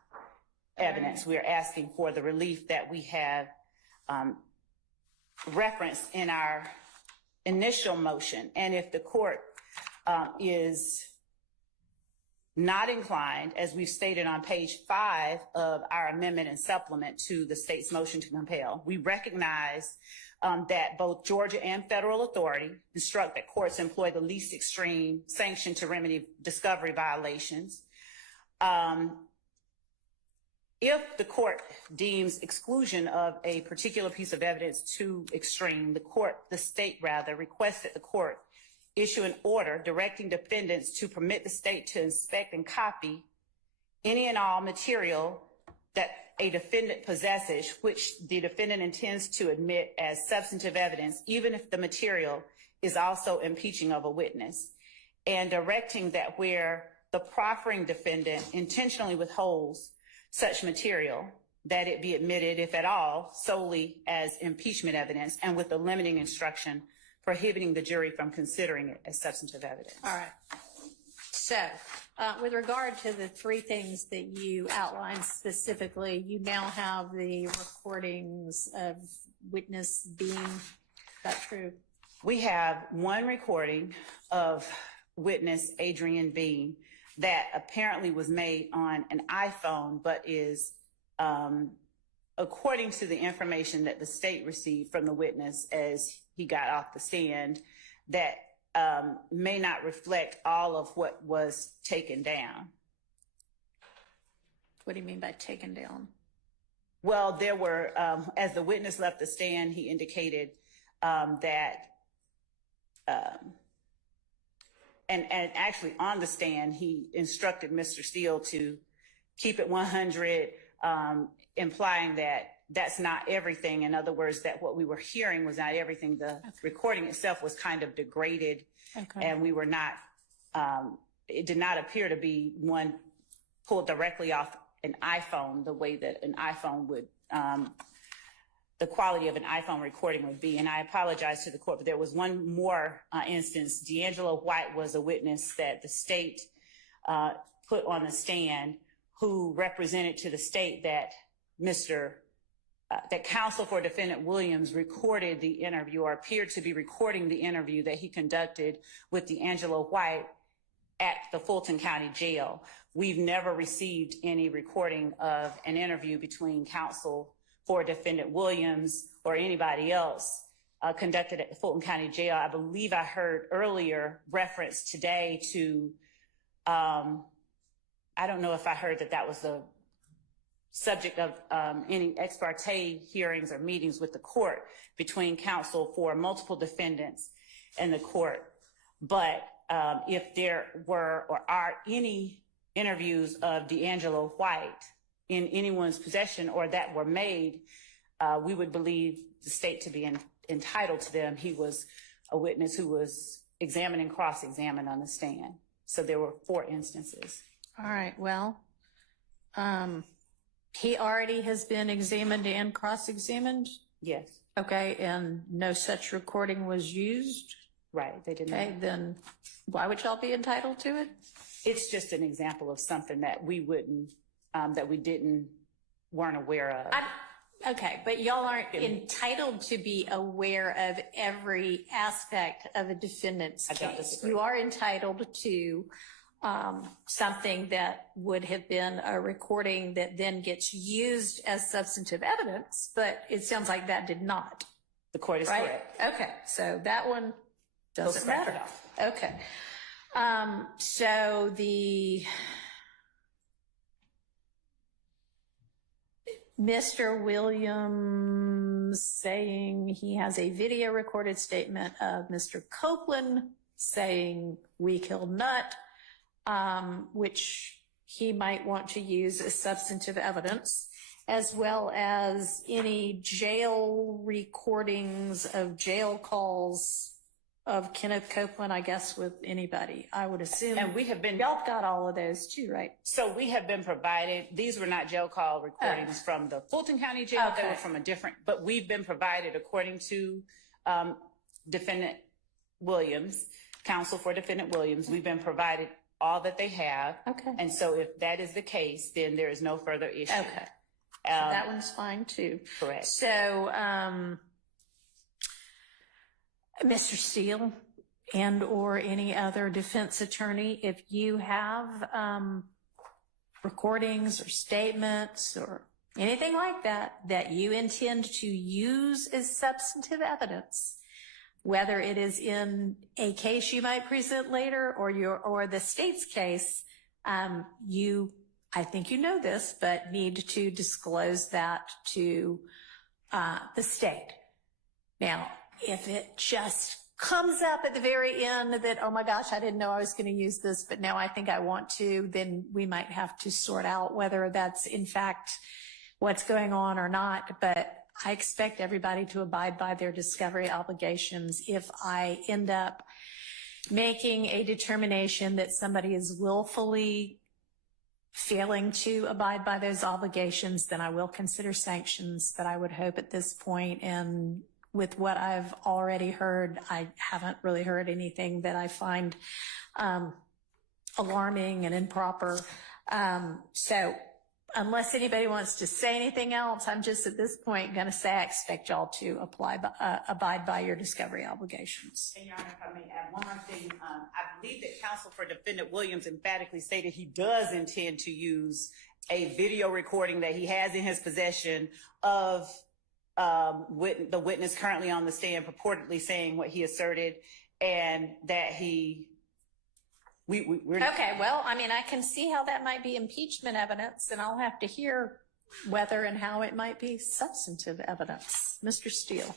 Evidence. We are asking for the relief that we have referenced in our initial motion. And if the court is not inclined, as we've stated on page 5 of our amendment and supplement to the state's motion to compel, we recognize that both Georgia and federal authority instruct that courts employ the least extreme sanction to remedy discovery violations. If the court deems exclusion of a particular piece of evidence too extreme, the state requests that the court issue an order directing defendants to permit the state to inspect and copy any and all material that a defendant possesses, which the defendant intends to admit as substantive evidence, even if the material is also impeaching of a witness, and directing that where the proffering defendant intentionally withholds such material, that it be admitted, if at all, solely as impeachment evidence, and with a limiting instruction prohibiting the jury from considering it as substantive evidence. All right. So, with regard to the three things that you outlined specifically, you now have the recordings of witness being, is that true? We have one recording of witness Adrian Bean that apparently was made on an iPhone, but is, according to the information that the state received from the witness as he got off the stand, that may not reflect all of what was taken down. What do you mean by taken down? Well, there were, as the witness left the stand, he indicated that, and actually on the stand, he instructed Mr. Steele to keep it 100, implying that that's not everything. In other words, that what we were hearing was not everything. The recording itself was kind of degraded, and we were not, it did not appear to be one pulled directly off an iPhone the way that an iPhone would, the quality of an iPhone recording would be. And I apologize to the court, but there was one more instance. D'Angelo White was a witness that the state put on the stand, who represented to the state that that counsel for defendant Williams recorded the interview, or appeared to be recording the interview that he conducted with D'Angelo White at the Fulton County Jail. We've never received any recording of an interview between counsel for defendant Williams or anybody else conducted at the Fulton County Jail. I believe I heard earlier reference today to, I don't know if I heard that was the subject of any ex parte hearings or meetings with the court between counsel for multiple defendants and the court. But if there were or are any interviews of D'Angelo White in anyone's possession or that were made, we would believe the state to be entitled to them. He was a witness who was examined and cross-examined on the stand. So there were 4 instances. All right, well, he already has been examined and cross-examined? Yes. Okay, and no such recording was used? Right, they didn't. Okay, then why would y'all be entitled to it? It's just an example of something that we wouldn't, that we weren't aware of. Okay, but y'all aren't entitled to be aware of every aspect of a defendant's I don't case. disagree. You are entitled to something that would have been a recording that then gets used as substantive evidence, but it sounds like that did not. The court is Right? correct. Okay, so that one doesn't Scratch matter. it off. Okay. So the Mr. Williams saying he has a video recorded statement of Mr. Copeland saying we killed Nutt, which he might want to use as substantive evidence, as well as any jail recordings of jail calls of Kenneth Copeland, I guess, with anybody, I would assume. And we have been, Y'all got all of those too, right? so we have been provided, these were not jail call recordings from the Fulton County Jail, they Okay. were from a different, but we've been provided, according to Defendant Williams, counsel for Defendant Williams, we've been provided all that they have. Okay. And so if that is the case, then there is no further issue. Okay. So that one's fine too. Correct. So, Mr. Steele and or any other defense attorney, if you have recordings or statements or anything like that that you intend to use as substantive evidence, whether it is in a case you might present later or the state's case, I think you know this, but need to disclose that to the state. Now, if it just comes up at the very end that, oh my gosh, I didn't know I was going to use this, but now I think I want to, then we might have to sort out whether that's in fact what's going on or not. But I expect everybody to abide by their discovery obligations. If I end up making a determination that somebody is willfully failing to abide by those obligations, then I will consider sanctions. But I would hope at this point, and with what I've already heard, I haven't really heard anything that I find alarming and improper. So unless anybody wants to say anything else, I'm just at this point going to say I expect y'all to abide by your discovery obligations. And Your Honor, if I may add one more thing, I believe that counsel for Defendant Williams emphatically stated he does intend to use a video recording that he has in his possession of the witness currently on the stand purportedly saying what he asserted, and that we're Okay, well, I mean, I can see how that might be impeachment evidence, and I'll have to hear whether and how it might be substantive evidence. Mr. Steele.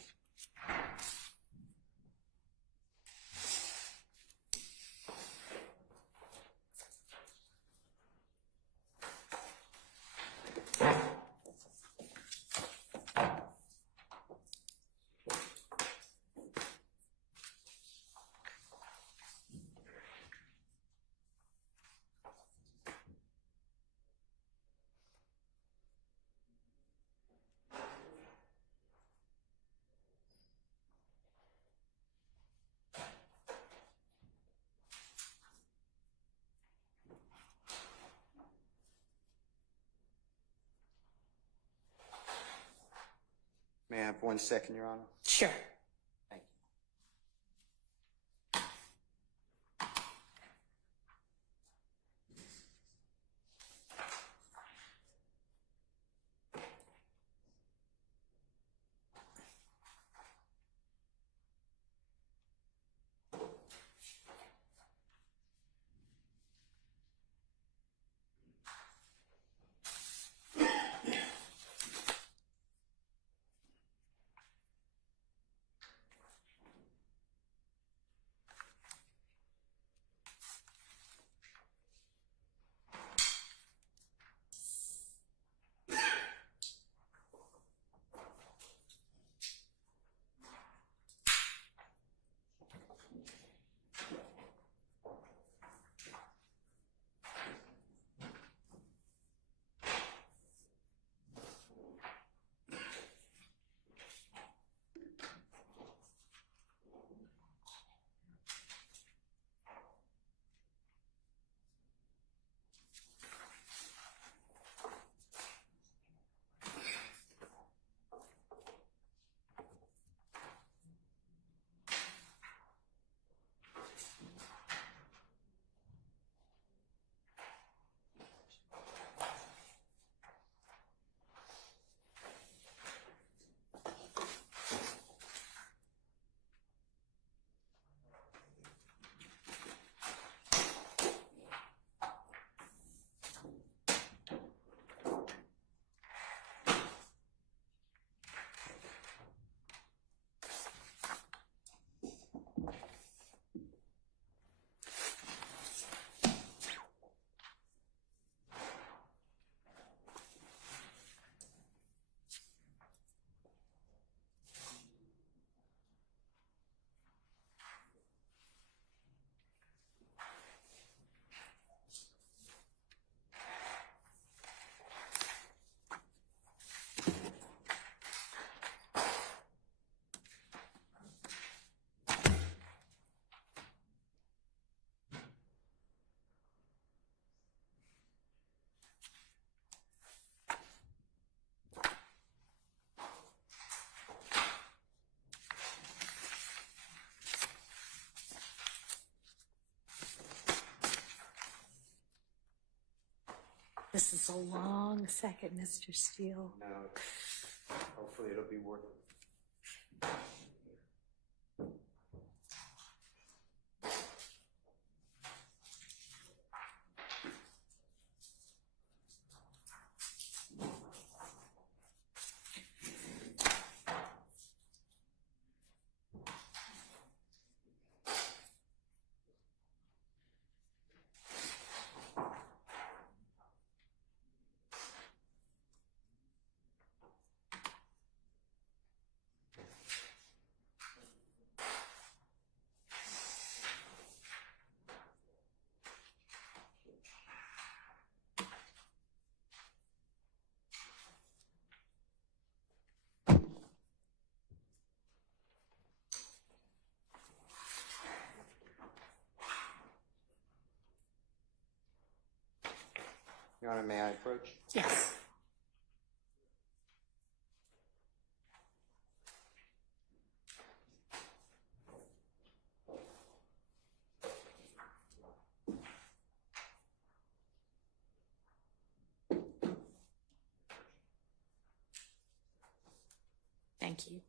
May I have 1 second, Your Honor? Sure. Thank This is a long second, Mr. Steele. No, hopefully it'll be worth it. Your Honor, may I approach? Yes. Thank you.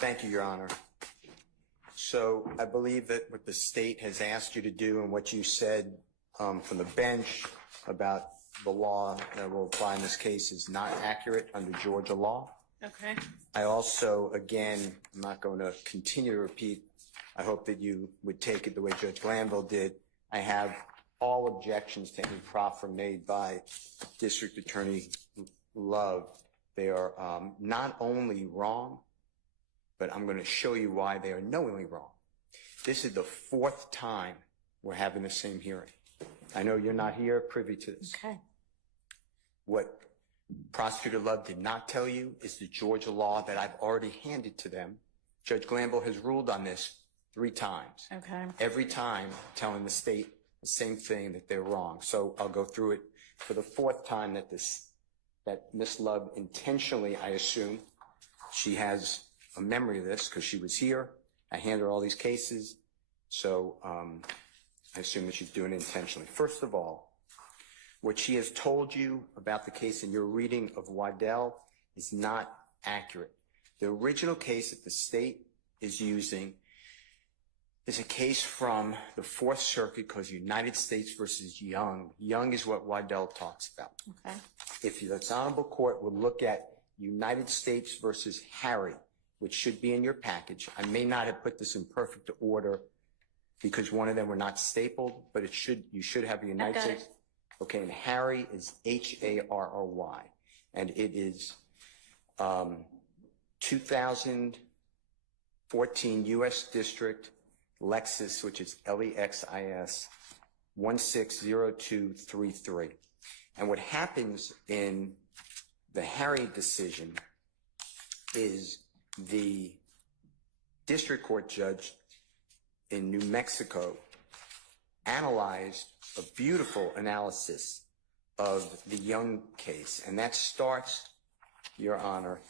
Thank you, Your Honor. So I believe that what the state has asked you to do and what you said from the bench about the law that will apply in this case is not accurate under Georgia law. Okay. I also, again, I'm not going to continue to repeat. I hope that you would take it the way Judge Glanville did. I have all objections to any proffer made by District Attorney Love. They are not only wrong, but I'm going to show you why they are knowingly wrong. This is the fourth time we're having the same hearing. I know you're not here privy to this. Okay. What Prosecutor Love did not tell you is the Georgia law that I've already handed to them. Judge Glanville has ruled on this 3 times. Okay. Every time telling the state the same thing, that they're wrong. So I'll go through it for the 4th time that Ms. Love intentionally, I assume, she has a memory of this because she was here. I hand her all these cases. So I assume that she's doing it intentionally. First of all, what she has told you about the case in your reading of Waddell is not accurate. The original case that the state is using is a case from the 4th Circuit called United States versus Young. Young is what Waddell talks about. Okay. If this honorable court would look at United States versus Harry, which should be in your package. I may not have put this in perfect order because one of them were not stapled, but you should have the United States. Okay, and Harry is Harry, and it is 2014 U.S. District Lexus, which is Lexis 160233. And what happens in the Harry decision is the district court judge in New Mexico analyzed a beautiful analysis of the Young case. And that starts, Your Honor,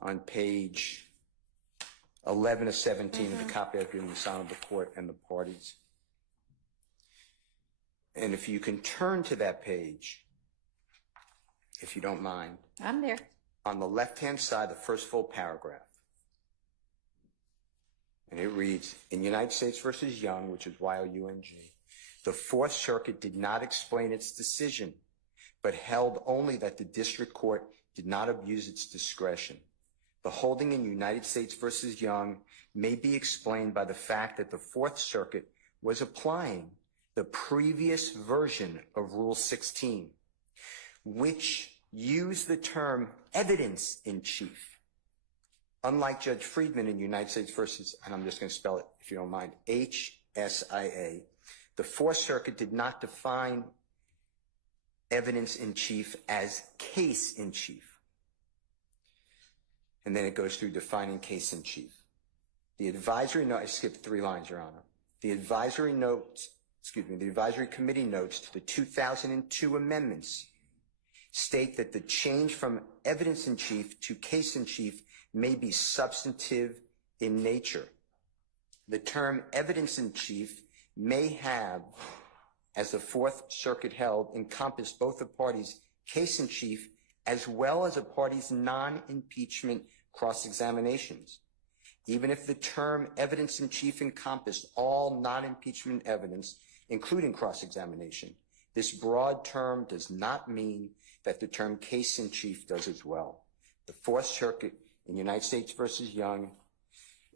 on page 11 of 17 of the copy I've given this honorable court and the parties. And if you can turn to that page, if you don't mind. I'm there. On the left-hand side, the first full paragraph. And it reads, in United States versus Young, which is Y-O-U-N-G, the 4th Circuit did not explain its decision, but held only that the district court did not abuse its discretion. The holding in United States versus Young may be explained by the fact that the 4th Circuit was applying the previous version of Rule 16, which used the term evidence in chief. Unlike Judge Friedman in United States versus, and I'm just going to spell it if you don't mind, HSIA, the 4th Circuit did not define evidence in chief as case in chief. And then it goes through defining case in chief. The advisory note, I skipped 3 lines, Your Honor. The advisory committee notes to the 2002 amendments state that the change from evidence in chief to case in chief may be substantive in nature. The term evidence in chief may have, as the Fourth Circuit held, encompassed both the party's case in chief as well as a party's non-impeachment cross-examinations. Even if the term evidence in chief encompassed all non-impeachment evidence, including cross-examination, this broad term does not mean that the term case in chief does as well. The Fourth Circuit in United States versus Young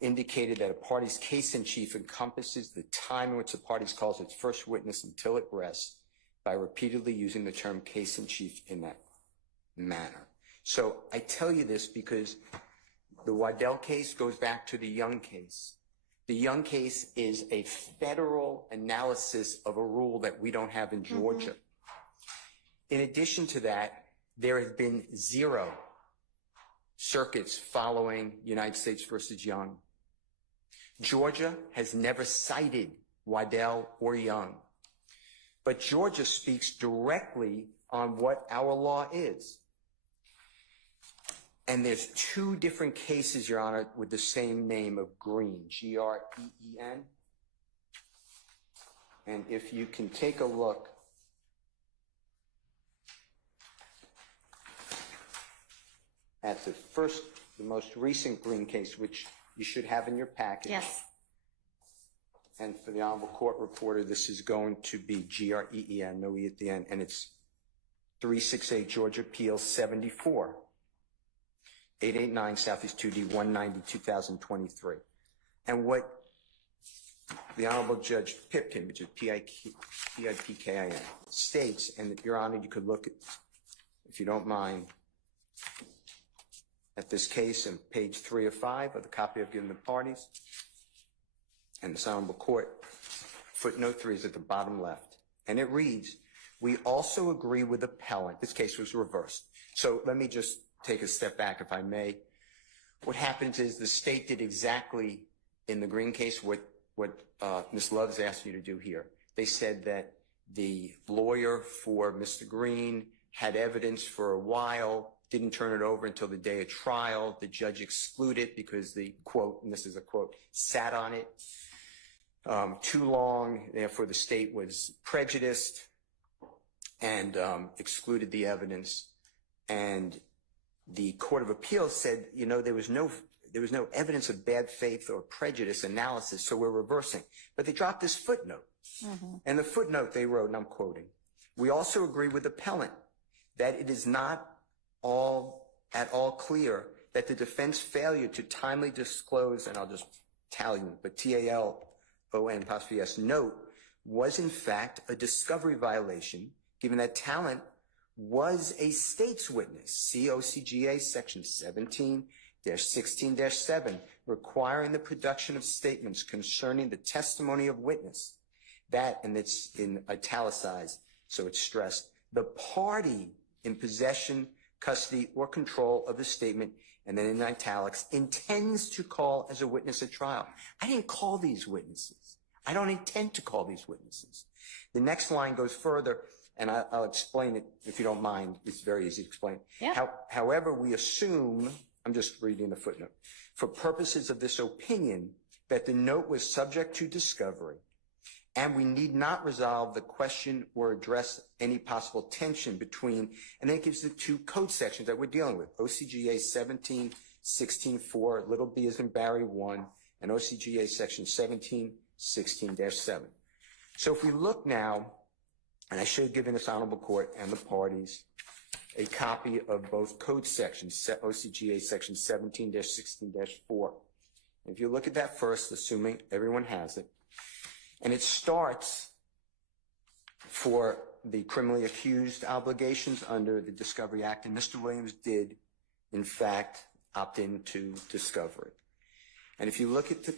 indicated that a party's case in chief encompasses the time in which the party calls its first witness until it rests by repeatedly using the term case in chief in that manner. So I tell you this because the Waddell case goes back to the Young case. The Young case is a federal analysis of a rule that we don't have in Georgia. In addition to that, there have been 0 circuits following United States versus Young. Georgia has never cited Waddell or Young, but Georgia speaks directly on what our law is. And there's 2 different cases, Your Honor, with the same name of Green, Green. And if you can take a look at the most recent Green case, which you should have in your package. Yes. And for the Honorable Court Reporter, this is going to be Green, no E at the end, and it's 368 Georgia Appeal 74, 889 Southeast 2D 190, 2023. And what the Honorable Judge Pipkin, which is P-I-P-K-I-N, states, and Your Honor, you could look at, if you don't mind, at this case on page 3 of 5 of the copy I've given the parties. And this Honorable Court, footnote 3 is at the bottom left. And it reads, we also agree with appellant. This case was reversed. So let me just take a step back, if I may. What happens is the state did exactly in the Green case what Ms. Love's asked you to do here. They said that the lawyer for Mr. Green had evidence for a while, didn't turn it over until the day of trial. The judge excluded because the quote, and this is a quote, sat on it too long. Therefore, the state was prejudiced and excluded the evidence. And the Court of Appeals said, you know, there was no evidence of bad faith or prejudice analysis, so we're reversing. But they dropped this footnote. And the footnote they wrote, and I'm quoting, we also agree with appellant that it is not at all clear that the defense failure to timely disclose, and I'll just tally them, but TALON'(S) note was in fact a discovery violation, given that Talent was a state's witness. See OCGA section 17-16-7, requiring the production of statements concerning the testimony of witness. That, and it's in italicized, so it's stressed, the party in possession, custody, or control of the statement, and then in italics, intends to call as a witness at trial. I didn't call these witnesses. I don't intend to call these witnesses. The next line goes further, and I'll explain it if you don't mind. It's very easy to explain. Yeah. However, we assume, I'm just reading the footnote, for purposes of this opinion, that the note was subject to discovery, and we need not resolve the question or address any possible tension between, and then it gives the 2 code sections that we're dealing with, OCGA 17-16-4, little b as in Barry 1, and OCGA section 17-16-7. So if we look now, and I should have given this Honorable Court and the parties a copy of both code sections, OCGA section 17-16-4. If you look at that first, assuming everyone has it, and it starts for the criminally accused obligations under the Discovery Act, and Mr. Williams did, in fact, opt into discovery. And if you look at the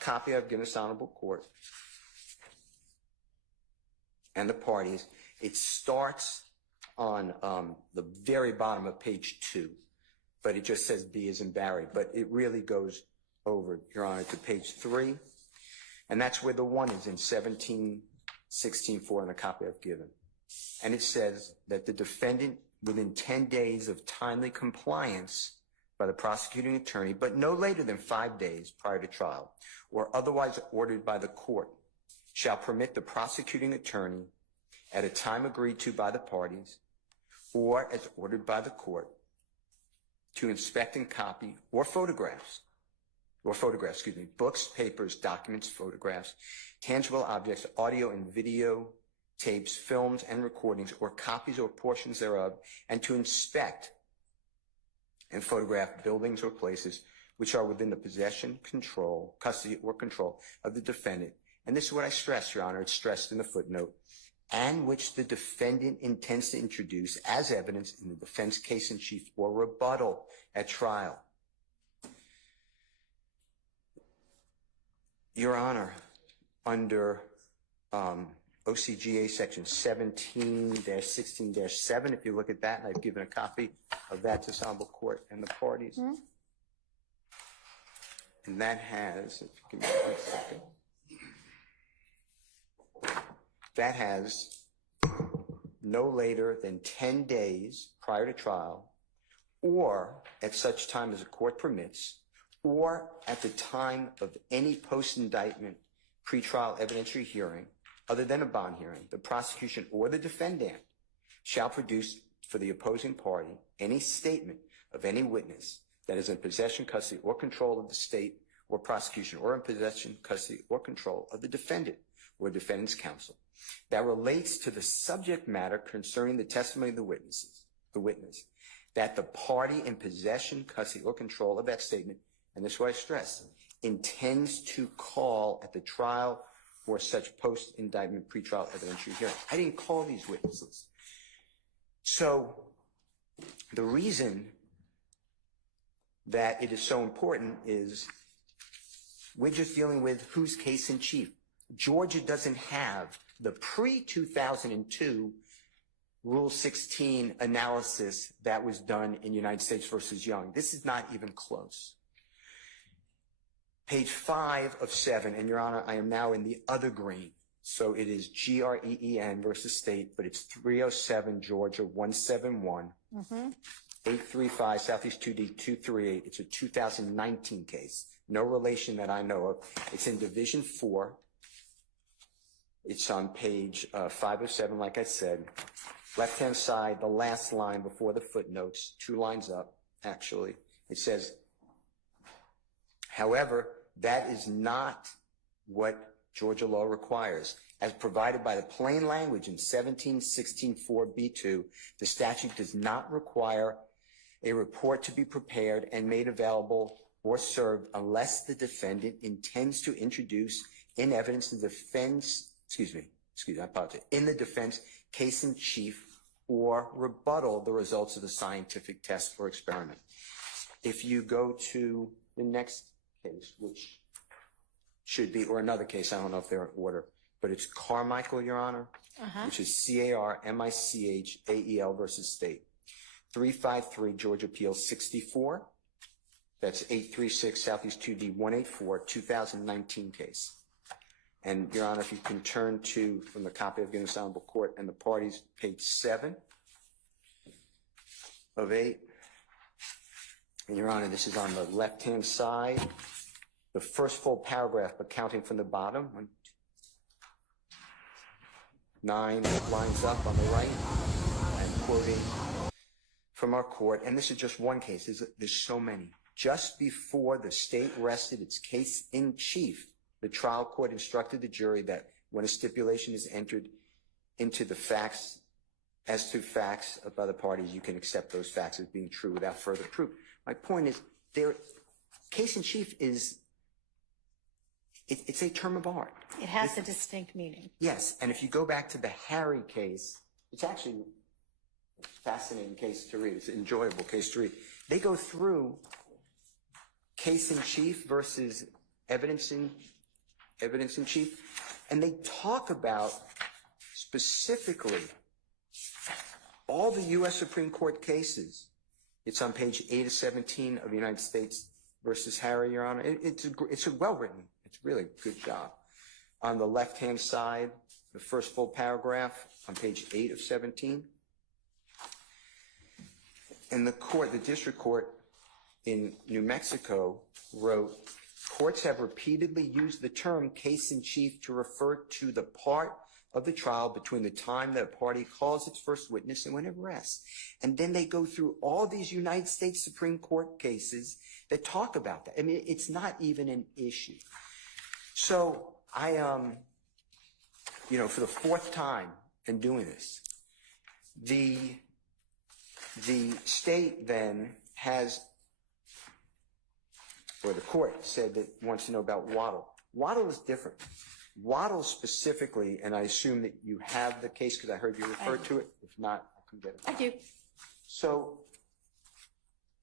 copy I've given this Honorable Court and the parties, it starts on the very bottom of page 2, but it just says B as in Barry, but it really goes over, Your Honor, to page 3. And that's where the 1 is in 17-16-4 in the copy I've given. And it says that the defendant within 10 days of timely compliance by the prosecuting attorney, but no later than 5 days prior to trial, or otherwise ordered by the court, shall permit the prosecuting attorney at a time agreed to by the parties, or as ordered by the court, to inspect and copy books, papers, documents, photographs, tangible objects, audio and video tapes, films and recordings, or copies or portions thereof, and to inspect and photograph buildings or places which are within the possession, control, custody, or control of the defendant. And this is what I stress, Your Honor, it's stressed in the footnote, and which the defendant intends to introduce as evidence in the defense case in chief or rebuttal at trial. Your Honor, under OCGA section 17-16-7, if you look at that, and I've given a copy of that to this honorable court and the parties. Mm-hmm. And that has, if you give me 1 second. That has no later than 10 days prior to trial, or at such time as the court permits, or at the time of any post-indictment pretrial evidentiary hearing, other than a bond hearing, the prosecution or the defendant shall produce for the opposing party any statement of any witness that is in possession, custody, or control of the state or prosecution, or in possession, custody, or control of the defendant or defendant's counsel, that relates to the subject matter concerning the testimony of the witness, that the party in possession, custody, or control of that statement, and this is what I stress, intends to call at the trial for such post-indictment pretrial evidentiary hearing. I didn't call these witnesses. So the reason that it is so important is we're just dealing with who's case in chief. Georgia doesn't have the pre-2002 Rule 16 analysis that was done in United States versus Young. This is not even close. Page 5 of 7, and Your Honor, I am now in the other green. So it is GREEN versus state, but it's 307 Georgia 171, 835 Southeast 2D 238. It's a 2019 case. No relation that I know of. It's in Division 4. It's on page 507, like I said. Left-hand side, the last line before the footnotes, 2 lines up, actually. It says, however, that is not what Georgia law requires. As provided by the plain language in 1716-4B2, the statute does not require a report to be prepared and made available or served unless the defendant intends to introduce in evidence the defense, I apologize, in the defense case in chief or rebuttal the results of the scientific test or experiment. If you go to the next case, which should be, or another case, I don't know if they're in order, but it's Carmichael, Your Honor, which is CARMICHAEL versus state. 353 Georgia Appeal 64. That's 836 Southeast 2D 184, 2019 case. And Your Honor, if you can turn to, from the copy of Guinness Honorable Court and the parties, page 7 of 8. And Your Honor, this is on the left-hand side, the first full paragraph, but counting from the bottom. 1, 2, 9 lines up on the right, and quoting from our court. And this is just one case. There's so many. Just before the state rested its case in chief, the trial court instructed the jury that when a stipulation is entered into the facts, as to facts by the parties, you can accept those facts as being true without further proof. My point is, their case in chief is, it's a term of art. It has a distinct meaning. Yes, and if you go back to the Harry case, it's actually a fascinating case to read. It's an enjoyable case to read. They go through case in chief versus evidence in chief, and they talk about specifically all the U.S. Supreme Court cases. It's on page 8 of 17 of United States versus Harry, Your Honor. It's a well-written, it's really a good job. On the left-hand side, the first full paragraph on page 8 of 17. And the district court in New Mexico wrote, courts have repeatedly used the term case in chief to refer to the part of the trial between the time that a party calls its first witness and when it rests. And then they go through all these United States Supreme Court cases that talk about that. I mean, it's not even an issue. So I, for the fourth time in doing this, the state then has, or the court said that wants to know about Waddle. Waddle is different. Waddle specifically, and I assume that you have the case because I heard you refer to it. If not, I can get it. I do. So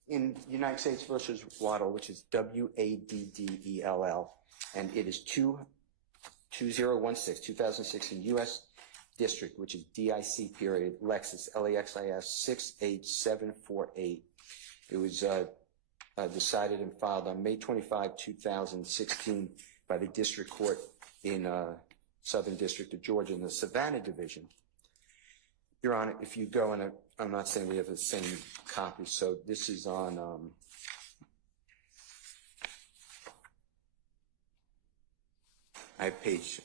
in United States versus Waddle, which is WADDELL, and it is 2016, U.S. District, which is DIC period, Lexus, LEXIS 68748. It was decided and filed on May 25, 2016 by the District Court in Southern District of Georgia in the Savannah Division. Your Honor, if you go, and I'm not saying we have the same copy, so this is on I have page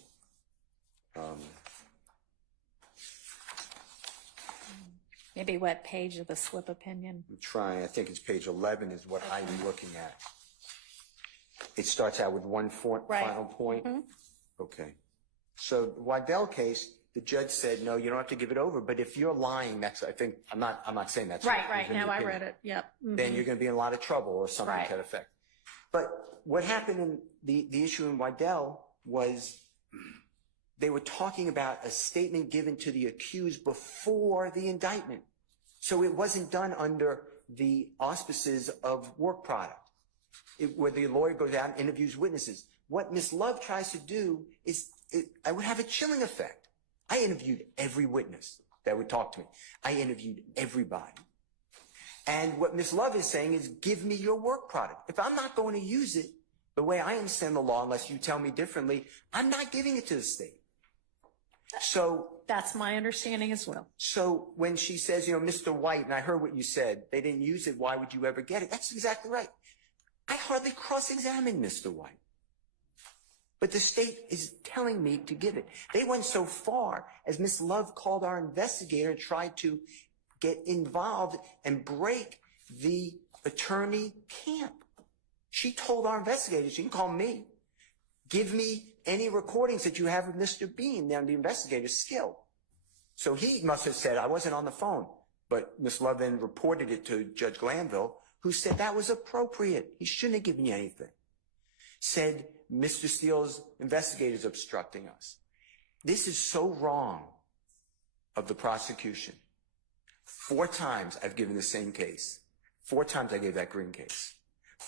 Maybe what page of the slip opinion? I'm trying, I think it's page 11 is what I'm looking at. It starts out with one final point. Mm-hmm. Okay. So the Waddell case, the judge said, no, you don't have to give it over, but if you're lying, that's, I think, I'm not saying that's Right. Now I read it. Yep. Mm-hmm. Then you're going to be in a lot of trouble or something to that effect. But what happened in the issue in Waddell was they were talking about a statement given to the accused before the indictment. So it wasn't done under the auspices of work product, where the lawyer goes out and interviews witnesses. What Ms. Love tries to do is, I would have a chilling effect. I interviewed every witness that would talk to me. I interviewed everybody. And what Ms. Love is saying is, give me your work product. If I'm not going to use it the way I understand the law, unless you tell me differently, I'm not giving it to the state. So that's my understanding as well. So when she says, Mr. White, and I heard what you said, they didn't use it, why would you ever get it? That's exactly right. I hardly cross-examined Mr. White. But the state is telling me to give it. They went so far as Ms. Love called our investigator and tried to get involved and break the attorney camp. She told our investigator, she can call me, give me any recordings that you have of Mr. Bean. Now, the investigator's skilled. So he must have said, I wasn't on the phone. But Ms. Love then reported it to Judge Glanville, who said that was appropriate. He shouldn't have given you anything. Said, Mr. Steele's investigator's obstructing us. This is so wrong of the prosecution. 4 times I've given the same case. 4 times I gave that Green case.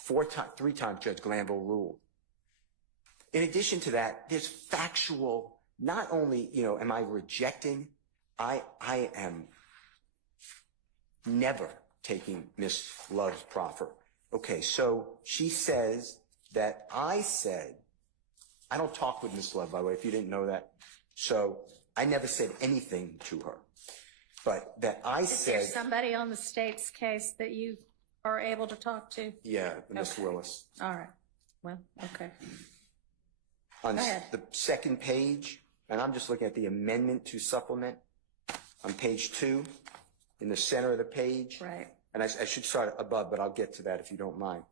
3 times Judge Glanville ruled. In addition to that, there's factual, not only, am I rejecting, I am never taking Ms. Love's proffer. Okay, so she says that I said, I don't talk with Ms. Love, by the way, if you didn't know that. So I never said anything to her. But that I said. Is there somebody on the state's case that you are able to talk to? Yeah, Ms. Willis. All right. Well, okay. On the second page, and I'm just looking at the amendment to supplement, on page 2, in the center of the page. Right. And I should start above, but I'll get to that if you don't mind.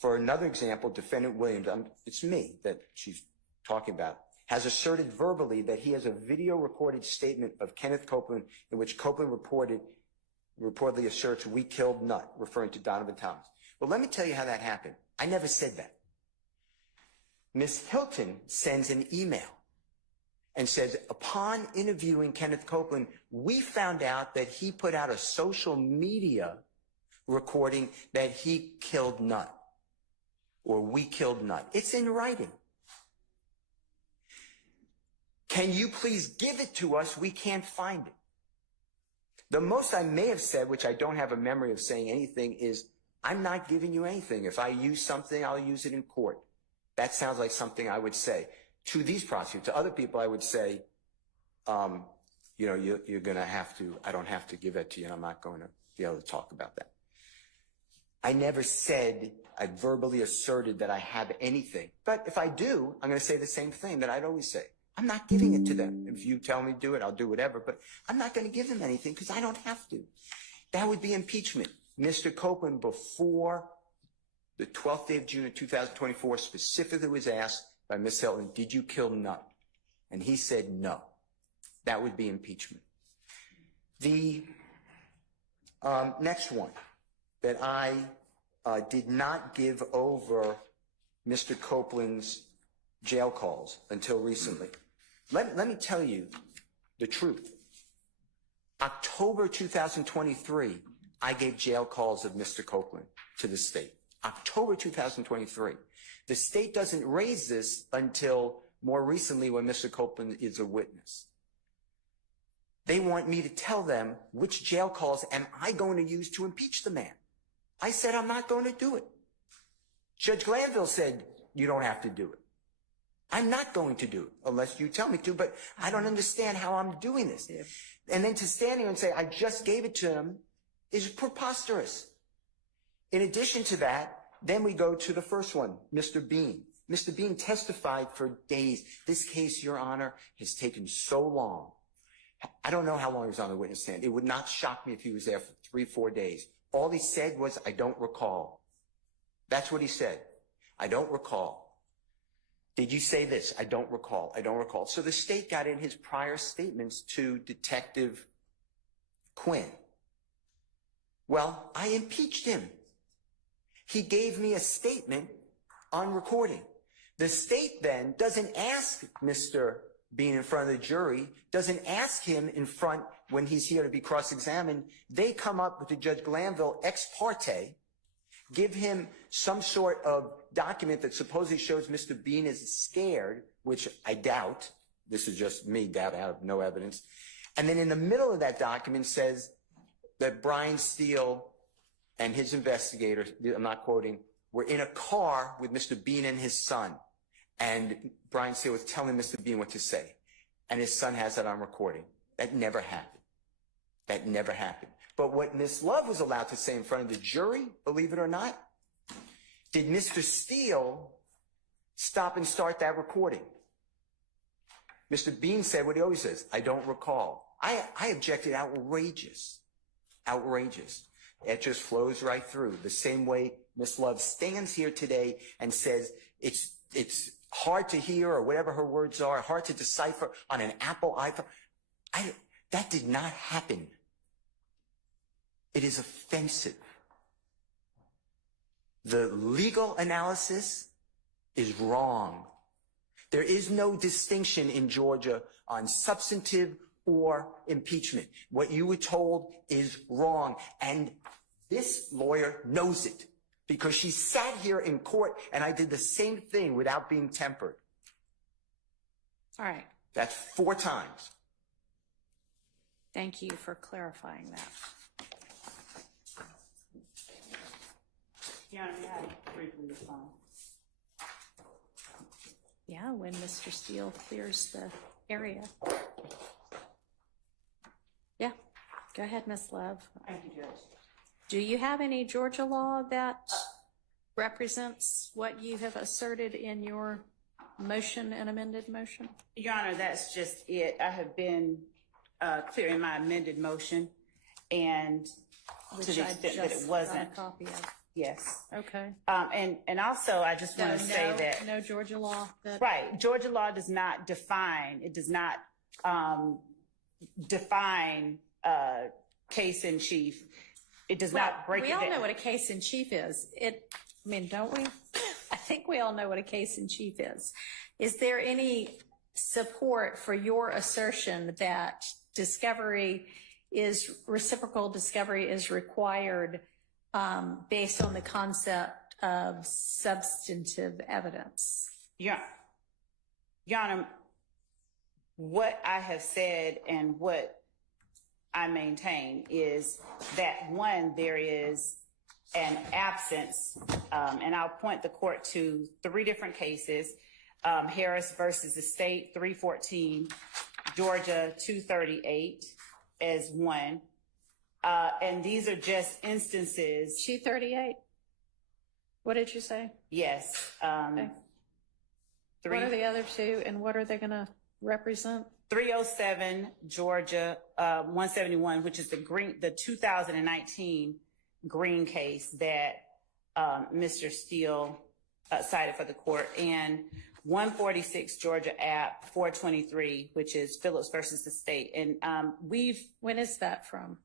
For another example, Defendant Williams, it's me that she's talking about, has asserted verbally that he has a video recorded statement of Kenneth Copeland in which Copeland reportedly asserts, we killed Nutt, referring to Donovan Thomas. Well, let me tell you how that happened. I never said that. Ms. Hilton sends an email and says, upon interviewing Kenneth Copeland, we found out that he put out a social media recording that he killed Nutt, or we killed Nutt. It's in writing. Can you please give it to us? We can't find it. The most I may have said, which I don't have a memory of saying anything, is I'm not giving you anything. If I use something, I'll use it in court. That sounds like something I would say to these prosecutors. To other people, I would say, you're going to have to, I don't have to give it to you, and I'm not going to be able to talk about that. I never said, I verbally asserted that I have anything. But if I do, I'm going to say the same thing that I'd always say. I'm not giving it to them. If you tell me to do it, I'll do whatever. But I'm not going to give them anything because I don't have to. That would be impeachment. Mr. Copeland, before the 12th day of June of 2024, specifically was asked by Ms. Hilton, did you kill Nutt? And he said no. That would be impeachment. The next one, that I did not give over Mr. Copeland's jail calls until recently. Let me tell you the truth. October 2023, I gave jail calls of Mr. Copeland to the state. October 2023. The state doesn't raise this until more recently when Mr. Copeland is a witness. They want me to tell them which jail calls am I going to use to impeach the man. I said I'm not going to do it. Judge Glanville said you don't have to do it. I'm not going to do it unless you tell me to, but I don't understand how I'm doing this. And then to stand here and say I just gave it to him is preposterous. In addition to that, then we go to the first one, Mr. Bean. Mr. Bean testified for days. This case, Your Honor, has taken so long. I don't know how long he was on the witness stand. It would not shock me if he was there for 3-4 days. All he said was, I don't recall. That's what he said. I don't recall. Did you say this? I don't recall. I don't recall. So the state got in his prior statements to Detective Quinn. Well, I impeached him. He gave me a statement on recording. The state then doesn't ask Mr. Bean in front of the jury, doesn't ask him in front when he's here to be cross-examined. They come up with the Judge Glanville ex parte, give him some sort of document that supposedly shows Mr. Bean is scared, which I doubt. This is just me, doubt, I have no evidence. And then in the middle of that document says that Brian Steele and his investigator, I'm not quoting, were in a car with Mr. Bean and his son. And Brian Steele was telling Mr. Bean what to say. And his son has that on recording. That never happened. That never happened. But what Ms. Love was allowed to say in front of the jury, believe it or not, did Mr. Steele stop and start that recording? Mr. Bean said what he always says, I don't recall. I objected outrageous. Outrageous. It just flows right through. The same way Ms. Love stands here today and says it's hard to hear, or whatever her words are, hard to decipher on an Apple iPhone. That did not happen. It is offensive. The legal analysis is wrong. There is no distinction in Georgia on substantive or impeachment. What you were told is wrong. And this lawyer knows it because she sat here in court and I did the same thing without being tempered. All right. That's 4 times. Thank you for clarifying that. Your Honor, may I briefly respond? Yeah, when Mr. Steele clears the area. Yeah, go ahead, Ms. Love. Thank you, Judge. Do you have any Georgia law that represents what you have asserted in your motion and amended motion? Your Honor, that's just it. I have been clear in my amended motion, and Which to the I extent that it just wasn't. got a copy of. Yes. Okay. And also I just want to say that. No Georgia law that. Right. Georgia law does not define, it does not define case in chief. It does not break it down. We all know what a case in chief is. Don't we? I think we all know what a case in chief is. Is there any support for your assertion that reciprocal discovery is required based on the concept of substantive evidence? Your Honor, what I have said and what I maintain is that, one, there is an absence, and I'll point the court to 3 different cases, Harris versus the state, 314, Georgia 238 as one. And these are just instances. 238. What did you say? Yes. Okay. What are the other two, and what are they going to represent? 307 Georgia 171, which is the 2019 Green case that Mr. Steele cited for the court, and 146 Georgia App 423, which is Phillips versus the state. And when is that from?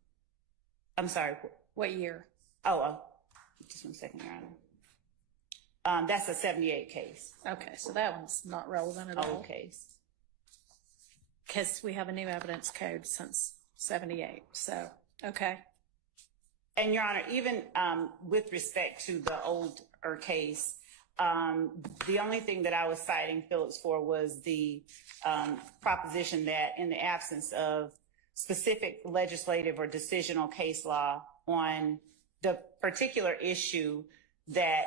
I'm sorry. What year? Just 1 second, Your Honor. That's a 78 case. Okay, so that one's not relevant at all. Old case. Because we have a new evidence code since 78. So, okay. And Your Honor, even with respect to the older case, the only thing that I was citing Phillips for was the proposition that in the absence of specific legislative or decisional case law on the particular issue that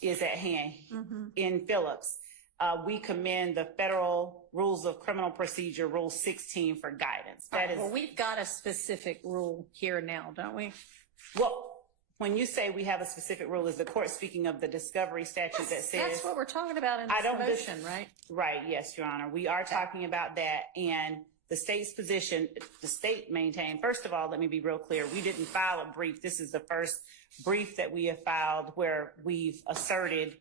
is at hand in Phillips, we commend the Federal Rules of Criminal Procedure, Rule 16, for guidance. Well, we've got a specific rule here now, don't we? Well, when you say we have a specific rule, is the court speaking of the discovery statute that says... That's what we're talking about in this motion, right? Right, yes, Your Honor. We are talking about that, and the state's position, the state maintained... First of all, let me be real clear. We didn't file a brief. This is the first brief that we have filed where we've asserted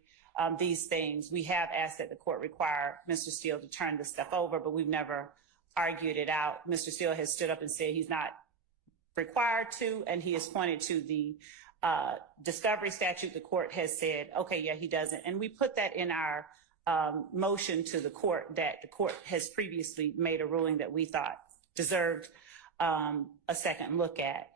these things. We have asked that the court require Mr. Steele to turn this stuff over, but we've never argued it out. Mr. Steele has stood up and said he's not required to, and he has pointed to the discovery statute. The court has said, okay, yeah, he doesn't. And we put that in our motion to the court, that the court has previously made a ruling that we thought deserved a second look at.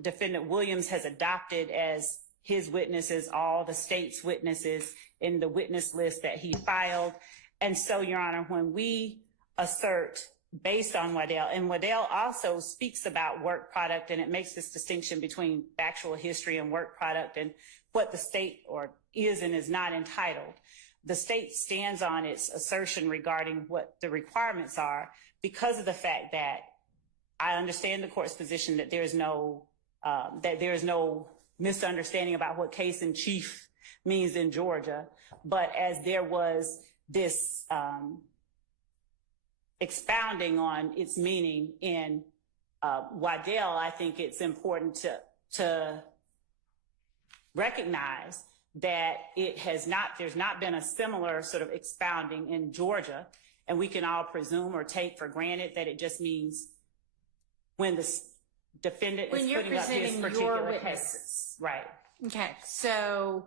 Defendant Williams has adopted as his witnesses all the state's witnesses in the witness list that he filed. And so, Your Honor, when we assert based on Waddell, and Waddell also speaks about work product, and it makes this distinction between factual history and work product and what the state or is and is not entitled. The state stands on its assertion regarding what the requirements are because of the fact that I understand the court's position that there is no misunderstanding about what case in chief means in Georgia. But as there was this expounding on its meaning in Waddell, I think it's important to recognize that there's not been a similar sort of expounding in Georgia, and we can all presume or take for granted that it just means when the defendant is putting up his particular case. Right. Okay, so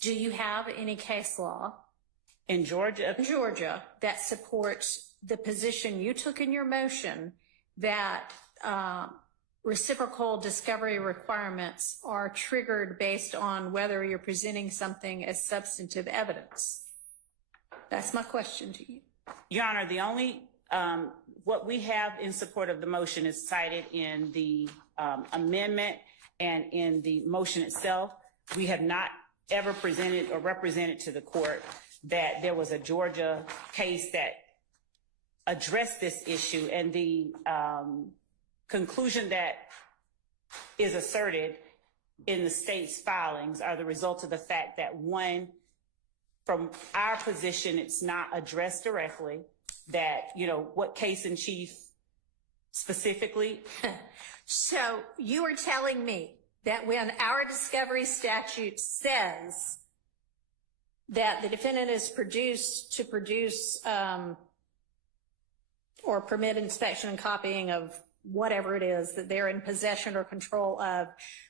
do you have any case law in Georgia that supports the position you took in your motion that reciprocal discovery requirements are triggered based on whether you're presenting something as substantive evidence? That's my question to you. Your Honor, the only what we have in support of the motion is cited in the amendment and in the motion itself. We have not ever presented or represented to the court that there was a Georgia case that addressed this issue, and the conclusion that is asserted in the state's filings are the result of the fact that, one, from our position, it's not addressed directly, that, what case in chief specifically. So you are telling me that when our discovery statute says that the defendant is to produce or permit inspection and copying of whatever it is that they're in possession or control of,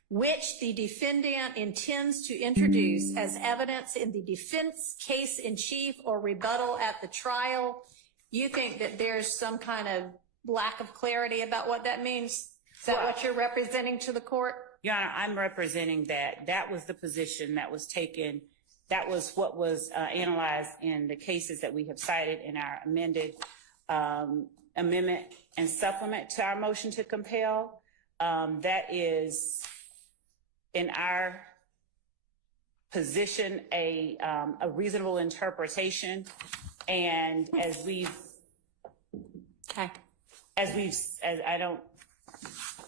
which the defendant intends to introduce as evidence in the defense case in chief or rebuttal at the trial, you think that there's some kind of lack of clarity about what that means? Is that what you're representing to the court? Your Honor, I'm representing that was the position that was taken. That was what was analyzed in the cases that we have cited in our amended amendment and supplement to our motion to compel. That is, in our position, a reasonable interpretation. And as I don't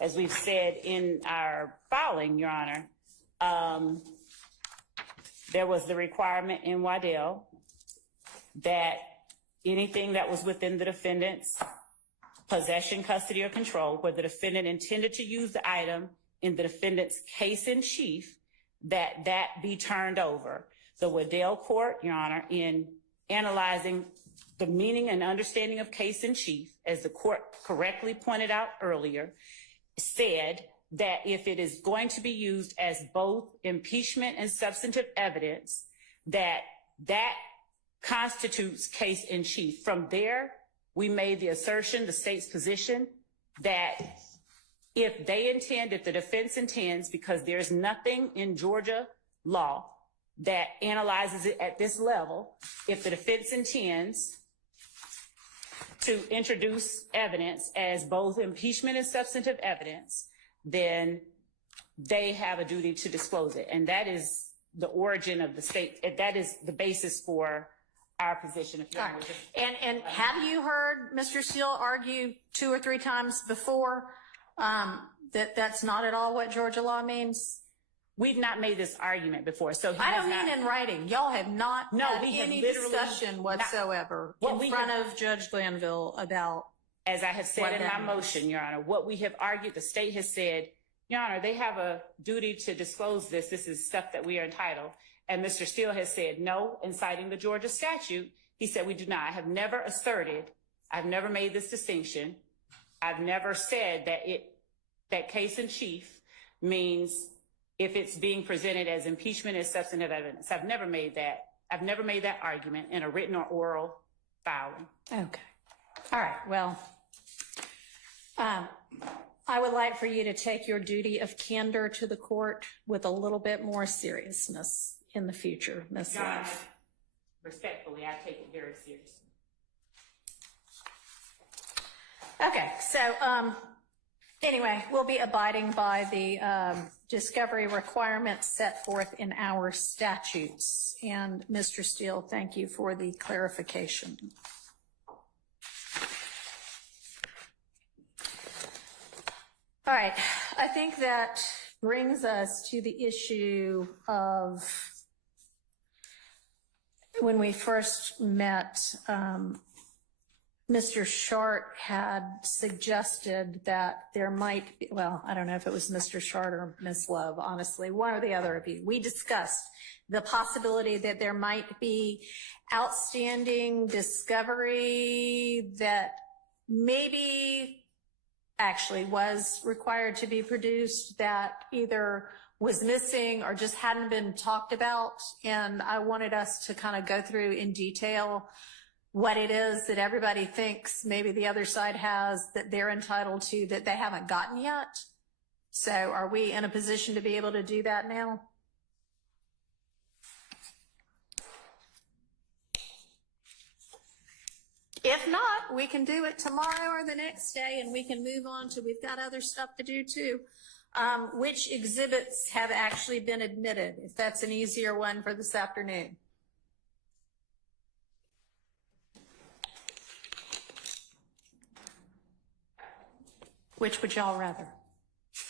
as we've said in our filing, Your Honor, there was the requirement in Waddell that anything that was within the defendant's possession, custody, or control, where the defendant intended to use the item in the defendant's case in chief, that be turned over. The Waddell court, Your Honor, in analyzing the meaning and understanding of case in chief, as the court correctly pointed out earlier, said that if it is going to be used as both impeachment and substantive evidence, that constitutes case in chief. From there, we made the assertion, the state's position, that if the defense intends, because there's nothing in Georgia law that analyzes it at this level, if the defense intends to introduce evidence as both impeachment and substantive evidence, then they have a duty to disclose it. And that is the origin of the state. That is the basis for our position. And have you heard Mr. Steele argue 2 or 3 times before that that's not at all what Georgia law means? We've not made this argument before. So I don't mean in writing. Y'all have not had any discussion whatsoever in front of Judge Glanville about. As I have said in my motion, Your Honor, what we have argued, the state has said, Your Honor, they have a duty to disclose this. This is stuff that we are entitled. And Mr. Steele has said no, in citing the Georgia statute. He said we do not. I have never asserted, I've never made this distinction. I've never said that case in chief means if it's being presented as impeachment as substantive evidence. I've never made that. I've never made that argument in a written or oral filing. Okay. All right. Well, I would like for you to take your duty of candor to the court with a little bit more seriousness in the future, Ms. Love. Respectfully, I take it very seriously. Okay. So, anyway, we'll be abiding by the discovery requirements set forth in our statutes. And Mr. Steele, thank you for the clarification. All right, I think that brings us to the issue of when we first met, Mr. Short had suggested that there might be, well, I don't know if it was Mr. Short or Ms. Love, honestly, one or the other of you. We discussed the possibility that there might be outstanding discovery that maybe actually was required to be produced that either was missing or just hadn't been talked about. And I wanted us to kind of go through in detail what it is that everybody thinks maybe the other side has that they're entitled to that they haven't gotten yet. So are we in a position to be able to do that now? If not, we can do it tomorrow or the next day, and we can move on to, we've got other stuff to do too. Which exhibits have actually been admitted, if that's an easier one for this afternoon? Which would y'all rather?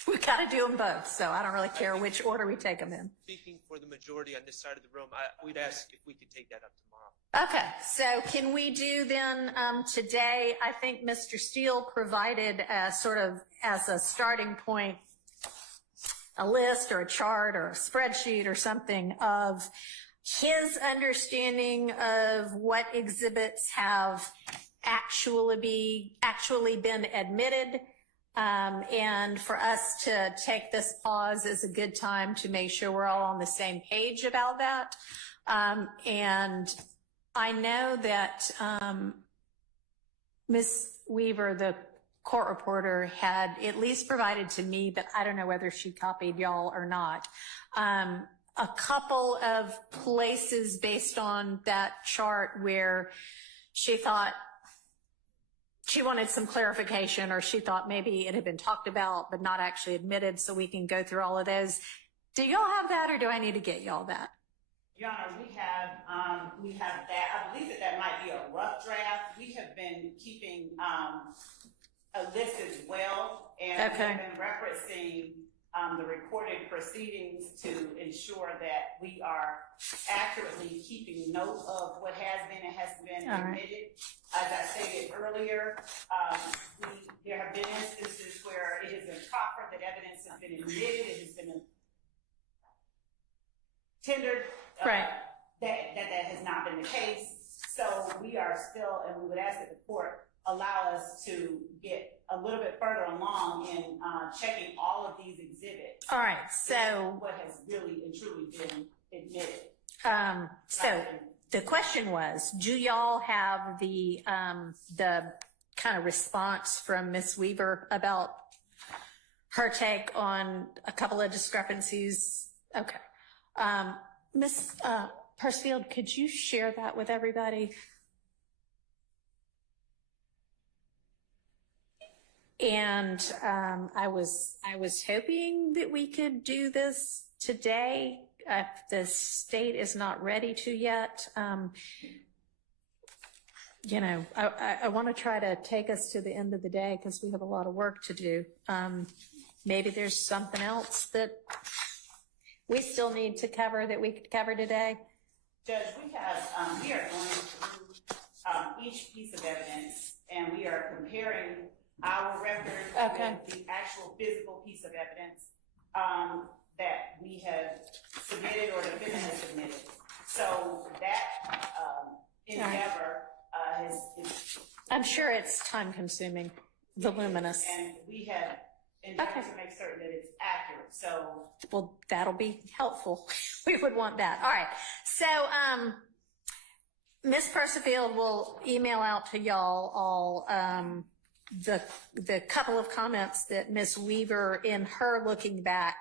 We've got to do them both, so I don't really care which order we take them in. Speaking for the majority on this side of the room, we'd ask if we could take that up tomorrow. Okay, so can we do then today, I think Mr. Steele provided sort of as a starting point, a list or a chart or a spreadsheet or something of his understanding of what exhibits have actually been admitted. And for us to take this pause is a good time to make sure we're all on the same page about that. And I know that Ms. Weaver, the court reporter, had at least provided to me, but I don't know whether she copied y'all or not, a couple of places based on that chart where she thought she wanted some clarification, or she thought maybe it had been talked about but not actually admitted, so we can go through all of those. Do y'all have that, or do I need to get y'all that? Your Honor, we have that. I believe that might be a rough draft. We have been keeping a list as well, and Okay. we've been referencing the recorded proceedings to ensure that we are accurately keeping note of what has been and hasn't been All right. admitted. As I stated earlier, there have been instances where it has been proffered that evidence has been admitted, it has been tendered, Right. that has not been the case. So we are still, and we would ask that the court allow us to get a little bit further along in checking all of these exhibits. All right. So, what has really and truly been admitted. so the question was, do y'all have the kind of response from Ms. Weaver about her take on a couple of discrepancies? Okay. Ms. Persfield, could you share that with everybody? And I was hoping that we could do this today. If the state is not ready to yet, you know, I want to try to take us to the end of the day because we have a lot of work to do. Maybe there's something else that we still need to cover that we could cover today. Judge, we are going through each piece of evidence, and we are comparing our record with the actual physical piece of evidence that we have submitted or the defendant has submitted. So that endeavor is I'm sure it's time consuming, voluminous. and we have endeavored to make certain that it's accurate. So Well, that'll be helpful. We would want that. All right. So, Ms. Percifield will email out to y'all all the couple of comments that Ms. Weaver, in her looking back,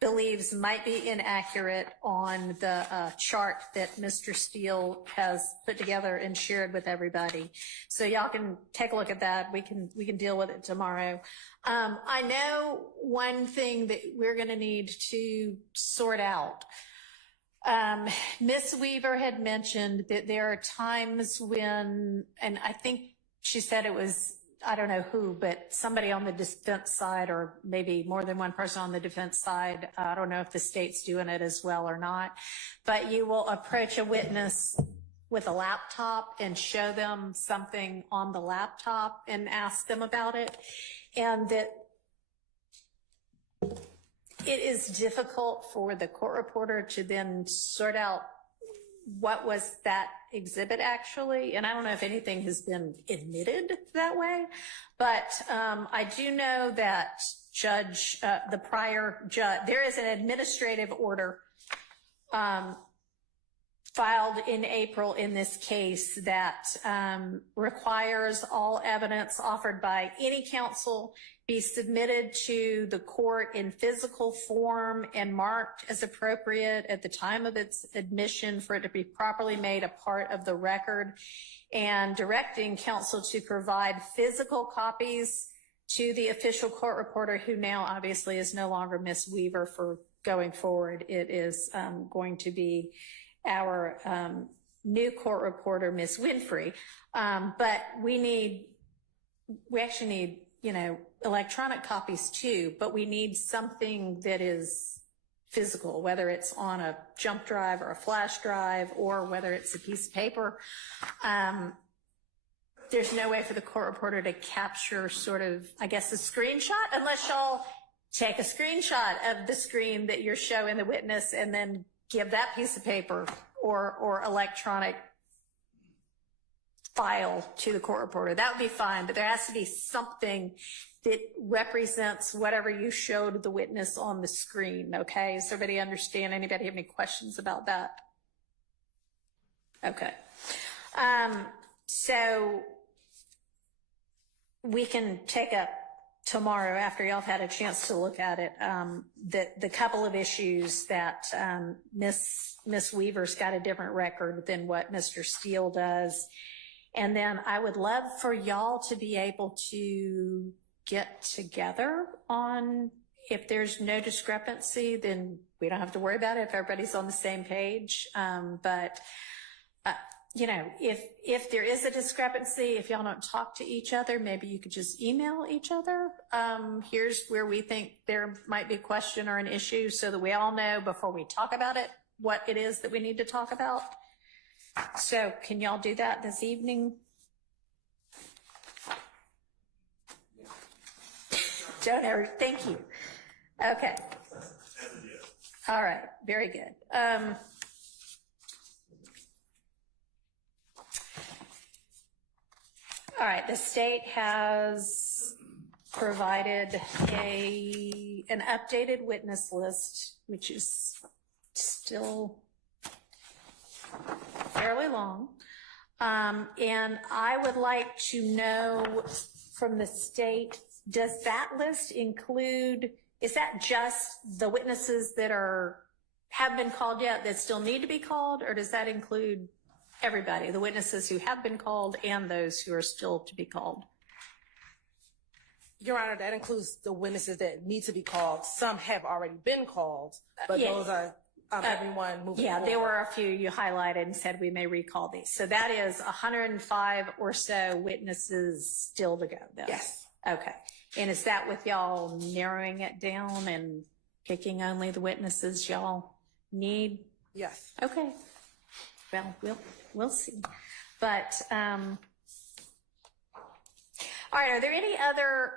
believes might be inaccurate on the chart that Mr. Steele has put together and shared with everybody. So y'all can take a look at that. We can deal with it tomorrow. I know one thing that we're going to need to sort out. Ms. Weaver had mentioned that there are times when, and I think she said it was, I don't know who, but somebody on the defense side, or maybe more than one person on the defense side. I don't know if the state's doing it as well or not, but you will approach a witness with a laptop and show them something on the laptop and ask them about it. And that it is difficult for the court reporter to then sort out what was that exhibit actually. And I don't know if anything has been admitted that way, but I do know that the prior judge, there is an administrative order filed in April in this case that requires all evidence offered by any counsel be submitted to the court in physical form and marked as appropriate at the time of its admission for it to be properly made a part of the record, and directing counsel to provide physical copies to the official court reporter, who now obviously is no longer Ms. Weaver for going forward. It is going to be our new court reporter, Ms. Winfrey. But we actually need, electronic copies too, but we need something that is physical, whether it's on a jump drive or a flash drive, or whether it's a piece of paper. There's no way for the court reporter to capture sort of, I guess, a screenshot, unless y'all take a screenshot of the screen that you're showing the witness and then give that piece of paper or electronic file to the court reporter. That would be fine, but there has to be something that represents whatever you showed the witness on the screen, okay? Does everybody understand? Anybody have any questions about that? Okay. So we can take up tomorrow, after y'all have had a chance to look at it, the couple of issues that Miss Weaver's got a different record than what Mr. Steele does. And then I would love for y'all to be able to get together on, if there's no discrepancy, then we don't have to worry about it if everybody's on the same page. But if there is a discrepancy, if y'all don't talk to each other, maybe you could just email each other. Here's where we think there might be a question or an issue so that we all know before we talk about it, what it is that we need to talk about. So can y'all do that this evening? Don't ever, thank you. Okay. All right, very good. All right, the state has provided an updated witness list, which is still fairly long. And I would like to know from the state, does that list include, is that just the witnesses that have been called yet that still need to be called, or does that include everybody, the witnesses who have been called and those who are still to be called? Your Honor, that includes the witnesses that need to be called. Some have already been called, but Yeah. those are everyone moving Yeah, forward. there were a few you highlighted and said we may recall these. So that is 105 or so witnesses still to go, though. Yes. Okay. And is that with y'all narrowing it down and picking only the witnesses y'all need? Yes. Okay. Well, we'll see. But, all right, are there any other,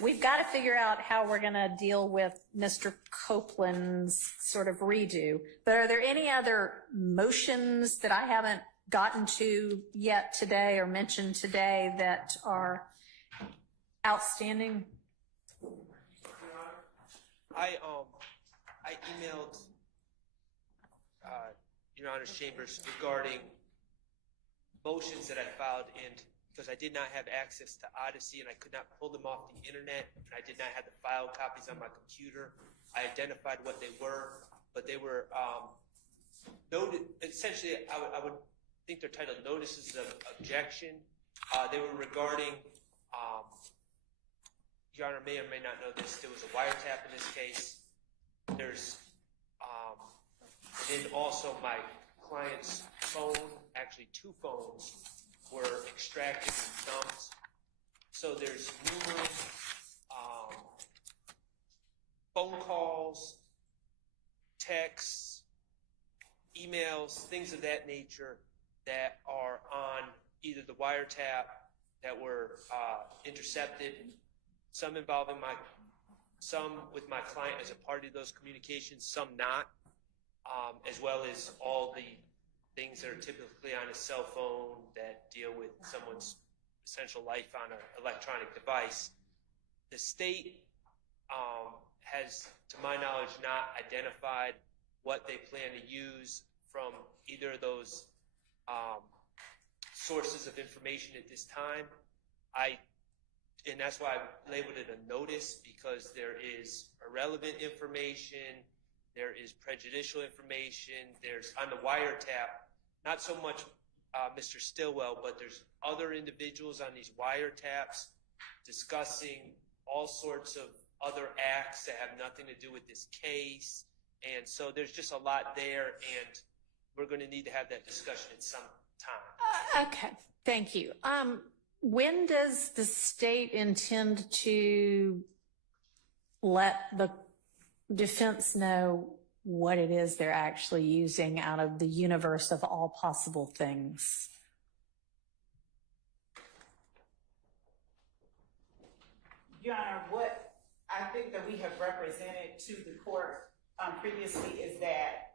we've got to figure out how we're going to deal with Mr. Copeland's sort of redo, but are there any other motions that I haven't gotten to yet today or mentioned today that are outstanding? I emailed Your Honor's chambers regarding motions that I filed, and because I did not have access to Odyssey and I could not pull them off the internet, and I did not have the file copies on my computer, I identified what they were, but they were noted. Essentially, I would think they're titled notices of objection. They were regarding. Your Honor may or may not know this. There was a wiretap in this case. There's, and then also my client's phone, actually 2 phones, were extracted and dumped. So there's numerous phone calls, texts, emails, things of that nature that are on either the wiretap that were intercepted, some involving some with my client as a party to those communications, some not, as well as all the things that are typically on a cell phone that deal with someone's essential life on an electronic device. The state has, to my knowledge, not identified what they plan to use from either of those sources of information at this time. And that's why I labeled it a notice, because there is irrelevant information, there is prejudicial information, there's on the wiretap, not so much Mr. Stillwell, but there's other individuals on these wiretaps discussing all sorts of other acts that have nothing to do with this case. And so there's just a lot there, and we're going to need to have that discussion at some time. Okay, thank you. When does the state intend to let the defense know what it is they're actually using out of the universe of all possible things? Your Honor, what I think that we have represented to the court previously is that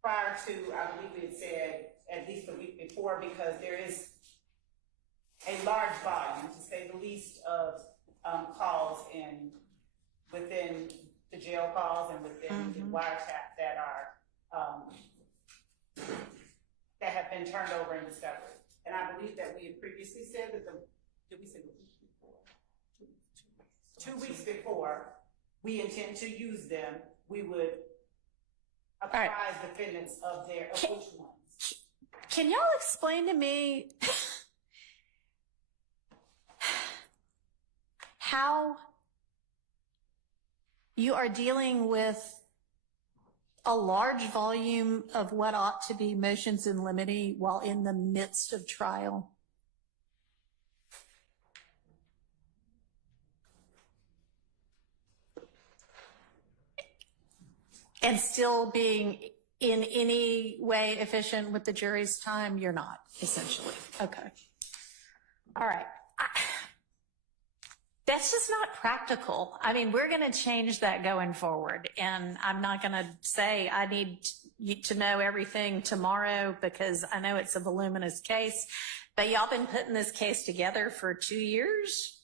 prior to, I believe we had said at least a week before, because there is a large volume, to say the least, of calls within the jail calls and within the wiretap that are that have been turned over in discovery. And I believe that we had previously said that did we say the week before? 2 weeks before we intend to use them, we would apprise defendants of which ones. Can y'all explain to me how you are dealing with a large volume of what ought to be motions in limine while in the midst of trial? And still being in any way efficient with the jury's time? You're not, essentially. Okay. All right. That's just not practical. I mean, we're going to change that going forward. And I'm not going to say I need you to know everything tomorrow because I know it's a voluminous case. But y'all been putting this case together for 2 years.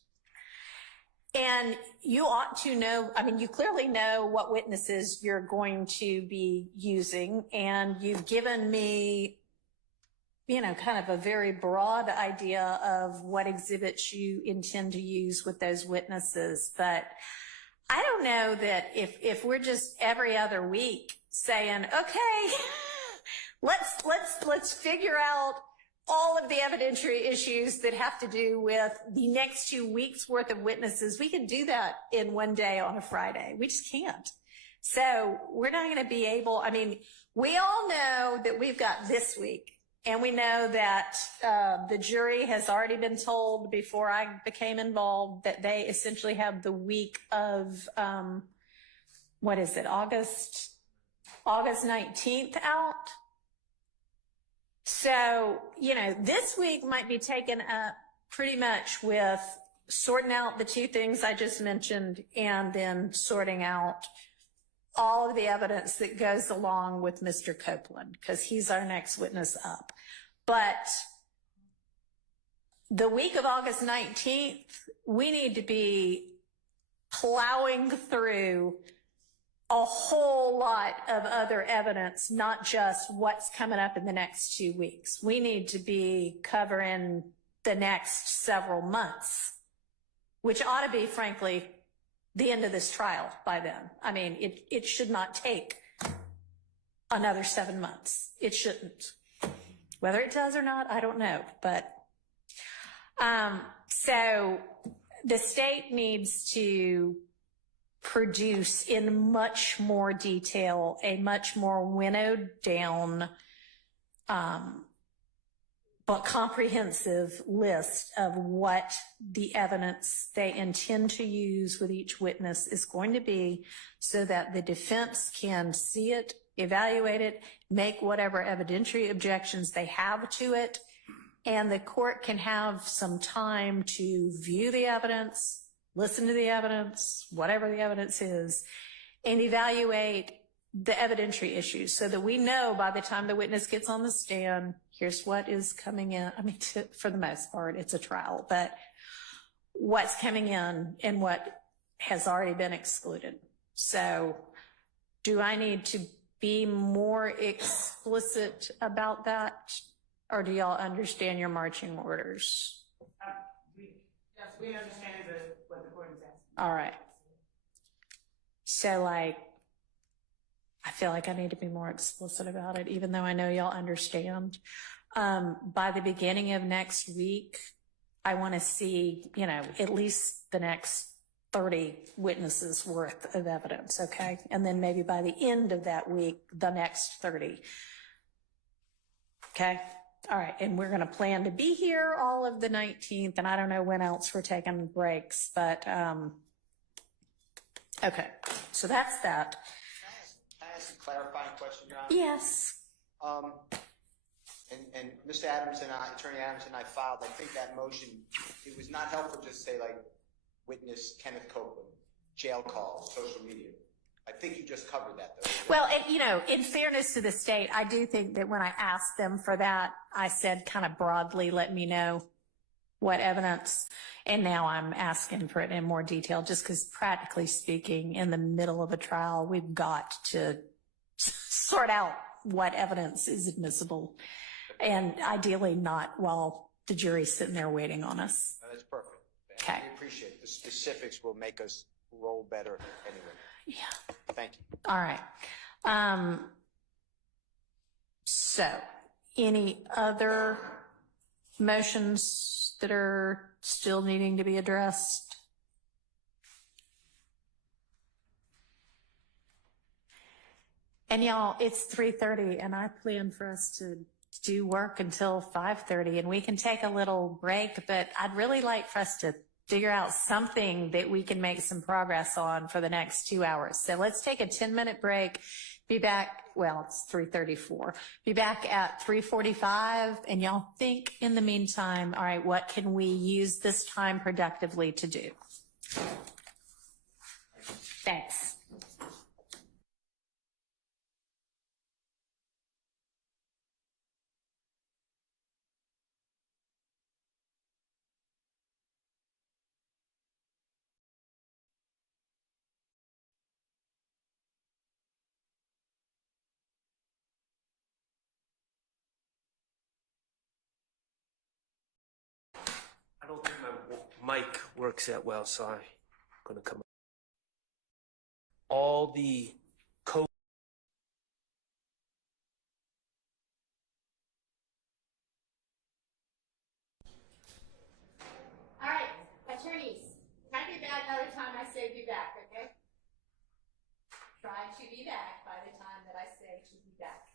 And you ought to know, I mean, you clearly know what witnesses you're going to be using. And you've given me, you know, kind of a very broad idea of what exhibits you intend to use with those witnesses. But I don't know that if we're just every other week saying, okay, let's figure out all of the evidentiary issues that have to do with the next 2 weeks worth of witnesses. We can do that in one day on a Friday. We just can't. So we're not going to be able, I mean, we all know that we've got this week. And we know that the jury has already been told before I became involved that they essentially have the week of, what is it, August 19th out. So, you know, this week might be taken up pretty much with sorting out the 2 things I just mentioned and then sorting out all of the evidence that goes along with Mr. Copeland, because he's our next witness up. But the week of August 19th, we need to be plowing through a whole lot of other evidence, not just what's coming up in the next 2 weeks. We need to be covering the next several months, which ought to be, frankly, the end of this trial by then. I mean, it should not take another 7 months. It shouldn't. Whether it does or not, I don't know. But so the state needs to produce in much more detail a much more winnowed down but comprehensive list of what the evidence they intend to use with each witness is going to be so that the defense can see it, evaluate it, make whatever evidentiary objections they have to it, and the court can have some time to view the evidence, listen to the evidence, whatever the evidence is, and evaluate the evidentiary issues so that we know by the time the witness gets on the stand, here's what is coming in. I mean, for the most part, it's a trial, but what's coming in and what has already been excluded. So do I need to be more explicit about that, or do y'all understand your marching orders? Yes, we understand what the court is asking. All right. So, like, I feel like I need to be more explicit about it, even though I know y'all understand. By the beginning of next week, I want to see, you know, at least the next 30 witnesses worth of evidence, okay? And then maybe by the end of that week, the next 30. Okay? All right, and we're going to plan to be here all of the 19th, and I don't know when else we're taking breaks, but okay, so that's that. Can I ask a clarifying question, Your Honor? Yes. And Mr. Adams and I, Attorney Adams and I filed, I think that motion, it was not helpful just to say, like, witness Kenneth Copeland, jail calls, social media. I think you just covered that, though. Well, you know, in fairness to the state, I do think that when I asked them for that, I said kind of broadly, let me know what evidence. And now I'm asking for it in more detail, just because practically speaking, in the middle of a trial, we've got to sort out what evidence is admissible. And ideally not while the jury's sitting there waiting on us. No, that's perfect. Okay. We appreciate it. The specifics will make us roll better anyway. Yeah. Thank you. All right. So, any other motions that are still needing to be addressed? And y'all, it's 3:30 and I plan for us to do work until 5:30 and we can take a little break, but I'd really like for us to figure out something that we can make some progress on for the next 2 hours. So let's take a 10-minute break. Be back, well, it's 3:34. Be back at 3:45 and y'all think in the meantime, all right, what can we use this time productively to do? Thanks. I don't think my mic works that well, so I'm going to come up. All the All right, attorneys, try to be back by the time I say be back, okay? Try to be back by the time that I say to be back.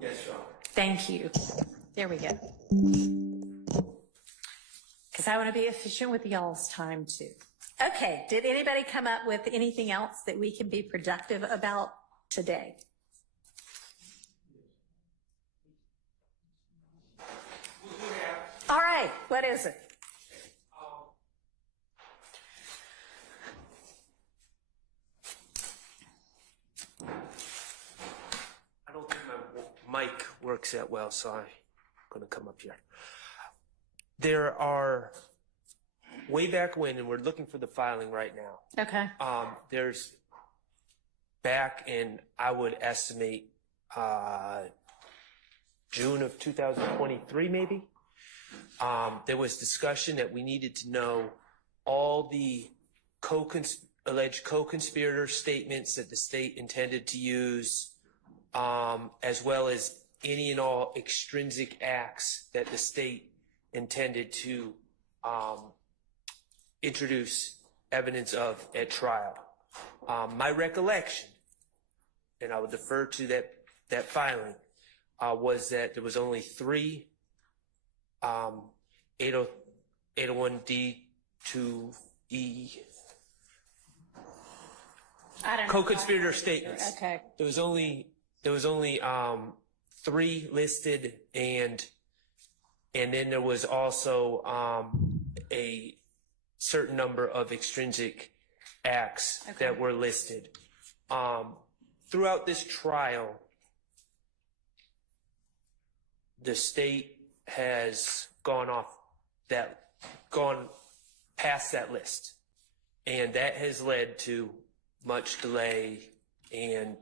Yes, Your Honor. Thank you. There we go. Because I want to be efficient with y'all's time too. Okay, did anybody come up with anything else that we can be productive about today? All right, what is it? I don't think my mic works that well, so I'm going to come up here. There are, way back when, and we're looking for the filing right now. Okay. There's back in, I would estimate, June of 2023, maybe. There was discussion that we needed to know all the alleged co-conspirator statements that the state intended to use, as well as any and all extrinsic acts that the state intended to introduce evidence of at trial. My recollection, and I would defer to that filing, was that there was only 3 801D2E co-conspirator statements. Okay. There was only 3 listed, and then there was also a certain number of extrinsic acts that were listed. Throughout this trial, the state has gone past that list, and that has led to much delay and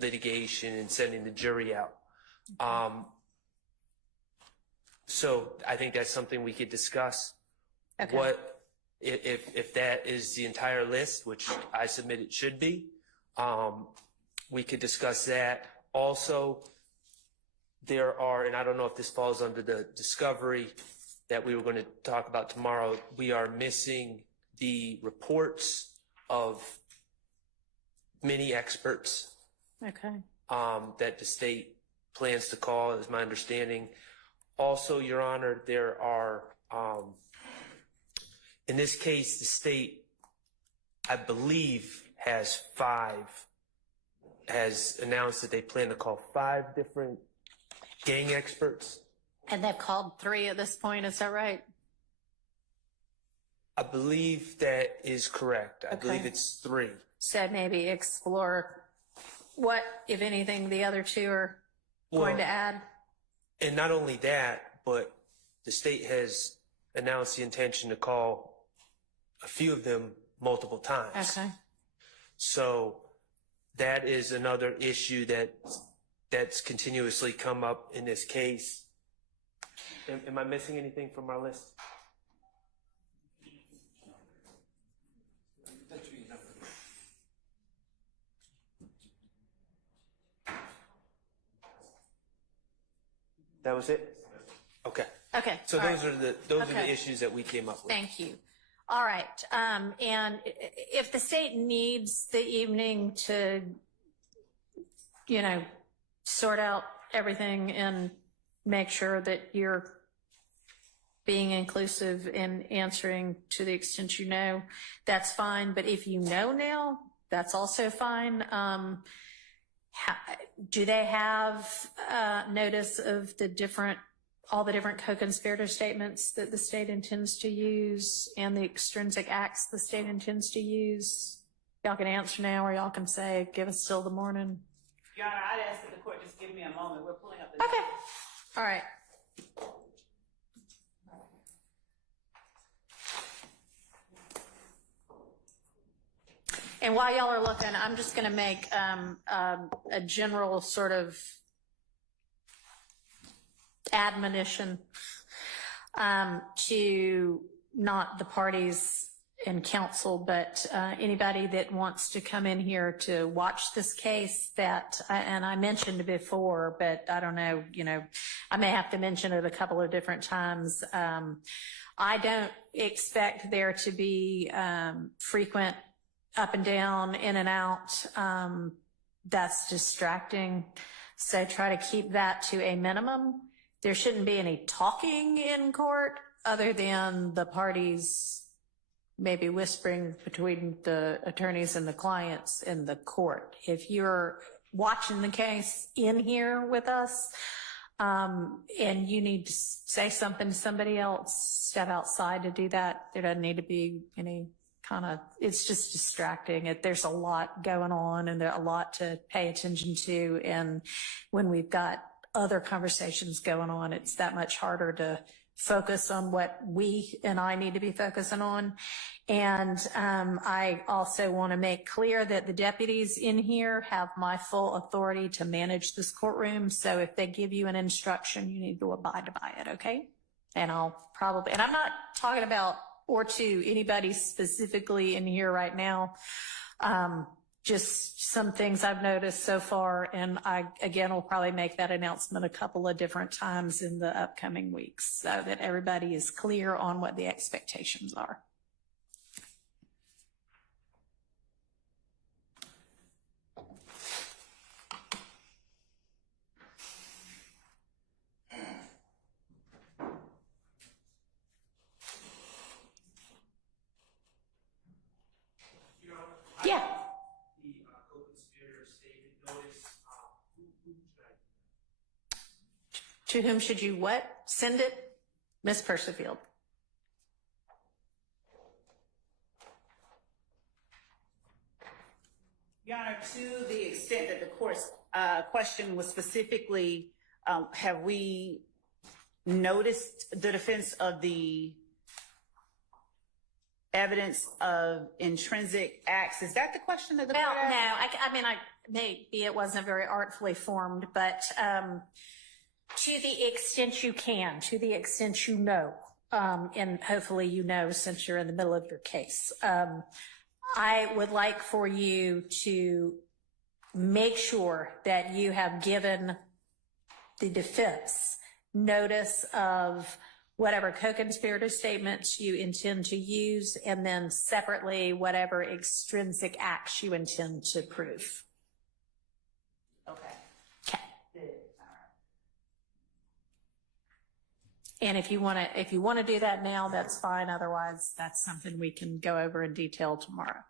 litigation and sending the jury out. So I think that's something we could discuss. Okay. What if that is the entire list, which I submit it should be, we could discuss that. Also, there are, and I don't know if this falls under the discovery that we were going to talk about tomorrow, we are missing the reports of many experts. Okay. That the state plans to call, is my understanding. Also, Your Honor, there are, in this case, the state, I believe, has announced that they plan to call 5 different gang experts. And they've called 3 at this point, is that right? I believe that is correct. I Okay. believe it's 3. So maybe explore what, if anything, the other 2 are going to add. And not only that, but the state has announced the intention to call a few of them multiple times. Okay. So that is another issue that's continuously come up in this case. Am I missing anything from our list? That was it? Okay. Okay. So all those right. are the Okay. issues that we came up with. Thank you. All right. And if the state needs the evening to sort out everything and make sure that you're being inclusive and answering to the extent you know, that's fine. But if you know now, that's also fine. Do they have notice of all the different co-conspirator statements that the state intends to use and the extrinsic acts the state intends to use? Y'all can answer now, or y'all can say, give us till the morning. Your Honor, I'd ask that the court just give me a moment. We're pulling up the Okay. All right. And while y'all are looking, I'm just going to make a general sort of admonition to not the parties in counsel, but anybody that wants to come in here to watch this case that, and I mentioned before, but I don't know, I may have to mention it a couple of different times. I don't expect there to be frequent up and down, in and out. That's distracting. So try to keep that to a minimum. There shouldn't be any talking in court other than the parties maybe whispering between the attorneys and the clients in the court. If you're watching the case in here with us, and you need to say something to somebody else, step outside to do that. There doesn't need to be any it's just distracting. There's a lot going on and there's a lot to pay attention to. And when we've got other conversations going on, it's that much harder to focus on what we and I need to be focusing on. And I also want to make clear that the deputies in here have my full authority to manage this courtroom. So if they give you an instruction, you need to abide by it, okay? And I'm not talking about or to anybody specifically in here right now. Just some things I've noticed so far, and I, again, will probably make that announcement a couple of different times in the upcoming weeks so that everybody is clear on what the expectations are. Yeah. The co-conspirator statement notice, To whom should you what? Send it? Ms. Percifield. Your Honor, to the extent that the court's question was specifically, have we noticed the defense of the evidence of intrinsic acts? Is that the question that the court asked? No, maybe it wasn't very artfully formed, but to the extent you can, to the extent you know, and hopefully you know since you're in the middle of your case, I would like for you to make sure that you have given the defense notice of whatever co-conspirator statements you intend to use, and then separately, whatever extrinsic acts you intend to prove. Okay. Okay. And if you want to do that now, that's fine. Otherwise, that's something we can go over in detail tomorrow.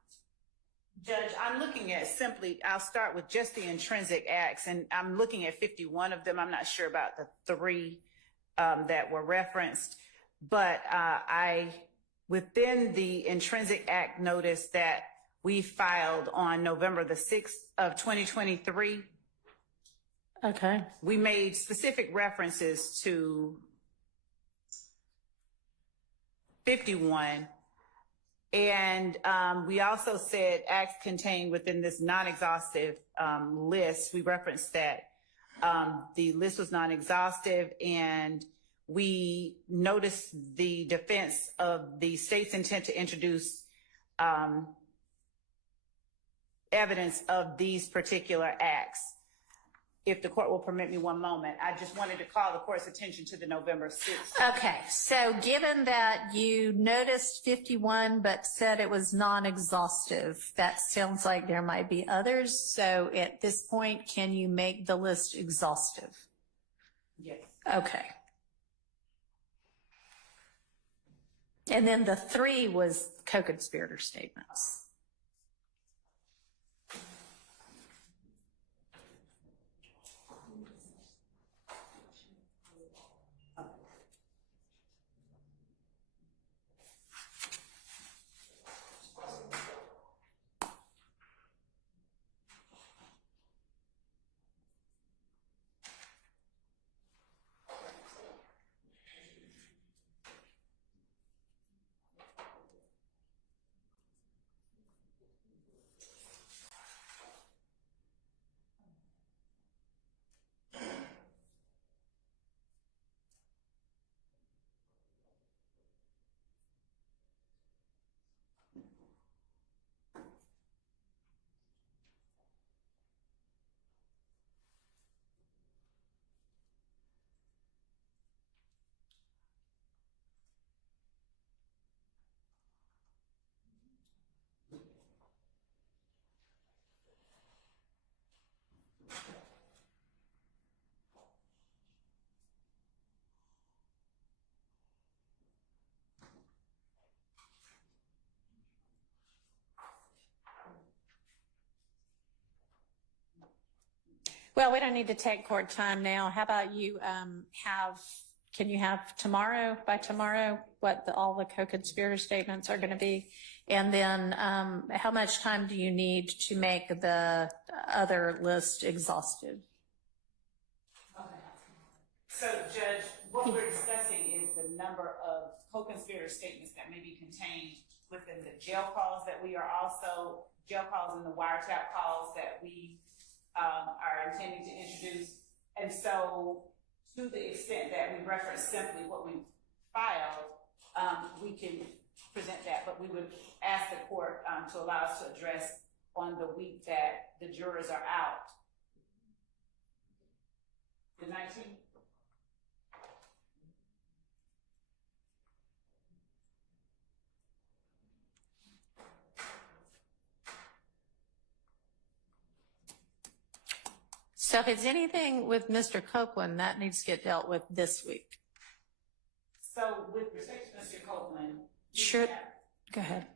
Judge, I'm looking at I'll start with just the intrinsic acts, and I'm looking at 51 of them. I'm not sure about the 3 that were referenced, but within the intrinsic act notice that we filed on November the 6th of 2023, okay, we made specific references to 51, and we also said acts contained within this non-exhaustive list. We referenced that the list was non-exhaustive, and we noticed the defense of the state's intent to introduce evidence of these particular acts. if the court will permit me one moment, I just wanted to call the court's attention to the November 6th. Okay, so given that you noticed 51 but said it was non-exhaustive, that sounds like there might be others. So at this point, can you make the list exhaustive? Yes. Okay. And then the 3 was co-conspirator statements. Well, we don't need to take court time now. How about you can you have tomorrow, by tomorrow, what all the co-conspirator statements are going to be? And then how much time do you need to make the other list exhaustive? Okay. So, Judge, what we're discussing is the number of co-conspirator statements that may be contained within the jail calls that we are also, jail calls and the wiretap calls that we are intending to introduce. And so, to the extent that we reference simply what we filed, we can present that, but we would ask the court to allow us to address on the week that the jurors are out. The 19th? So if it's anything with Mr. Copeland, that needs to get dealt with this week. So with respect to Mr. Copeland, Sure. Go ahead.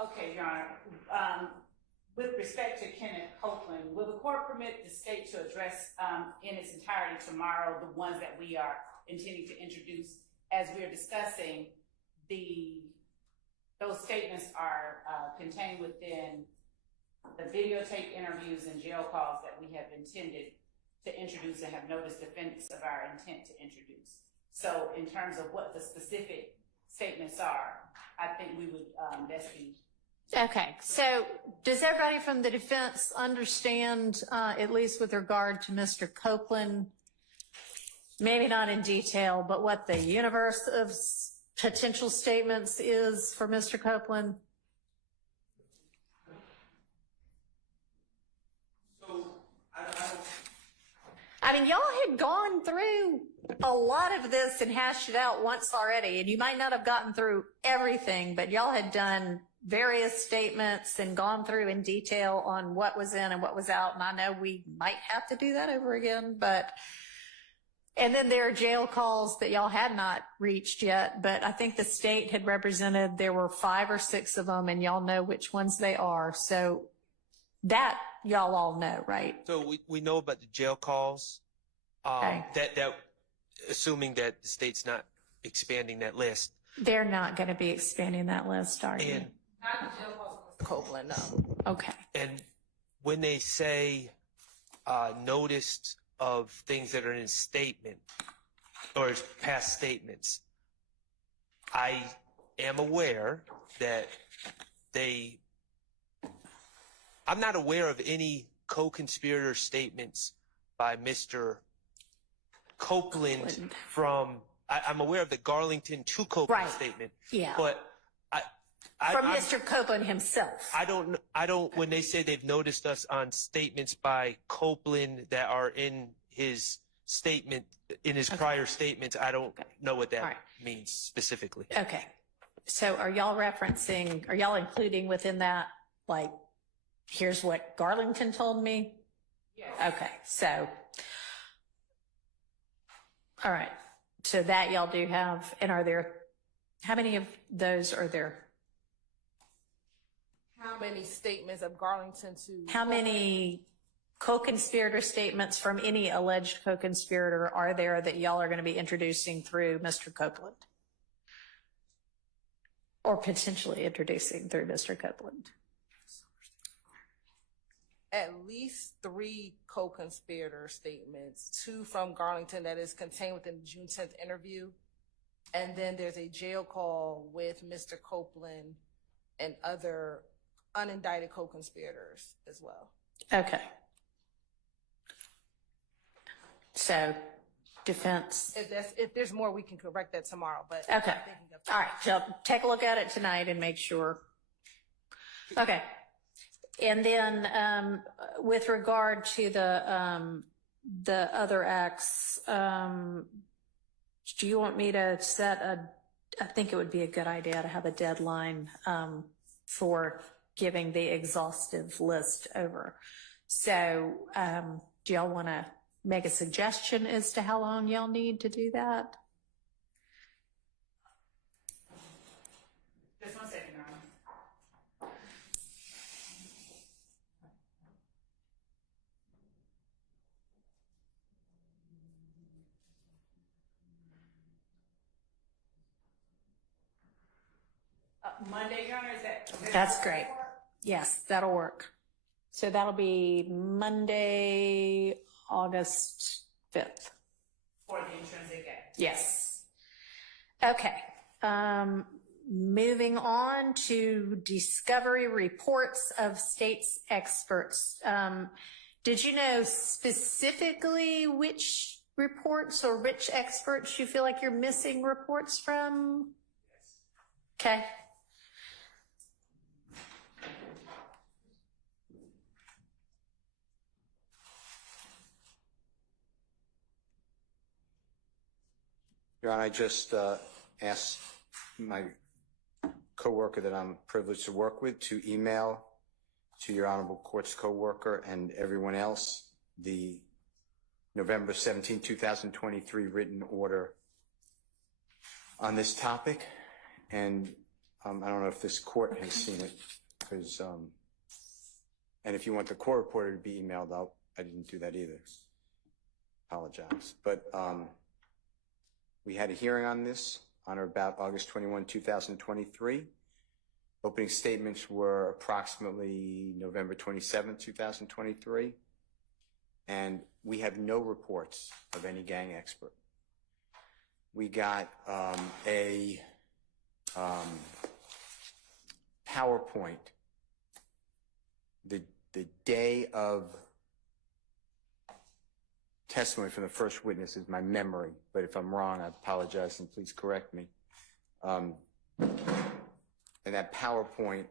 Okay, Your Honor. With respect to Kenneth Copeland, will the court permit the state to address in its entirety tomorrow the ones that we are intending to introduce? As we are discussing, those statements are contained within the videotape interviews and jail calls that we have intended to introduce and have noticed defendants of our intent to introduce. So in terms of what the specific statements are, I think we would best be. Okay, so does everybody from the defense understand, at least with regard to Mr. Copeland, maybe not in detail, but what the universe of potential statements is for Mr. Copeland? I mean, y'all had gone through a lot of this and hashed it out once already, and you might not have gotten through everything, but y'all had done various statements and gone through in detail on what was in and what was out. And I know we might have to do that over again, and then there are jail calls that y'all had not reached yet, but I think the state had represented there were 5 or 6 of them, and y'all know which ones they are. So that y'all all know, right? So we know about the jail calls. Okay. That assuming that the state's not expanding that list. They're not going to be expanding that list, are you? And Not the jail calls for Mr. Copeland, no. Okay. and when they say notice of things that are in a statement or past statements, I am aware that I'm not aware of any co-conspirator statements by Mr. Copeland from, I'm aware of the Garlington to Copeland Right. statement. Yeah. But From I'm- Mr. Copeland himself. I don't, when they say they've noticed us on statements by Copeland that are in his statement, in his prior statements, I don't know what that All right. means specifically. Okay. So are y'all including within that, like, here's what Garlington told me? Yes. Okay. So, all right. So that y'all do have, and how many of those are there? How many statements of Garlington to? How many co-conspirator statements from any alleged co-conspirator are there that y'all are going to be introducing through Mr. Copeland? Or potentially introducing through Mr. Copeland? At least 3 co-conspirator statements, 2 from Garlington that is contained within the June 10th interview. And then there's a jail call with Mr. Copeland and other unindicted co-conspirators as well. Okay. So, defense. If there's more, we can correct that tomorrow, but. Okay. I'm thinking of- All right. So take a look at it tonight and make sure. Okay. And then with regard to the other acts, do you want me to I think it would be a good idea to have a deadline for giving the exhaustive list over. So do y'all want to make a suggestion as to how long y'all need to do that? Just 1 second, Your Honor. Monday, Your Honor, is that? That's great. Yes, that'll work. So that'll be Monday, August 5th. For the intrinsic act. Yes. Okay. Moving on to discovery reports of state's experts. Did you know specifically which reports or which experts you feel like you're missing reports from? Okay. Your Honor, I just asked my coworker that I'm privileged to work with to email to your Honorable Court's coworker and everyone else the November 17, 2023 written order on this topic. And I don't know if this court has seen it, because and if you want the court reporter to be emailed out, I didn't do that either. Apologize. But we had a hearing on this on or about August 21, 2023. Opening statements were approximately November 27, 2023. And we have no reports of any gang expert. We got a PowerPoint the day of testimony from the first witness is my memory, but if I'm wrong, I apologize and please correct me. And that PowerPoint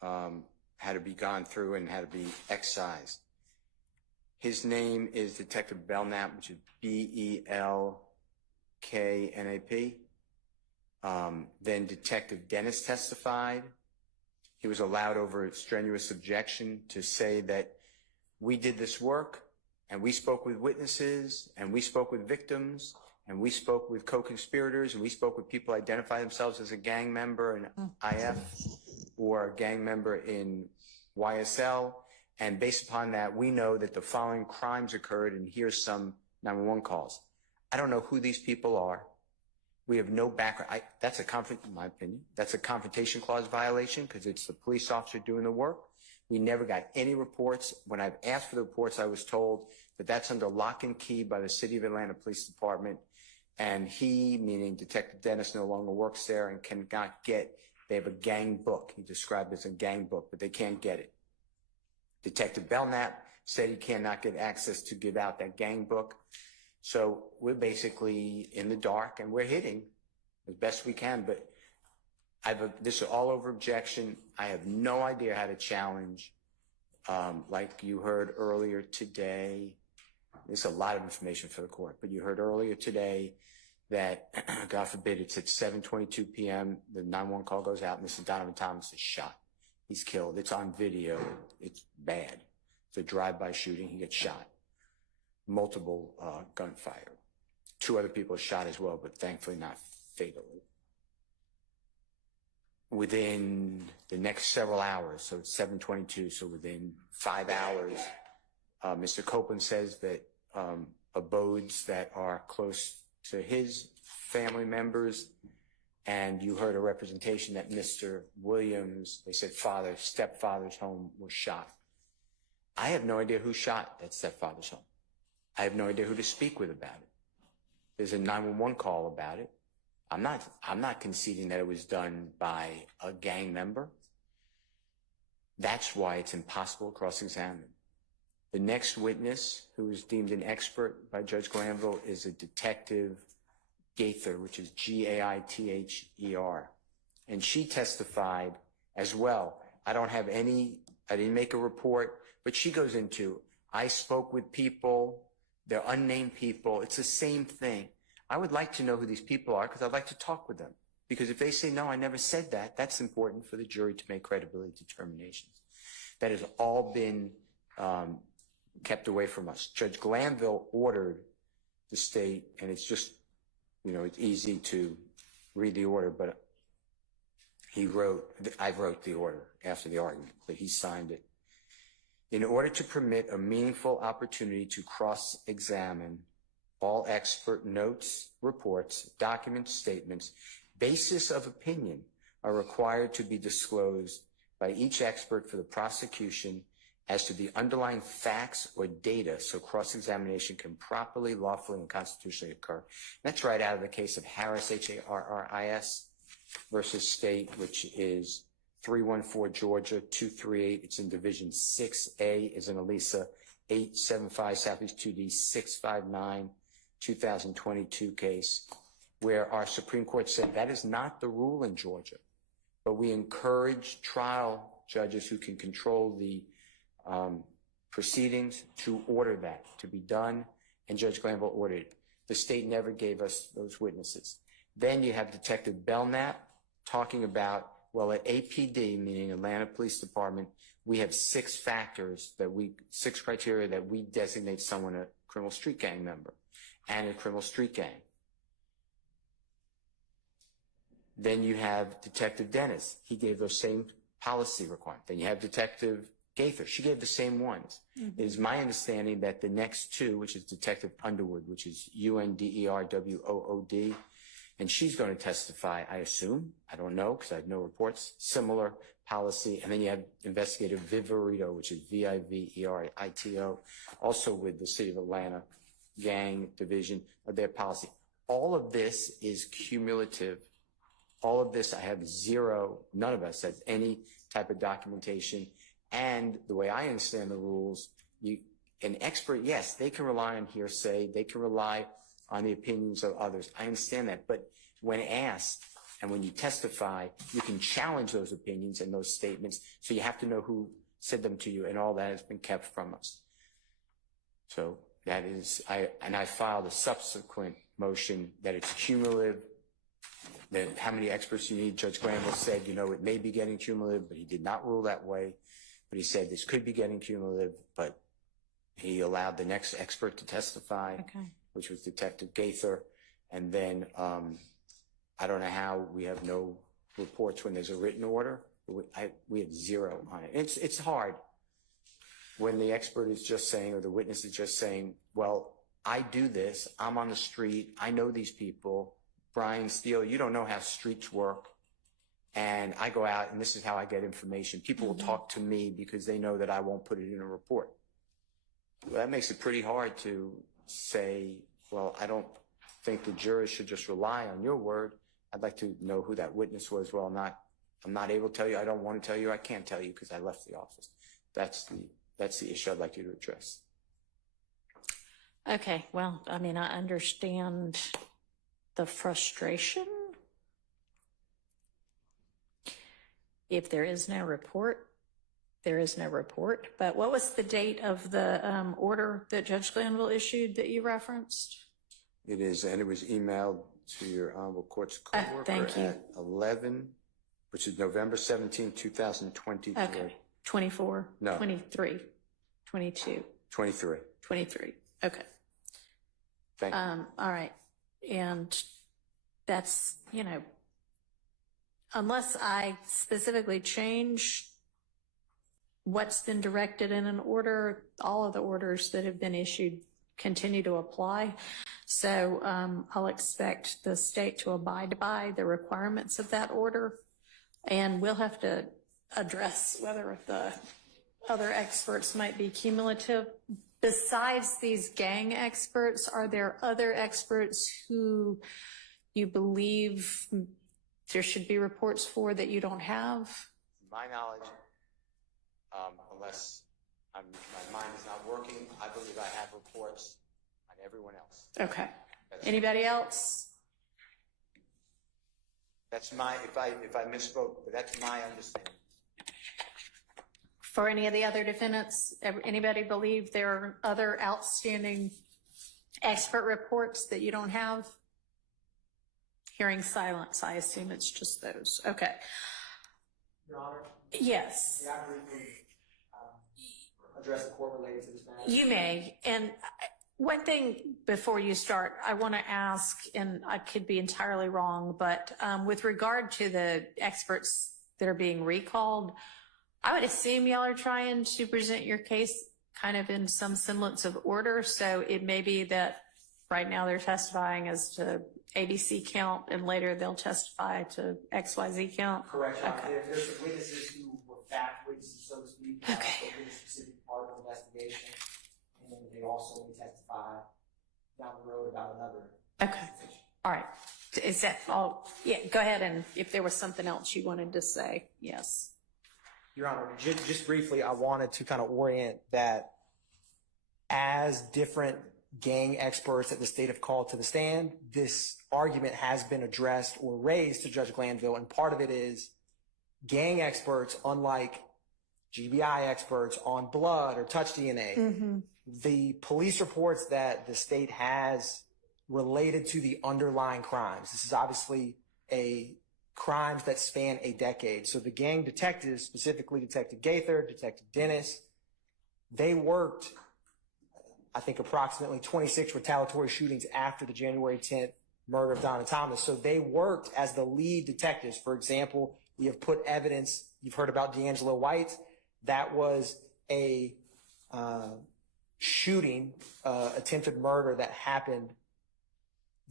had to be gone through and had to be excised. His name is Detective Belknap, which is B-E-L-K-N-A-P. Then Detective Dennis testified. He was allowed over strenuous objection to say that we did this work and we spoke with witnesses and we spoke with victims and we spoke with co-conspirators and we spoke with people who identify themselves as a gang member in IF or a gang member in YSL. And based upon that, we know that the following crimes occurred, and here's some 911 calls. I don't know who these people are. We have no background. In my opinion, that's a confrontation clause violation because it's the police officer doing the work. We never got any reports. When I've asked for the reports, I was told that that's under lock and key by the City of Atlanta Police Department. And he, meaning Detective Dennis, no longer works there and cannot get, they have a gang book. He described it as a gang book, but they can't get it. Detective Belknap said he cannot get access to give out that gang book. So we're basically in the dark and we're hitting as best we can, but this is all over objection. I have no idea how to challenge. Like you heard earlier today, there's a lot of information for the court, but you heard earlier today that, God forbid, it's at 7:22 p.m. The 911 call goes out, Mr. Donovan Thomas is shot. He's killed. It's on video. It's bad. It's a drive-by shooting. He gets shot. Multiple gunfire. 2 other people are shot as well, but thankfully not fatally. Within the next several hours, so it's 7:22, so within 5 hours, Mr. Copeland says that abodes that are close to his family members, and you heard a representation that Mr. Williams, they said stepfather's home was shot. I have no idea who shot that stepfather's home. I have no idea who to speak with about it. There's a 911 call about it. I'm not conceding that it was done by a gang member. That's why it's impossible to cross-examine. The next witness, who is deemed an expert by Judge Glanville, is a Detective Gaither, which is Gaither. And she testified as well. I didn't make a report, but she goes into, I spoke with people, they're unnamed people. It's the same thing. I would like to know who these people are because I'd like to talk with them. Because if they say, no, I never said that, that's important for the jury to make credibility determinations. That has all been kept away from us. Judge Glanville ordered the state, and it's just, it's easy to read the order, but I wrote the order after the argument, but he signed it. In order to permit a meaningful opportunity to cross-examine, all expert notes, reports, documents, statements, basis of opinion are required to be disclosed by each expert for the prosecution as to the underlying facts or data so cross-examination can properly, lawfully, and constitutionally occur. That's right out of the case of Harris, Harris versus State, which is 314 Georgia 238. It's in Division 6A, is in Elisa 875 Southeast 2D 659 2022 case, where our Supreme Court said that is not the rule in Georgia, but we encourage trial judges who can control the proceedings to order that to be done, and Judge Glanville ordered it. The state never gave us those witnesses. Then you have Detective Belknap talking about, well, at APD, meaning Atlanta Police Department, we have 6 criteria that we designate someone a criminal street gang member and a criminal street gang. Then you have Detective Dennis. He gave those same policy requirements. Then you have Detective Gaither. She gave the same ones. Mm-hmm. It is my understanding that the next 2, which is Detective Underwood, which is UNDERWOOD, and she's going to testify, I assume, I don't know because I have no reports, similar policy. And then you have Investigator Viverito, which is VIVERITO, also with the City of Atlanta Gang Division of their policy. All of this is cumulative. All of this, I have zero, none of us has any type of documentation. And the way I understand the rules, an expert, yes, they can rely on hearsay, they can rely on the opinions of others. I understand that. But when asked and when you testify, you can challenge those opinions and those statements. So you have to know who said them to you, and all that has been kept from us. So that is, I filed a subsequent motion that it's cumulative, that how many experts you need. Judge Glanville said, it may be getting cumulative, but he did not rule that way. But he said this could be getting cumulative, but he allowed the next expert to testify, which was Detective Gaither. And then I don't know how we have no reports when there's a written order. We have zero on it. It's hard. when the expert is just saying, or the witness is just saying, well, I do this, I'm on the street, I know these people, Brian Steele, you don't know how streets work, and I go out and this is how I get information. People will talk to me because they know that I won't put it in a report. Well, that makes it pretty hard to say, well, I don't think the jurors should just rely on your word. I'd like to know who that witness was. Well, I'm not able to tell you, I don't want to tell you, I can't tell you because I left the office. That's the issue I'd like you to address. Okay, well, I mean, I understand the frustration. If there is no report, there is no report. But what was the date of the order that Judge Glanville issued that you referenced? It is, and it was emailed to your honorable court's coworker thank you. at 11, which is November 17, 2023. Okay, 24, No. 23, 22, 23. 23. Okay. Thank you. All right. And that's, you know, unless I specifically change what's been directed in an order, all of the orders that have been issued continue to apply. So I'll expect the state to abide by the requirements of that order. And we'll have to address whether the other experts might be cumulative. Besides these gang experts, are there other experts who you believe there should be reports for that you don't have? To my knowledge, unless my mind is not working, I believe I have reports on everyone else. Okay. Anybody else? That's my, if I misspoke, but that's my understanding. For any of the other defendants, anybody believe there are other outstanding expert reports that you don't have? Hearing silence, I assume it's just those. Okay. Your Honor, Yes, may I briefly address the court related to this matter? you may. And one thing before you start, I want to ask, and I could be entirely wrong, but with regard to the experts that are being recalled, I would assume y'all are trying to present your case kind of in some semblance of order. So it may be that right now they're testifying as to ABC count and later they'll testify to XYZ count. Correct, Your Honor. Okay. There's some witnesses who were fact witnesses, so to speak, Okay. for a specific part of the investigation, and then they also may testify down the road about another. Okay. All right. Is that all? Yeah, go ahead. And if there was something else you wanted to say, yes. Your Honor, just briefly, I wanted to kind of orient that as different gang experts that the state have called to the stand, this argument has been addressed or raised to Judge Glanville, and part of it is gang experts, unlike GBI experts on blood or touch DNA, the police reports that the state has related to the underlying crimes. This is obviously crimes that span a decade. So the gang detectives, specifically Detective Gaither, Detective Dennis, they worked, I think, approximately 26 retaliatory shootings after the January 10th murder of Donna Thomas. So they worked as the lead detectives. For example, we have put evidence, you've heard about D'Angelo White. That was a shooting, attempted murder that happened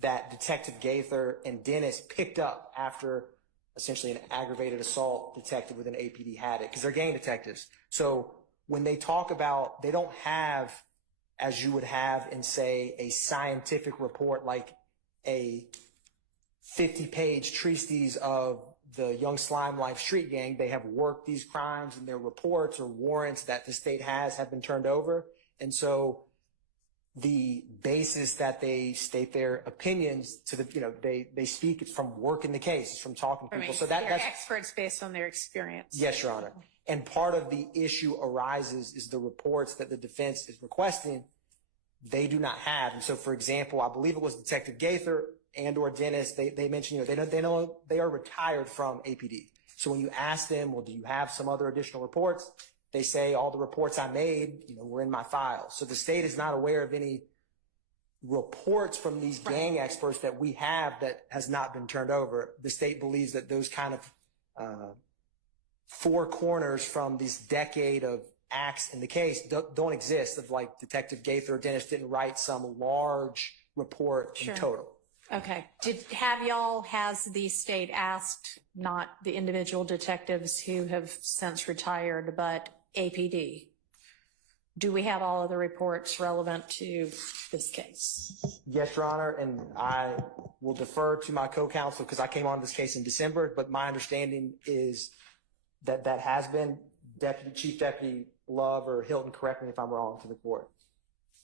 that Detective Gaither and Dennis picked up after essentially an aggravated assault detective with an APD had it, because they're gang detectives. So when they talk about, they don't have, as you would have in, say, a scientific report like a 50-page treatise of the Young Slime Life Street Gang. They have worked these crimes, and their reports or warrants that the state have been turned over. And so the basis that they state their opinions to the, they speak, it's from working the case, it's from talking to people. So they're that's experts based on their experience. Yes, Your Honor. And part of the issue arises is the reports that the defense is requesting, they do not have. And so, for example, I believe it was Detective Gaither and or Dennis, they mentioned, they are retired from APD. So when you ask them, well, do you have some other additional reports? They say all the reports I made, were in my file. So the state is not aware of any reports from these gang experts that we have that has not been turned over. The state believes that those kind of four corners from this decade of acts in the case don't exist, of like Detective Gaither or Dennis didn't write some large report in total. Okay. Has the state asked, not the individual detectives who have since retired, but APD? Do we have all of the reports relevant to this case? Yes, Your Honor, and I will defer to my co-counsel because I came on this case in December, but my understanding is that that has been Chief Deputy Love or Hilton, correct me if I'm wrong, to the court.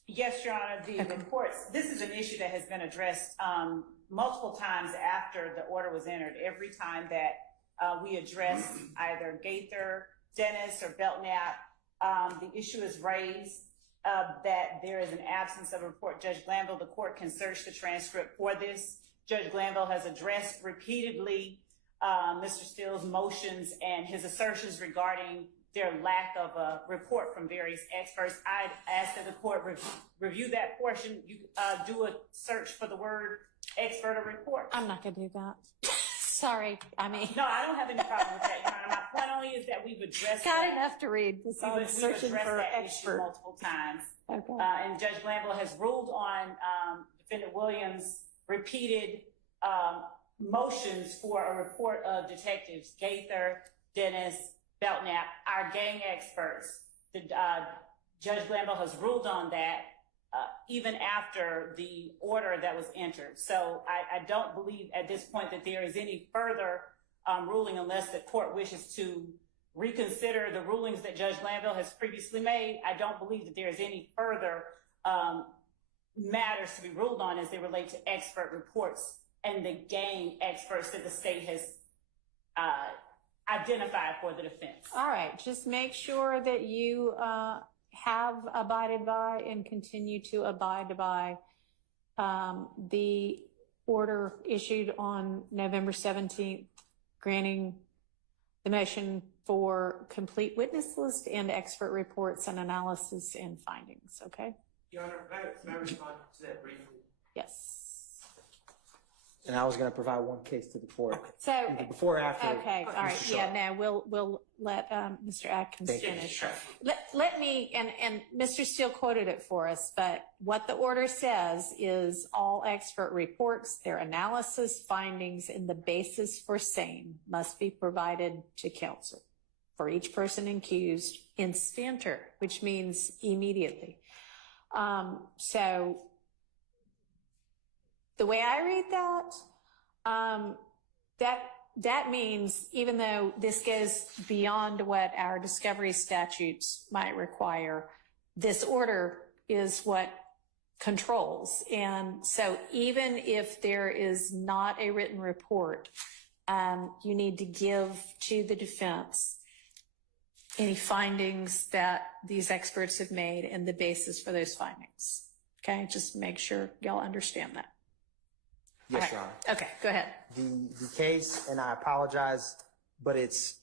Yes, Your Honor, the reports, this is an issue that has been addressed multiple times after the order was entered. Every time that we address either Gaither, Dennis, or Belknap, the issue is raised that there is an absence of a report. Judge Glanville, the court can search the transcript for this. Judge Glanville has addressed repeatedly Mr. Steele's motions and his assertions regarding their lack of a report from various experts. I'd ask that the court review that portion. You do a search for the word expert or report. I'm not going to do that. Sorry. No, I don't have any problem with that, Your Honor. My point only is that we've addressed Got enough to read. We've addressed that issue multiple times. Okay. And Judge Glanville has ruled on Defendant Williams' repeated motions for a report of detectives Gaither, Dennis, Belknap, our gang experts. Judge Glanville has ruled on that even after the order that was entered. So I don't believe at this point that there is any further ruling unless the court wishes to reconsider the rulings that Judge Glanville has previously made. I don't believe that there is any further matters to be ruled on as they relate to expert reports and the gang experts that the state has identified for the defense. All right. Just make sure that you have abided by and continue to abide by the order issued on November 17th, granting the motion for complete witness list and expert reports and analysis and findings. Okay? Your Honor, may I respond to that briefly? Yes. And I was going to provide one case to the court. So either before or after. Okay. All right. Yeah. No. We'll let Mr. Atkins finish. Let me and Mr. Steele quoted it for us. But what the order says is all expert reports, their analysis, findings, and the basis for same must be provided to counsel for each person accused instanter, which means immediately. So the way I read that means even though this goes beyond what our discovery statutes might require, this order is what controls. And so even if there is not a written report, you need to give to the defense any findings that these experts have made and the basis for those findings. Okay, just make sure y'all understand that. Yes, Your Honor. Okay, go ahead. The case, and I apologize, but it's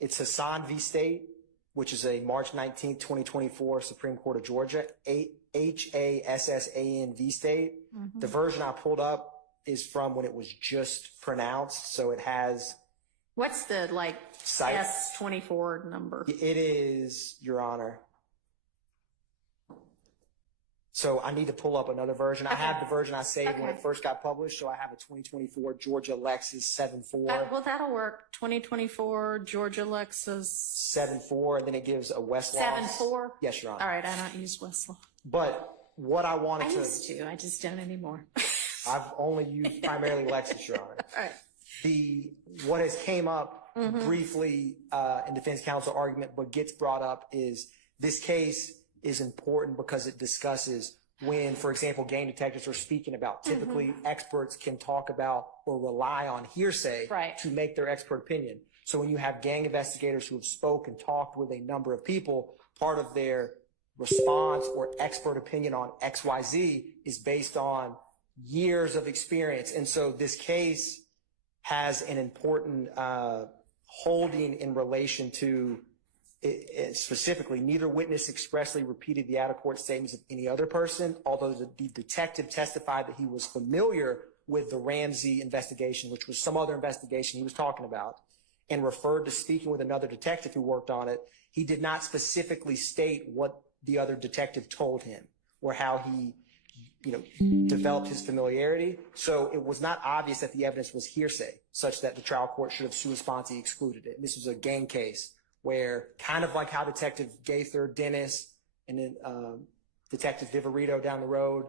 Hassan v. State, which is a March 19th, 2024 Supreme Court of Georgia, Hassan v. State. Mm-hmm. The version I pulled up is from when it was just pronounced, so it has... What's the, S24 number? It is, Your Honor. So I need to pull up another version. I have the version I saved when it first got published, so I have a 2024 Georgia Lexus 7.4. Well, that'll work. 2024 Georgia Lexus 7.4, and then it gives a Westlaw. 7.4? Yes, Your Honor. All right, I don't use Westlaw. But what I wanted I used to. I just don't anymore. I've only used primarily Lexus, Your Honor. All right. What has came up briefly in defense counsel argument, but gets brought up is this case is important because it discusses when, for example, gang detectives are speaking about. Typically, experts can talk about or rely on hearsay to make their expert opinion. So when you have gang investigators who have spoken, talked with a number of people, part of their response or expert opinion on XYZ is based on years of experience. And so this case has an important holding in relation to specifically, neither witness expressly repeated the out-of-court statements of any other person, although the detective testified that he was familiar with the Ramsey investigation, which was some other investigation he was talking about. and referred to speaking with another detective who worked on it, he did not specifically state what the other detective told him or how he, developed his familiarity. So it was not obvious that the evidence was hearsay, such that the trial court should have sua sponte excluded it. And this was a gang case where, kind of like how Detective Gaither, Dennis, and then Detective Viverito down the road,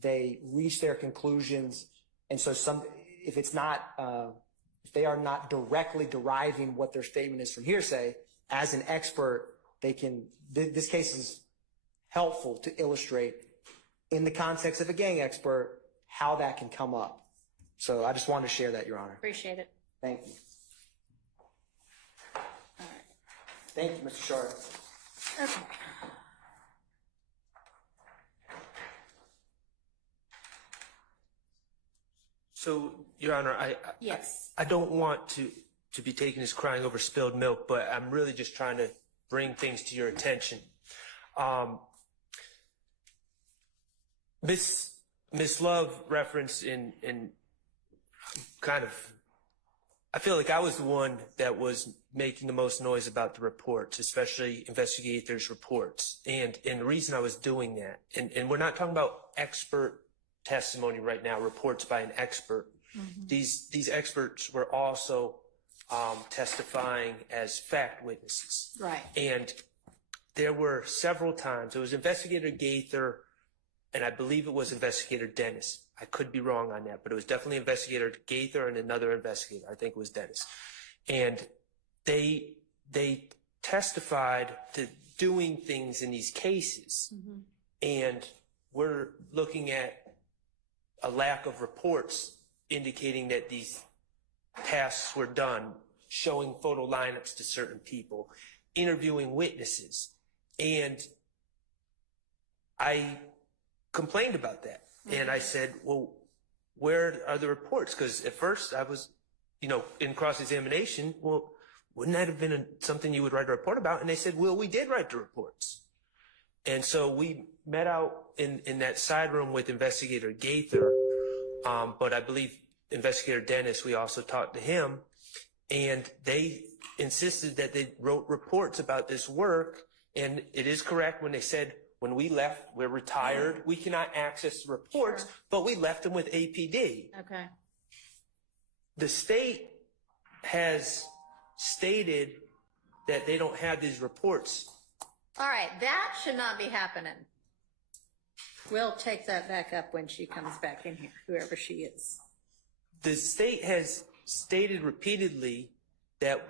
they reached their conclusions. And so if they are not directly deriving what their statement is from hearsay, as an expert, this case is helpful to illustrate, in the context of a gang expert, how that can come up. So I just wanted to share that, Your Honor. Appreciate it. Thank you. Thank you, Mr. Sharp. Okay. So, Your Honor, Yes. I don't want to be taken as crying over spilled milk, but I'm really just trying to bring things to your attention. Miss Love referenced in kind of, I feel like I was the one that was making the most noise about the reports, especially investigators' reports. And the reason I was doing that, and we're not talking about expert testimony right now, reports by an expert. Mm-hmm. These experts were also testifying as fact witnesses. Right. And there were several times, it was Investigator Gaither, and I believe it was Investigator Dennis. I could be wrong on that, but it was definitely Investigator Gaither and another investigator. I think it was Dennis. And they testified to doing things in these cases. Mm-hmm. And we're looking at a lack of reports indicating that these tasks were done, showing photo lineups to certain people, interviewing witnesses. And I complained about that. Mm-hmm. And I said, well, where are the reports? Because at first I was, in cross-examination, well, wouldn't that have been something you would write a report about? And they said, well, we did write the reports. And so we met out in that side room with Investigator Gaither, but I believe Investigator Dennis, we also talked to him, and they insisted that they wrote reports about this work. And it is correct when they said, when we left, we're retired, we cannot access the reports, sure, but we left them with APD. Okay. The state has stated that they don't have these reports. All right, that should not be happening. We'll take that back up when she comes back in here, whoever she is. The state has stated repeatedly that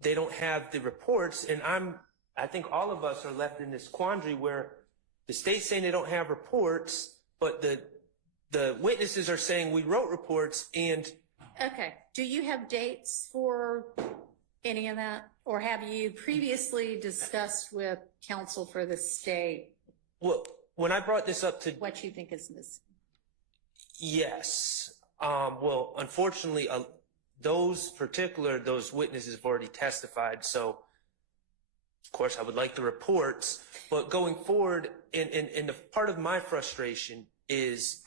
they don't have the reports, and I think all of us are left in this quandary where the state's saying they don't have reports, but the witnesses are saying we wrote reports. And okay, do you have dates for any of that? Or have you previously discussed with counsel for the state? Well, when I brought this up to what you think is missing? Yes. Well, unfortunately, those witnesses have already testified. So, of course, I would like the reports. But going forward, and the part of my frustration is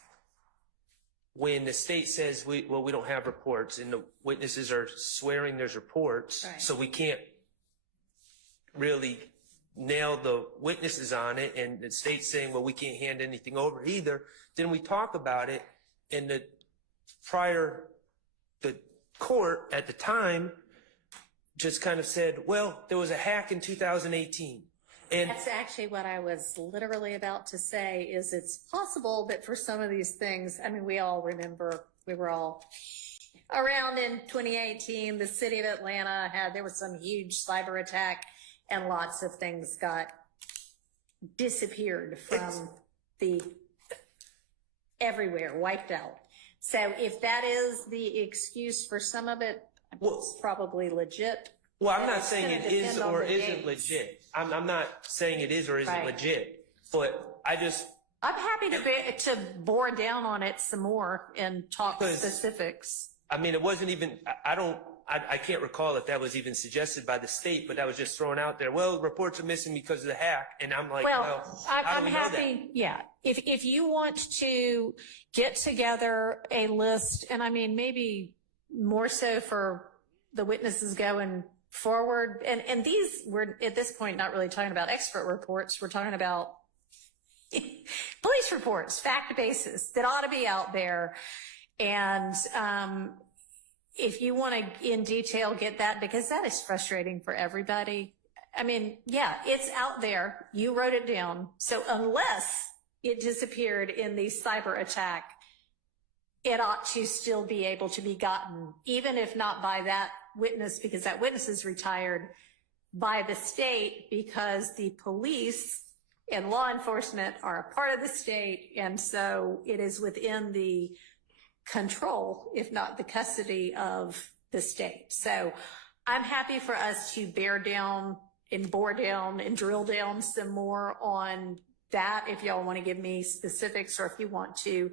when the state says, we don't have reports, and the witnesses are swearing there's reports, right, so we can't really nail the witnesses on it, and the state's saying, well, we can't hand anything over either. Then we talk about it, and the court at the time just kind of said, well, there was a hack in 2018. And that's actually what I was literally about to say, is it's possible that for some of these things, I mean, we all remember, we were all around in 2018, the city of Atlanta there was some huge cyber attack, and lots of things got disappeared from everywhere, wiped out. So if that is the excuse for some of it, it's probably legit. Well, I'm not saying it is or isn't legit. I'm not saying it is or isn't legit, but I'm happy to bore down on it some more and talk specifics. I mean, it wasn't even, I can't recall if that was even suggested by the state, but that was just thrown out there. Well, reports are missing because of the hack. And I'm like, I'm happy. Yeah. If you want to get together a list, and I mean, maybe more so for the witnesses going forward. And these, we're at this point not really talking about expert reports. We're talking about police reports, fact basis that ought to be out there. And if you want to in detail get that, because that is frustrating for everybody. I mean, yeah, it's out there. You wrote it down. So unless it disappeared in the cyber attack, it ought to still be able to be gotten, even if not by that witness, because that witness is retired, by the state, because the police and law enforcement are a part of the state. And so it is within the control, if not the custody of the state. So I'm happy for us to bear down and bore down and drill down some more on that. If y'all want to give me specifics, or if you want to,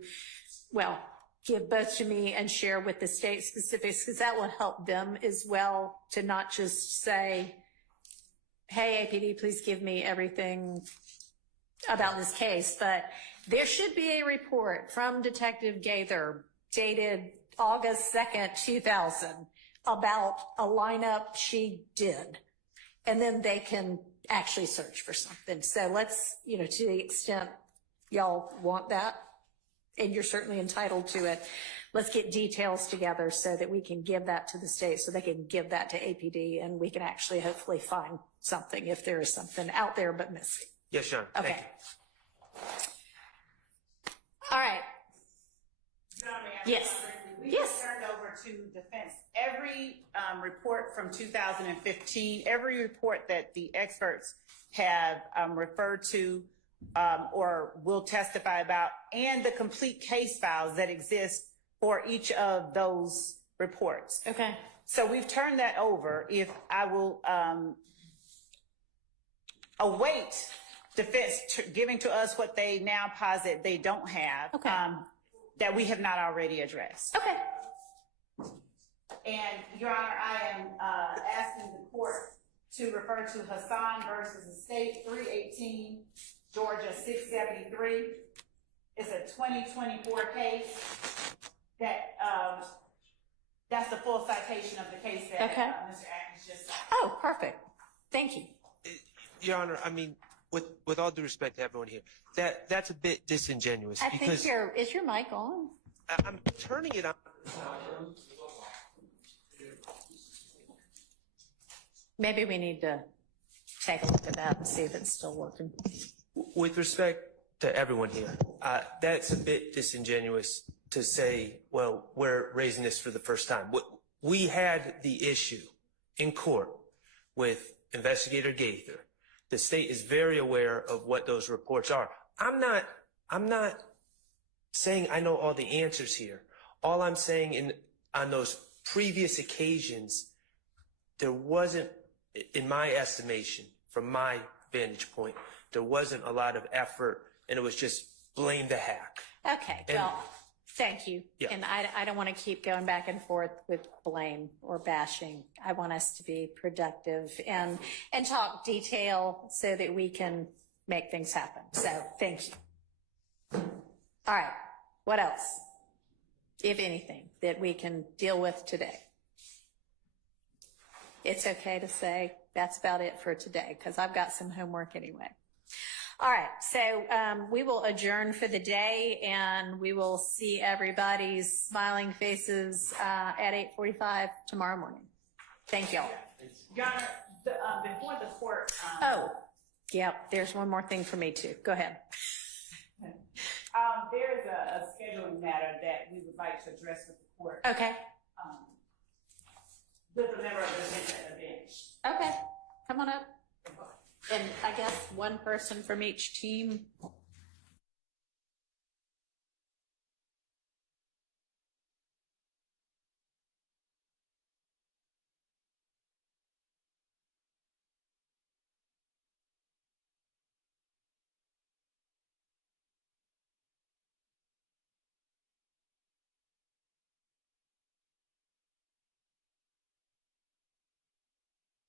well, give both to me and share with the state specifics, because that will help them as well, to not just say, hey, APD, please give me everything about this case. But there should be a report from Detective Gaither dated August 2nd, 2000 about a lineup she did. And then they can actually search for something. So let's, to the extent y'all want that, and you're certainly entitled to it, let's get details together so that we can give that to the state, so they can give that to APD, and we can actually hopefully find something if there is something out there but missing. Yes, Sean. Okay. Thank you. All right. Yes. We Yes. turned over to defense. Every report from 2015, every report that the experts have referred to or will testify about, and the complete case files that exist for each of those reports. Okay. So we've turned that over. If I will await defense giving to us what they now posit they don't have, Okay. that we have not already addressed. Okay. And Your Honor, I am asking the court to refer to Hassan versus the state, 318 Georgia 673. It's a 2024 case. That's the full citation of the case that Okay. Mr. Atkins just cited. Oh, perfect. Thank you. Your Honor, I mean, with all due respect to everyone here, that's a bit disingenuous, I think because is your mic on? I'm turning it on. Maybe we need to take a look at that and see if it's still working. With respect to everyone here, that's a bit disingenuous to say, well, we're raising this for the first time. We had the issue in court with Investigator Gaither. The state is very aware of what those reports are. I'm not saying I know all the answers here. All I'm saying on those previous occasions, there wasn't, in my estimation, from my vantage point, there wasn't a lot of effort, and it was just blame the hack. Okay, well, thank you. Yeah. And I don't want to keep going back and forth with blame or bashing. I want us to be productive and talk detail so that we can make things happen. So thank you. All right, what else, if anything, that we can deal with today? It's okay to say that's about it for today, because I've got some homework anyway. All right, so we will adjourn for the day, and we will see everybody's smiling faces at 8:45 tomorrow morning. Thank y'all. Your Honor, before the court. Oh, yep, there's one more thing for me too. Go ahead. There's a scheduling matter that we would like to address with the court. Okay, With a member of the bench. okay, come on up. And I guess one person from each team.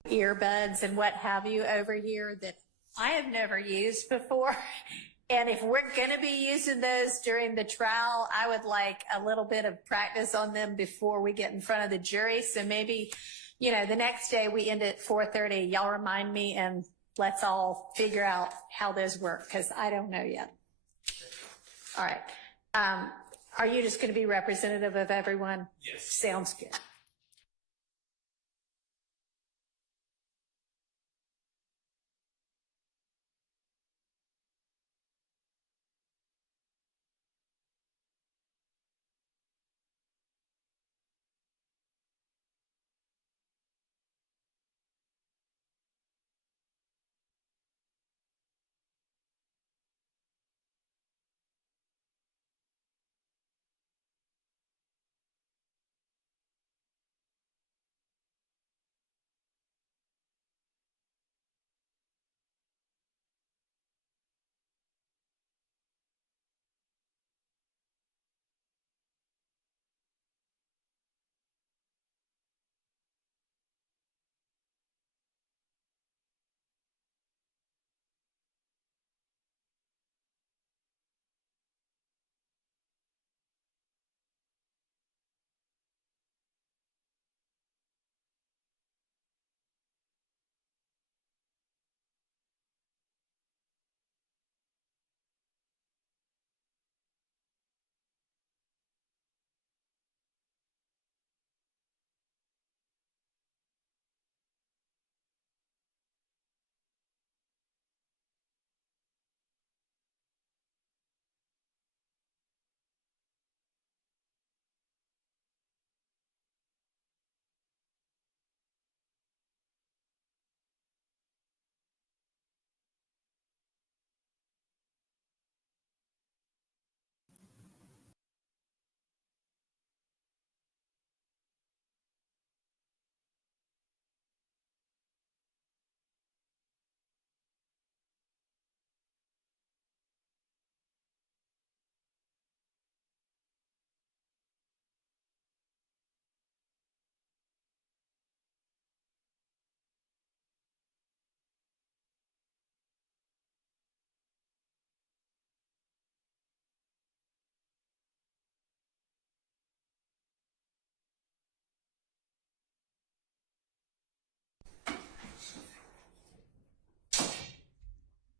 Earbuds and what have you over here that I have never used before. And if we're going to be using those during the trial, I would like a little bit of practice on them before we get in front of the jury. So maybe, the next day we end at 4:30. Y'all remind me and let's all figure out how those work, because I don't know yet. All right. Are you just going to be representative of everyone? Yes. Sounds good.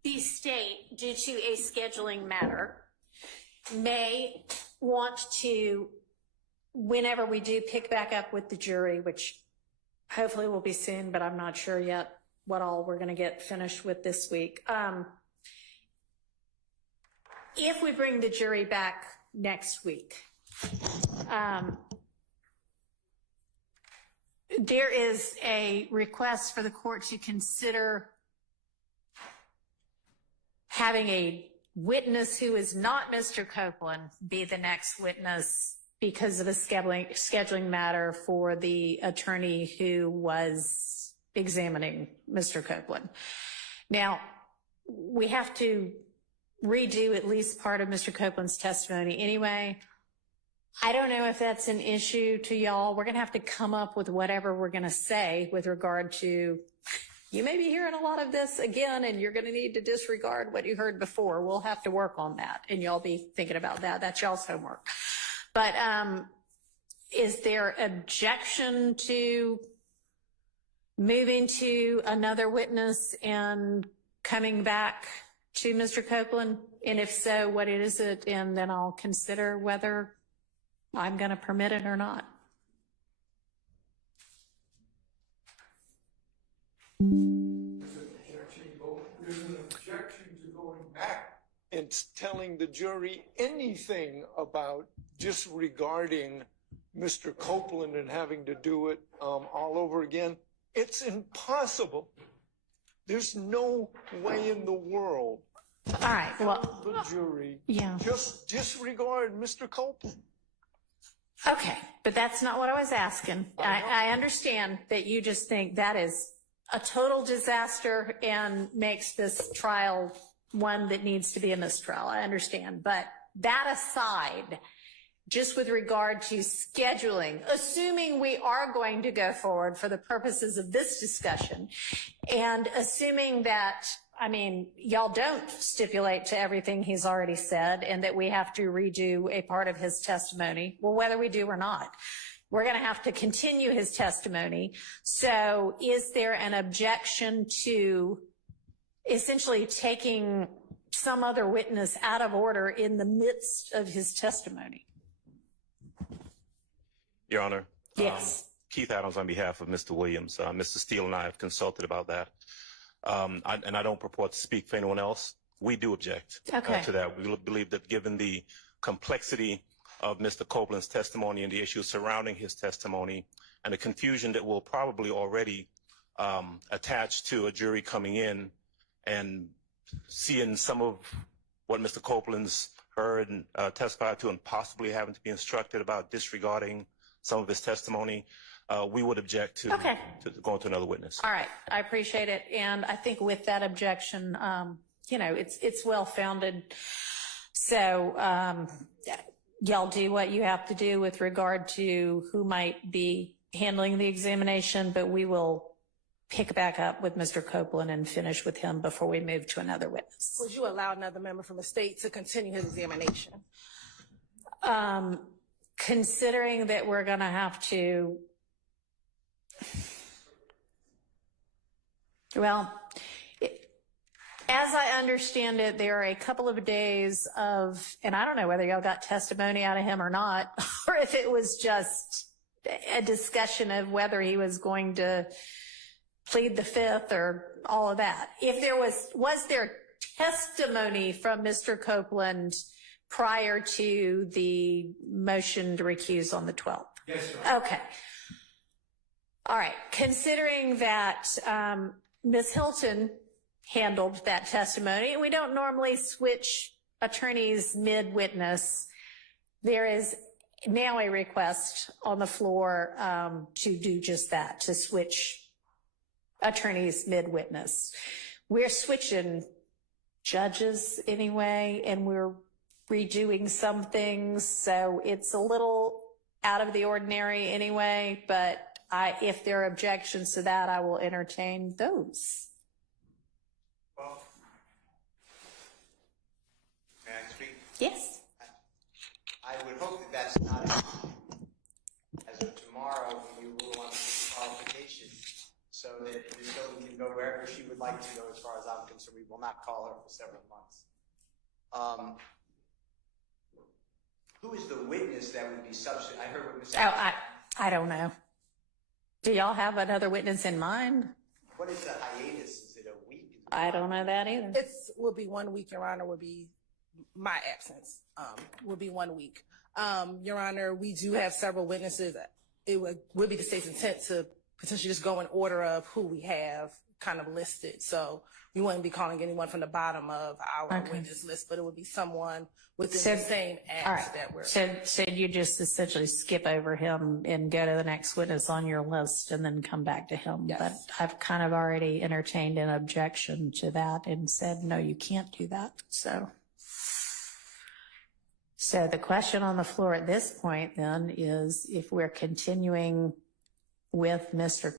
The state, due to a scheduling matter, may want to, whenever we do pick back up with the jury, which hopefully will be soon, but I'm not sure yet what all we're going to get finished with this week. If we bring the jury back next week, there is a request for the court to consider having a witness who is not Mr. Copeland be the next witness because of a scheduling matter for the attorney who was examining Mr. Copeland. Now, we have to redo at least part of Mr. Copeland's testimony anyway. I don't know if that's an issue to y'all. We're going to have to come up with whatever we're going to say with regard to, you may be hearing a lot of this again, and you're going to need to disregard what you heard before. We'll have to work on that, and y'all be thinking about that. That's y'all's homework. But is there objection to moving to another witness and coming back to Mr. Copeland? And if so, what is it? And then I'll consider whether I'm going to permit it or not. There's an objection to going back and telling the jury anything about disregarding Mr. Copeland and having to do it all over again. It's impossible. There's no way in the world. All right. Well, The jury yeah. just disregard Mr. Copeland. Okay, but that's not what I was asking. I understand that you just think that is a total disaster and makes this trial one that needs to be a mistrial. I understand. But that aside, just with regard to scheduling, assuming we are going to go forward for the purposes of this discussion, and assuming that I mean, y'all don't stipulate to everything he's already said and that we have to redo a part of his testimony. Well, whether we do or not, we're going to have to continue his testimony. So is there an objection to essentially taking some other witness out of order in the midst of his testimony? Your Honor. Yes. Keith Adams on behalf of Mr. Williams. Mr. Steele and I have consulted about that. And I don't purport to speak for anyone else. We do object to that. We believe that given the complexity of Mr. Copeland's testimony and the issues surrounding his testimony and the confusion that will probably already attach to a jury coming in and seeing some of what Mr. Copeland's heard and testified to and possibly having to be instructed about disregarding some of his testimony, we would object to going to another witness. All right. I appreciate it. And I think with that objection, it's well-founded. So y'all do what you have to do with regard to who might be handling the examination, but we will pick back up with Mr. Copeland and finish with him before we move to another witness. Would you allow another member from the state to continue his examination? Considering that we're going to have to, well, as I understand it, there are a couple of days of, and I don't know whether y'all got testimony out of him or not, or if it was just a discussion of whether he was going to plead the fifth or all of that. If there was there testimony from Mr. Copeland prior to the motion to recuse on the 12th? Yes, sir. Okay. All right. Considering that Ms. Hilton handled that testimony, and we don't normally switch attorneys mid-witness, there is now a request on the floor to do just that, to switch attorneys mid-witness. We're switching judges anyway, and we're redoing some things, so it's a little out of the ordinary anyway, but if there are objections to that, I will entertain those. Well, may I speak? Yes. I would hope that that's not as of tomorrow you rule on the qualification so that Ms. Hilton can go wherever she would like to go as far as I'm concerned. We will not call her for several months. Who is the witness that would be substitute? I heard what Ms. I don't know. Do y'all have another witness in mind? What is the hiatus? Is it a week? I don't know that either. It will be 1 week, Your Honor, would be my absence, will be 1 week. Your Honor, we do have several witnesses. It would be the state's intent to potentially just go in order of who we have kind of listed. So we wouldn't be calling anyone from the bottom of our witness list, but it would be someone within the same act that we're. So you just essentially skip over him and go to the next witness on your list and then come back to him. Yes. But I've kind of already entertained an objection to that and said, no, you can't do that. So the question on the floor at this point then is if we're continuing with Mr.